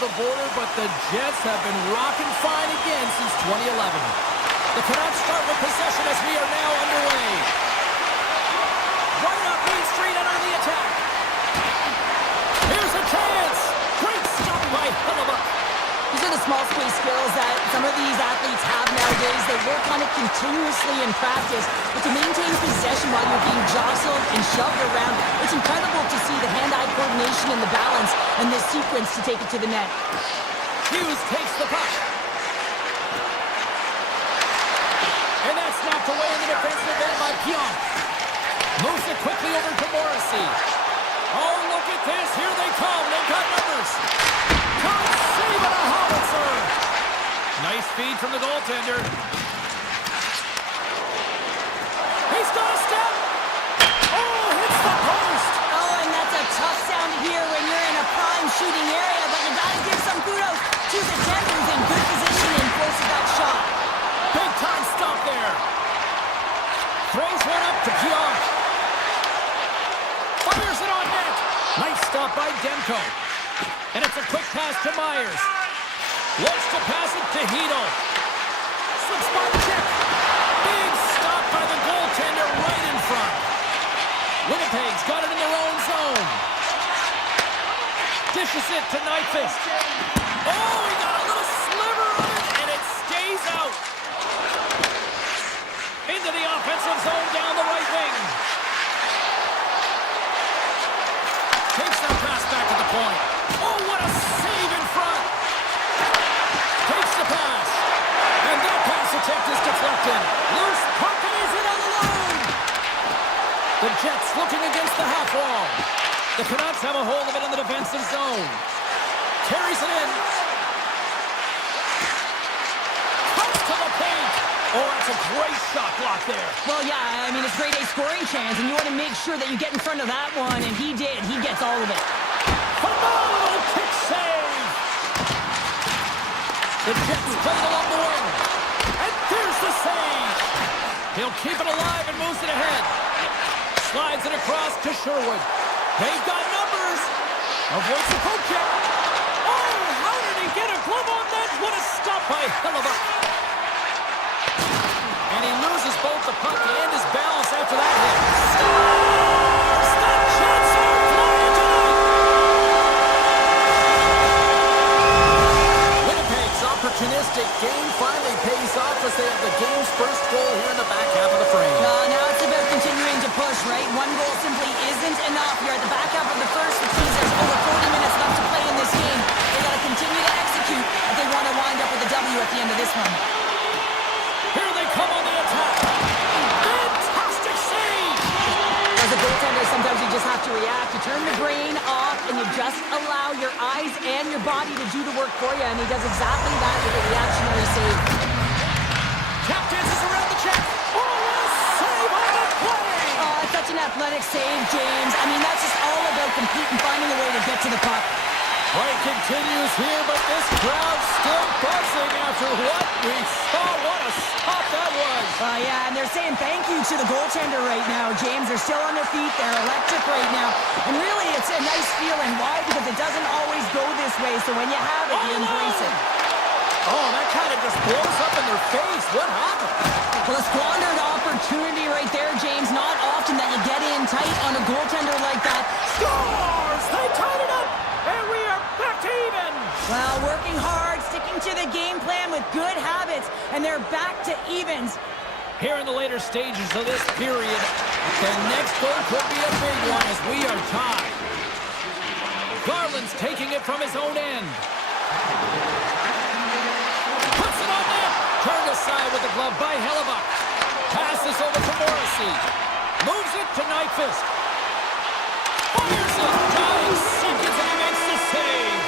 the border, but the Jets have been rocking fine again since 2011. The Canucks start with possession as we are now underway. Right up Main Street and on the attack. Here's a chance. Great stop by Hellebuck. These are the small space skills that some of these athletes have nowadays. They work on it continuously in practice, but to maintain possession while you're being jostled and shoved around, it's incredible to see the hand-eye coordination and the balance and this sequence to take it to the net. Hughes takes the puck. And that's knocked away in the defensive end by Pionk. Moves it quickly over to Morrissey. Oh, look at this. Here they come. They've got numbers. Can't save it, a howitzer. Nice feed from the goaltender. He's got a step. Oh, hits the post. Oh, and that's a tough sound to hear when you're in a prime shooting area, but you gotta give some kudos to the defenders in good position and forces that shot. Big time stop there. Throws one up to Pionk. Fires it on net. Nice stop by Demko. And it's a quick pass to Myers. Looks to pass it to Hedel. Slips by the check. Big stop by the goaltender right in front. Winnipeg's got it in their own zone. Dishes it to Nyquist. Oh, he got a little sliver of it, and it stays out. Into the offensive zone down the right wing. Takes that pass back to the point. Oh, what a save in front. Takes the pass. And that pass attempt is deflected. Loose puck and he's in all alone. The Jets looking against the half wall. The Canucks have a hold of it in the defensive zone. Carries it in. Comes to the paint. Oh, that's a great shot block there. Well, yeah, I mean, it's grade A scoring chance, and you want to make sure that you get in front of that one, and he did. He gets all of it. Phenomenal kick save. The Jets play it along the wing. And there's the save. He'll keep it alive and moves it ahead. Slides it across to Sherwood. They've got numbers. Avoids the poke check. Oh, how did he get a glove on that? What a stop by Hellebuck. And he loses both the puck and his balance after that hit. Stars! The Jets are flying tonight! Winnipeg's opportunistic game finally pays off as they have the game's first goal here in the back half of the frame. Now it's about continuing to push, right? One goal simply isn't enough. You're at the back half of the first, which means there's over 40 minutes left to play in this game. They got to continue to execute if they want to wind up with a W at the end of this one. Here they come on the attack. Fantastic save! As a goaltender, sometimes you just have to react. You turn the brain off, and you just allow your eyes and your body to do the work for you, and he does exactly that with a reactionary save. Cap dances around the check. Oh, a save on the play! Oh, it's such an athletic save, James. I mean, that's just all about competing, finding a way to get to the puck. Play continues here, but this crowd's still buzzing after what we saw. What a stop that was. Yeah, and they're saying thank you to the goaltender right now, James. They're still on their feet. They're electric right now. And really, it's a nice feeling. Why? Because it doesn't always go this way. So when you have it, you embrace it. Oh, that kind of just blows up in their face. What happened? Well, a squandered opportunity right there, James. Not often that you get in tight on a goaltender like that. Scores! They tied it up, and we are back to even. Well, working hard, sticking to the game plan with good habits, and they're back to evens. Here in the later stages of this period, the next goal could be a big one as we are tied. Garland's taking it from his own end. Puts it on net. Turned aside with the glove by Hellebuck. Passes over to Morrissey. Moves it to Nyquist. Fires it. Dying seconds and he makes the save.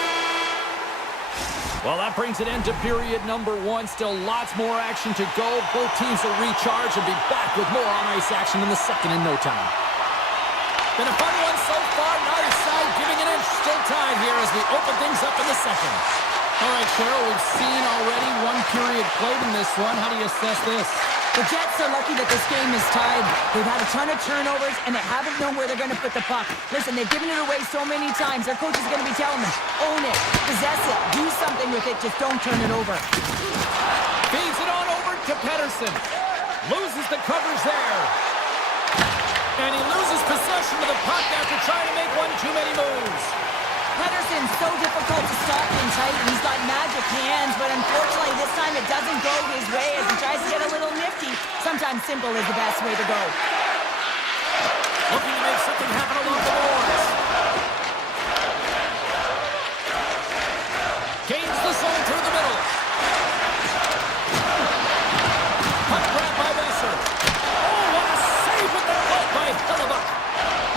Well, that brings it into period number one. Still lots more action to go. Both teams will recharge and be back with more on-ice action in the second in no time. Been a fun one so far. Neither side giving an inch. Still tied here as we open things up in the second. All right, Cheryl, we've seen already one period played in this one. How do you assess this? The Jets are lucky that this game is tied. They've had a ton of turnovers, and they haven't known where they're going to put the puck. Listen, they've given it away so many times. Their coach is going to be telling them, own it, possess it, do something with it, just don't turn it over. Feeds it on over to Pedersen. Loses the coverage there. And he loses possession of the puck after trying to make one too many moves. Pedersen's so difficult to stop in tight, and he's got magic hands, but unfortunately this time it doesn't go his way as he tries to get a little nifty. Sometimes simple is the best way to go. Looking to make something happen along the boards. Gains the zone through the middle. Puck grab by Besser. Oh, what a save with that glove by Hellebuck.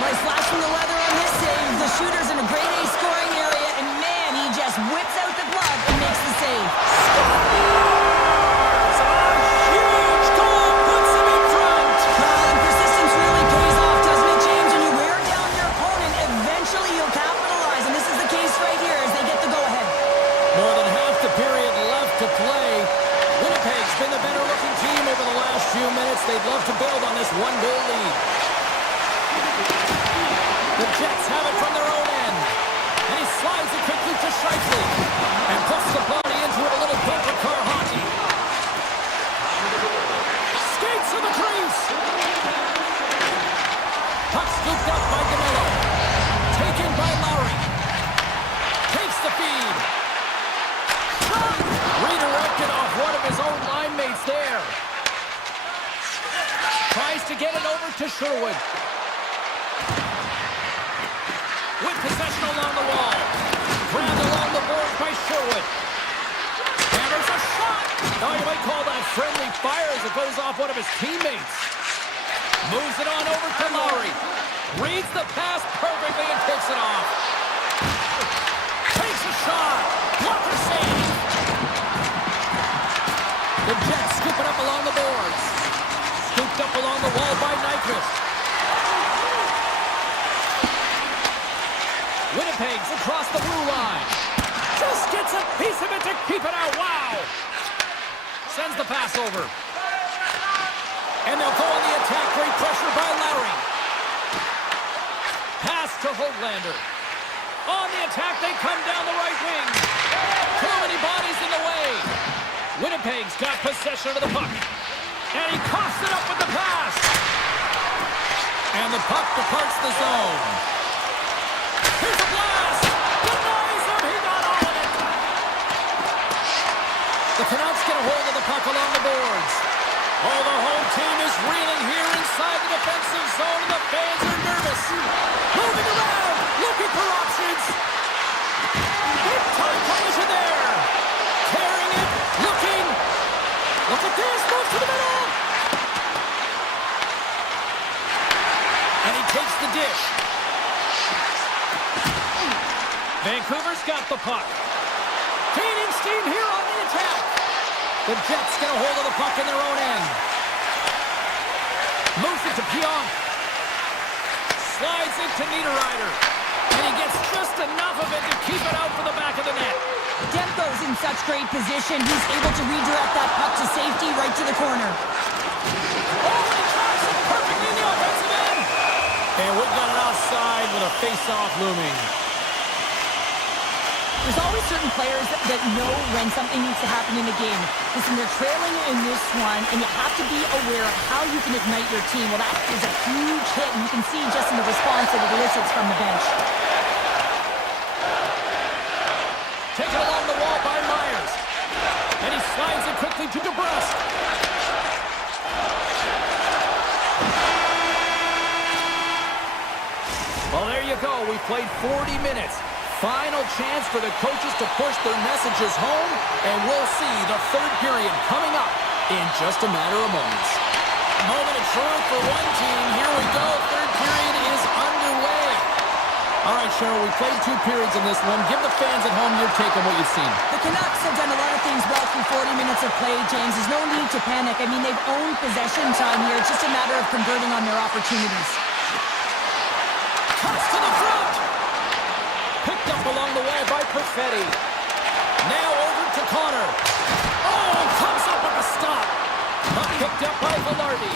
Nice slash from the leather on this save. The shooter's in a grade A scoring area, and man, he just whips out the glove and makes the save. A huge goal puts him in front. And persistence really pays off, doesn't it, James? When you wear down your opponent, eventually you'll capitalize, and this is the case right here as they get the go-ahead. More than half the period left to play. Winnipeg's been the better-looking team over the last few minutes. They'd love to build on this one-goal lead. The Jets have it from their own end. And he slides it quickly to Scheifele. And puts the body into a little bumper car hockey. Skates to the crease. Puck scooped up by Danilo. Taken by Lowry. Takes the feed. Shot! Redirected off one of his own line mates there. Tries to get it over to Sherwood. With possession along the wall. Grabbed along the boards by Sherwood. And there's a shot! Now you might call that friendly fire as it goes off one of his teammates. Moves it on over to Lowry. Reads the pass perfectly and takes it off. Takes a shot. Blocker save. The Jets scoop it up along the boards. Scooped up along the wall by Nyquist. Winnipeg's across the blue line. Just gets a piece of it to keep it out. Wow! Sends the pass over. And they'll go on the attack. Great pressure by Lowry. Pass to Hoglander. On the attack, they come down the right wing. Too many bodies in the way. Winnipeg's got possession of the puck. And he coughs it up with the pass. And the puck departs the zone. Here's a blast! Denies him! He got all of it! The Canucks get a hold of the puck along the boards. Oh, the home team is reeling here inside the defensive zone, and the fans are nervous. Moving around, looking for options. Big time collision there. Carrying it, looking. Look at this, moves to the middle. And he takes the dish. Vancouver's got the puck. Gaining steam here on the attack. The Jets get a hold of the puck in their own end. Moves it to Pionk. Slides into Niederreiter. And he gets just enough of it to keep it out for the back of the net. Demko's in such great position. He's able to redirect that puck to safety right to the corner. Oh, he drops it perfectly in the offensive end. And we've got it outside with a face-off looming. There's always certain players that know when something needs to happen in a game. Listen, they're trailing in this one, and you have to be aware of how you can ignite your team. Well, that is a huge hit, and you can see just in the response that it elicits from the bench. Taken along the wall by Myers. And he slides it quickly to DeBrusque. Well, there you go. We played 40 minutes. Final chance for the coaches to push their messages home, and we'll see the third period coming up in just a matter of moments. Moment of truth for one team. Here we go. Third period is underway. All right, Cheryl, we played 2 periods in this one. Give the fans at home your take on what you've seen. The Canucks have done a lot of things well through 40 minutes of play, James. There's no need to panic. I mean, they've owned possession time here. It's just a matter of converting on their opportunities. Cuts to the front. Picked up along the wall by Perfetti. Now over to Connor. Oh, comes up with a stop. Puck picked up by Velarde.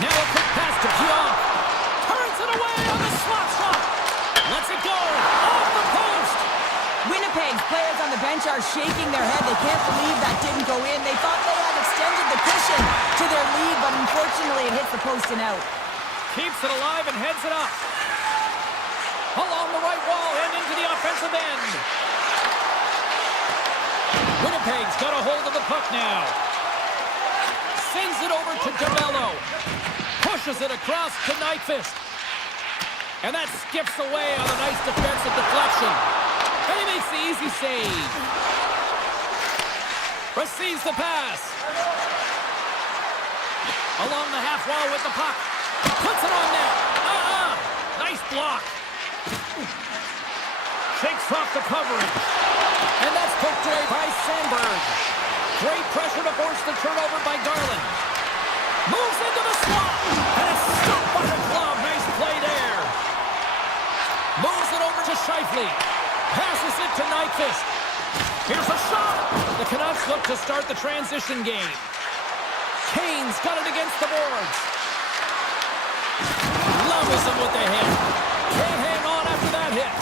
Now a quick pass to Pionk. Turns it away on the slap shot. Lets it go. Off the post. Winnipeg's players on the bench are shaking their head. They can't believe that didn't go in. They thought they had extended the cushion to their lead, but unfortunately it hits the post and out. Keeps it alive and heads it up. Along the right wall and into the offensive end. Winnipeg's got a hold of the puck now. Sends it over to DeMello. Pushes it across to Nyquist. And that skips away on a nice defensive deflection. And he makes the easy save. Receives the pass. Along the half wall with the puck. Puts it on net. Nice block. Shakes off the coverage. And that's poked away by Sandberg. Great pressure to force the turnover by Garland. Moves into the slot. And it's stopped by the glove. Nice play there. Moves it over to Scheifele. Passes it to Nyquist. Here's a shot. The Canucks look to start the transition game. Kane's got it against the boards. Levels him with the hit. Can't hang on after that hit.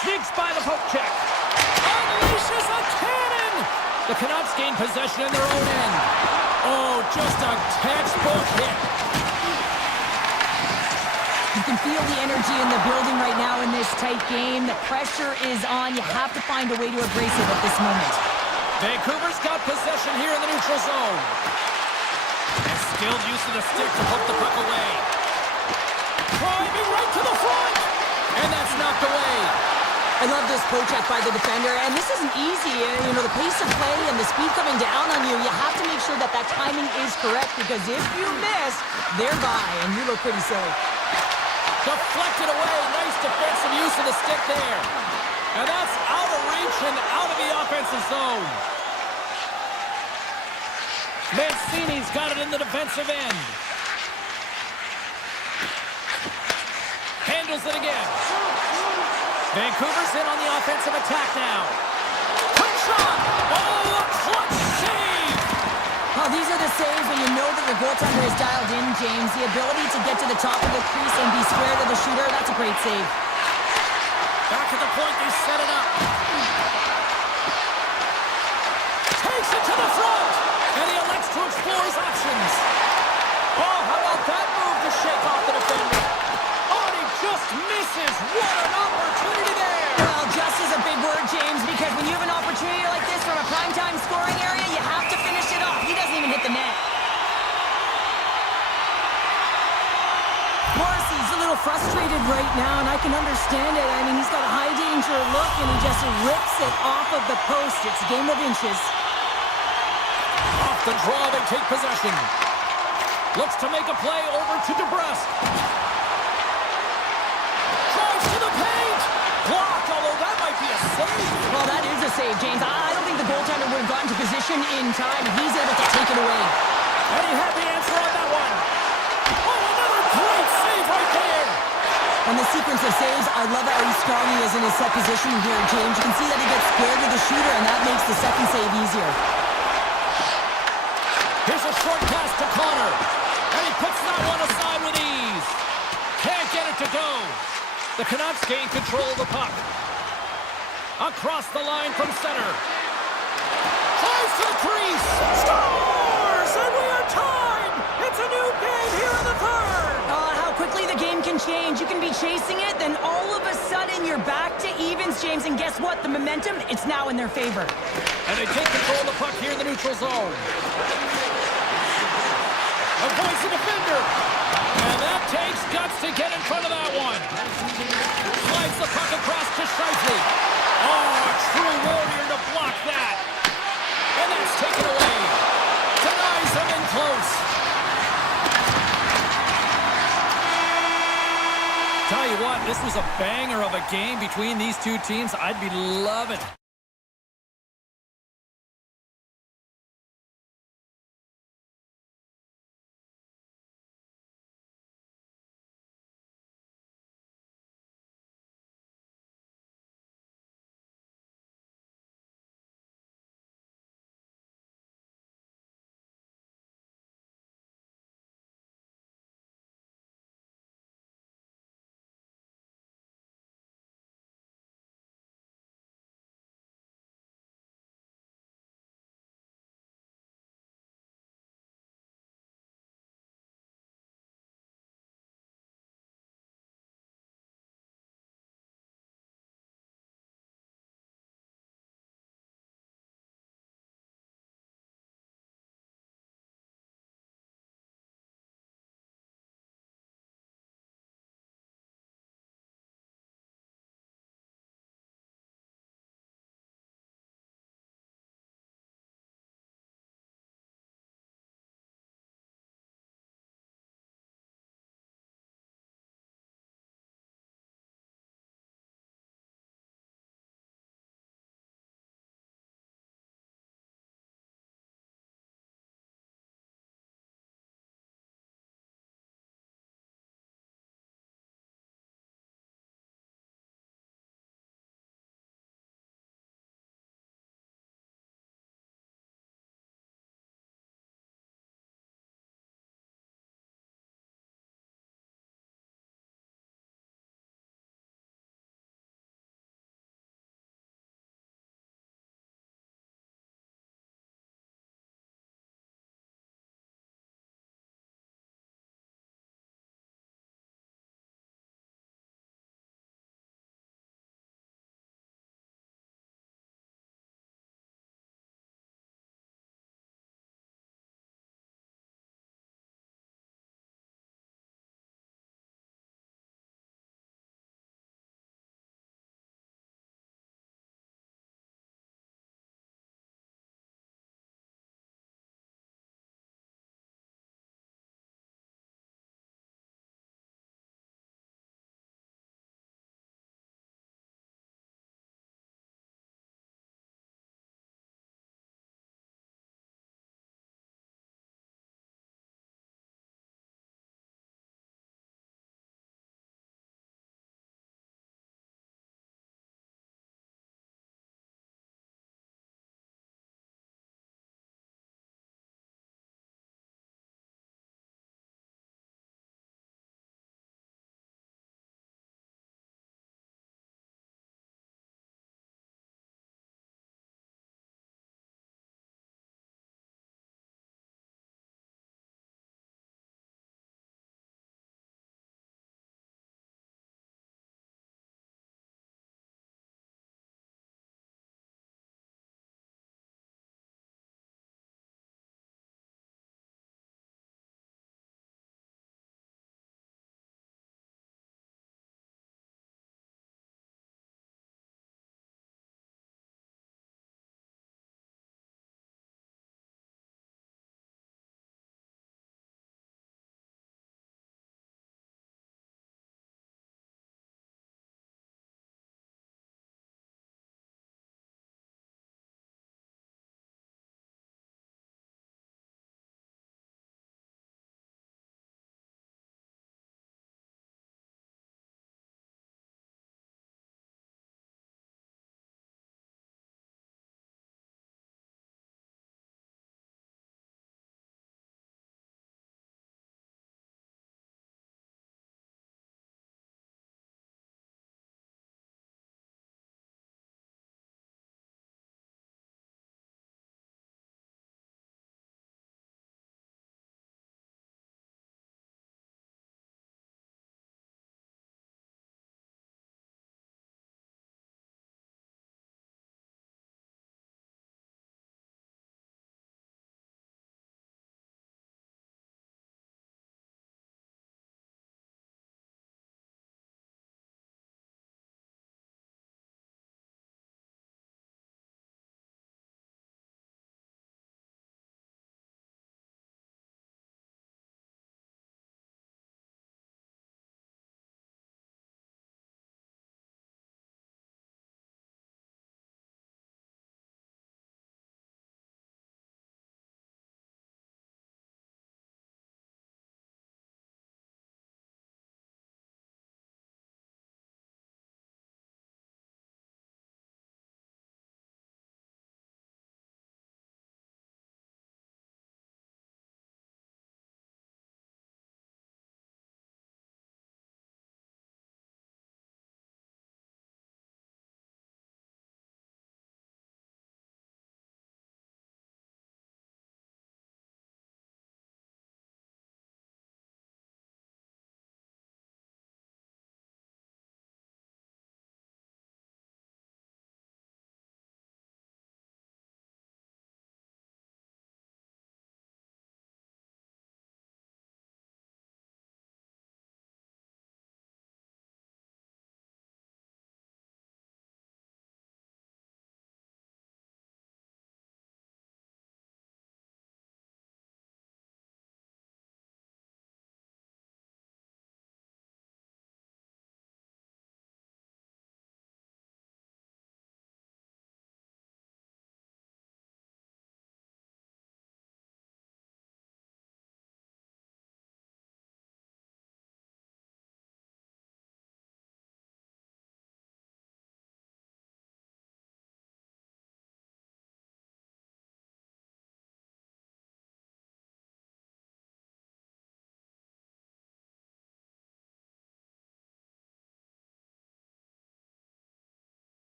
Sneaks by the poke check. Unleashes a cannon. The Canucks gain possession in their own end. Oh, just a textbook hit. You can feel the energy in the building right now in this tight game. The pressure is on. You have to find a way to embrace it at this moment. Vancouver's got possession here in the neutral zone. And skilled use of the stick to poke the puck away. Driving right to the front. And that's knocked away. I love this poke check by the defender, and this isn't easy. You know, the pace of play and the speed coming down on you, you have to make sure that that timing is correct, because if you miss, they're by, and you look pretty silly. Deflected away. Nice defensive use of the stick there. And that's out of reach and out of the offensive zone. Mancini's got it in the defensive end. Handles it again. Vancouver's in on the offensive attack now. Quick shot! Oh, a clutch save! Oh, these are the saves when you know that the goaltender is dialed in, James. The ability to get to the top of the crease and be square to the shooter, that's a great save. Back at the point, they set it up. Takes it to the front! And he elects to explore his options. Oh, how about that move to shake off the defender? Oh, and he just misses. What an opportunity there! Well, just is a big word, James, because when you have an opportunity like this from a primetime scoring area, you have to finish it off. He doesn't even hit the net. Morrissey's a little frustrated right now, and I can understand it. I mean, he's got a high-danger look, and he just rips it off of the post. It's a game of inches. Off the draw, they take possession. Looks to make a play over to DeBrusque. Drives to the paint. Blocked, although that might be a save. Well, that is a save, James. I don't think the goaltender would have gotten to position in time. He's able to take it away. And he had the answer on that one. Oh, another great save right there. On the sequence of saves, I love how strong he is in his set position here, James. You can see that he gets squared to the shooter, and that makes the second save easier. Here's a short pass to Connor. And he puts that one aside with ease. Can't get it to go. The Canucks gain control of the puck. Across the line from center. Drives to the crease. Scores! And we are tied! It's a new game here in the third. How quickly the game can change. You can be chasing it, then all of a sudden you're back to evens, James. And guess what? The momentum, it's now in their favor. And they take control of the puck here in the neutral zone. Avoids the defender. And that takes guts to get in front of that one. Slides the puck across to Scheifele. Oh, a true warrior to block that. And that's taken away. Denies him in close. Tell you what, this was a banger of a game between these two teams. I'd be loving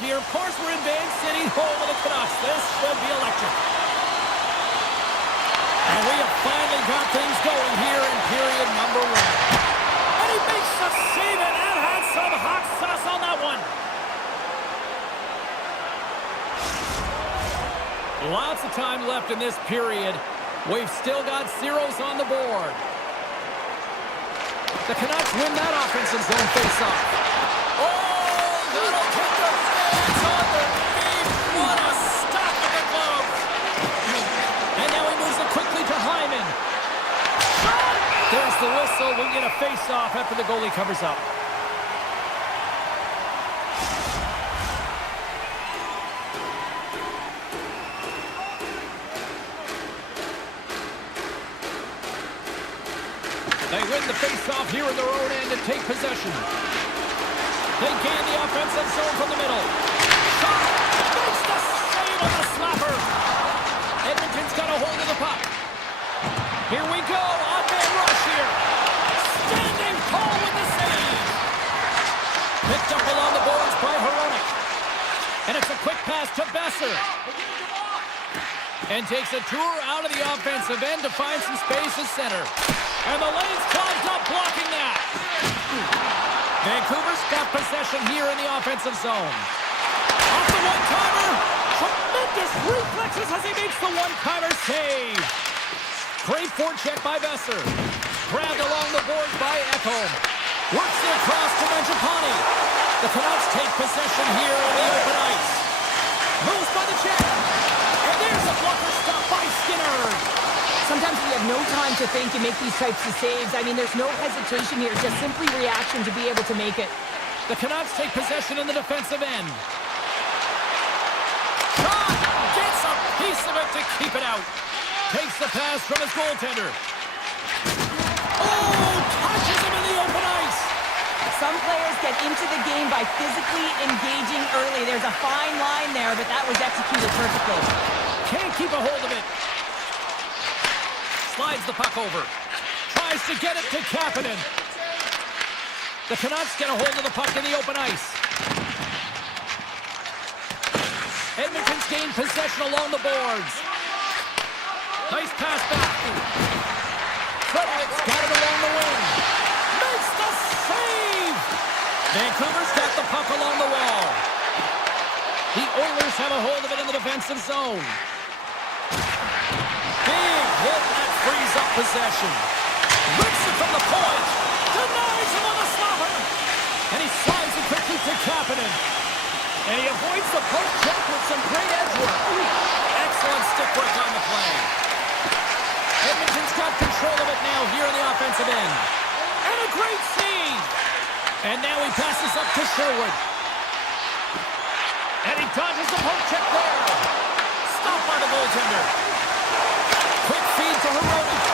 here. Of course, we're in Van City, home of the Canucks. This should be electric. And we have finally got things going here in period number 1. And he makes the save, and that had some hot sauce on that one. Lots of time left in this period. We've still got zeros on the board. The Canucks win that offensive zone face-off. Oh, that'll get the fans on their feet. What a stop with the glove. And now he moves it quickly to Hyman. There's the whistle. We get a face-off after the goalie covers up. They win the face-off here in their own end and take possession. They gain the offensive zone from the middle. Shot! Makes the save on the slapper. Edmonton's got a hold of the puck. Here we go. Off-man rush here. Standing tall with the save. Picked up along the boards by Hronek. And it's a quick pass to Besser. And takes a tour out of the offensive end to find some space at center. And the lane's clogged up, blocking that. Vancouver's got possession here in the offensive zone. Off the one-timer. Tremendous reflexes as he makes the one-timer save. Great forecheck by Besser. Grabbed along the boards by Ekholm. Works it across to Mangiapane. The Canucks take possession here on the open ice. Moves by the check. And there's a blocker stop by Skinner. Sometimes we have no time to think and make these types of saves. I mean, there's no hesitation here, just simply reaction to be able to make it. The Canucks take possession in the defensive end. Shot! Gets a piece of it to keep it out. Takes the pass from his goaltender. Oh! Touches him in the open ice. Some players get into the game by physically engaging early. There's a fine line there, but that was executed perfectly. Can't keep a hold of it. Slides the puck over. Tries to get it to Kapanen. The Canucks get a hold of the puck in the open ice. Edmonton's gained possession along the boards. Nice pass back. Frederick's got it along the wing. Makes the save! Vancouver's got the puck along the wall. The Oilers have a hold of it in the defensive zone. Big hit that frees up possession. Rips it from the point. Denies him on the slapper. And he slides it quickly to Kapanen. And he avoids the post check with some great edge work. Excellent stick work on the play. Edmonton's got control of it now here in the offensive end. And a great save. And now he passes up to Sherwood. And he dodges the poke check there. Stopped by the goaltender. Quick feed to Hronek.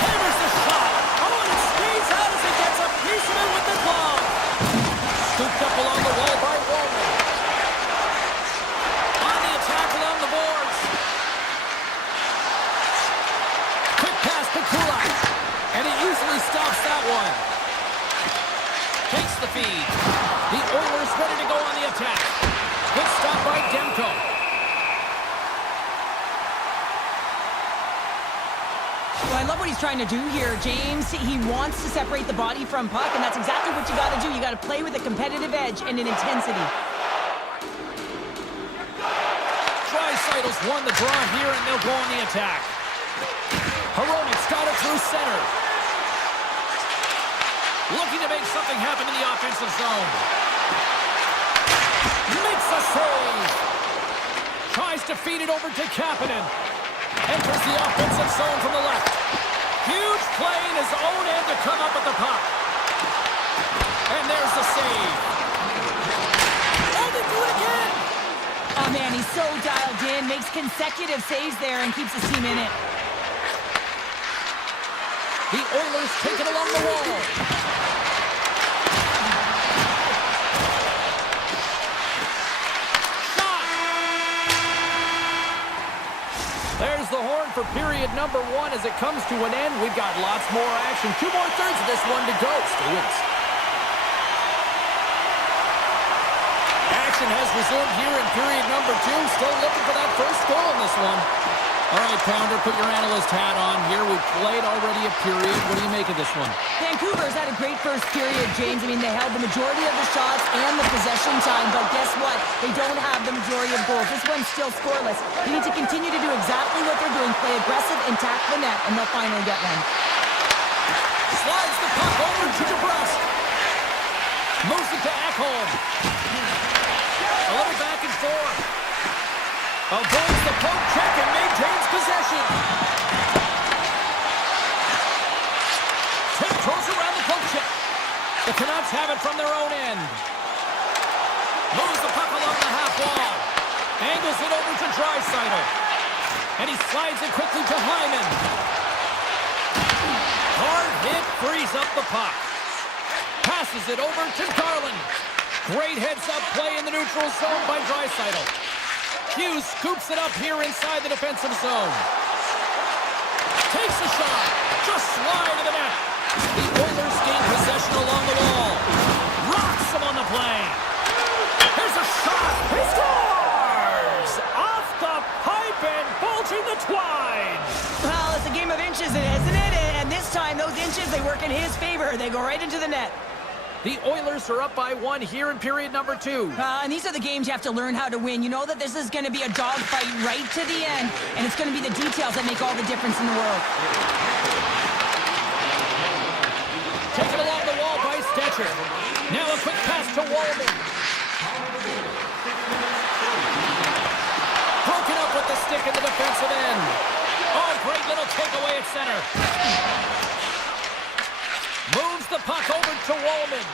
Hammers the shot. Oh, and it stays out as he gets a piece of it with the glove. Scooped up along the wall by Walman. On the attack along the boards. Quick pass to Kulak. And he easily stops that one. Takes the feed. The Oilers ready to go on the attack. Good stop by Demko. Well, I love what he's trying to do here, James. He wants to separate the body from puck, and that's exactly what you got to do. You got to play with a competitive edge and an intensity. Draisaitl's won the draw here, and they'll go on the attack. Hronek's got it through center. Looking to make something happen in the offensive zone. Makes a save. Tries to feed it over to Kapanen. Enters the offensive zone from the left. Huge play in his own end to come up with the puck. And there's the save. Oh, they do it again. Oh, man, he's so dialed in. Makes consecutive saves there and keeps his team in it. The Oilers take it along the wall. There's the horn for period number 1 as it comes to an end. We've got lots more action. 2 more thirds of this one to go. Stay with us. action has resumed here in period number 2. Still looking for that first goal in this one. All right, Pounder, put your analyst hat on here. We've played already a period. What do you make of this one? Vancouver's had a great first period, James. I mean, they held the majority of the shots and the possession time, but guess what? They don't have the majority of goals. This one's still scoreless. They need to continue to do exactly what they're doing, play aggressive and tack the net, and they'll finally get one. Slides the puck over to DeBrusque. Moves it to Ekholm. A little back and forth. Avoids the poke check and maintains possession. Tiptoes around the poke check. The Canucks have it from their own end. Moves the puck along the half wall. Angles it over to Draisaitl. And he slides it quickly to Hyman. Hard hit frees up the puck. Passes it over to Garland. Great heads-up play in the neutral zone by Draisaitl. Hughes scoops it up here inside the defensive zone. Takes a shot. Just wide of the net. The Oilers gain possession along the wall. Rocks him on the play. Here's a shot. He scores! Off the pipe and bulging the twine. Well, it's a game of inches, isn't it? And this time, those inches, they work in his favor. They go right into the net. The Oilers are up by 1 here in period number 2. And these are the games you have to learn how to win. You know that this is going to be a dogfight right to the end, and it's going to be the details that make all the difference in the world. Taken along the wall by Stetcher. Now a quick pass to Walden. Broken up with the stick in the defensive end. Oh, great little takeaway at center. Moves the puck over to Wallman.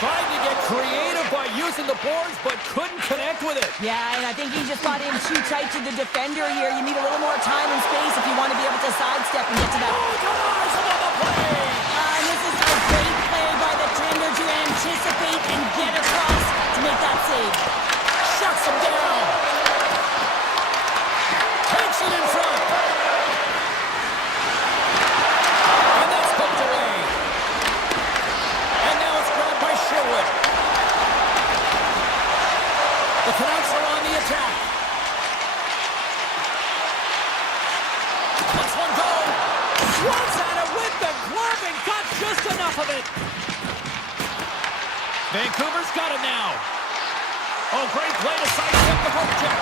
Tried to get creative by using the boards, but couldn't connect with it. Yeah, and I think he just got in too tight to the defender here. You need a little more time and space if you want to be able to sidestep and get to that. Oh, denies him on the play! And this is a great play by the tender to anticipate and get across to make that save. Shuts him down. Takes it in front. The Canucks are on the attack. Let's one go. Swats at it with the glove and got just enough of it. Vancouver's got it now. Oh, great play to sidestep the poke check.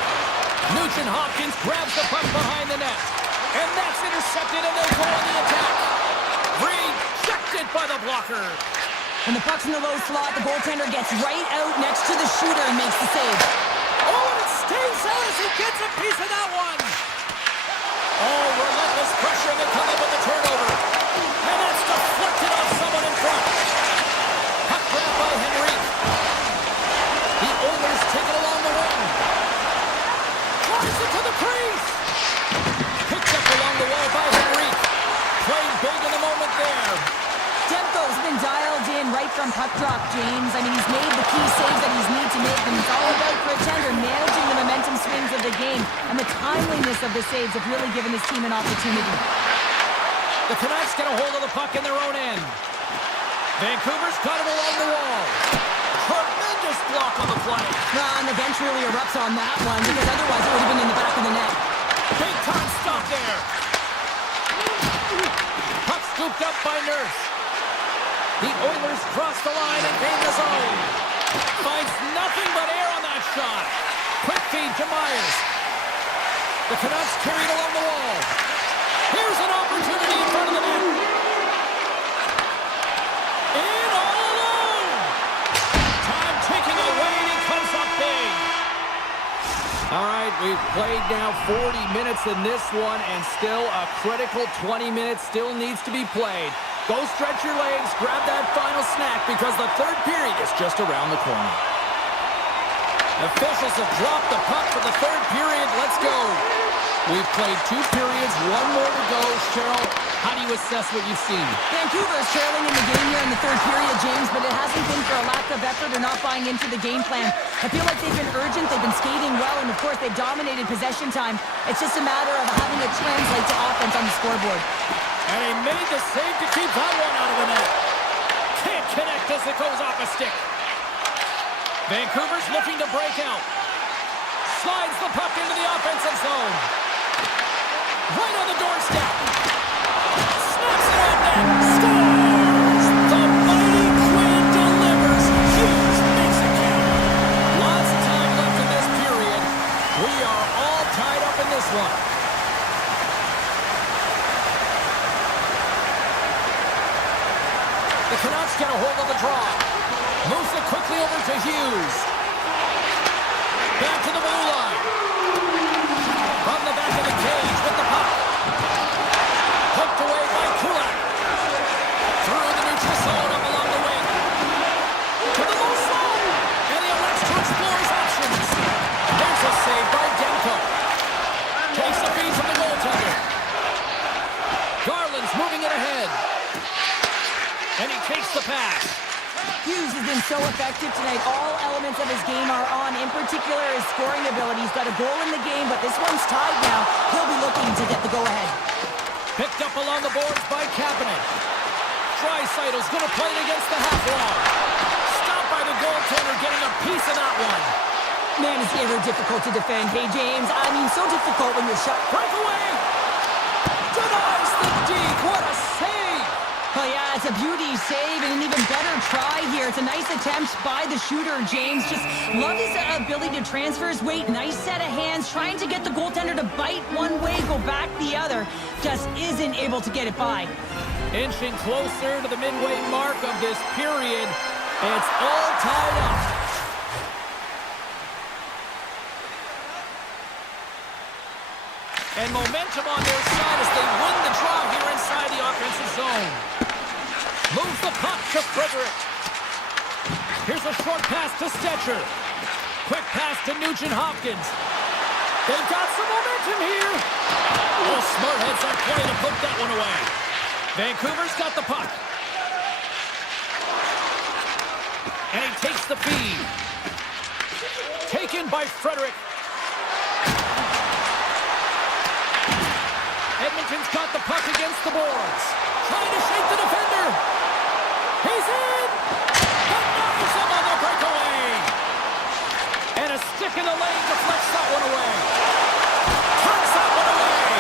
Nugent Hopkins grabs the puck behind the net. And that's intercepted, and they'll go on the attack. Rejected by the blocker. When the puck's in the low slot, the goaltender gets right out next to the shooter and makes the save. Oh, and it stays out as he gets a piece of that one. Oh, relentless pressure, and they come up with the turnover. And that's deflected off someone in front. Puck grab by Henrique. The Oilers take it along the wing. Drives it to the crease. Picked up along the wall by Henrique. Playing big in the moment there. Tempo's been dialed in right from puck drop, James. I mean, he's made the key saves that he's need to make, and it's all about for a tender managing the momentum swings of the game, and the timeliness of the saves have really given his team an opportunity. The Canucks get a hold of the puck in their own end. Vancouver's got it along the wall. Tremendous block on the play. And the bench really erupts on that one, because otherwise it would have been in the back of the net. Big time stop there. Puck scooped up by Nurse. The Oilers cross the line and gain the zone. Finds nothing but air on that shot. Quick feed to Myers. The Canucks carried along the wall. Here's an opportunity in front of the net. In all alone. Time ticking away, and he comes up big. All right, we've played now 40 minutes in this one, and still a critical 20 minutes still needs to be played. Go stretch your legs, grab that final snack, because the third period is just around the corner. Officials have dropped the puck for the third period. Let's go. We've played 2 periods, 1 more to go. Cheryl, how do you assess what you've seen? Vancouver is trailing in the game here in the third period, James, but it hasn't been for a lack of effort or not buying into the game plan. I feel like they've been urgent, they've been skating well, and of course they've dominated possession time. It's just a matter of having it translate to offense on the scoreboard. And he made the save to keep that one out of the net. Can't connect as it goes off a stick. Vancouver's looking to break out. Slides the puck into the offensive zone. Right on the doorstep. Snaps it on net. Scores! The mighty Quinn delivers. Hughes makes it count. Lots of time left in this period. We are all tied up in this one. The Canucks get a hold of the draw. Moves it quickly over to Hughes. Back to the blue line. From the back of the cage with the puck. Hooked away by Kulak. Through the neutral zone up along the wing. To the low slot. And he elects to explore his options. There's a save by Demko. Takes the feed from the goaltender. Garland's moving it ahead. And he takes the pass. Hughes has been so effective tonight. All elements of his game are on. In particular, his scoring ability. He's got a goal in the game, but this one's tied now. He'll be looking to get the go-ahead. Picked up along the boards by Kapanen. Draisaitl's going to play it against the half wall. Stopped by the goaltender, getting a piece of that one. Man, it's ever difficult to defend. Hey, James, I mean, so difficult when you're shot. Breakaway! Denies the deke. What a save! Oh, yeah, it's a beauty save and an even better try here. It's a nice attempt by the shooter, James. Just love his ability to transfer his weight. Nice set of hands, trying to get the goaltender to bite one way, go back the other. Just isn't able to get it by. Inching closer to the midway mark of this period. It's all tied up. And momentum on their side as they win the draw here inside the offensive zone. Moves the puck to Frederick. Here's a short pass to Stetcher. Quick pass to Nugent-Hopkins. They've got some momentum here. Oh, smart heads up play to put that one away. Vancouver's got the puck. And he takes the feed. Taken by Frederick. Edmonton's got the puck against the boards. Trying to shake the defender. He's in! Denies him on the breakaway! And a stick in the lane deflects that one away. Turns that one away!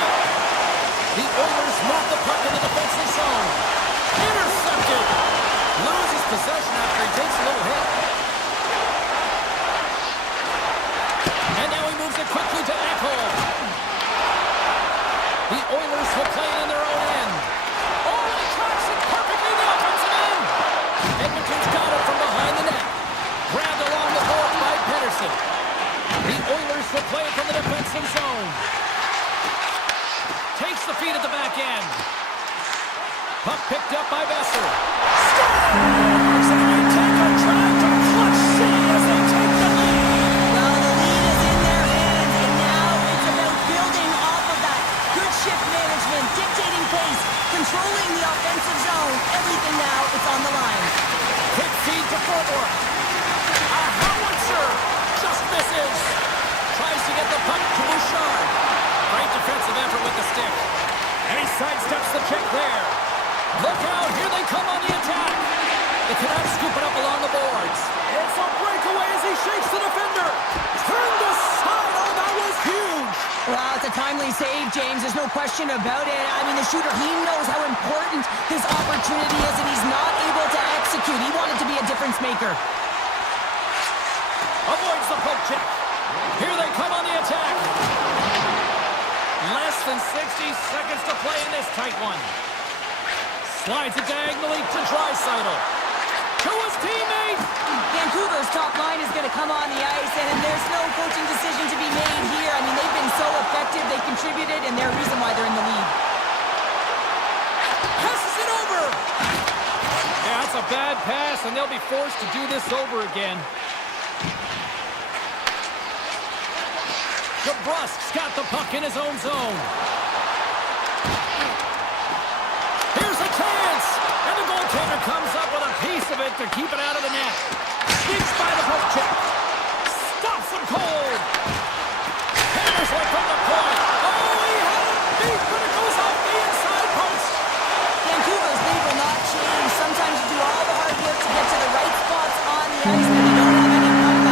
The Oilers move the puck in the defensive zone. Intercepted! Loses possession after he takes a little hit. And now he moves it quickly to Ekholm. The Oilers will play it in their own end. Oh, he tracks it perfectly in the offensive end. Edmonton's got it from behind the net. Grabbed along the board by Pedersen. The Oilers will play it from the defensive zone. Takes the feed at the back end. Puck picked up by Besser. Scores! And they take a drive to Clutch City as they take the lead. Well, the lead is in their hands, and now it's about building off of that. Good shift management, dictating pace, controlling the offensive zone. Everything now is on the line. Quick feed to Forbort. A howitzer just misses. Tries to get the puck to Bouchard. Great defensive effort with the stick. And he sidesteps the check there. Look out, here they come on the attack. The Canucks scoop it up along the boards. It's a breakaway as he shakes the defender. Turned aside, oh, that was huge. Well, it's a timely save, James. There's no question about it. I mean, the shooter, he knows how important his opportunity is, and he's not able to execute. He wanted to be a difference maker. Avoids the poke check. Here they come on the attack. Less than 60 seconds to play in this tight one. Slides it diagonally to Draisaitl. To his teammate. Vancouver's top line is going to come on the ice, and there's no coaching decision to be made here. I mean, they've been so effective. They contributed, and they're the reason why they're in the lead. Passes it over. Yeah, that's a bad pass, and they'll be forced to do this over again. DeBrusk's got the puck in his own zone. Here's a chance! And the goaltender comes up with a piece of it to keep it out of the net. Sneaks by the poke check. Stops him cold. Hammers one from the point. Oh, he had it beat, but it goes off the inside post. Vancouver's lead will not change. Sometimes you do all the hard work to get to the right spots on the ice, but you don't have any comeback.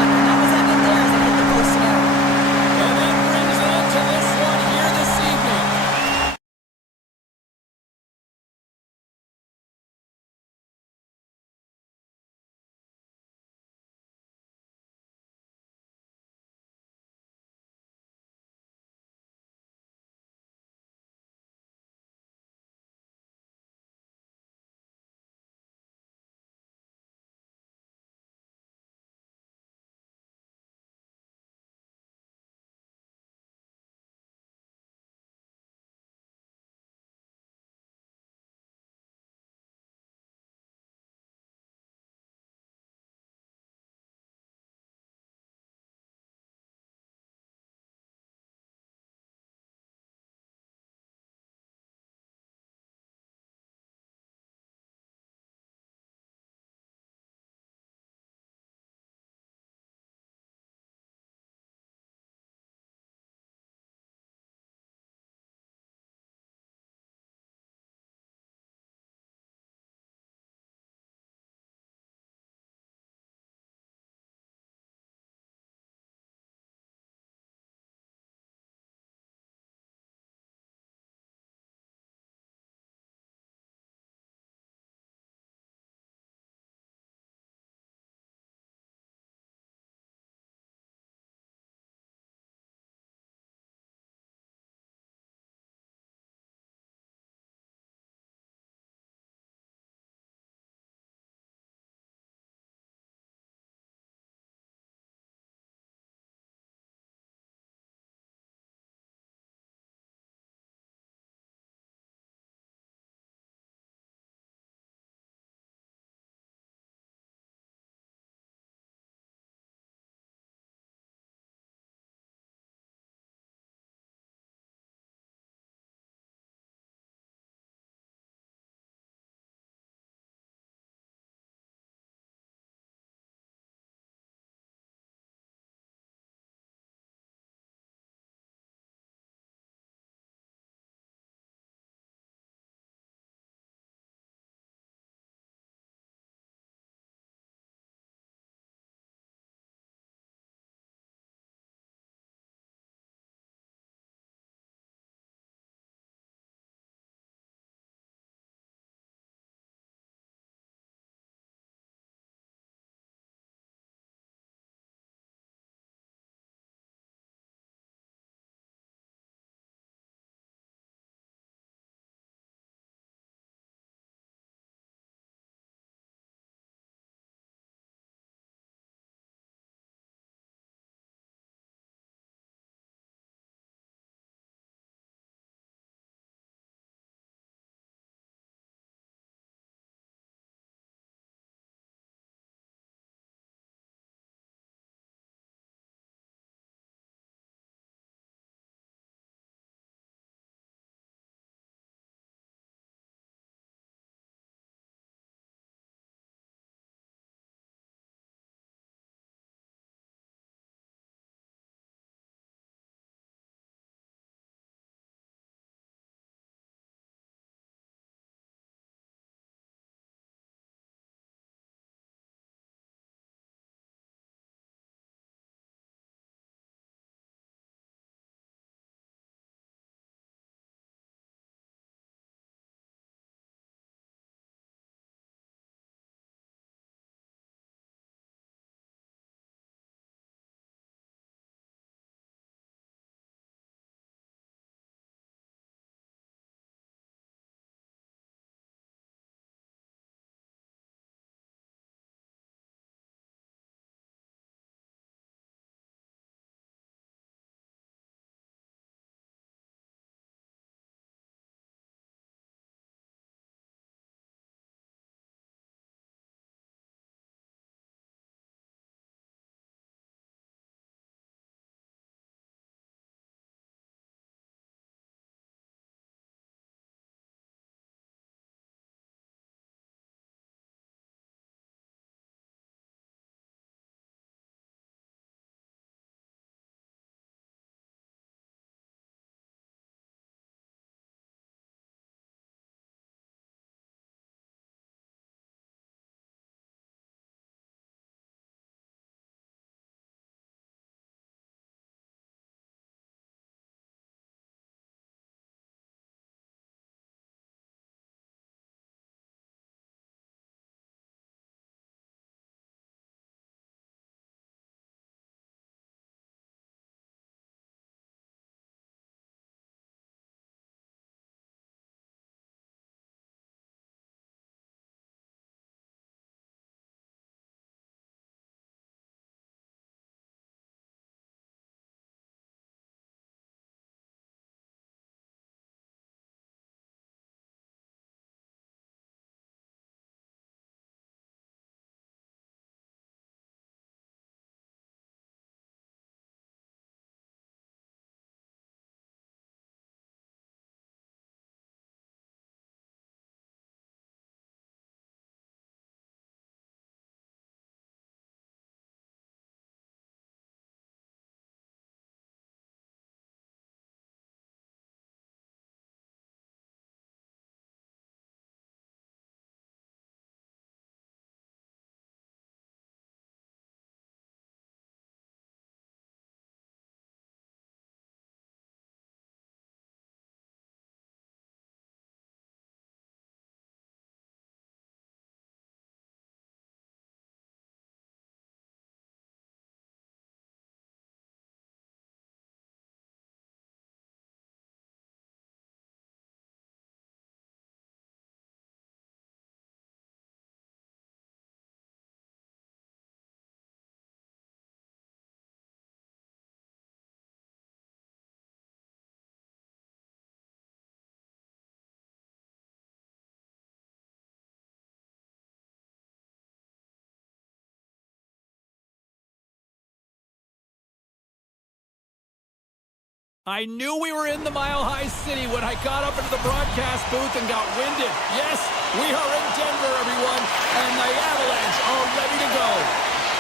I knew we were in the Mile High City when I got up into the broadcast booth and got winded. Yes, we are in Denver, everyone, and the Avalanche are ready to go.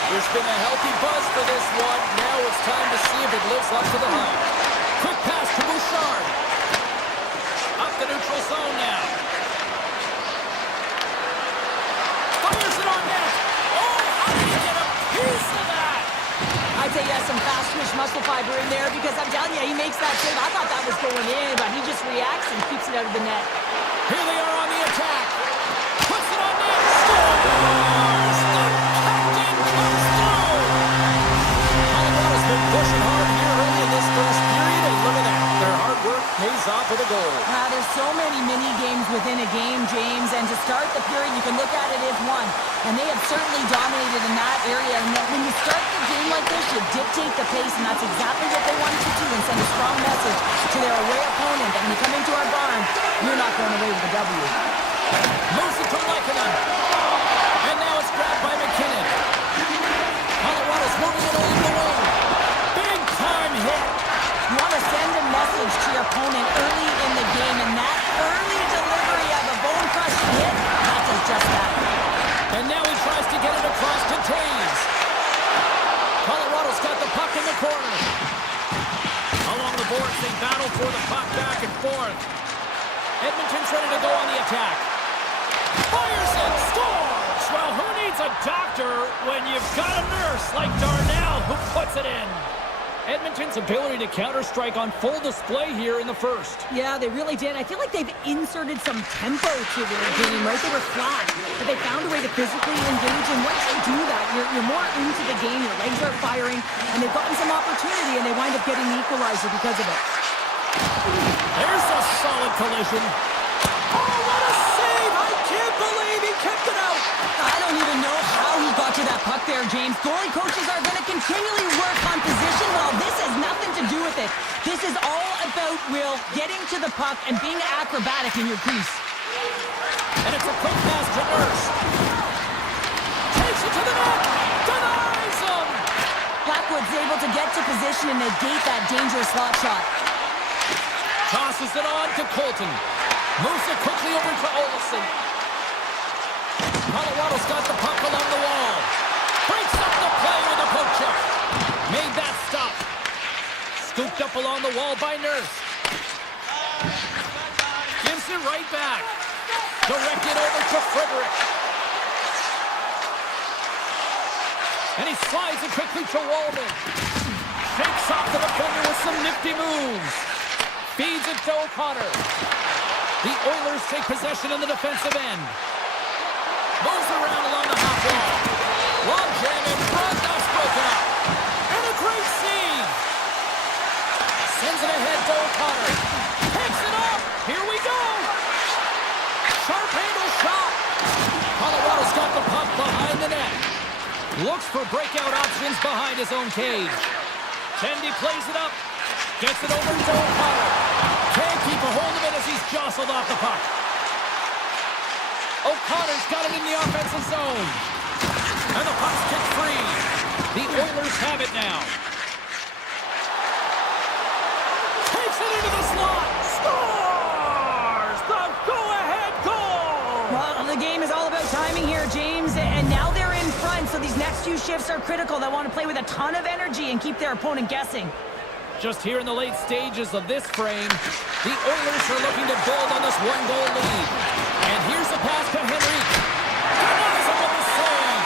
There's been a healthy buzz for this one. Now it's time to see if it lives up to the hype. Quick pass to Bouchard. Up the neutral zone now. Fires it on net. Oh, how did he get a piece of that? I'd say he has some fast twitch muscle fiber in there because I'm telling you, he makes that save. I thought that was going in, but he just reacts and keeps it out of the net. Here they are on the attack. Puts it on net. Scores! The captain comes through. Colorado's been pushing hard here early in this first period, and look at that. Their hard work pays off with a goal. There's so many mini games within a game, James, and to start the period, you can look at it as one. And they have certainly dominated in that area. And when you start the game like this, you dictate the pace, and that's exactly what they wanted to do and send a strong message to their away opponent that when you come into our barn, you're not going away with a W. Moves it to Lekanen. And now it's grabbed by McKinnon. Colorado's moving it over the wing. Big time hit. You want to send a message to your opponent early in the game, and that early delivery of a bone-crushing hit, that does just that. And now he tries to get it across to Taves. Colorado's got the puck in the corner. Along the boards, they battle for the puck back and forth. Edmonton's ready to go on the attack. Fires it, scores! Well, who needs a doctor when you've got a nurse like Darnell who puts it in? Edmonton's ability to counter-strike on full display here in the first. Yeah, they really did. I feel like they've inserted some tempo to their game, right? They were flat, but they found a way to physically engage, and once you do that, you're more into the game, your legs are firing, and they've gotten some opportunity, and they wind up getting the equalizer because of it. There's a solid collision. Oh, what a save! I can't believe he kept it out! I don't even know how he got to that puck there, James. Goalie coaches are going to continually work on position. Well, this has nothing to do with it. This is all about, Will, getting to the puck and being acrobatic in your crease. And it's a quick pass to Nurse. Takes it to the net. Denies him. Blackwood's able to get to position and negate that dangerous slot shot. Tosses it on to Colton. Moves it quickly over to Olsen. Colorado's got the puck along the wall. Breaks up the play with a poke check. Made that stop. Scooped up along the wall by Nurse. Gives it right back. Directed over to Frederick. And he slides it quickly to Wallman. Shakes off the defender with some nifty moves. Feeds it to O'Connor. The Oilers take possession in the defensive end. Moves around along the half wall. Long jam in front, that's broken up. And a great save. Sends it ahead to O'Connor. Picks it up. Here we go. Sharp handle shot. Colorado's got the puck behind the net. Looks for breakout options behind his own cage. Tendy plays it up. Gets it over to O'Connor. Can't keep a hold of it as he's jostled off the puck. O'Connor's got it in the offensive zone. And the puck's kicked free. The Oilers have it now. Takes it into the slot. Scores! The go-ahead goal! Well, the game is all about timing here, James, and now they're in front, so these next few shifts are critical. They want to play with a ton of energy and keep their opponent guessing. Just here in the late stages of this frame, the Oilers are looking to build on this one-goal lead. And here's the pass to Henry. Denies him with the save.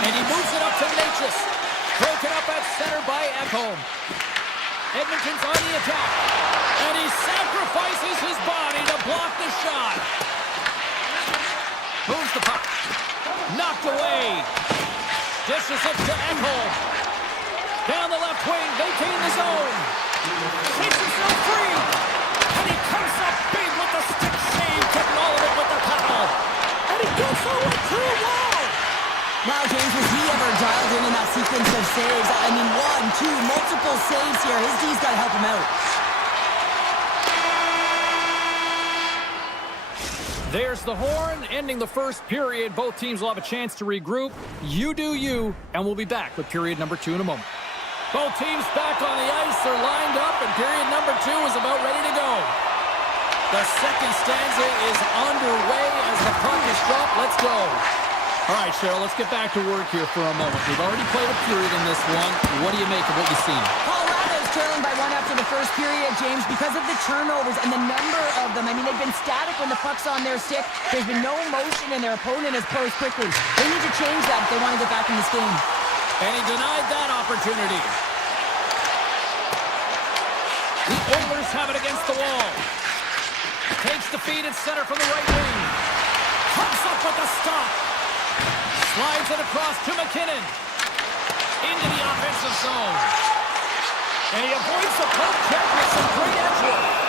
And he moves it up to Natchez. Broken up at center by Ekholm. Edmonton's on the attack. And he sacrifices his body to block the shot. Moves the puck. Knocked away. Dishes it to Ekholm. Down the left wing, vacating the zone. Takes himself free. And he comes up big with the stick save. Getting all of it with the paddle. And he gets over to a wall. Wow, James, was he ever dialed in that sequence of saves? I mean, 1, 2, multiple saves here. His D's got to help him out. There's the horn, ending the first period. Both teams will have a chance to regroup. You do you, and we'll be back with period number 2 in a moment. Both teams back on the ice. They're lined up, and period number 2 is about ready to go. The second stanza is underway as the puck is dropped. Let's go. All right, Cheryl, let's get back to work here for a moment. We've already played a period in this one. What do you make of what you've seen? Colorado's trailing by 1 after the first period, James, because of the turnovers and the number of them. I mean, they've been static when the puck's on their stick. There's been no motion, and their opponent has closed quickly. They need to change that if they want to get back in this game. And he denied that opportunity. The Oilers have it against the wall. Takes the feed at center from the right wing. Comes up with the stop. Slides it across to McKinnon. Into the offensive zone. And he avoids the poke check with some great edge work.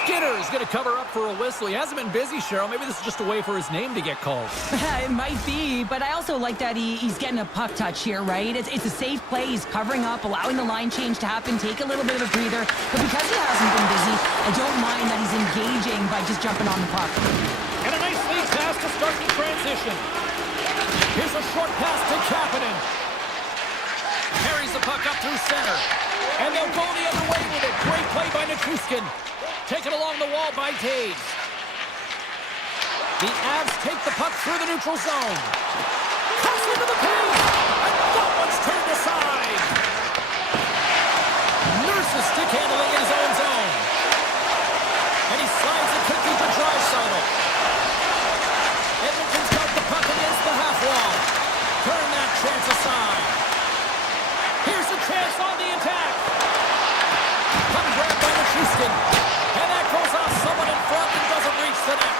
Skinner's going to cover up for a whistle. He hasn't been busy, Cheryl. Maybe this is just a way for his name to get called. It might be, but I also like that he's getting a puck touch here, right? It's a safe play. He's covering up, allowing the line change to happen, take a little bit of a breather. But because he hasn't been busy, I don't mind that he's engaging by just jumping on the puck. And a nice lead pass to start the transition. Here's a short pass to Kapanen. Carries the puck up through center. And they'll go the other way with it. Great play by Nichushkin. Taken along the wall by Taves. The Avs take the puck through the neutral zone. Cuts into the paint. And that one's turned aside. Nurses stick handling in his own zone. And he slides it quickly to Draisaitl. Edmonton's got the puck against the half wall. Turn that chance aside. Here's a chance on the attack. Come grabbed by Nichushkin. And that goes off someone in front and doesn't reach the net.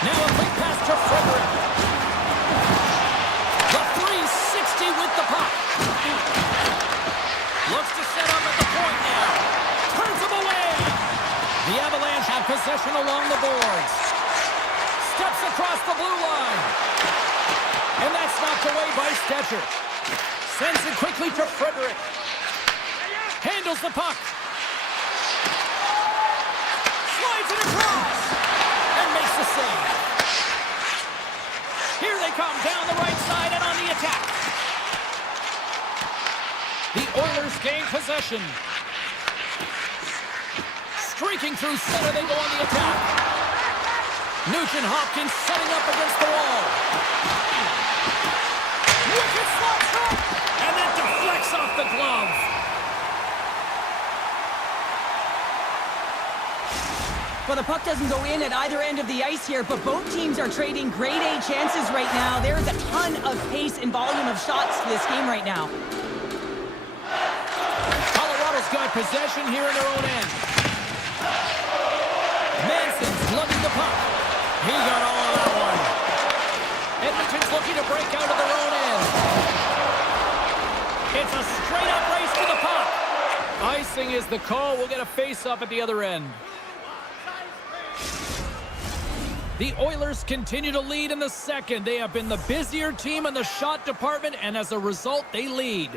Now a quick pass to Frederick. The 360 with the puck. Looks to set up at the point now. Turns him away. The Avalanche have possession along the boards. Steps across the blue line. And that's knocked away by Stetcher. Sends it quickly to Frederick. Handles the puck. Slides it across. And makes the save. Here they come down the right side and on the attack. The Oilers gain possession. Streaking through center, they go on the attack. Nugent Hopkins setting up against the wall. Wicked slap shot. And that deflects off the glove. Well, the puck doesn't go in at either end of the ice here, but both teams are trading grade A chances right now. There is a ton of pace and volume of shots to this game right now. Colorado's got possession here in their own end. Manson's lugging the puck. He got all of that one. Edmonton's looking to break out of their own end. It's a straight-up race to the puck. Icing is the call. We'll get a face-up at the other end. The Oilers continue to lead in the second. They have been the busier team in the shot department, and as a result, they lead.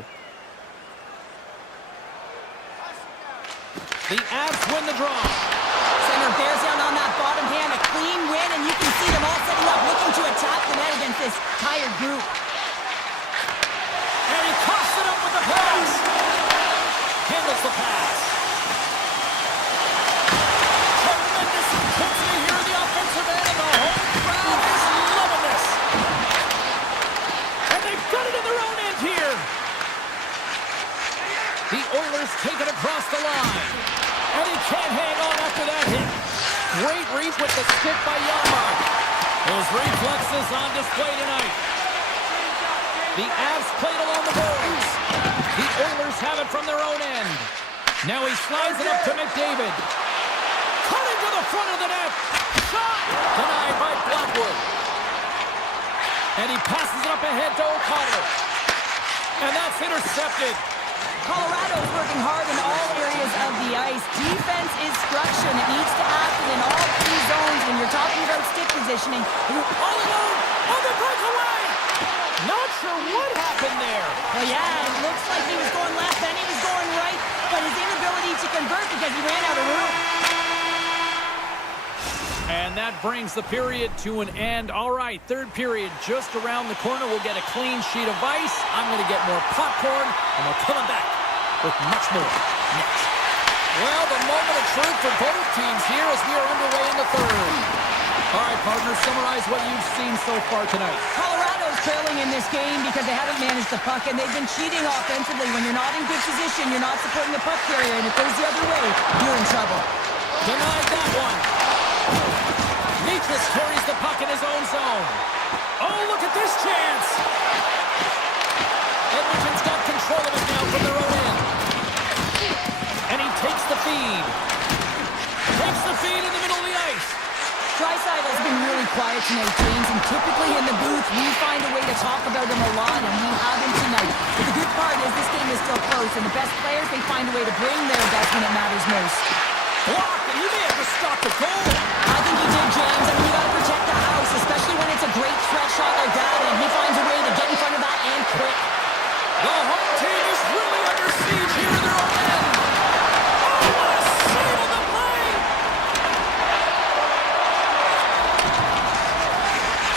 The Avs win the draw. Center bears down on that bottom hand, a clean win, and you can see them all setting up, looking to attack the net against this tired group. And he coughs it up with the pass. Handles the pass. Tremendous intensity here in the offensive end, and the whole crowd is loving this. And they've got it in their own end here. The Oilers take it across the line. And he can't hang on after that hit. Great reach with the stick by Janmark. His reflexes on display tonight. The Avs played along the boards. The Oilers have it from their own end. Now he slides it up to McDavid. Cutting to the front of the net. Shot! Denied by Blackwood. And he passes it up ahead to O'Connor. And that's intercepted. Colorado's working hard in all areas of the ice. Defense is structure, and it needs to happen in all three zones when you're talking about stick positioning. All alone on the breakaway. Not sure what happened there. Well, yeah, it looks like he was going left, then he was going right, but his inability to convert because he ran out of room. And that brings the period to an end. All right, third period just around the corner. We'll get a clean sheet of ice. I'm going to get more popcorn, and we're coming back with much more next. Well, the moment of truth for both teams here as we are underway in the third. All right, partners, summarize what you've seen so far tonight. Colorado's trailing in this game because they haven't managed the puck, and they've been cheating offensively. When you're not in good position, you're not supporting the puck carrier, and if it goes the other way, you're in trouble. Denied that one. Nikas carries the puck in his own zone. Oh, look at this chance. Edmonton's got control of it now from their own end. And he takes the feed. Takes the feed in the middle of the ice. Dreisaitl's been really quiet tonight, James, and typically in the booth, we find a way to talk about him a lot, and we have him tonight. But the good part is this game is still close, and the best players, they find a way to bring their best when it matters most. Blocked, and he may have to stop the goal. I think he did, James. I mean, you got to protect the house, especially when it's a great stretch shot like that, and he finds a way to get in front of that and quick. The home team is really under siege here in their own end. Oh, what a save on the play!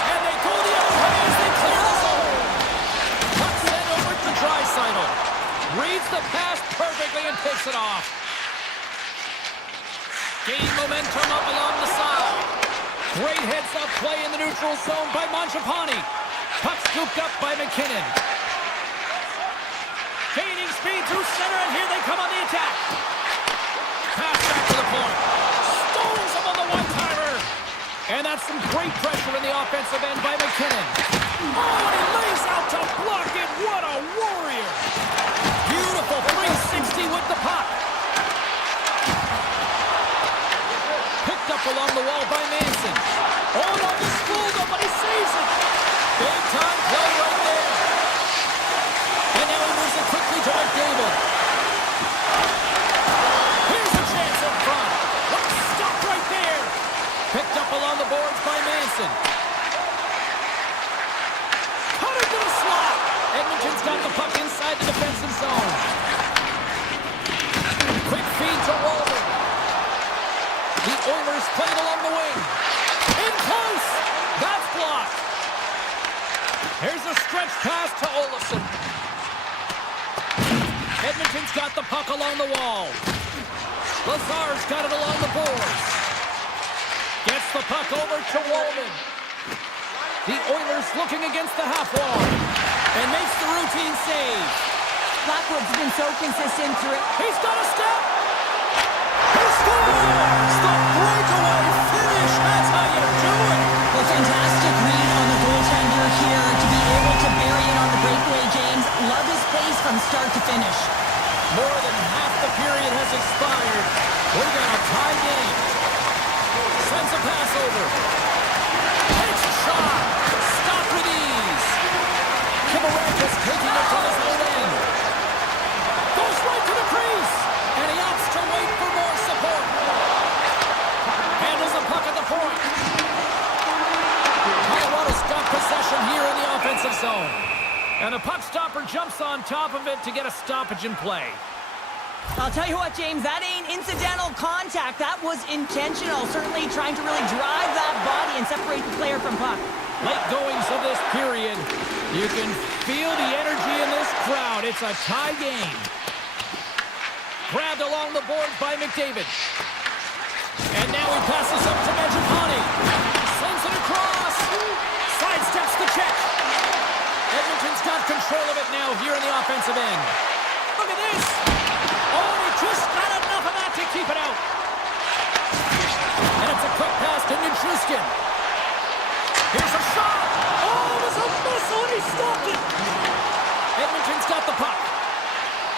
And they go the other way as they clear the zone. Puck sent over to Draisaitl. Reads the pass perfectly and picks it off. Gain momentum up along the side. Great heads-up play in the neutral zone by Mangiapane. Puck scooped up by McKinnon. Gaining speed through center, and here they come on the attack. Pass back to the point. Stones him on the one-timer. And that's some great pressure in the offensive end by McKinnon. Oh, and he lays out to block it. What a warrior. Beautiful 360 with the puck. Picked up along the wall by Manson. Oh, no, he schooled him, but he saves it. Big time play right there. And now he moves it quickly to McDavid. Here's a chance up front. Let's stop right there. Picked up along the boards by Manson. Cut into the slot. Edmonton's got the puck inside the defensive zone. Quick feed to Walden. The Oilers playing along the wing. In close. That's blocked. Here's a stretch pass to Olofsson. Edmonton's got the puck along the wall. Lazar's got it along the boards. Gets the puck over to Walden. The Oilers looking against the half wall. And makes the routine save. Blackwood's been so consistent through it. He's got a step. He scores! The breakaway finish. That's how you do it. Well, fantastic read on the goaltender here to be able to bury it on the breakaway, James. Love his pace from start to finish. More than half the period has expired. We got a tie game. Sends a pass over. Takes a shot. Stop with ease. Kibarakis taking it to his own end. Goes right to the crease. And he opts to wait for more support. Handles the puck at the point. Colorado's got possession here in the offensive zone. And the puck stopper jumps on top of it to get a stoppage in play. I'll tell you what, James, that ain't incidental contact. That was intentional. Certainly trying to really drive that body and separate the player from puck. Late goings of this period. You can feel the energy in this crowd. It's a tie game. Grabbed along the boards by McDavid. And now he passes up to Mangiapane. Sends it across. Sidesteps the check. Edmonton's got control of it now here in the offensive end. Look at this. Oh, he just got enough of that to keep it out. And it's a quick pass to Nichushkin. Here's a shot. Oh, it was a missile and he stopped it. Edmonton's got the puck.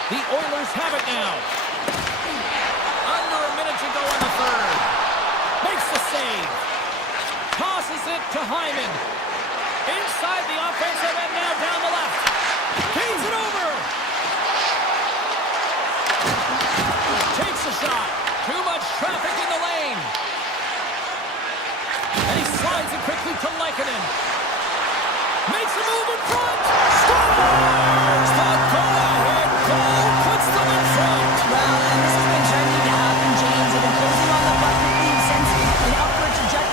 The Oilers have it now. Under a minute to go in the third. Makes the save. Tosses it to Hyman. Inside the offensive end now down the left. Keys it over. Takes a shot. Too much traffic in the lane. And he slides it quickly to Lehkonen. Makes a move in front. Scores! The go-ahead goal puts them in front. Well, and this has been trending to happen, James. They've been closing on the puck quickly since an upward trajectory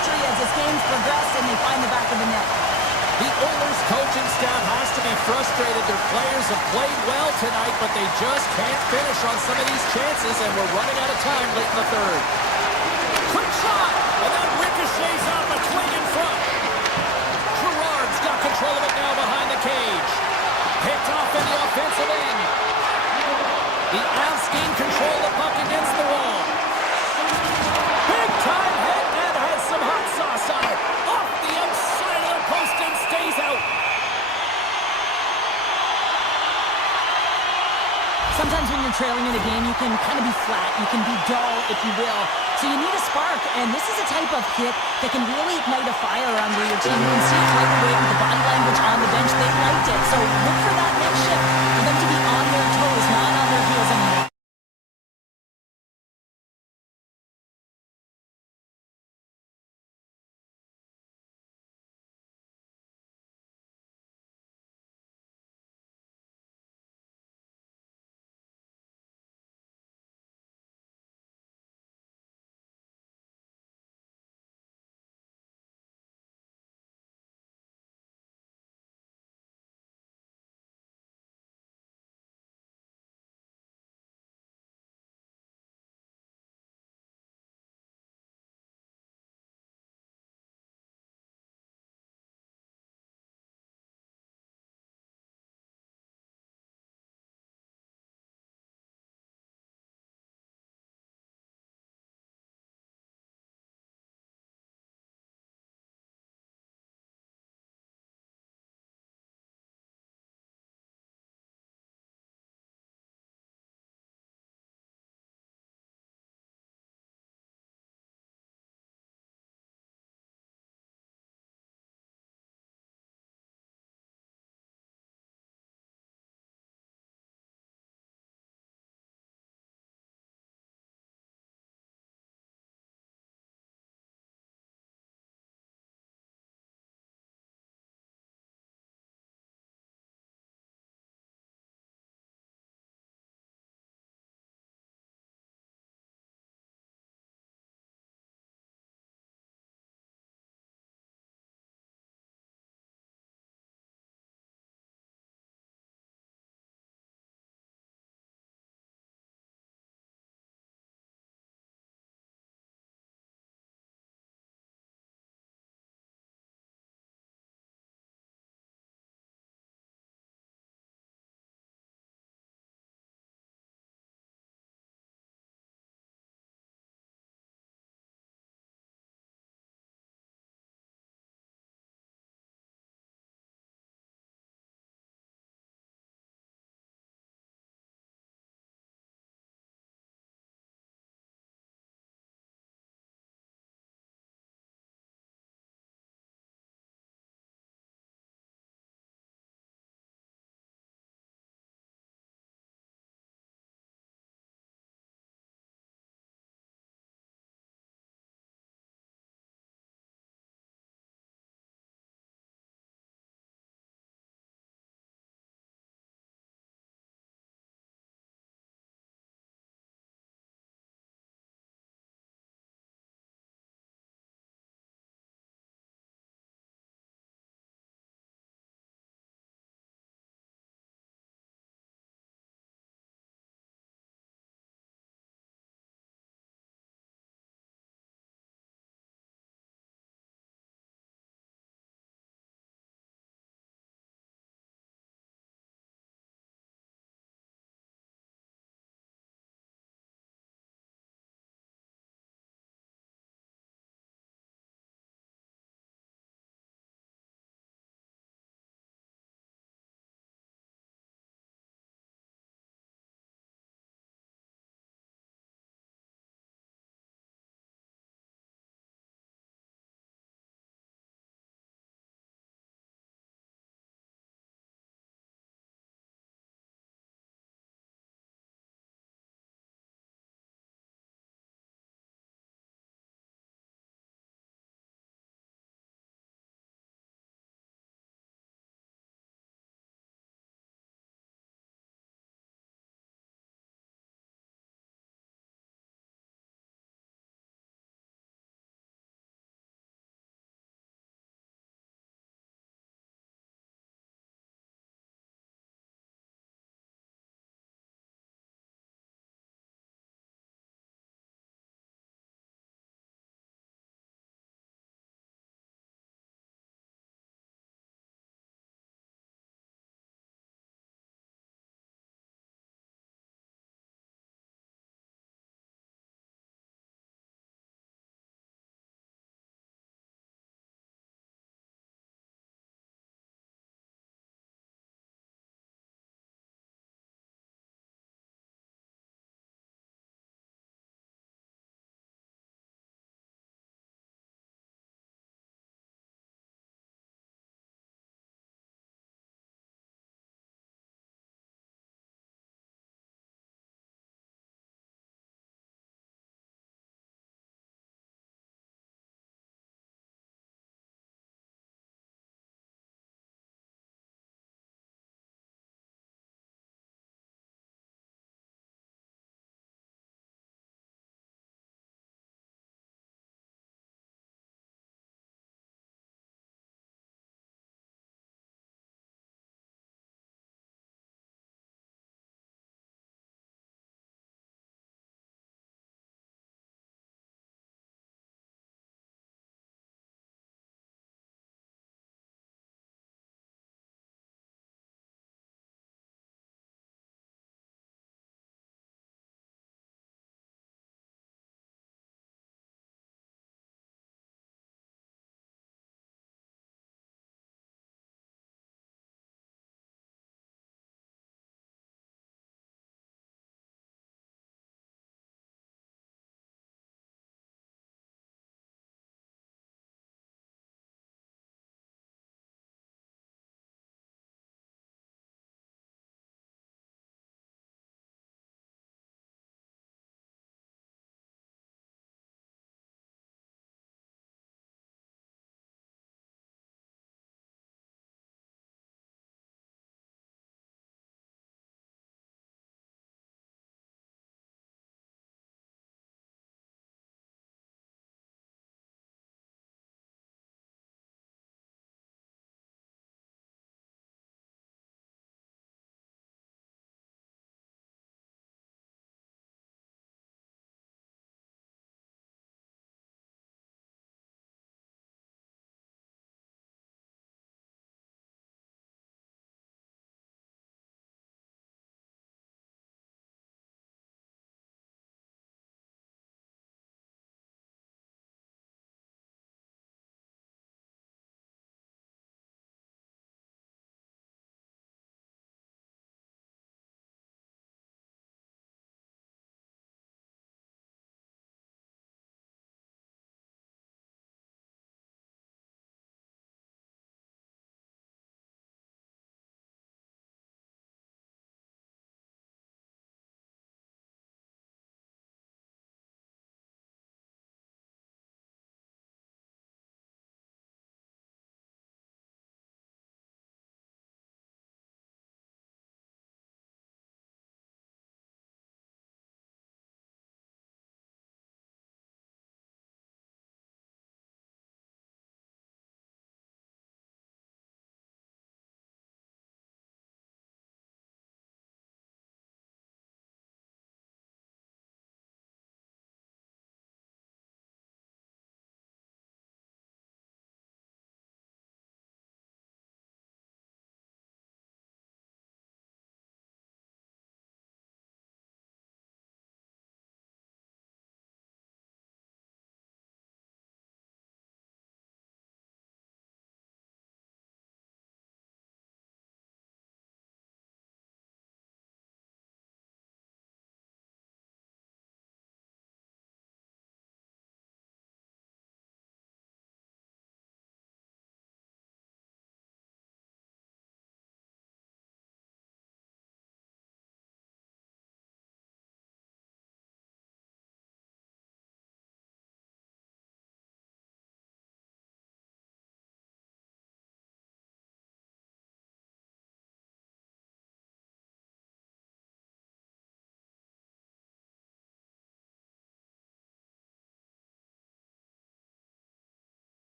their players have played well tonight, but they just can't finish on some of these chances, and we're running out of time late in the third. Quick shot! And that ricochets off a twing in front. Gerard's got control of it now behind the cage. Picked off in the offensive end. The Avs gain control of the puck against the wall. Big time hit and has some hot sauce on it. Off the outside of the post and stays out. Sometimes when you're trailing in a game, you can kind of be flat. You can be dull, if you will. So you need a spark, and this is a type of hit that can really ignite a fire under your team. You can see it right away with the body language on the bench. They liked it. So look for that next shift, for them to be on their toes, not on their heels anymore.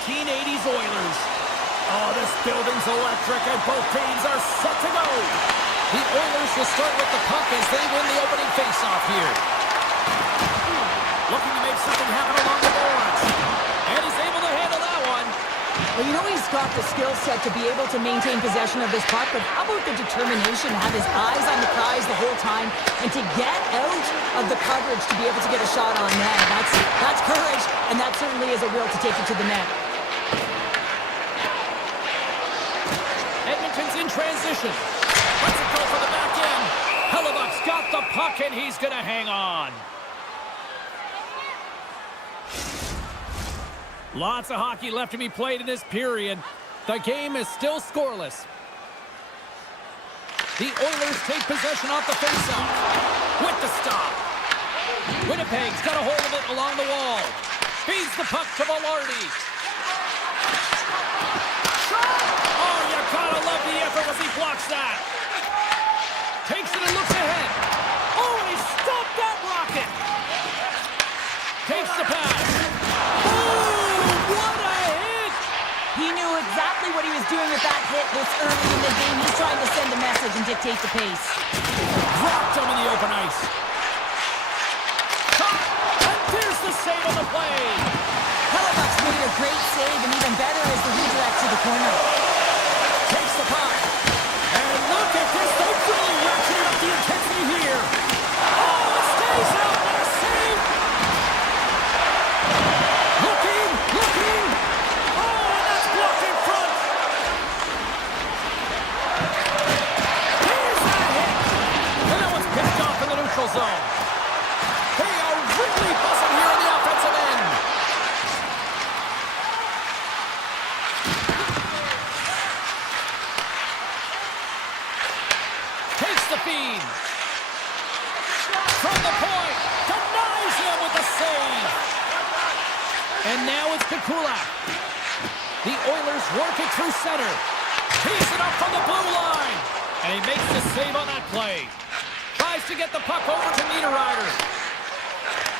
1980s Oilers. Oh, this building's electric, and both teams are set to go. The Oilers will start with the puck as they win the opening faceoff here. Looking to make something happen along the boards. And he's able to handle that one. Well, you know he's got the skill set to be able to maintain possession of this puck, but how about the determination to have his eyes on the prize the whole time and to get out of the coverage to be able to get a shot on net? That's courage, and that certainly is a will to take it to the net. Edmonton's in transition. Let's it go for the back end. Hellebuck's got the puck, and he's going to hang on. Lots of hockey left to be played in this period. The game is still scoreless. The Oilers take possession off the faceoff. With the stop. Winnipeg's got a hold of it along the wall. Feeds the puck to Velarde. Oh, you gotta love the effort as he blocks that. Takes it and looks ahead. Oh, and he stopped that rocket. Takes the pass. What a hit! He knew exactly what he was doing with that hit this early in the game. He's trying to send a message and dictate the pace. Dropped him in the open ice. Shot! And there's the save on the play. Hellebuck's made a great save, and even better is the redirect to the corner. Takes the puck. And look at this. They've really ratcheted up the intensity here. Oh, it stays out. And a save. Looking. Oh, and that's blocked in front. Here's that hit. And that one's picked off in the neutral zone. They are really buzzing here in the offensive end. Takes the feed. From the point. Denies him with the save. And now it's Pikulak. The Oilers work it through center. Tees it up from the blue line. And he makes the save on that play. Tries to get the puck over to Niederreiter.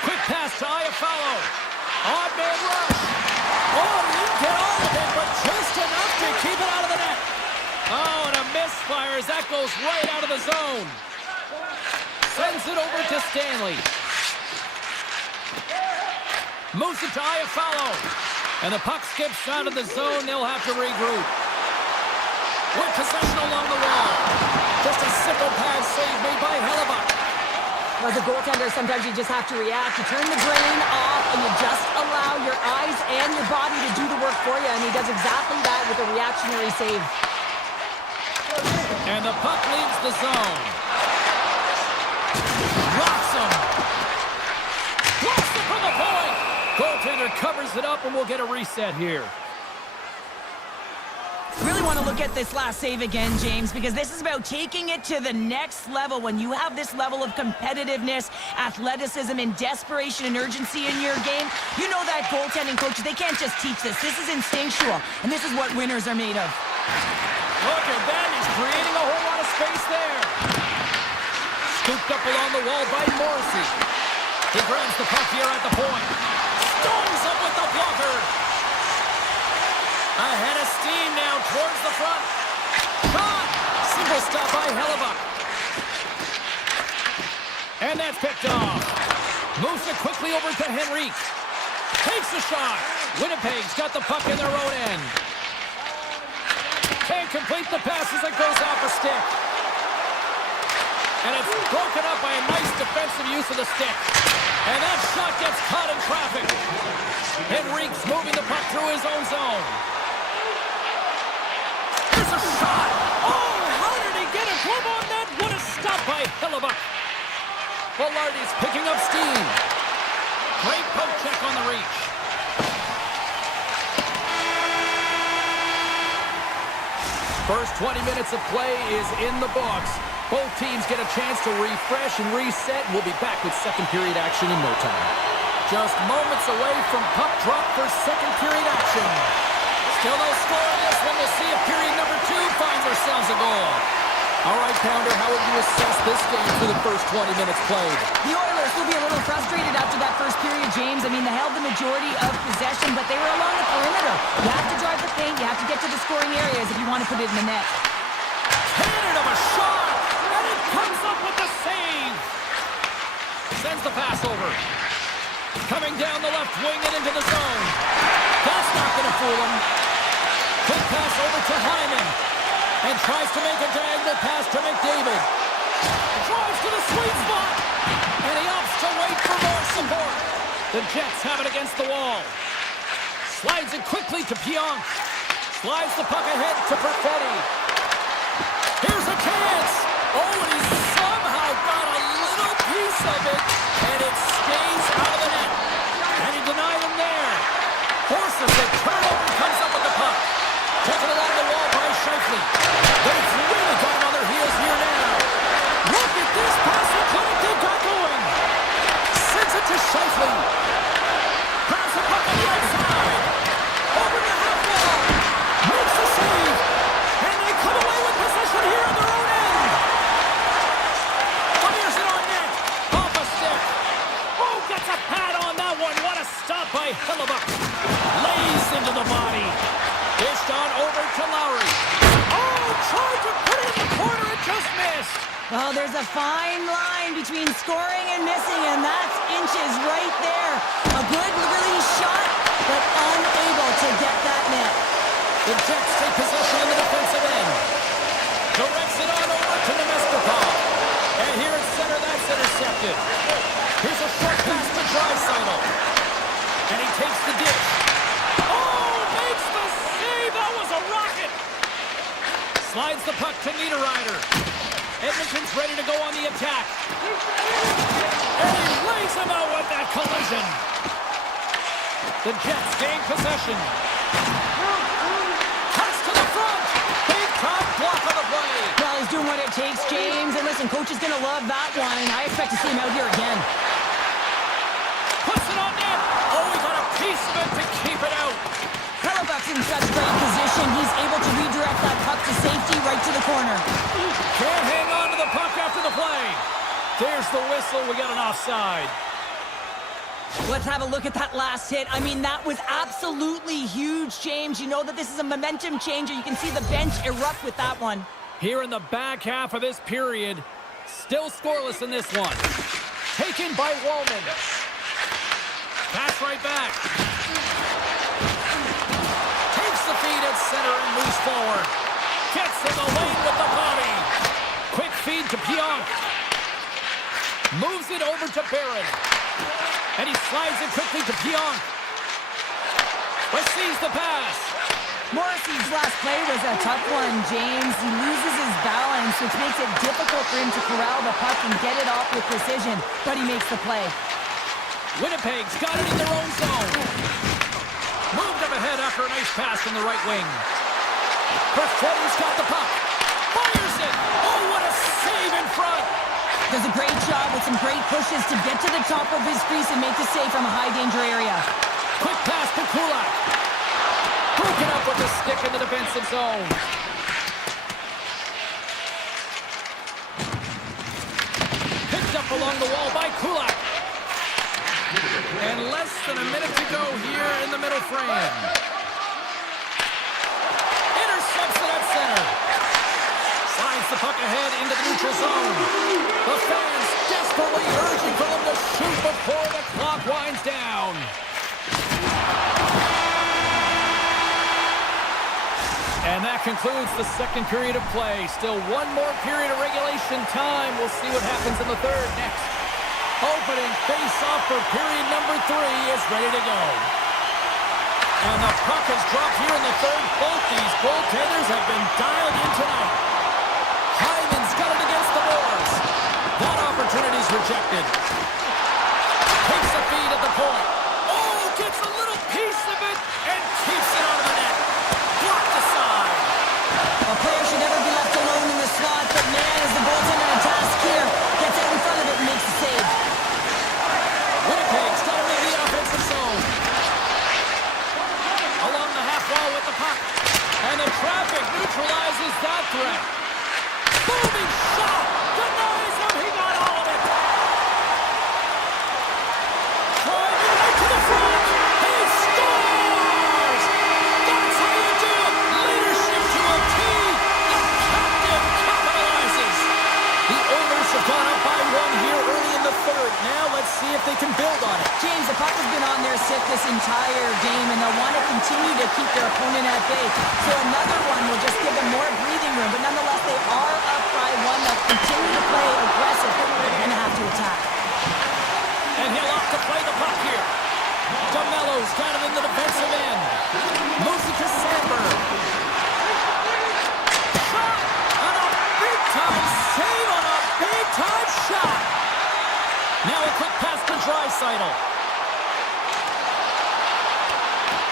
Quick pass to Iafallo. Odd man rush. Oh, he didn't get all of it, but just enough to keep it out of the net. Oh, and a misfire as that goes right out of the zone. Sends it over to Stanley. Moves it to Iafallo. And the puck skips out of the zone. They'll have to regroup. With possession along the wall. Just a simple pass save made by Hellebuck. As a goaltender, sometimes you just have to react. You turn the brain off, and you just allow your eyes and your body to do the work for you. And he does exactly that with a reactionary save. And the puck leaves the zone. Rocks him. Blocks it from the point. Goaltender covers it up, and we'll get a reset here. Really want to look at this last save again, James, because this is about taking it to the next level. When you have this level of competitiveness, athleticism, and desperation and urgency in your game, you know that goaltending coaches, they can't just teach this. This is instinctual, and this is what winners are made of. Look at that. He's creating a whole lot of space there. Scooped up along the wall by Morrissey. He grabs the puck here at the point. Stones up with the blocker. Ahead of steam now towards the front. Shot! Single stop by Hellebuck. And that's picked off. Moves it quickly over to Henrique. Takes the shot. Winnipeg's got the puck in their own end. Can't complete the pass as it goes off a stick. And it's broken up by a nice defensive use of the stick. And that shot gets caught in traffic. Henrique's moving the puck through his own zone. There's a shot. Oh, how did he get a glove on that? What a stop by Hellebuck. Velarde's picking up steam. Great poke check on the reach. First 20 minutes of play is in the books. Both teams get a chance to refresh and reset. We'll be back with second period action in no time. Just moments away from puck drop for second period action. Still no score in this one. We'll see if period number 2 finds ourselves a goal. All right, Pounder, how would you assess this game through the first 20 minutes played? The Oilers will be a little frustrated after that first period, James. I mean, they held the majority of possession, but they were along the perimeter. You have to drive the paint. You have to get to the scoring areas if you want to put it in the net. Cannon of a shot, and it comes up with the save. Sends the pass over. Coming down the left wing and into the zone. That's not going to fool him. Quick pass over to Hyman. And tries to make a diagonal pass to McDavid. Drives to the sweet spot. And he opts to wait for more support. The Jets have it against the wall. Slides it quickly to Pionk. Slides the puck ahead to Perfetti. Here's a chance. Oh, and he somehow got a little piece of it. And it stays out of the net. And he denied him there. Forces it. Turnover, comes up with the puck. Taken along the wall by Scheifele. They've really got him on their heels here now. Look at this pass and clinic they got going. Sends it to Scheifele. Grabs the puck on the outside. Over the half wall. Makes the save. And they come away with possession here on their own end. Fires it on net. Off a stick. Oh, gets a pad on that one. What a stop by Hellebuck. Lays into the body. Dished on over to Lowry. Oh, tried to put it in the corner and just missed. Well, there's a fine line between scoring and missing, and that's inches right there. A good release shot, but unable to get that net. The Jets take possession in the defensive end. Directs it on over to Nemestikov. And here at center, that's intercepted. Here's a short pass to Draisaitl. And he takes the dish. That was a rocket! Slides the puck to Niederreiter. Edmonton's ready to go on the attack. And he lays him out with that collision. The Jets gain possession. Cuts to the front. Big top block on the play. Well, he's doing what it takes, James. And listen, coach is going to love that one. I expect to see him out here again. Puts it on net. Oh, he got a piece of it to keep it out. Hellebuck's in such great position. He's able to redirect that puck to safety right to the corner. Can't hang on to the puck after the play. There's the whistle. We got an offside. Let's have a look at that last hit. I mean, that was absolutely huge, James. You know that this is a momentum changer. You can see the bench erupt with that one. Here in the back half of this period, still scoreless in this one. Taken by Wallman. Pass right back. Takes the feed at center and moves forward. Gets in the lane with the body. Quick feed to Pionk. Moves it over to Barron. And he slides it quickly to Pionk. Receives the pass. Morrissey's last play was a tough one, James. He loses his balance, which makes it difficult for him to corral the puck and get it off with precision, but he makes the play. Winnipeg's got it in their own zone. Moved up ahead after a nice pass from the right wing. Perfetti's got the puck. Fires it. Oh, what a save in front. Does a great job with some great pushes to get to the top of his crease and make the save from a high-danger area. Quick pass to Kulak. Broken up with a stick in the defensive zone. Picked up along the wall by Kulak. And less than a minute to go here in the middle frame. Intercepts it at center. Slides the puck ahead into the neutral zone. The fans desperately urging for them to shoot before the clock winds down. And that concludes the second period of play. Still one more period of regulation time. We'll see what happens in the third next. Opening face-off for period number 3 is ready to go. And the puck has dropped here in the third. Both these goaltenders have been dialed in tonight. Hyman's got it against the boards. That opportunity's rejected. Takes a feed at the point. Oh, gets a little piece of it and keeps it out of the net. Blocked aside. A player should never be left alone in the slot, but man, is the goaltender in a task here. Gets out in front of it and makes the save. Winnipeg's got it in the offensive zone. Along the half wall with the puck. And the traffic neutralizes that threat. Moving shot! Denies him! He got all of it! Driving right to the front! He scores! That's how you do it! Leadership to a T! The captain capitalizes! The Oilers have gone up by one here early in the third. Now let's see if they can build on it. James, the puck has been on their stick this entire game, and they'll want to continue to keep their opponent at bay. So another one will just give them more breathing room, but nonetheless, they are up by one. They'll continue to play aggressive and have to attack. And he'll opt to play the puck here. DeMello's got him in the defensive end. Musica Sandberg. Shot! On a big-time save on a big-time shot! Now a quick pass to Draisaitl.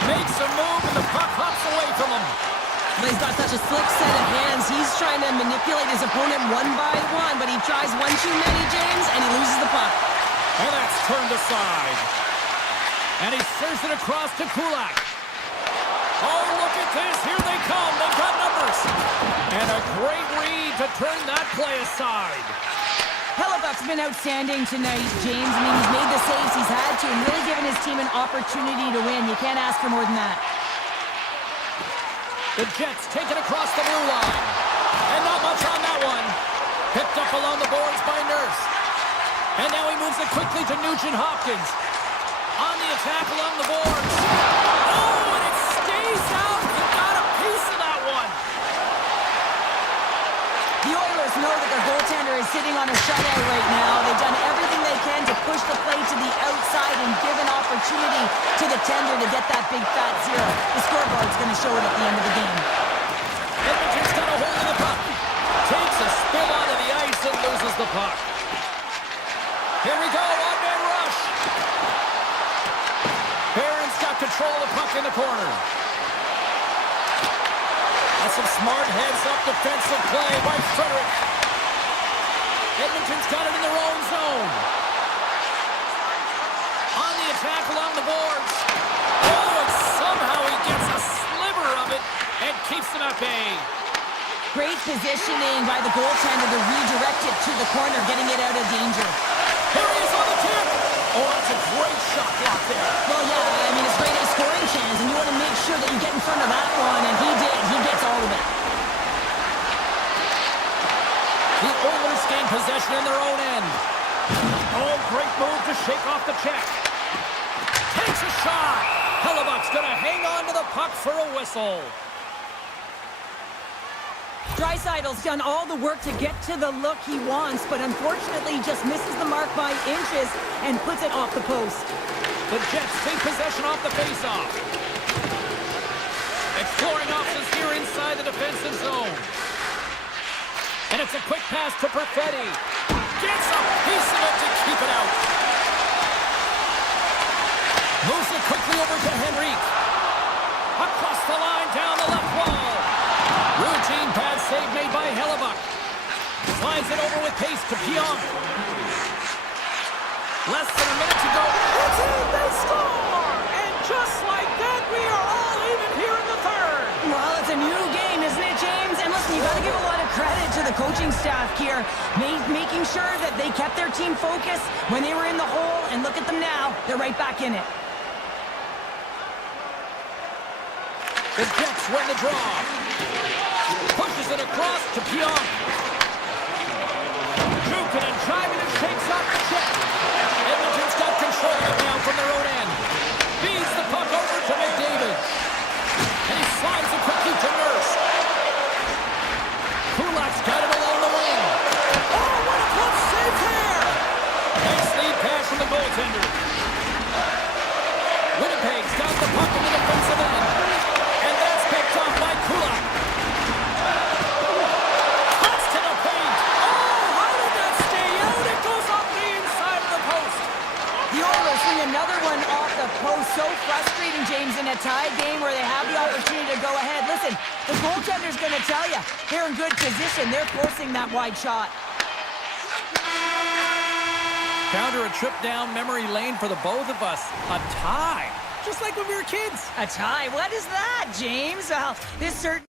Makes a move and the puck hops away from him. But he's got such a slick set of hands. He's trying to manipulate his opponent one by one, but he tries one too many, James, and he loses the puck. And that's turned aside. And he serves it across to Kulak. Oh, look at this. Here they come. They've got numbers. And a great read to turn that play aside. Hellebuck's been outstanding tonight, James. I mean, he's made the saves he's had to and really given his team an opportunity to win. You can't ask for more than that. The Jets take it across the blue line. And not much on that one. Picked up along the boards by Nurse. And now he moves it quickly to Nugent-Hopkins. On the attack along the boards. Oh, and it stays out. He got a piece of that one. The Oilers know that their goaltender is sitting on a shutout right now. They've done everything they can to push the play to the outside and give an opportunity to the tender to get that big fat zero. The scoreboard's going to show it at the end of the game. Edmonton's got a hold of the puck. Takes a spill onto the ice and loses the puck. Here we go, one-man rush. Barron's got control of the puck in the corner. That's some smart heads-up defensive play by Frederick. Edmonton's got it in their own zone. On the attack along the boards. Oh, and somehow he gets a sliver of it and keeps them at bay. Great positioning by the goaltender to redirect it to the corner, getting it out of danger. Here he is on the tip. Oh, that's a great shot block there. Well, yeah, I mean, it's great at scoring chance, and you want to make sure that you get in front of that one, and he did. He gets all of it. The Oilers gain possession in their own end. Oh, great move to shake off the check. Takes a shot. Hellebuck's going to hang on to the puck for a whistle. Draisaitl's done all the work to get to the look he wants, but unfortunately just misses the mark by inches and puts it off the post. The Jets take possession off the faceoff. Exploring options here inside the defensive zone. And it's a quick pass to Perfetti. Gets a piece of it to keep it out. Moves it quickly over to Henrique. Across the line, down the left wall. Routine pass save made by Hellebuck. Slides it over with pace to Pionk. Less than a minute to go. It's in, they score! And just like that, we are all even here in the third. Well, it's a new game, isn't it, James? And listen, you got to give a lot of credit to the coaching staff here, making sure that they kept their team focused when they were in the hole, and look at them now. They're right back in it. The Jets win the draw. Pushes it across to Pionk. Jukin and driving and shakes off the check. Edmonton's got control of it now from their own end. Feeds the puck over to McDavid. And he slides it quickly to Nurse. Kulak's got it along the wing. Oh, what a close save there! Nice lead pass from the goaltender. Winnipeg's got the puck in the defensive end. And that's picked off by Kulak. Cuts to the paint. Oh, how did that stay out? It goes off the inside of the post. The Oilers bring another one off the post. So frustrating, James, in a tie game where they have the opportunity to go ahead. Listen, the goaltender's going to tell you they're in good position. They're forcing that wide shot. Counter a trip down memory lane for the both of us. A tie. Just like when we were kids. A tie? What is that, James? Well, this certainly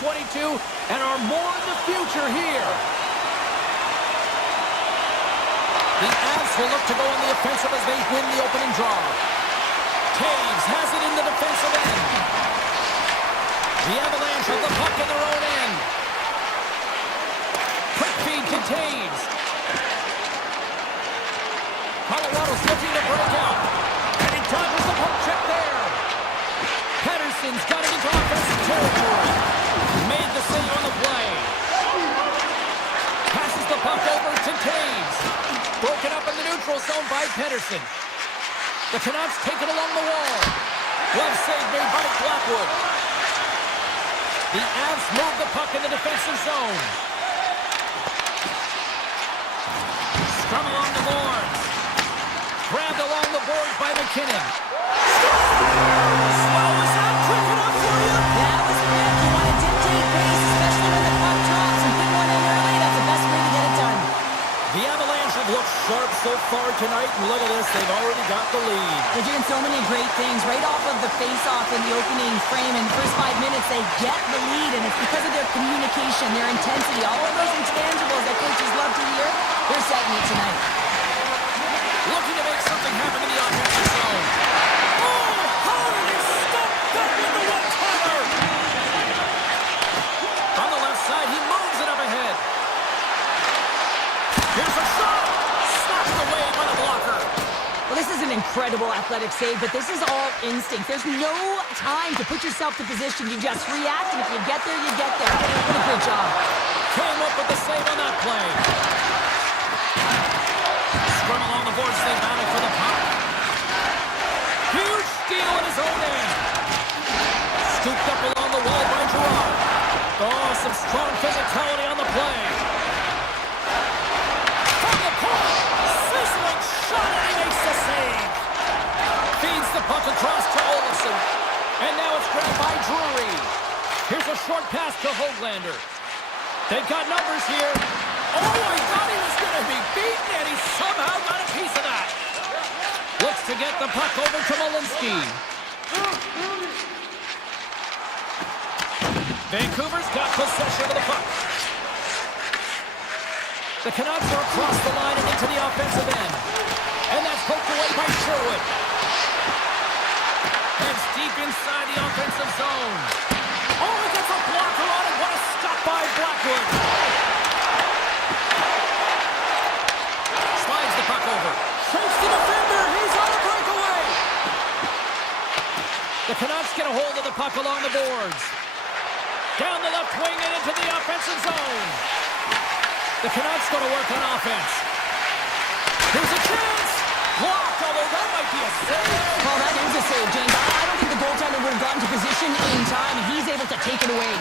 22 and are more in the future here. The Avs will look to go in the offensive as they win the opening draw. Taves has it in the defensive end. The Avalanche have the puck in their own end. Quick feed to Taves. Colorado's looking to break out. And he dodges the puck check there. Pettersson's got it into offensive territory. Made the save on the play. Passes the puck over to Taves. Broken up in the neutral zone by Pettersson. The Canucks take it along the wall. Well save made by Blackwood. The Avs move the puck in the defensive zone. Scrum along the boards. Grabbed along the boards by McKinnon. Well, was that quick enough for you? That was quick. You want to dictate pace, especially when the puck drops and put one in early. That's the best way to get it done. The Avalanche have looked sharp so far tonight, and look at this, they've already got the lead. They're doing so many great things right off of the face-off in the opening frame. In the first 5 minutes, they get the lead, and it's because of their communication, their intensity, all of those intangibles that coaches love to hear. They're setting it tonight. Looking to make something happen in the offensive zone. Oh, how did he stop that with the one-timer? On the left side, he moves it up ahead. Here's a shot! Slapped away by the blocker. Well, this is an incredible athletic save, but this is all instinct. There's no time to put yourself to position. You just react, and if you get there, you get there. What a great job. Came up with the save on that play. Scrum along the boards, they battle for the puck. Huge steal in his own end. Scooped up along the wall by Gerard. Oh, some strong physicality on the play. From the point, sizzling shot, and he makes the save. Feeds the puck across to Olofsson. And now it's grabbed by Drury. Here's a short pass to Höglander. They've got numbers here. Oh, I thought he was going to be beaten, and he somehow got a piece of that. Looks to get the puck over to Malinsky. Vancouver's got possession of the puck. The Canucks are across the line and into the offensive end. And that's poked away by Sherwood. And it's deep inside the offensive zone. Oh, he gets a blocker on it. What a stop by Blackwood. Slides the puck over. Shakes the defender. He's on a breakaway. The Canucks get a hold of the puck along the boards. Down the left wing and into the offensive zone. The Canucks going to work on offense. Here's a chance. Blocked, although that might be a save. Well, that is a save, James. I don't think the goaltender would have gotten to position in time, and he's able to take it away.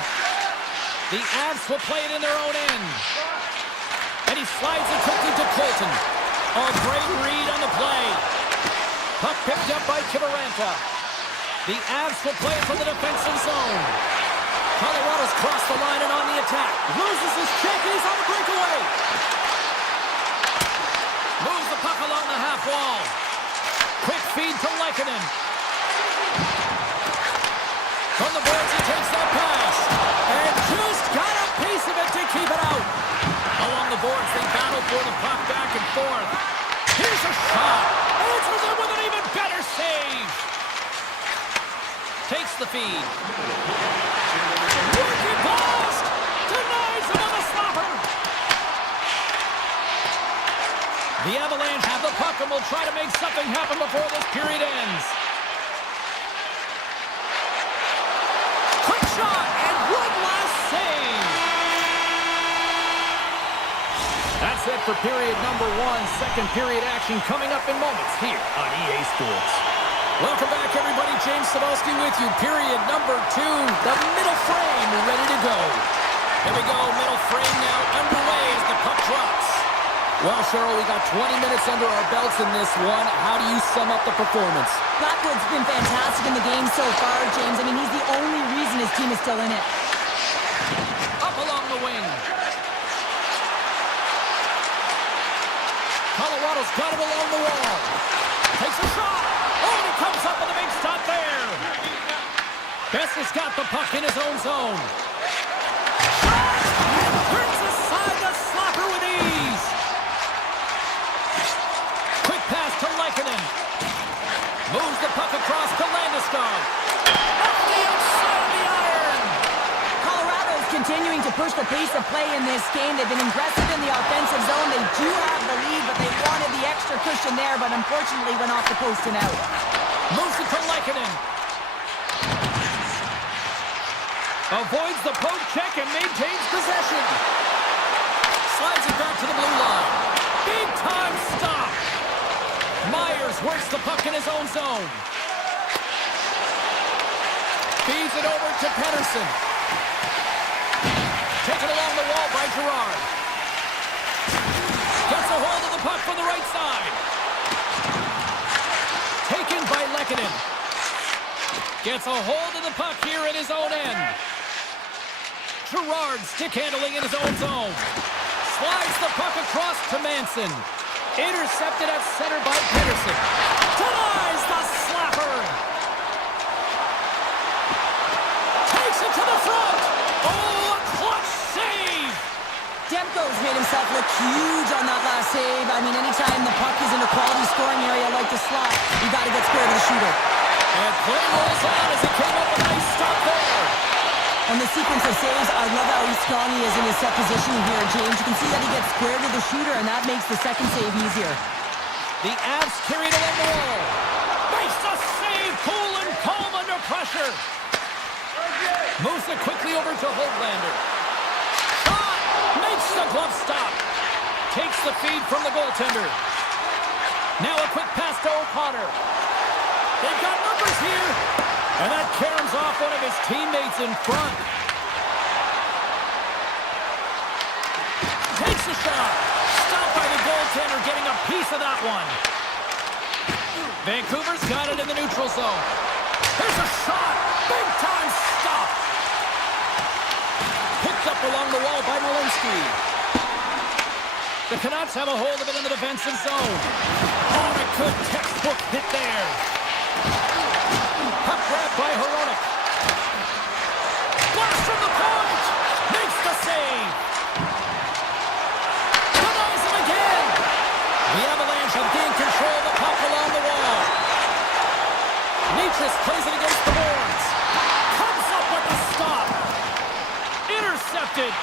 The Avs will play it in their own end. And he slides it quickly to Colton. A great read on the play. Puck picked up by Kiberanta. The Avs will play it from the defensive zone. Colorado's crossed the line and on the attack. Loses his check. He's on a breakaway. Moves the puck along the half wall. Quick feed to Lehkonen. From the boards, he takes that pass. And just got a piece of it to keep it out. Along the boards, they battle for the puck back and forth. Here's a shot. Answers it with an even better save. Takes the feed. Working post. Denies him on the stopper. The Avalanche have the puck and will try to make something happen before this period ends. Quick shot and one last save. That's it for period number 1. Second period action coming up in moments here on EA Sports. Welcome back, everybody. James Cebulski with you. Period number 2. The middle frame ready to go. Here we go. Middle frame now underway as the puck drops. Well, Cheryl, we got 20 minutes under our belts in this one. How do you sum up the performance? Blackwood's been fantastic in the game so far, James. I mean, he's the only reason his team is still in it. Up along the wing. Colorado's got it along the wall. Takes a shot. Oh, and he comes up with a big stop there. Best has got the puck in his own zone. in this game. They've been aggressive in the offensive zone. They do have the lead, but they wanted the extra cushion there, but unfortunately went off the post and out. Moves it to Lehkonen. Avoids the poke check and maintains possession. Slides it back to the blue line. Big time stop. Myers works the puck in his own zone. Feeds it over to Pettersson. Taken along the wall by Gerard. Gets a hold of the puck from the right side. Taken by Lehkonen. Gets a hold of the puck here at his own end. Gerard stick handling in his own zone. Slides the puck across to Manson. Intercepted at center by Pettersson. Denies the slapper. Takes it to the front. Oh, a clutch save. Demko's made himself look huge on that last save. I mean, anytime the puck is in a quality scoring area like the slot, you got to get square to the shooter. And play rolls on as he came up with a nice stop there. On the sequence of saves, I love how strong he is in his set positioning here, James. You can see that he gets square to the shooter, and that makes the second save easier. The Avs carried along the wall. Makes a save, cool and calm under pressure. Moves it quickly over to Höglander. Shot! Makes the glove stop. Takes the feed from the goaltender. Now a quick pass to O'Connor. They've got numbers here. And that caroms off one of his teammates in front. Takes a shot. Stopped by the goaltender, getting a piece of that one. Vancouver's got it in the neutral zone. Here's a shot. Big time stop. Picked up along the wall by Malinsky. The Canucks have a hold of it in the defensive zone. Oh, a good textbook hit there. Puck grab by Hronek. Blast from the point. Makes the save. Denies him again. The Avalanche have gained control of the puck along the wall. Nietjes plays it against the boards. Comes up with the stop. Intercepted.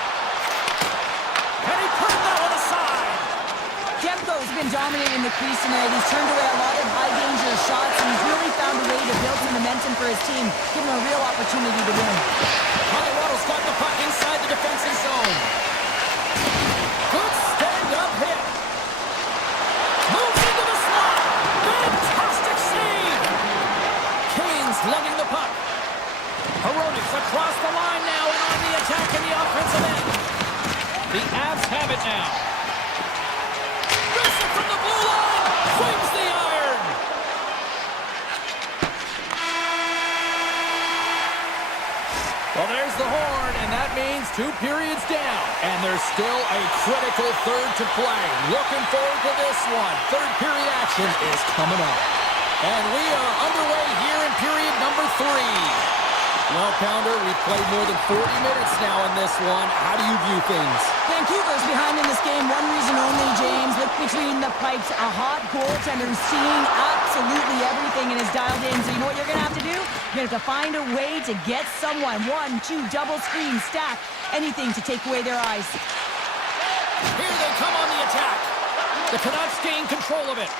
And he put that one aside. Demko's been dominating the crease tonight. He's turned away a lot of high-danger shots, and he's really found a way to build some momentum for his team, give him a real opportunity to win. Colorado's got the puck inside the defensive zone. Good stand-up hit. Moves into the slot. Fantastic save. Kane's lugging the puck. Hronek's across the line now and on the attack in the offensive end. The Avs have it now. Wrist from the blue line. Swings the iron. Well, there's the horn, and that means 2 periods down. And there's still a critical third to play. Looking forward to this one. Third period action is coming up. And we are underway here in period number 3. Well, Pounder, we've played more than 40 minutes now in this one. How do you view things? Vancouver's behind in this game. One reason only, James. Look between the pipes. A hot goaltender who's seeing absolutely everything and is dialed in. So you know what you're going to have to do? You're going to have to find a way to get someone. 1, 2, double screen, stack, anything to take away their eyes. Here they come on the attack. The Canucks gain control of it.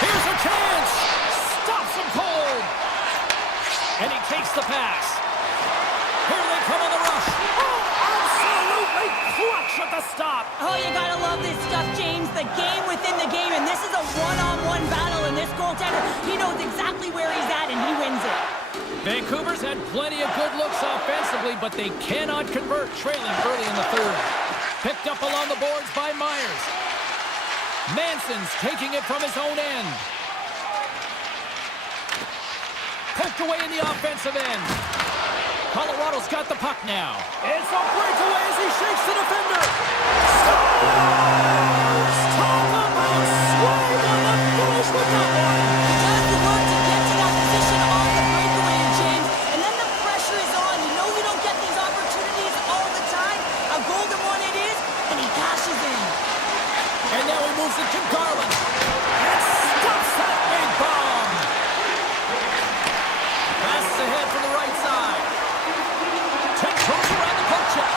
Here's a chance. Stops him cold. And he takes the pass. Here they come on the rush. Oh, absolutely clutch at the stop. Oh, you gotta love this stuff, James. The game within the game, and this is a one-on-one battle, and this goaltender, he knows exactly where he's at, and he wins it. Vancouver's had plenty of good looks offensively, but they cannot convert, trailing early in the third. Picked up along the boards by Myers. Manson's taking it from his own end. Poked away in the offensive end. Colorado's got the puck now. It's a breakaway as he shakes the defender. Scores! Talk about swing on the finish with that one. He does the work to get to that position on the breakaway, James. And then the pressure is on. You know you don't get these opportunities all the time. A golden one it is, and he cashes in. And now he moves it to Garland. And stops that big bomb. Passes ahead from the right side. 10 throws around the poke check.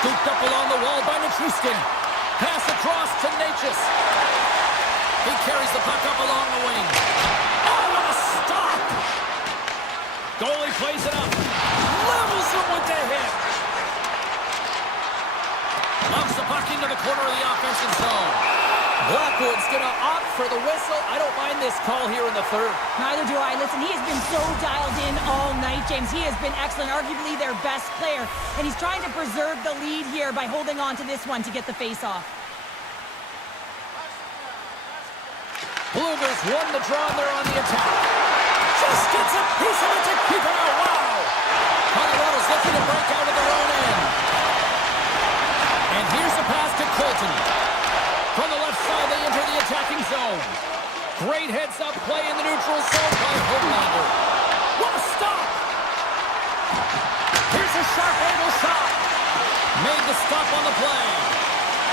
Scooped up along the wall by Nichushkin. Pass across to Natchez. He carries the puck up along the wing. Oh, what a stop! Goalie plays it up. Levels him with the hit. Lobs the puck into the corner of the offensive zone. Blackwood's going to opt for the whistle. I don't mind this call here in the third. Neither do I. Listen, he has been so dialed in all night, James. He has been excellent, arguably their best player. And he's trying to preserve the lead here by holding on to this one to get the face-off. Bluegers won the draw and they're on the attack. Just gets a piece of it to keep it out. Wow! Colorado's looking to break out of their own end. And here's a pass to Colton. From the left side, they enter the attacking zone. Great heads-up play in the neutral zone by Homelander. What a stop! Here's a sharp angle shot. Made the stop on the play.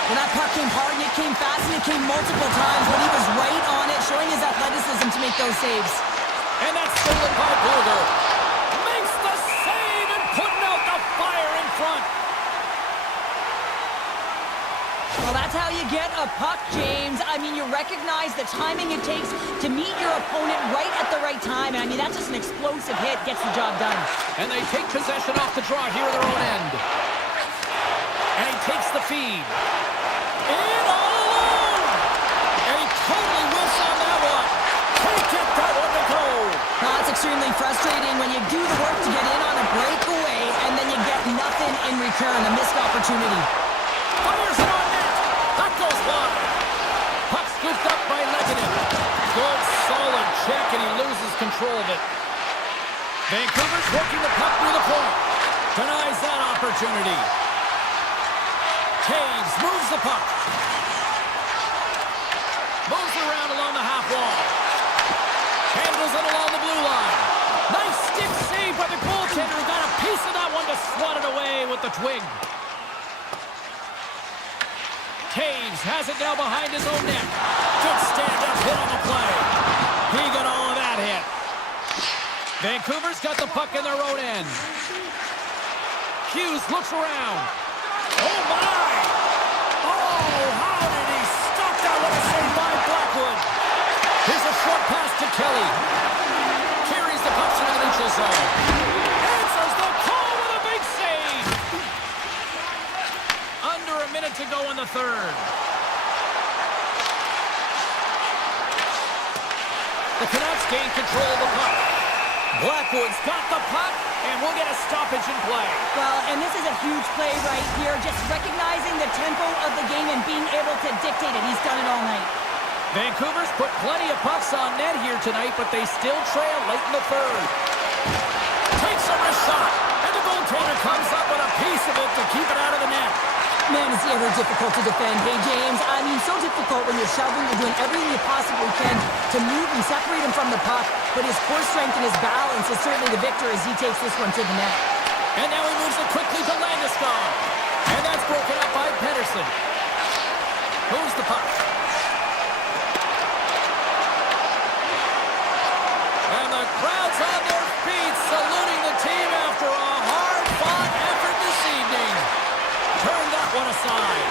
Well, that puck came hard, and it came fast, and it came multiple times, but he was right on it, showing his athleticism to make those saves. And that's stolen by Bluger. Makes the save and putting out the fire in front. Well, that's how you get a puck, James. I mean, you recognize the timing it takes to meet your opponent right at the right time. And I mean, that's just an explosive hit, gets the job done. And they take possession off the draw here at their own end. And he takes the feed. In all alone! And he totally whiffs on that one. Can't get that one to go. Well, that's extremely frustrating when you do the work to get in on a breakaway and then you get nothing in return, a missed opportunity. Fires it on net. That goes wide. Puck scooped up by Leganin. Good, solid check, and he loses control of it. Vancouver's working the puck through the point. Denies that opportunity. Taves moves the puck. Moves it around along the half wall. Handles it along the blue line. Nice stick save by the goaltender. Got a piece of that one to swat it away with the twig. Taves has it now behind his own net. Good stand-up hit on the play. He got all of that hit. Vancouver's got the puck in their own end. Hughes looks around. Oh, my! Oh, how did he stop that with a save by Blackwood? Here's a short pass to Kelly. Carries the puck into the neutral zone. Answers the call with a big save. Under a minute to go in the third. The Canucks gain control of the puck. Blackwood's got the puck, and we'll get a stoppage in play. Well, and this is a huge play right here, just recognizing the tempo of the game and being able to dictate it. He's done it all night. Vancouver's put plenty of pucks on net here tonight, but they still trail late in the third. Takes a wrist shot, and the goaltender comes up with a piece of it to keep it out of the net. Man, is he ever difficult to defend. Hey, James, I mean, so difficult when you're shoving, you're doing everything you possibly can to move and separate him from the puck, but his core strength and his balance is certainly the victor as he takes this one to the net. And now he moves it quickly to Landeskog. And that's broken up by Pedersen. Moves the puck. And the crowd's on their feet, saluting the team after a hard-fought effort this evening. Turn that one aside.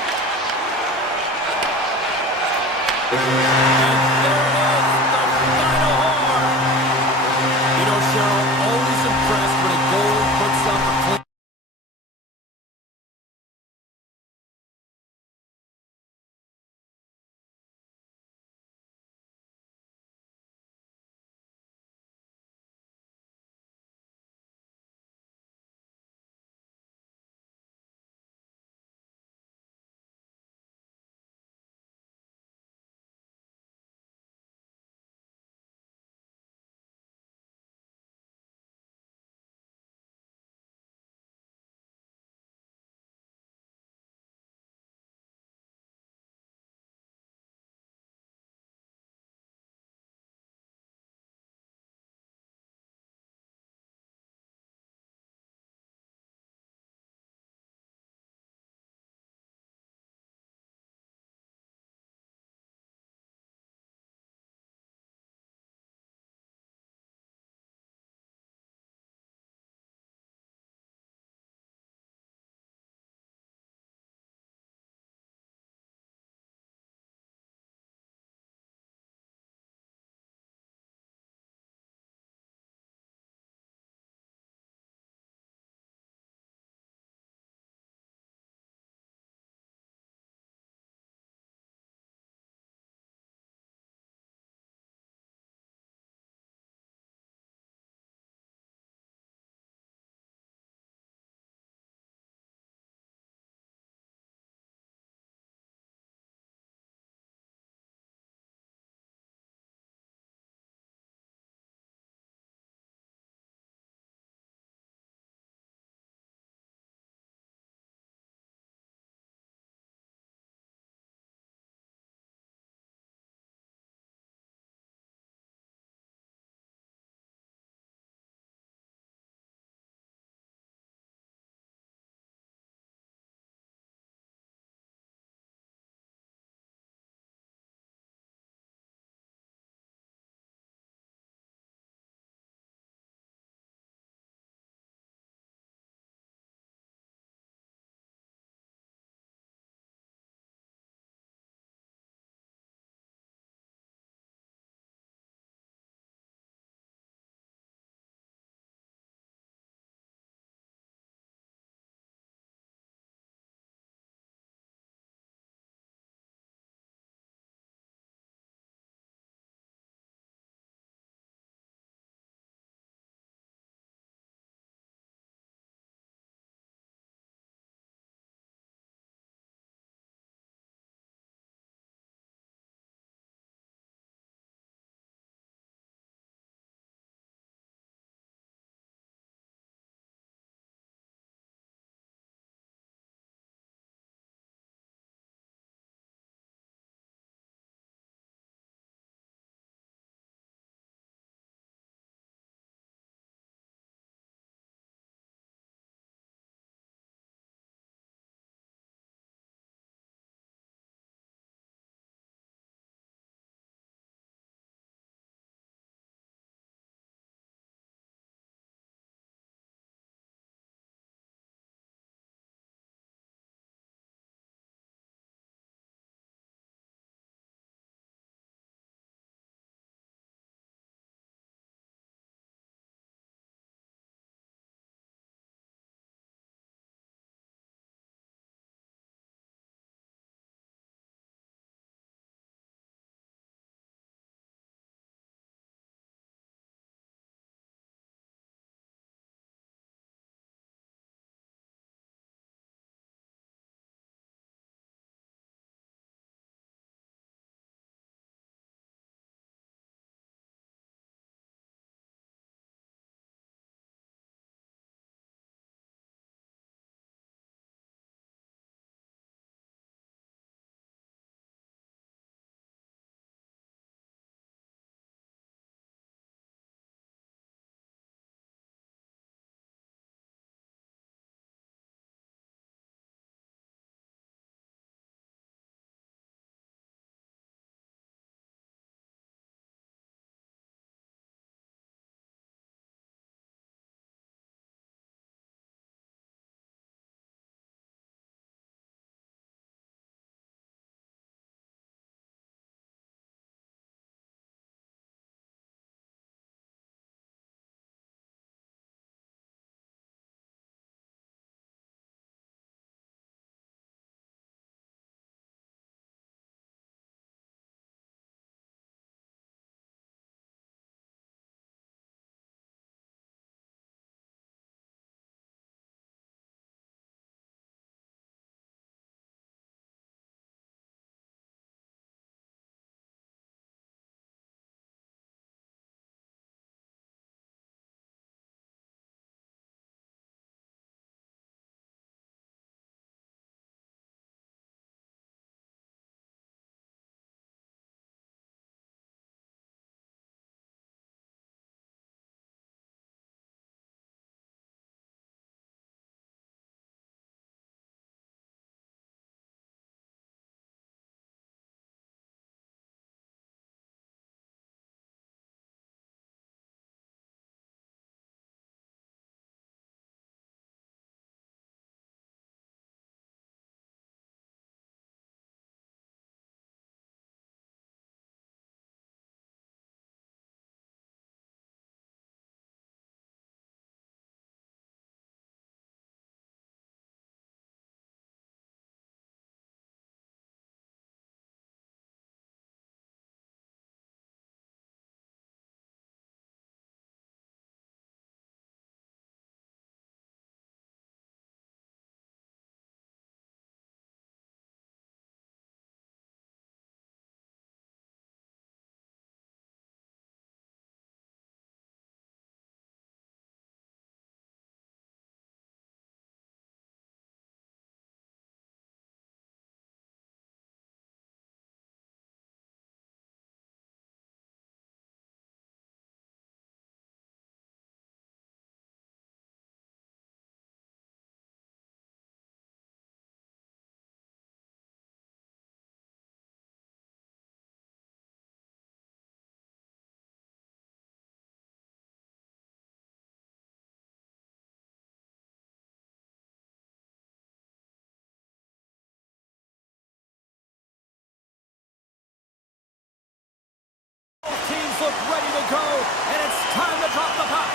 Both look ready to go, and it's time to drop the puck.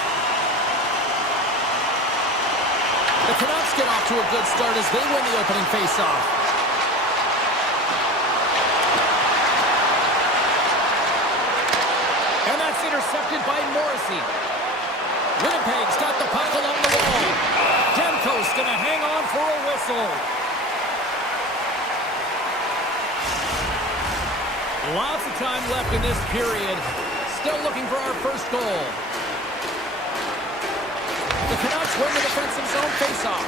The Canucks get off to a good start as they win the opening faceoff. And that's intercepted by Morrissey. Winnipeg's got the puck along the wall. Demko's gonna hang on for a whistle. Lots of time left in this period. Still looking for our first goal. The Canucks win the defensive zone faceoff.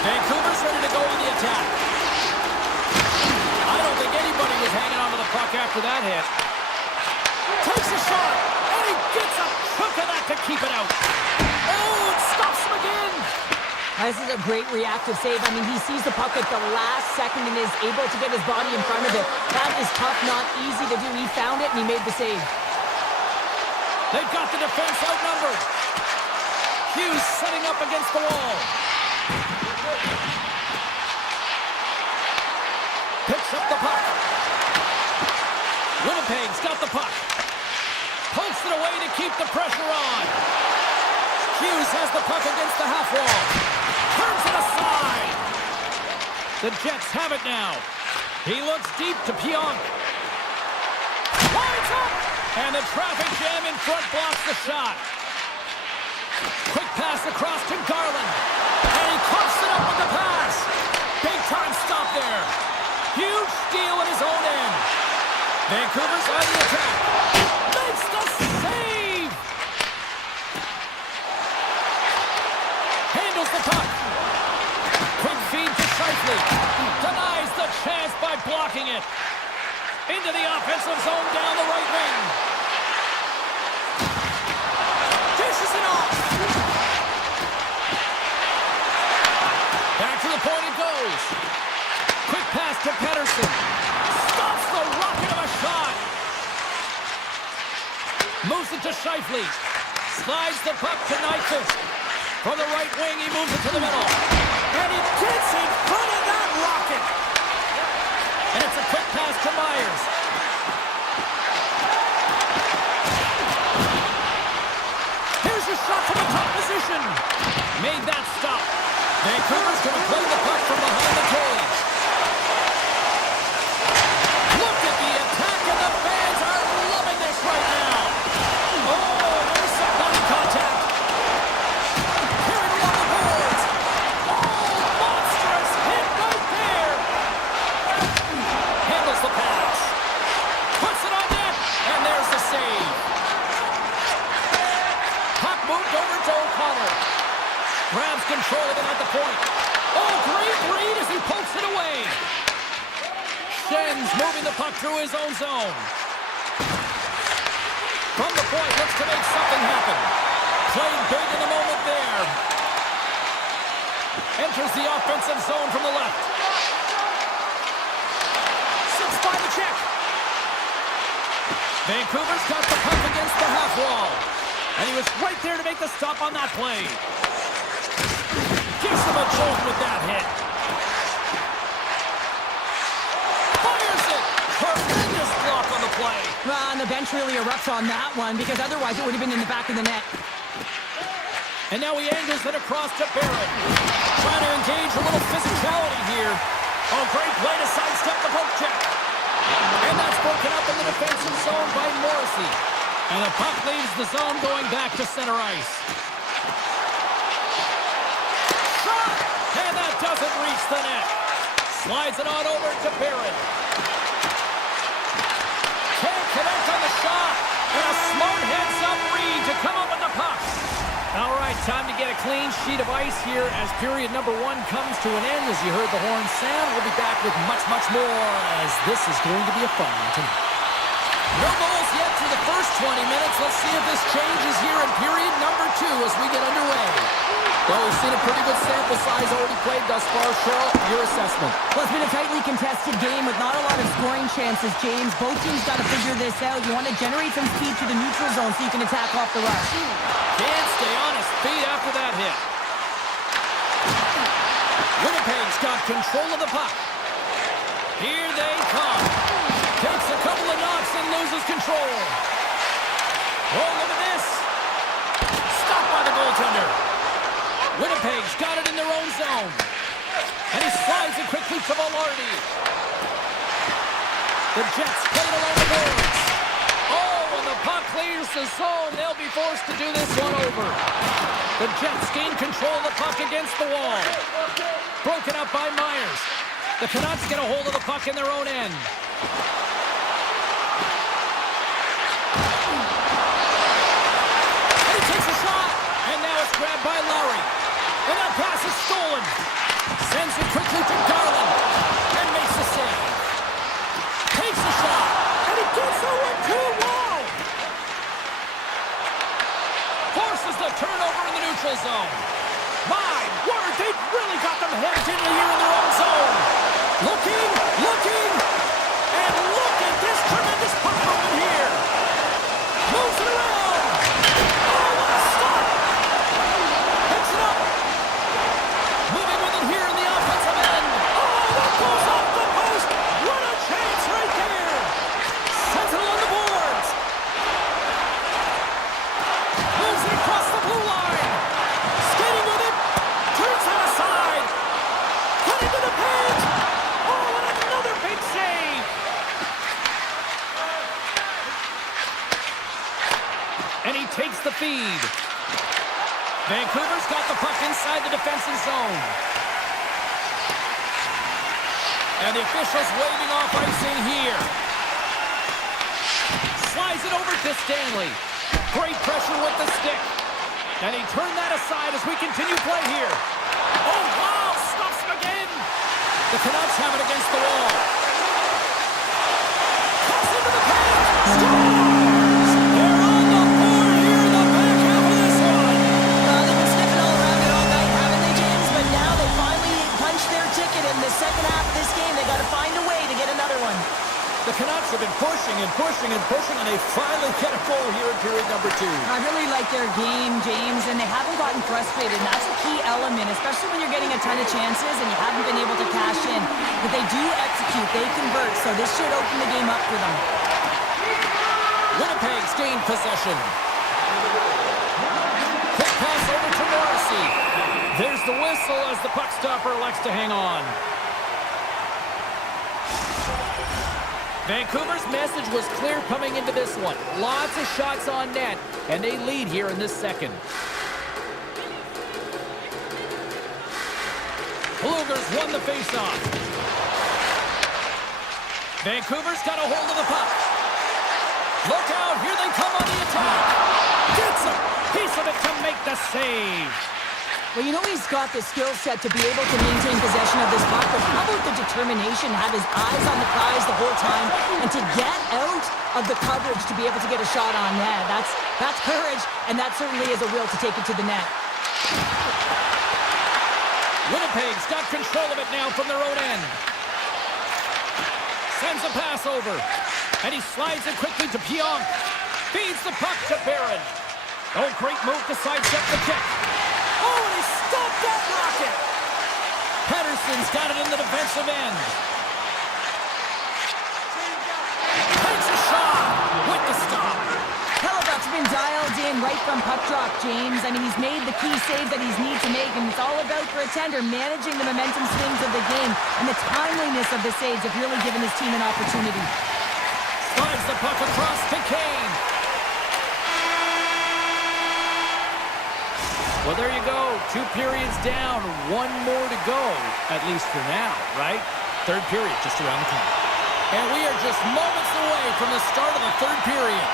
Vancouver's ready to go on the attack. I don't think anybody was hanging on to the puck after that hit. Takes a shot, and he gets a chunk of that to keep it out. Oh, it stops him again. This is a great reactive save. I mean, he sees the puck at the last second and is able to get his body in front of it. That is tough, not easy to do. He found it, and he made the save. They've got the defense outnumbered. Hughes setting up against the wall. Picks up the puck. Winnipeg's got the puck. Pokes it away to keep the pressure on. Hughes has the puck against the half wall. Turns it aside. The Jets have it now. He looks deep to Pionk. Lines up! And the traffic jam in front blocks the shot. Quick pass across to Garland. And he coughs it up with the pass. Big time stop there. Huge steal at his own end. Vancouver's on the attack. Makes the save! Handles the puck. Quick feed to Shifley. Denies the chance by blocking it. Into the offensive zone down the right wing. Dishes it off. Back to the point it goes. Quick pass to Pettersson. Stops the rocket of a shot. Moves it to Shifley. Slides the puck to Nyquist. From the right wing, he moves it to the middle. And he gets in front of that rocket. And it's a quick pass to Myers. Here's a shot from the top position. Made that stop. Vancouver's going to play the puck from behind the cage. Look at the attack, and the fans are loving this right now. Oh, there's some body contact. Carried along the boards. Oh, monstrous hit right there. Handles the pass. Puts it on net, and there's the save. Puck moved over to O'Connor. Grabs control of it at the point. Oh, great read as he pokes it away. Schen's moving the puck through his own zone. From the point, looks to make something happen. Playing big in the moment there. Enters the offensive zone from the left. Slips by the check. Vancouver's got the puck against the half wall. And he was right there to make the stop on that play. Gives him a jolt with that hit. Fires it! Tremendous block on the play. Well, and the bench really erupts on that one because otherwise it would have been in the back of the net. And now he angles it across to Barrett. Trying to engage a little physicality here. Oh, great play to sidestep the poke check. And that's broken up in the defensive zone by Morrissey. And the puck leaves the zone going back to center ice. Shot! And that doesn't reach the net. Slides it on over to Barrett. Can't connect on the shot. And a smart heads-up read to come up with the puck. All right, time to get a clean sheet of ice here as period number 1 comes to an end. As you heard the horn sound, we'll be back with much, much more as this is going to be a fun one tonight. No goals yet through the first 20 minutes. Let's see if this changes here in period number 2 as we get underway. Well, we've seen a pretty good sample size already played thus far. Cheryl, your assessment? Well, it's been a tightly contested game with not a lot of scoring chances, James. Both teams got to figure this out. You want to generate some speed to the neutral zone so you can attack off the rush. Can't stay on his feet after that hit. Winnipeg's got control of the puck. Here they come. Takes a couple of knocks and loses control. Oh, look at this. Stopped by the goaltender. Winnipeg's got it in their own zone. And he slides it quickly to Velarde. The Jets play it along the boards. Oh, when the puck clears the zone, they'll be forced to do this one over. The Jets gain control of the puck against the wall. Broken up by Myers. The Canucks get a hold of the puck in their own end. And he takes a shot. And now it's grabbed by Lowry. And that pass is stolen. Sends it quickly to Garland. And makes a save. Takes a shot. And he gets the 1-2 wall. Forces the turnover in the neutral zone. My word, they've really got them headed into the year in their own zone. Looking, and look at this tremendous puck movement here. Moves it around. Oh, what a stop. Picks it up. Moving with it here in the offensive end. Oh, that goes off the post. What a chance right there. Sends it along the boards. Moves it across the blue line. Skating with it. Turns on the side. Cut into the paint. Oh, and another big save. And he takes the feed. Vancouver's got the puck inside the defensive zone. And the officials waving off icing here. Slides it over to Stanley. Great pressure with the stick. And he turned that aside as we continue play here. Oh, wow! Stuffs him again! The Canucks have it against the wall. Cuts into the paint! Scores! They're on the board here in the back half of this one. They've been sniffing all around it all night, haven't they, James? But now they finally punched their ticket in the second half of this game. They got to find a way to get another one. The Canucks have been pushing, and they finally get a goal here in period number 2. I really like their game, James, and they haven't gotten frustrated. And that's a key element, especially when you're getting a ton of chances and you haven't been able to cash in. But they do execute, they convert, so this should open the game up for them. Winnipeg's gained possession. Quick pass over to Morrissey. There's the whistle as the puck stopper elects to hang on. Vancouver's message was clear coming into this one. Lots of shots on net, and they lead here in this second. Bluegers won the faceoff. Vancouver's got a hold of the puck. Look out, here they come on the attack. Gets a piece of it to make the save. Well, you know he's got the skill set to be able to maintain possession of this puck, but how about the determination, have his eyes on the prize the whole time, and to get out of the coverage to be able to get a shot on net. That's courage, and that certainly is a will to take it to the net. Winnipeg's got control of it now from their own end. Sends a pass over, and he slides it quickly to Pionk. Feeds the puck to Barron. Oh, great move to sidestep the kick. Oh, and he stopped that rocket! Pettersson's got it in the defensive end. Takes a shot with the stop. Hellebuck's been dialed in right from puck drop, James. I mean, he's made the key saves that he's needs to make, and it's all about, for a tender, managing the momentum swings of the game, and the timeliness of the saves have really given his team an opportunity. Slides the puck across to Kane. Well, there you go. 2 periods down, 1 more to go, at least for now, right? Third period just around the corner. And we are just moments away from the start of the third period.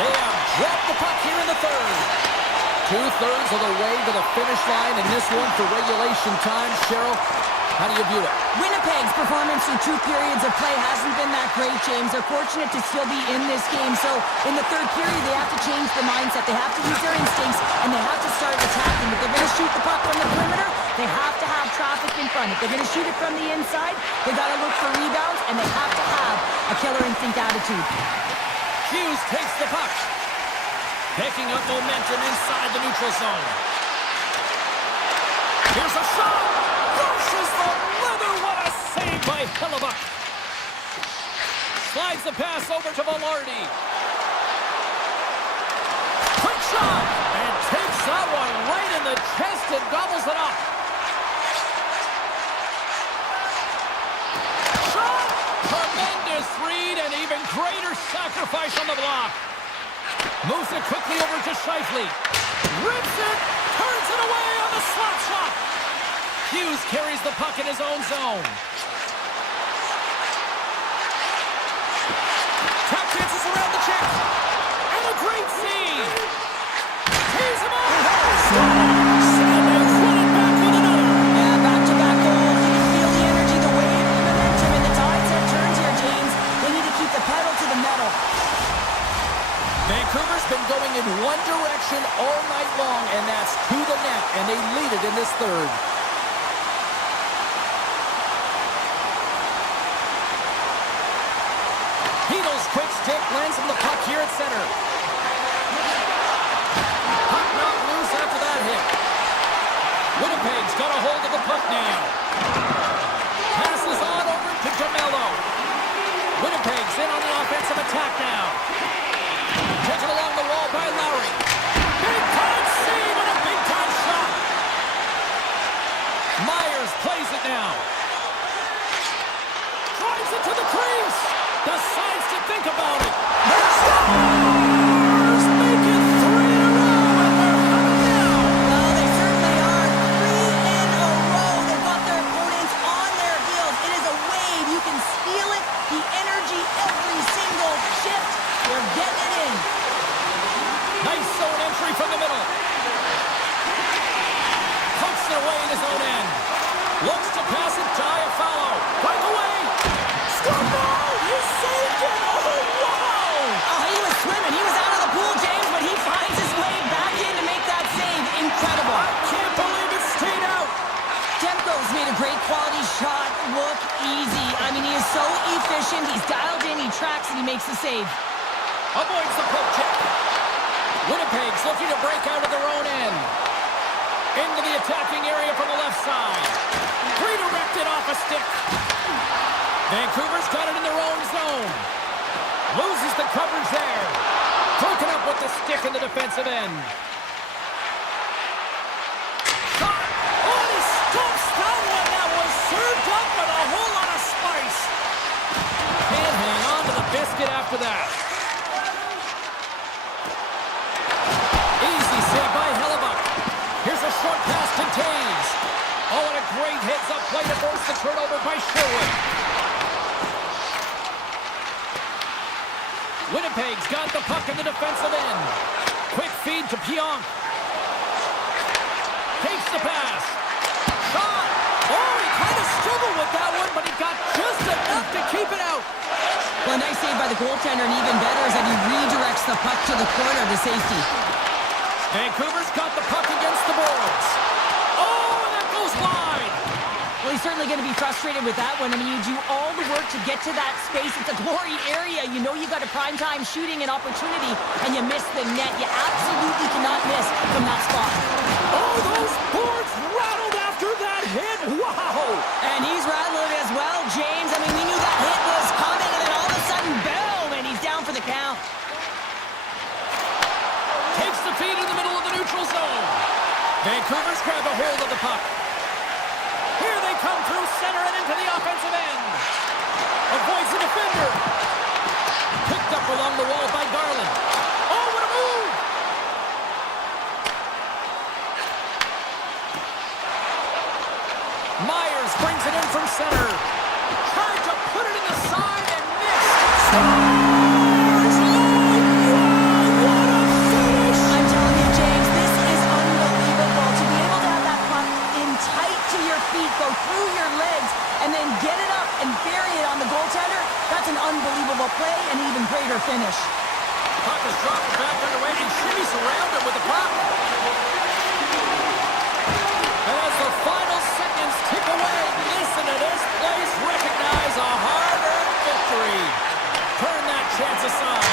They have dropped the puck here in the third. 2/3 of the way to the finish line in this one for regulation time. Cheryl, how do you view it? Winnipeg's performance through 2 periods of play hasn't been that great, James. They're fortunate to still be in this game. So in the third period, they have to change the mindset. They have to use their instincts, and they have to start attacking. If they're going to shoot the puck from the perimeter, they have to have traffic in front. If they're going to shoot it from the inside, they got to look for rebounds, and they have to have a killer instinct attitude. Hughes takes the puck. Picking up momentum inside the neutral zone. Here's a shot. Crushes the leather. What a save by Hellebuck. Slides the pass over to Velarde. Quick shot! And takes that one right in the chest and gobbles it up. Shot! Tremendous read and even greater sacrifice on the block. Moves it quickly over to Scheifele. Rips it! Turns it away on the slap shot! Hughes carries the puck in his own zone. Tap chances around the check. And a great save. Tees him up. And they win it back with another. Yeah, back-to-back goals. You can feel the energy, the wave, the momentum, and the tide set turns here, James. They need to keep the pedal to the metal. Vancouver's been going in one direction all night long, and that's to the net, and they lead it in this third. Heedle's quick stick lands him the puck here at center. Puck not loose after that hit. Winnipeg's got a hold of the puck now. Passes on over to DeMello. Winnipeg's in on the offensive attack now. Taken along the wall by Lowry. Big-time save and a big-time shot. Myers plays it now. Drives it to the crease. Decides to think about it. Stars make it 3 in a row, and they're humming now. Well, they certainly are. 3 in a row. They've got their opponents on their heels. It is a wave. You can feel it. The energy every single shift. They're getting it in. Nice zone entry from the middle. Pumps it away in his own end. Looks to pass it to Iafallo. Breakaway. Score! He saved it! Oh, wow! Oh, he was swimming. He was out of the pool, James, but he finds his way back in to make that save. Incredible. I can't believe it stayed out. Demko's made a great quality shot look easy. I mean, he is so efficient. He's dialed in, he tracks, and he makes the save. Avoids the poke check. Winnipeg's looking to break out of their own end. Into the attacking area from the left side. Redirected off a stick. Vancouver's got it in their own zone. Loses the coverage there. Broken up with the stick in the defensive end. Shot! Oh, he stumps that one. That was served up with a whole lot of spice. Can't hang on to the biscuit after that. Easy save by Hellebuck. Here's a short pass to Taves. Oh, and a great heads-up play to force the turnover by Sherwood. Winnipeg's got the puck in the defensive end. Quick feed to Pionk. Takes the pass. Shot! Oh, he kind of struggled with that one, but he got just enough to keep it out. Well, a nice save by the goaltender, and even better is that he redirects the puck to the corner to safety. Vancouver's got the puck against the boards. Oh, and that goes wide. Well, he's certainly going to be frustrated with that one. I mean, you do all the work to get to that space. It's a glory area. You know you got a primetime shooting and opportunity, and you miss the net. You absolutely cannot miss from that spot. Oh, those boards rattled after that hit. Wow. And he's rattled as well, James. I mean, we knew that hit was coming, and then all of a sudden, boom, and he's down for the count. Takes the feed in the middle of the neutral zone. Vancouver's grabbed a hold of the puck. Here they come through center and into the offensive end. Avoids the defender. Picked up along the wall by Garland. Oh, what a move! Myers brings it in from center. Tried to put it in the side and missed. Scores! Oh, wow, what a finish! I'm telling you, James, this is unbelievable. To be able to have that puck in tight to your feet, go through your legs, and then get it up and bury it on the goaltender, that's an unbelievable play and even greater finish. Puck is dropped back underway and shimmies around him with the puck. And as the final seconds tick away, listen to this place recognize a hard-earned victory. Turn that chance aside.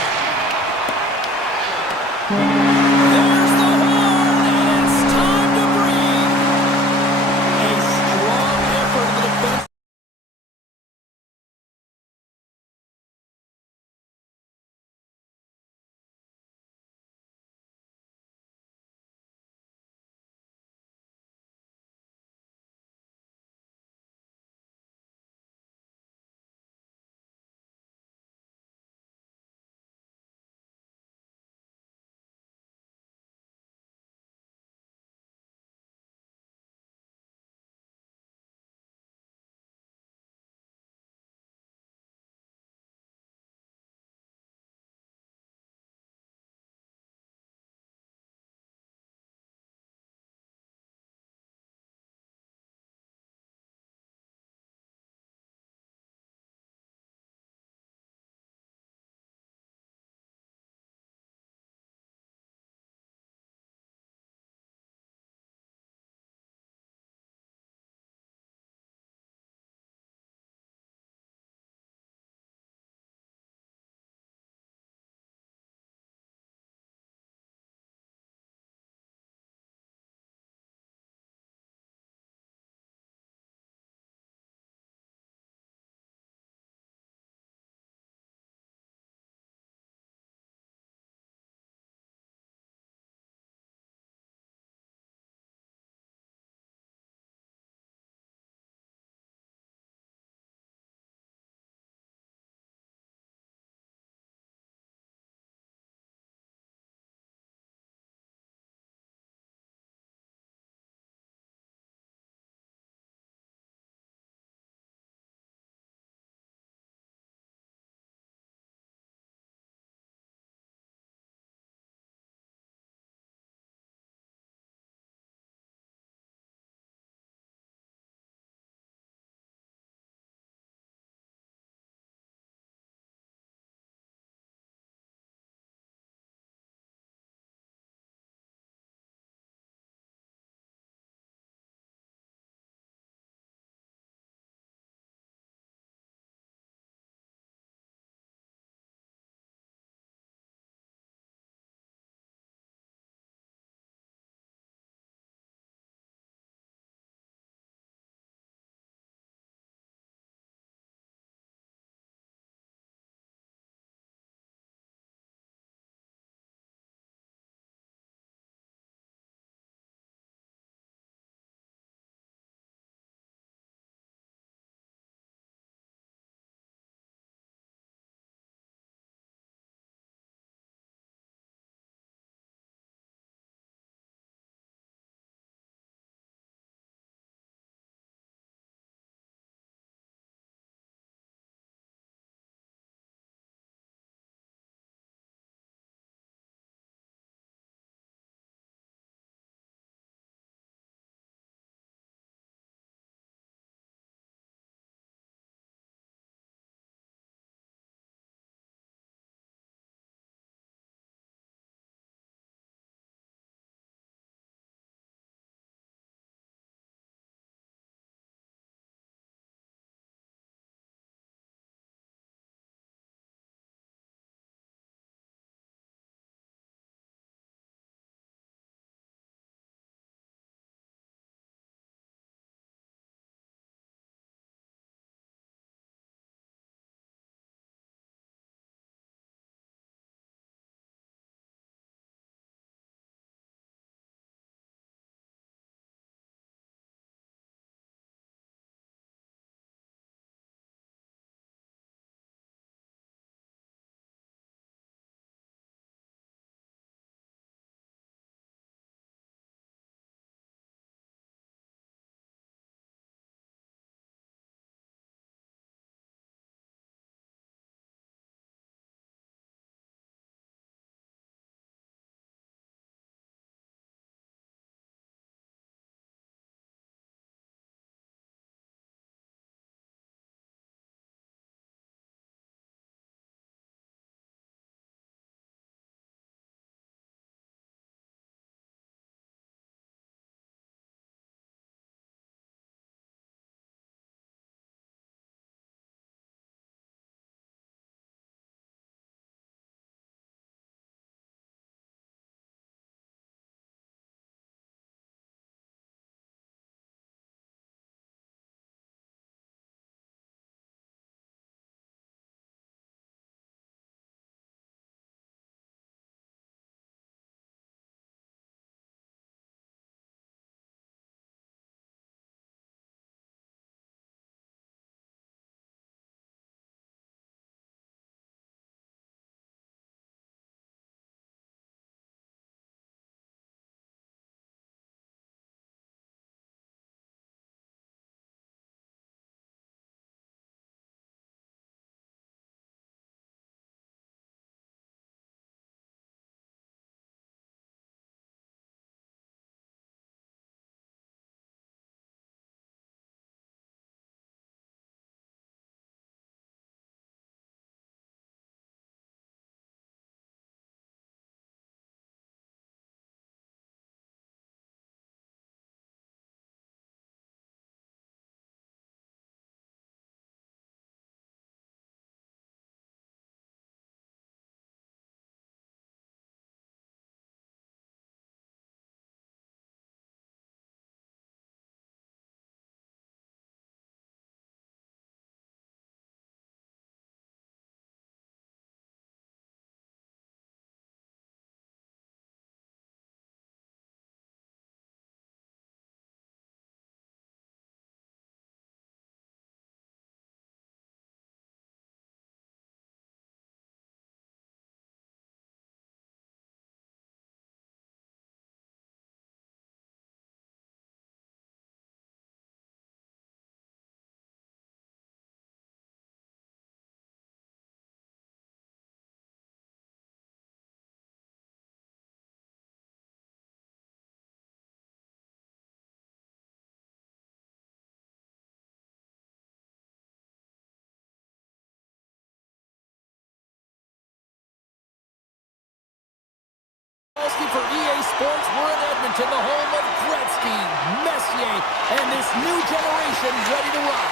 for EA Sports. We're in Edmonton, the home of Gretzky, Messier, and this new generation ready to rock.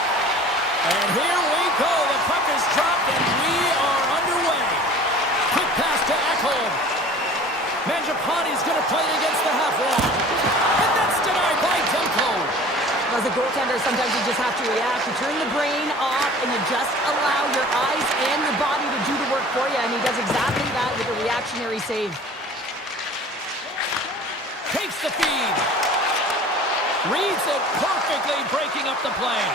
And here we go. The puck is dropped, and we are underway. Quick pass to Ekholm. Mangiapane's going to play it against the half wall. And that's denied by Demko. As a goaltender, sometimes you just have to react. You turn the brain off, and you just allow your eyes and your body to do the work for you. And he does exactly that with a reactionary save. Takes the feed. Reads it perfectly, breaking up the play.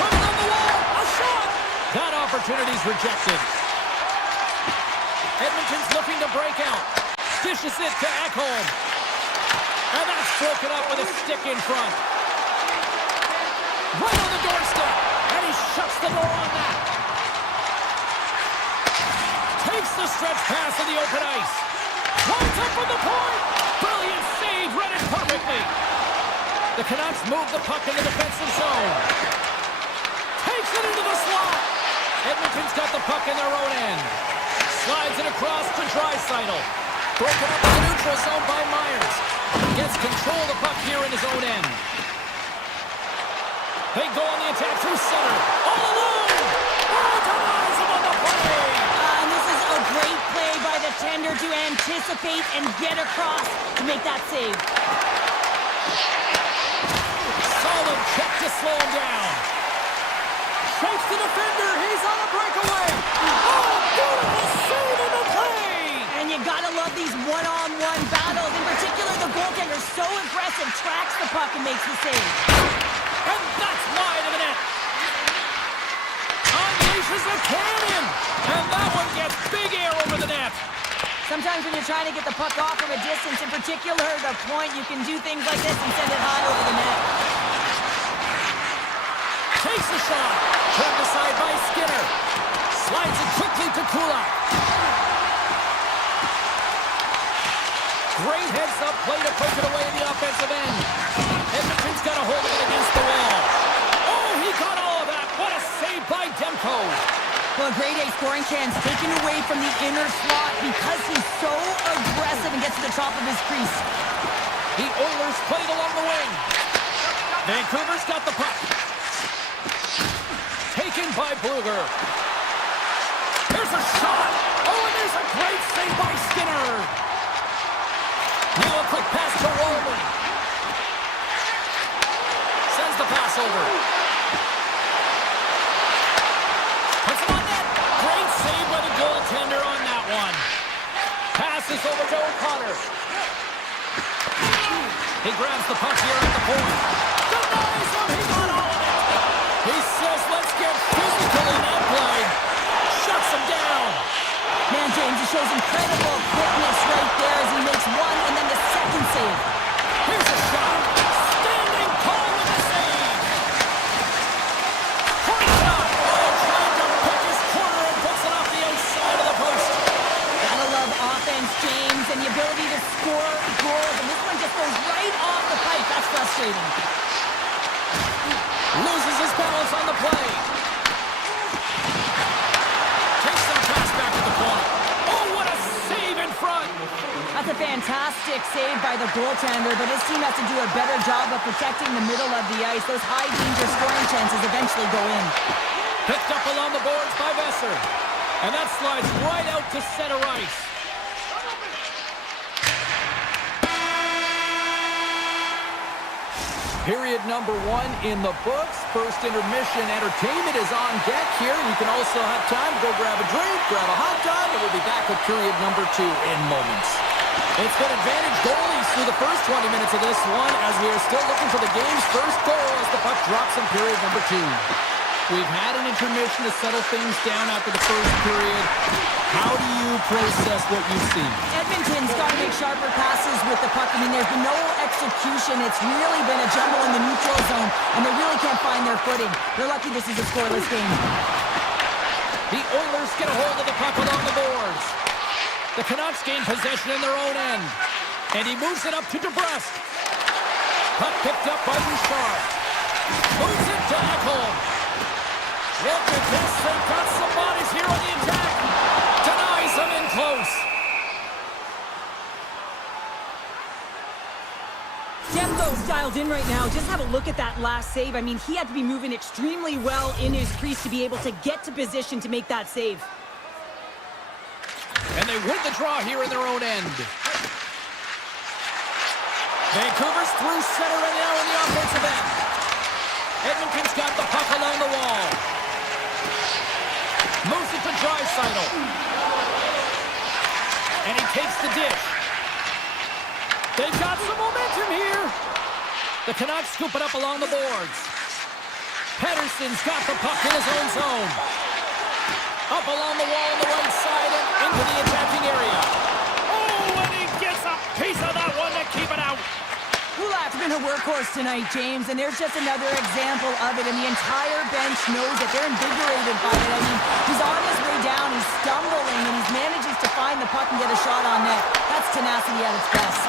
From on the wall, a shot! That opportunity's rejected. Edmonton's looking to break out. Dishes it to Ekholm. And that's broken up with a stick in front. Right on the doorstep. And he shuts the door on that. Takes the stretch pass in the open ice. Lines up from the point. Brilliant save, read it perfectly. The Canucks move the puck in the defensive zone. Takes it into the slot. Edmonton's got the puck in their own end. Slides it across to Draisaitl. Broken up in the neutral zone by Myers. Gets control of the puck here in his own end. They go on the attack through center. All alone! Oh, denies him on the play! And this is a great play by the tender to anticipate and get across to make that save. Solid check to slow him down. Shakes the defender. He's on a breakaway. Oh, beautiful save in the play! And you gotta love these one-on-one battles. In particular, the goaltender so aggressive, tracks the puck and makes the save. And that's wide of the net. Unleashes a cannon. And that one gets big air over the net. Sometimes when you're trying to get the puck off from a distance, in particular the point, you can do things like this and send it high over the net. Takes the shot. Turned aside by Skinner. Slides it quickly to Kulak. Great heads-up play to poke it away in the offensive end. Edmonton's got a hold of it against the wall. Oh, he got all of that. What a save by Demko. Well, a grade A scoring chance taken away from the inner slot because he's so aggressive and gets to the top of his crease. The Oilers played along the wing. Vancouver's got the puck. Taken by Bluger. There's a shot. Oh, and there's a great save by Skinner. Now a quick pass to Roman. Sends the pass over. Puts it on net. Great save by the goaltender on that one. Passes over to O'Connor. He grabs the puck here at the point. Denies him. He got all of it. He says, let's get physical in that play. Shuts him down. Man, James, he shows incredible quickness right there as he makes one and then the second save. Here's a shot. Standing tall with the save. Point shot. Oh, trying to pick his corner and puts it off the outside of the post. Gotta love offense, James, and the ability to score goals. And this one just goes right off the pipe. That's frustrating. Loses his balance on the play. Takes some pass back to the point. Oh, what a save in front. That's a fantastic save by the goaltender, but his team has to do a better job of protecting the middle of the ice. Those high-danger scoring chances eventually go in. Picked up along the boards by Vesser. And that slides right out to center ice. Period number 1 in the books. First intermission entertainment is on deck here. You can also have time to go grab a drink, grab a hot dog, and we'll be back with period number 2 in moments. It's been advantage goalies through the first 20 minutes of this one as we are still looking for the game's first goal as the puck drops in period number 2. We've had an intermission to settle things down after the first period. How do you process what you've seen? Edmonton's got to make sharper passes with the puck. I mean, there's been no execution. It's really been a jumble in the neutral zone, and they really can't find their footing. They're lucky this is a scoreless game. The Oilers get a hold of the puck along the boards. The Canucks gain possession in their own end. And he moves it up to DeBrusque. Puck picked up by Bouchard. Moves it to Ekholm. Look at this. They've got some bodies here on the attack. Denies him in close. Demko's dialed in right now. Just have a look at that last save. I mean, he had to be moving extremely well in his crease to be able to get to position to make that save. And they win the draw here in their own end. Vancouver's through center right now in the offensive end. Edmonton's got the puck along the wall. Moves it to Draisaitl. And he takes the dish. They've got some momentum here. The Canucks scoop it up along the boards. Pettersson's got the puck in his own zone. Up along the wall on the right side and into the attacking area. Oh, and he gets a piece of that one to keep it out. Kulak's been a workhorse tonight, James, and there's just another example of it, and the entire bench knows it. They're invigorated by it. I mean, he's on his way down, he's stumbling, and he manages to find the puck and get a shot on net. That's tenacity at its best.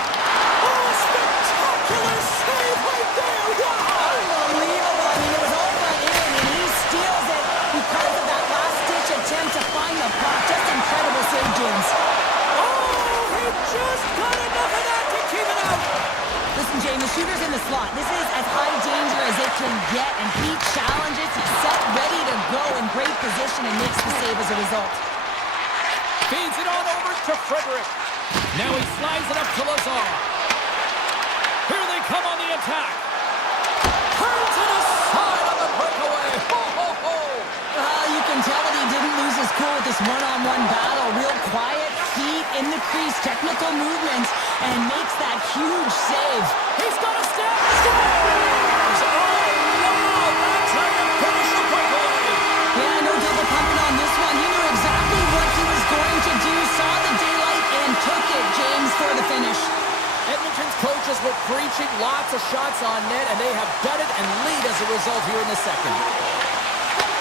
Oh, spectacular save right there! Wow! Unbelievable. I mean, it was all but in, and he steals it because of that last-ditch attempt to find the puck. Just incredible save, James. Oh, he just got enough of that to keep it out! Listen, James, the shooter's in the slot. This is as high danger as it can get, and he challenges. He's set, ready to go in great position, and makes the save as a result. Feeds it on over to Frederick. Now he slides it up to Lazar. Here they come on the attack. Turns it aside on the breakaway. Ho, ho, ho. You can tell that he didn't lose his cool with this one-on-one battle. Real quiet, feet in the crease, technical movements, and makes that huge save. He's got a step. Scores! Oh, wow! That's how you finish the breakaway. Yeah, no double pumping on this one. He knew exactly what he was going to do, saw the daylight, and took it, James, for the finish. Edmonton's coaches were preaching lots of shots on net, and they have done it and lead as a result here in the second.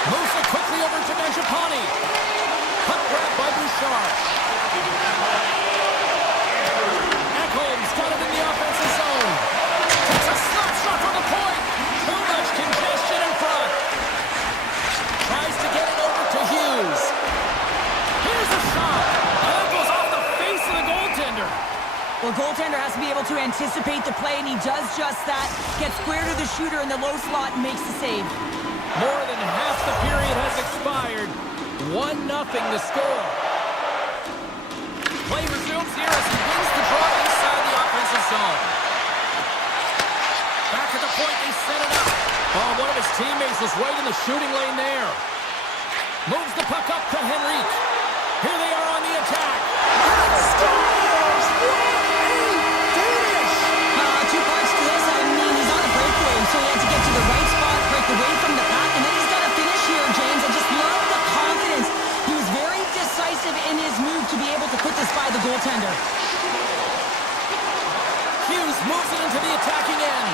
Moves it quickly over to Mangiapane. Puck grab by Bouchard. Ekholm's got it in the offensive zone. Takes a slap shot from the point. Too much congestion in front. Tries to get it over to Hughes. Here's a shot. That goes off the face of the goaltender. Well, goaltender has to be able to anticipate the play, and he does just that. Gets square to the shooter in the low slot and makes the save. More than half the period has expired. 1-0 to score. Play resumes here as he wins the draw inside the offensive zone. Back at the point, they set it up. Oh, one of his teammates was right in the shooting lane there. Moves the puck up to Henrique. Here they are on the attack. Scores! What a finish! Two parts to this. I mean, he's on a breakaway, so he had to get to the right spot, break away from the pack, and then he's got to finish here, James. I just love the confidence. He was very decisive in his move to be able to put this by the goaltender. Hughes moves it into the attacking end.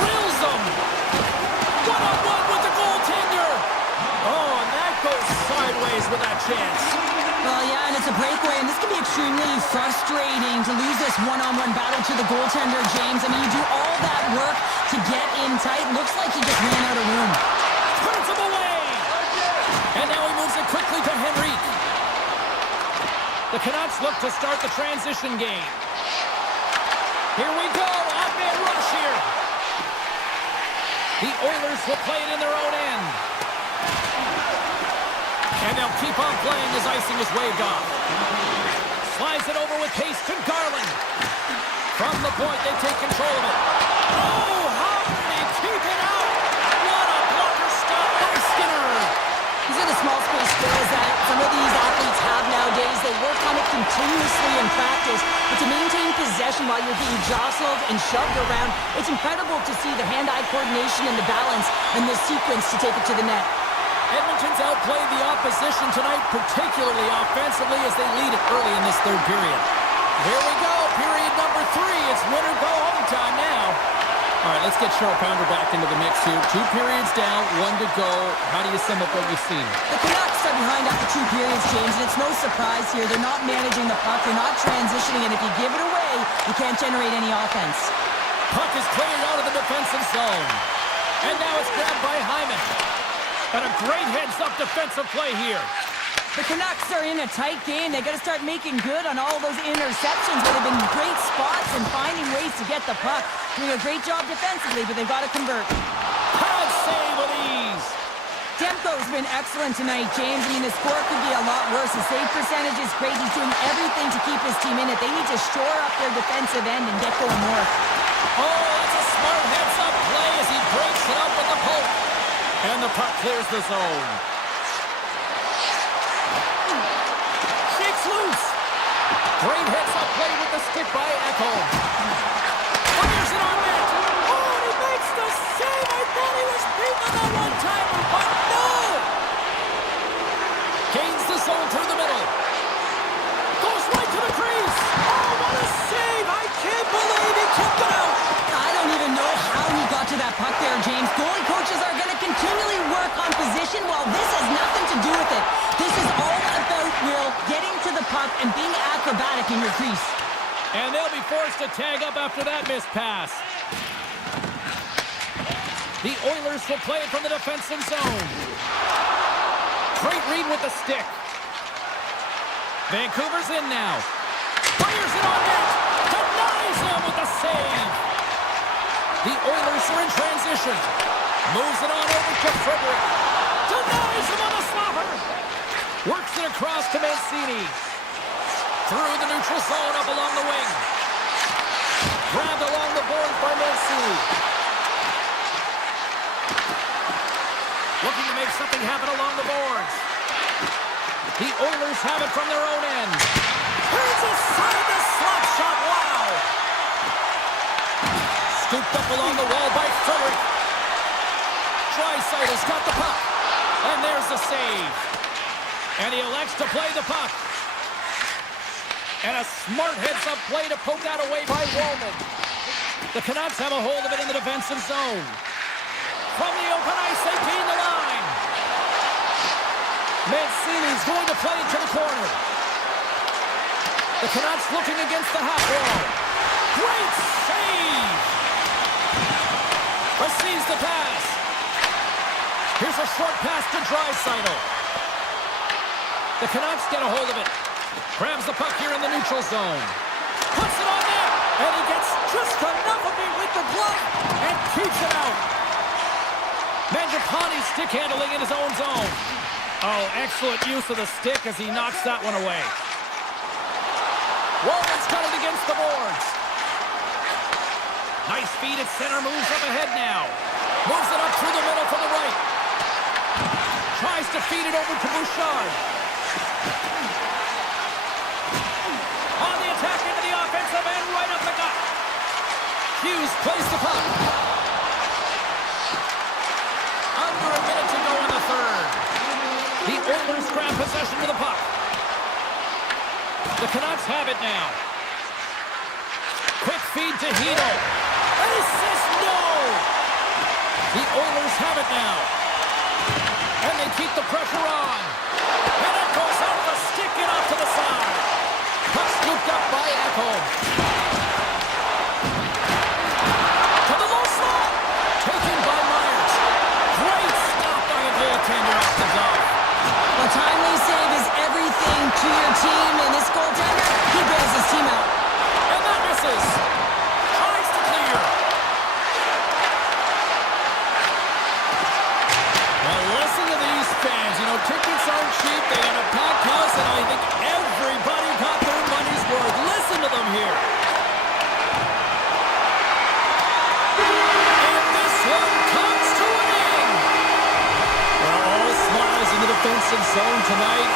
Drills them. One-on-one with the goaltender. Oh, and that goes sideways with that chance. Well, yeah, and it's a breakaway, and this can be extremely frustrating to lose this one-on-one battle to the goaltender, James. I mean, you do all that work to get in tight. Looks like he just ran out of room. Turns him away. And now he moves it quickly to Henrique. The Canucks look to start the transition game. Here we go. Off-man rush here. The Oilers will play it in their own end. And they'll keep on playing as icing is waved off. Slides it over with pace to Garland. From the point, they take control of it. Oh, how did he keep it out? What a blocker stop by Skinner. These are the small space skills that some of these athletes have nowadays. They work on it continuously in practice, but to maintain possession while you're being jostled and shoved around, it's incredible to see the hand-eye coordination and the balance in this sequence to take it to the net. Edmonton's outplayed the opposition tonight, particularly offensively, as they lead it early in this third period. Here we go, period number 3. It's win or go home time now. All right, let's get Sharp Pounder back into the mix here. 2 periods down, 1 to go. How do you sum up what you've seen? The Canucks are behind after 2 periods, James, and it's no surprise here. They're not managing the puck, they're not transitioning, and if you give it away, you can't generate any offense. Puck is cleared out of the defensive zone. And now it's grabbed by Hyman. And a great heads-up defensive play here. The Canucks are in a tight game. They got to start making good on all those interceptions where they've been great spots and finding ways to get the puck. Doing a great job defensively, but they've got to convert. Pad save with ease. Demko's been excellent tonight, James. I mean, the score could be a lot worse. The save percentage is great. He's doing everything to keep his team in it. They need to shore up their defensive end and get going north. Oh, that's a smart heads-up play as he breaks it up with the poke. And the puck clears the zone. Shakes loose. Great heads-up play with the stick by Echo. Fires it on net. Oh, and he makes the save. I thought he was beaten on that one-timer, but no! Gains the zone through the middle. Goes right to the crease. Oh, what a save! I can't believe he kept it out. I don't even know how he got to that puck there, James. Goalie coaches are going to continually work on position while this has nothing to do with it. This is all about, Will, getting to the puck and being acrobatic in your crease. And they'll be forced to tag up after that missed pass. The Oilers will play it from the defensive zone. Great read with the stick. Vancouver's in now. Fires it on net. Denies him with the save. The Oilers are in transition. Moves it on over to Frederick. Denies him on the slapper. Works it across to Mancini. Through the neutral zone up along the wing. Grabbed along the boards by Mancini. Looking to make something happen along the boards. The Oilers have it from their own end. Turns aside the slap shot. Wow! Scooped up along the wall by Frederick. Draisaitl has got the puck. And there's the save. And he elects to play the puck. And a smart heads-up play to poke that away by Wallman. The Canucks have a hold of it in the defensive zone. From the open ice, they gain the line. Mancini's going to play it to the corner. The Canucks looking against the half wall. Great save! Receives the pass. Here's a short pass to Draisaitl. The Canucks get a hold of it. Grabs the puck here in the neutral zone. Puts it on there. And he gets just enough of it with the glove and keeps it out. Mangiapane stick handling in his own zone. Oh, excellent use of the stick as he knocks that one away. Wallman's got it against the boards. Nice feed at center, moves up ahead now. Moves it up through the middle to the right. Tries to feed it over to Bouchard. On the attack into the offensive end, right up the gut. Hughes plays the puck. Under a minute to go in the third. The Oilers grab possession of the puck. The Canucks have it now. Quick feed to Hito. And he says no! The Oilers have it now. And they keep the pressure on. And it goes out the stick and off to the side. Puck scooped up by Ekholm. To the low slot. Taken by Myers. Great stop by a goaltender off the glove. A timely save is everything to your team, and this goaltender, he bails his team out. And that misses. Tries to clear. Well, listen to these fans. You know, tickets aren't cheap. They got a packed house, and I think everybody got their money's worth. Listen to them here. And this one comes to an end. Well, all smiles in the defensive zone tonight.